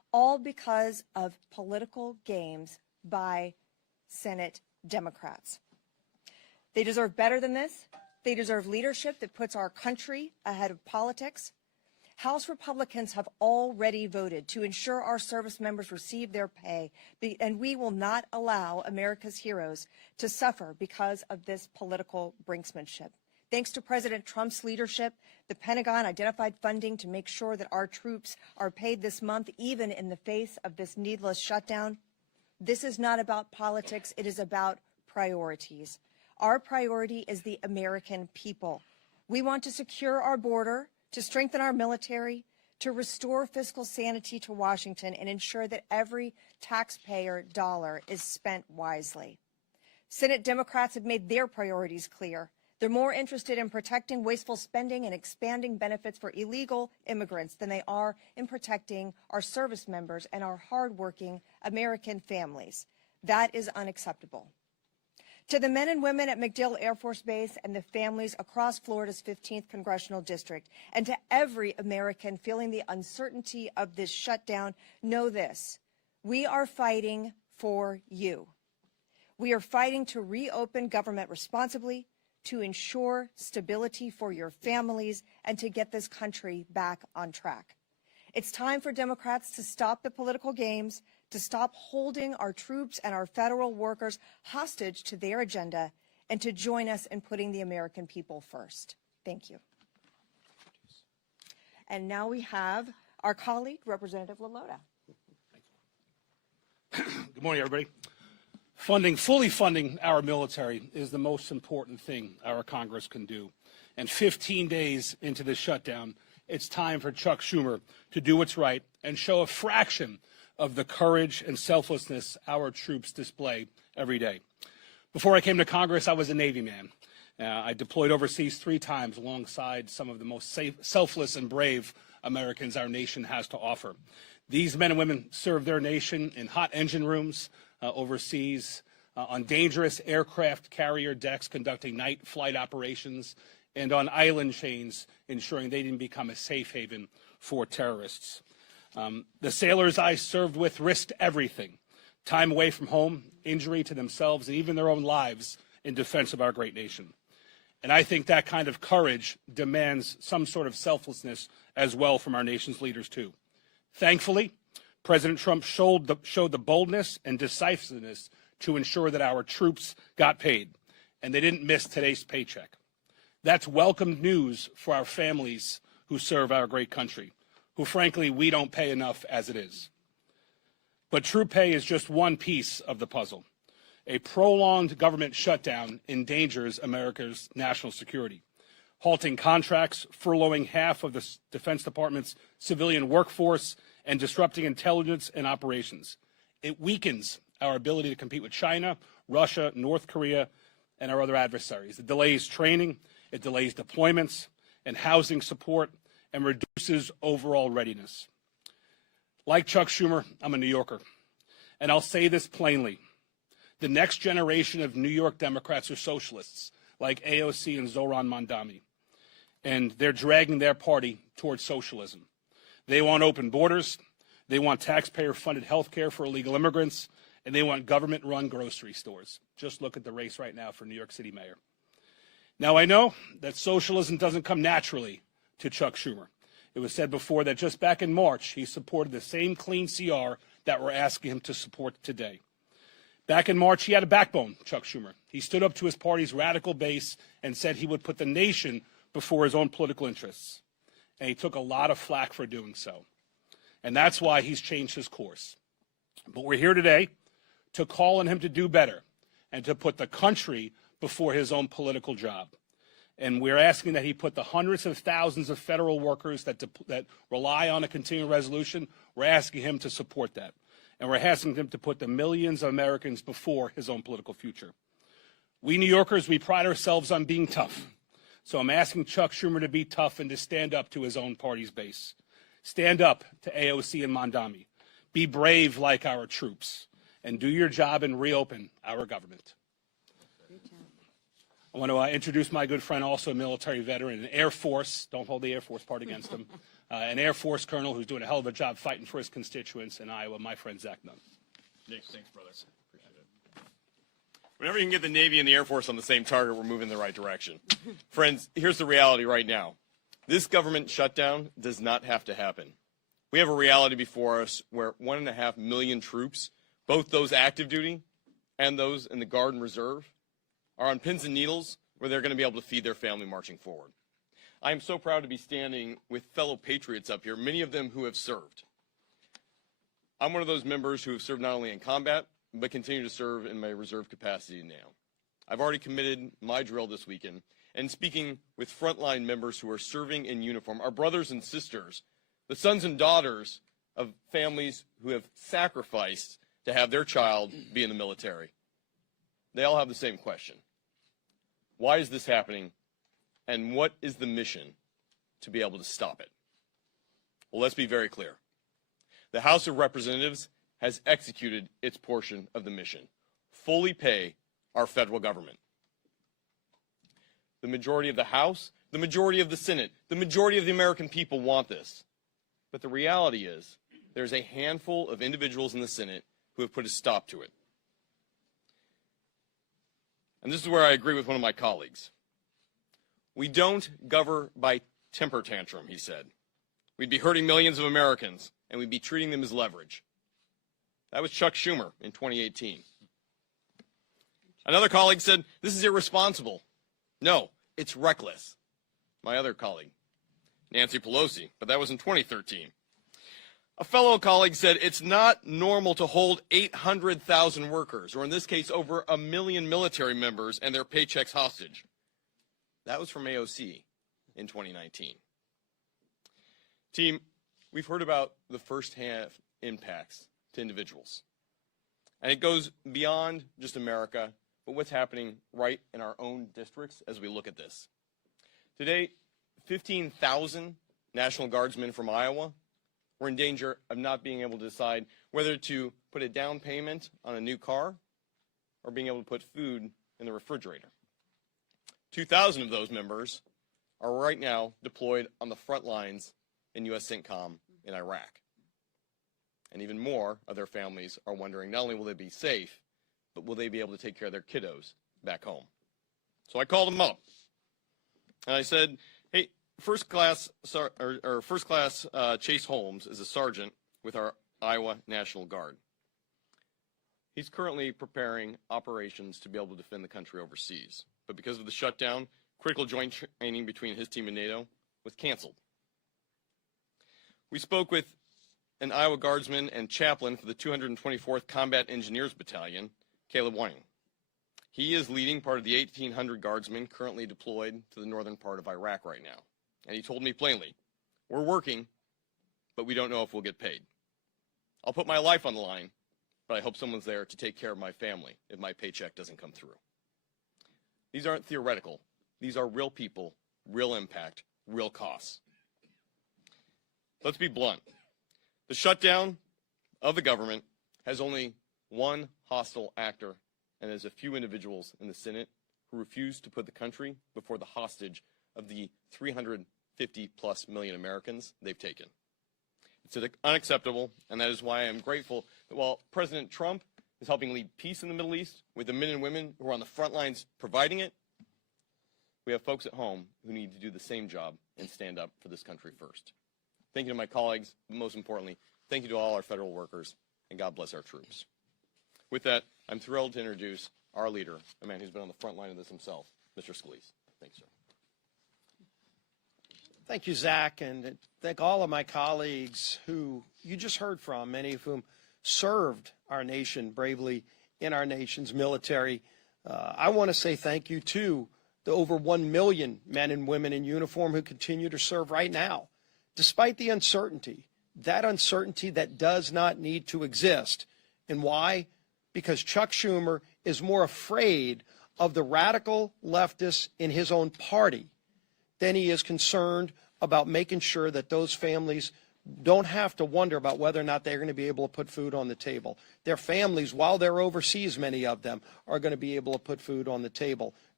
all because of political games by Senate Democrats. They deserve better than this. They deserve leadership that puts our country ahead of politics. House Republicans have already voted to ensure our service members receive their pay, and we will not allow America's heroes to suffer because of this political brinksmanship. Thanks to President Trump's leadership, the Pentagon identified funding to make sure that our troops are paid this month, even in the face of this needless shutdown. This is not about politics. It is about priorities. Our priority is the American people. We want to secure our border, to strengthen our military, to restore fiscal sanity to Washington, and ensure that every taxpayer dollar is spent wisely. Senate Democrats have made their priorities clear. They're more interested in protecting wasteful spending and expanding benefits for illegal immigrants than they are in protecting our service members and our hardworking American families. That is unacceptable. To the men and women at MacDill Air Force Base and the families across Florida's 15th Congressional District, and to every American feeling the uncertainty of this shutdown, know this: we are fighting for you. We are fighting to reopen government responsibly, to ensure stability for your families, and to get this country back on track. It's time for Democrats to stop the political games, to stop holding our troops and our federal workers hostage to their agenda, and to join us in putting the American people first. Thank you. And now we have our colleague, Representative LaLota. Good morning, everybody. Fully funding our military is the most important thing our Congress can do. And 15 days into the shutdown, it's time for Chuck Schumer to do what's right and show a fraction of the courage and selflessness our troops display every day. Before I came to Congress, I was a Navy man. I deployed overseas 3 times alongside some of the most selfless and brave Americans our nation has to offer. These men and women serve their nation in hot engine rooms, overseas, on dangerous aircraft carrier decks conducting night flight operations, and on island chains ensuring they didn't become a safe haven for terrorists. The sailors I served with risked everything: time away from home, injury to themselves, and even their own lives in defense of our great nation. And I think that kind of courage demands some sort of selflessness as well from our nation's leaders, too. Thankfully, President Trump showed the boldness and decisiveness to ensure that our troops got paid, and they didn't miss today's paycheck. That's welcome news for our families who serve our great country, who, frankly, we don't pay enough as it is. But troop pay is just one piece of the puzzle. A prolonged government shutdown endangers America's national security, halting contracts, furloughing half of the Defense Department's civilian workforce, and disrupting intelligence and operations. It weakens our ability to compete with China, Russia, North Korea, and our other adversaries. It delays training, it delays deployments and housing support, and reduces overall readiness. Like Chuck Schumer, I'm a New Yorker, and I'll say this plainly. The next generation of New York Democrats are socialists, like AOC and Zohran Mamdani, and they're dragging their party towards socialism. They want open borders, they want taxpayer-funded health care for illegal immigrants, and they want government-run grocery stores. Just look at the race right now for New York City mayor. Now, I know that socialism doesn't come naturally to Chuck Schumer. It was said before that just back in March, he supported the same clean CR that we're asking him to support today. Back in March, he had a backbone, Chuck Schumer. He stood up to his party's radical base and said he would put the nation before his own political interests. And he took a lot of flack for doing so. And that's why he's changed his course. But we're here today to call on him to do better and to put the country before his own political job. And we're asking that he put the hundreds of thousands of federal workers that rely on a continuing resolution, we're asking him to support that. And we're asking him to put the millions of Americans before his own political future. We New Yorkers, we pride ourselves on being tough. So I'm asking Chuck Schumer to be tough and to stand up to his own party's base. Stand up to AOC and Mamdani. Be brave like our troops. And do your job and reopen our government. I want to introduce my good friend, also a military veteran, an Air Force, don't hold the Air Force part against him, an Air Force colonel who's doing a hell of a job fighting for his constituents in Iowa, my friend Zach Nunn. Nick, thanks, brothers. Appreciate it. Whenever you can get the Navy and the Air Force on the same target, we're moving in the right direction. Friends, here's the reality right now. This government shutdown does not have to happen. We have a reality before us where 1.5 million troops, both those active duty and those in the Guard and Reserve, are on pins and needles where they're going to be able to feed their family marching forward. I am so proud to be standing with fellow patriots up here, many of them who have served. I'm one of those members who have served not only in combat, but continue to serve in my reserve capacity now. I've already committed my drill this weekend, and speaking with frontline members who are serving in uniform, our brothers and sisters, the sons and daughters of families who have sacrificed to have their child be in the military. They all have the same question. Why is this happening, and what is the mission to be able to stop it? Well, let's be very clear. The House of Representatives has executed its portion of the mission. Fully pay our federal government. The majority of the House, the majority of the Senate, the majority of the American people want this. But the reality is, there's a handful of individuals in the Senate who have put a stop to it. And this is where I agree with one of my colleagues. We don't govern by temper tantrum, he said. We'd be hurting millions of Americans, and we'd be treating them as leverage. That was Chuck Schumer in 2018. Another colleague said, this is irresponsible. No, it's reckless. My other colleague, Nancy Pelosi, but that was in 2013. A fellow colleague said, it's not normal to hold 800,000 workers, or in this case, over 1 million military members and their paychecks hostage. That was from AOC in 2019. Team, we've heard about the first-hand impacts to individuals. And it goes beyond just America, but what's happening right in our own districts as we look at this. Today, 15,000 National Guardsmen from Iowa were in danger of not being able to decide whether to put a down payment on a new car or being able to put food in the refrigerator. 2,000 of those members are right now deployed on the front lines in U.S. CENTCOM in Iraq. And even more of their families are wondering not only will they be safe, but will they be able to take care of their kiddos back home. So I called them up, and I said, hey, First Class Chase Holmes is a sergeant with our Iowa National Guard. He's currently preparing operations to be able to defend the country overseas. But because of the shutdown, critical joint training between his team and NATO was canceled. We spoke with an Iowa Guardsman and chaplain for the 224th Combat Engineers Battalion, Caleb Wang. He is leading part of the 1,800 Guardsmen currently deployed to the northern part of Iraq right now. And he told me plainly, we're working, but we don't know if we'll get paid. I'll put my life on the line, but I hope someone's there to take care of my family if my paycheck doesn't come through. These aren't theoretical. These are real people, real impact, real costs. Let's be blunt. The shutdown of the government has only one hostile actor, and there's a few individuals in the Senate who refuse to put the country before the hostage of the 350+ million Americans they've taken. It's unacceptable, and that is why I'm grateful that while President Trump is helping lead peace in the Middle East with the men and women who are on the front lines providing it, we have folks at home who need to do the same job and stand up for this country first. Thank you to my colleagues, but most importantly, thank you to all our federal workers, and God bless our troops. With that, I'm thrilled to introduce our leader, a man who's been on the front line of this himself, Mr. Scalise. Thanks, sir. Thank you, Zach, and thank all of my colleagues who you just heard from, many of whom served our nation bravely in our nation's military. I want to say thank you to the over 1 million men and women in uniform who continue to serve right now, despite the uncertainty, that does not need to exist. And why? Because Chuck Schumer is more afraid of the radical leftists in his own party than he is concerned about making sure that those families don't have to wonder about whether or not they're going to be able to put food on the table. Their families, while they're overseas, many of them, are going to be able to put food on the table.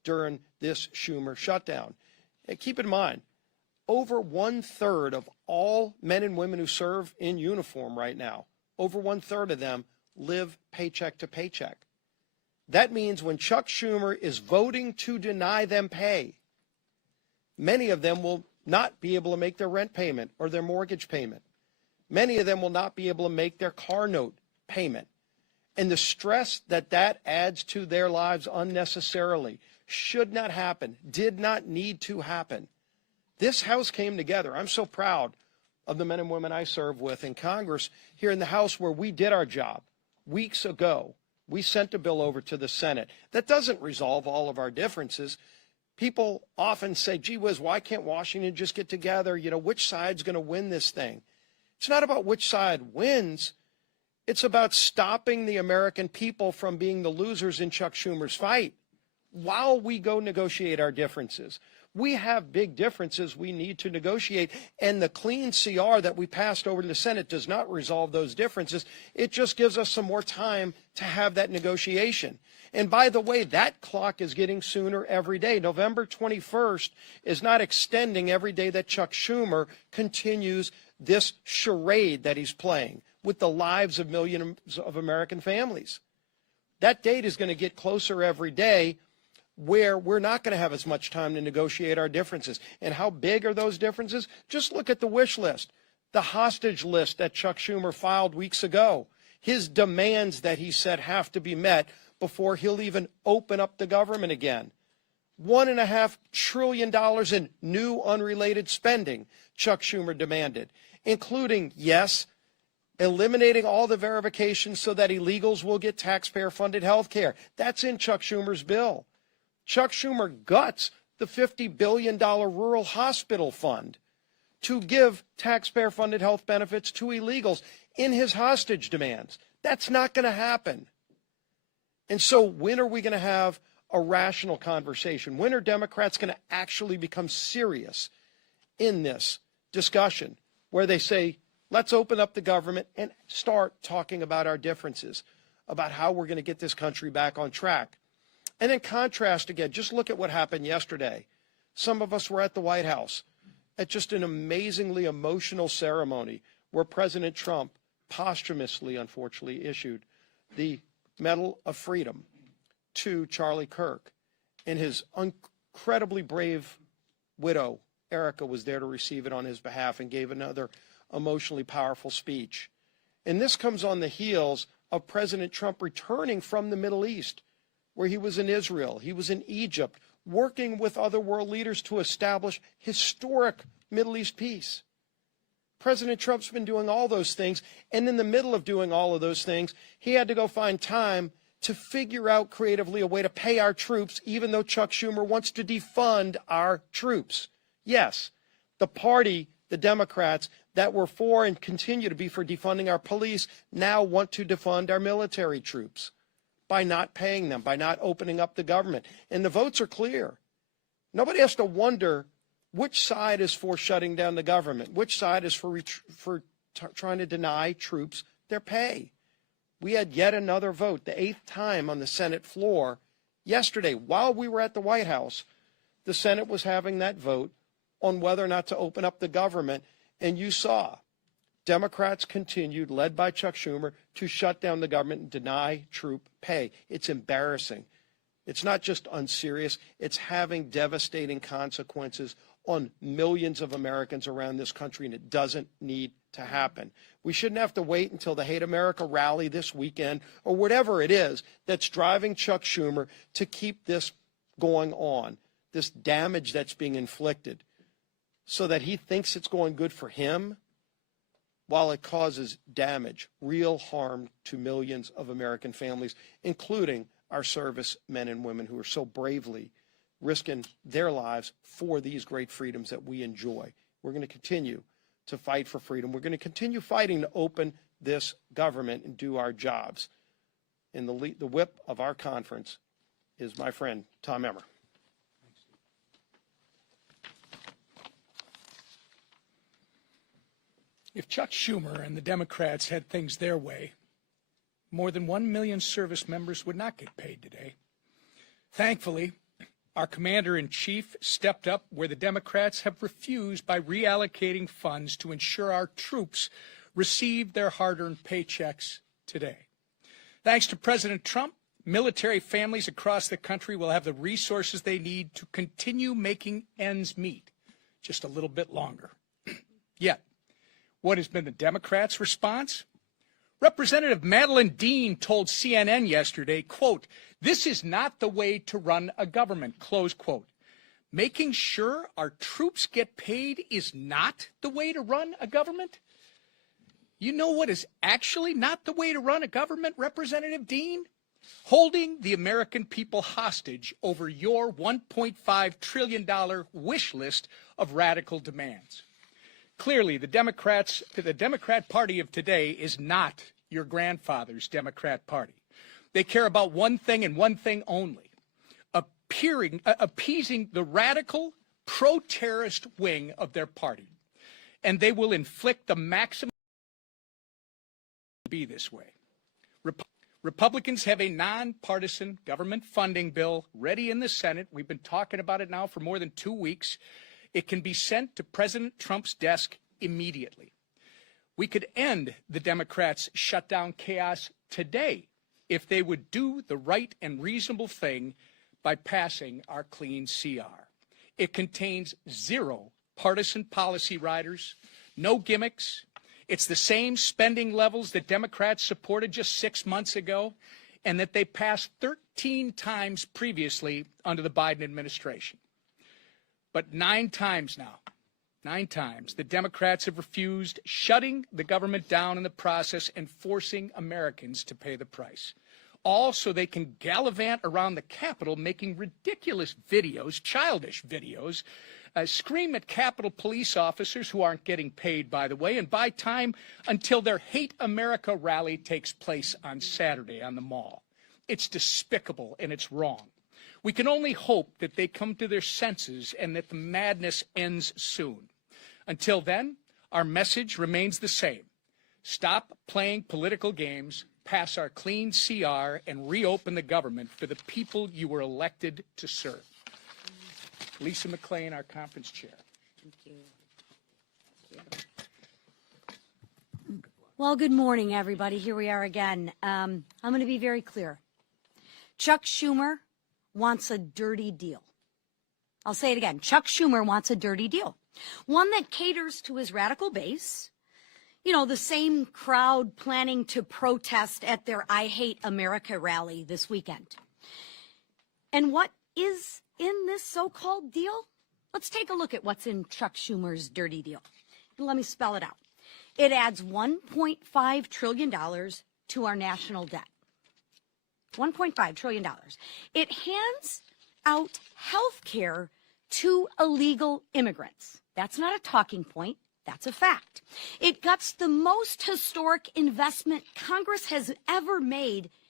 during this Schumer shutdown. And keep in mind, over 1/3 of all men and women who serve in uniform right now, over 1/3 of them live paycheck to paycheck. That means when Chuck Schumer is voting to deny them pay, many of them will not be able to make their rent payment or their mortgage payment. Many of them will not be able to make their car note payment. And the stress that adds to their lives unnecessarily should not happen, did not need to happen. This House came together. I'm so proud of the men and women I serve with in Congress here in the House, where we did our job weeks ago. We sent a bill over to the Senate. That doesn't resolve all of our differences. People often say, gee whiz, why can't Washington just get together? You know, which side's going to win this thing? It's not about which side wins. It's about stopping the American people from being the losers in Chuck Schumer's fight while we go negotiate our differences. We have big differences we need to negotiate, and the clean CR that we passed over to the Senate does not resolve those differences. It just gives us some more time to have that negotiation. And by the way, that clock is getting sooner every day. November 21st is not extending every day that Chuck Schumer continues this charade that he's playing with the lives of millions of American families. That date is going to get closer every day, where we're not going to have as much time to negotiate our differences. And how big are those differences? Just look at the wish list, the hostage list that Chuck Schumer filed weeks ago, his demands that he said have to be met before he'll even open up the government again. $1.5 trillion in new unrelated spending Chuck Schumer demanded, including, yes, eliminating all the verifications so that illegals will get taxpayer-funded health care. That's in Chuck Schumer's bill. Chuck Schumer guts the $50 billion rural hospital fund to give taxpayer-funded health benefits to illegals in his hostage demands. That's not going to happen. And so when are we going to have a rational conversation? When are Democrats going to actually become serious in this discussion where they say, let's open up the government and start talking about our differences, about how we're going to get this country back on track? And in contrast, again, just look at what happened yesterday. Some of us were at the White House at just an amazingly emotional ceremony where President Trump posthumously, unfortunately, issued the Medal of Freedom to Charlie Kirk. And his incredibly brave widow, Erica, was there to receive it on his behalf and gave another emotionally powerful speech. And this comes on the heels of President Trump returning from the Middle East, where he was in Israel, he was in Egypt, working with other world leaders to establish historic Middle East peace. President Trump's been doing all those things, and in the middle of doing all of those things, he had to go find time to figure out creatively a way to pay our troops, even though Chuck Schumer wants to defund our troops. Yes, the party, the Democrats, that were for and continue to be for defunding our police now want to defund our military troops by not paying them, by not opening up the government. And the votes are clear. Nobody has to wonder which side is for shutting down the government, which side is for trying to deny troops their pay. We had yet another vote, the 8th time on the Senate floor yesterday. While we were at the White House, the Senate was having that vote on whether or not to open up the government. And you saw Democrats continued, led by Chuck Schumer, to shut down the government and deny troop pay. It's embarrassing. It's not just unserious. It's having devastating consequences on millions of Americans around this country, and it doesn't need to happen. We shouldn't have to wait until the Hate America rally this weekend or whatever it is that's driving Chuck Schumer to keep this going on, this damage that's being inflicted, so that he thinks it's going good for him, while it causes damage, real harm to millions of American families, including our service men and women who are so bravely risking their lives for these great freedoms that we enjoy. We're going to continue to fight for freedom. We're going to continue fighting to open this government and do our jobs. And the whip of our conference is my friend, Tom Emmer. If Chuck Schumer and the Democrats had things their way, more than 1 million service members would not get paid today. Thankfully, Our commander-in-chief stepped up where the Democrats have refused by reallocating funds to ensure our troops receive their hard-earned paychecks today. Thanks to President Trump, military families across the country will have the resources they need to continue making ends meet just a little bit longer. Yet, what has been the Democrats' response? Representative Madeline Dean told CNN yesterday, quote, "This is not the way to run a government," close quote. Making sure our troops get paid is not the way to run a government? You know what is actually not the way to run a government, Representative Dean? Holding the American people hostage over your $1.5 trillion wish list of radical demands. Clearly, the Democrat Party of today is not your grandfather's Democrat Party. They care about one thing and one thing only, appeasing the radical, pro-terrorist wing of their party. And they will inflict the maximum be this way. Republicans have a nonpartisan government funding bill ready in the Senate. We've been talking about it now for more than 2 weeks. It can be sent to President Trump's desk immediately. We could end the Democrats' shutdown chaos today if they would do the right and reasonable thing by passing our clean CR. It contains 0 partisan policy riders, no gimmicks. It's the same spending levels that Democrats supported just 6 months ago and that they passed 13 times previously under the Biden administration. But 9 times now, 9 times, the Democrats have refused, shutting the government down in the process and forcing Americans to pay the price. All so they can gallivant around the Capitol making ridiculous videos, childish videos, scream at Capitol police officers who aren't getting paid, by the way, and buy time until their Hate America rally takes place on Saturday on the Mall. It's despicable and it's wrong. We can only hope that they come to their senses and that the madness ends soon. Until then, our message remains the same. Stop playing political games, pass our clean CR, and reopen the government for the people you were elected to serve. Lisa McClain, our conference chair. Thank you. Well, good morning, everybody. Here we are again. I'm going to be very clear. Chuck Schumer wants a dirty deal. I'll say it again. Chuck Schumer wants a dirty deal. One that caters to his radical base. You know, the same crowd planning to protest at their I Hate America rally this weekend. And what is in this so-called deal? Let's take a look at what's in Chuck Schumer's dirty deal. And let me spell it out. It adds $1.5 trillion to our national debt. $1.5 trillion. It hands out health care to illegal immigrants. That's not a talking point. That's a fact. It guts the most historic investment Congress has ever made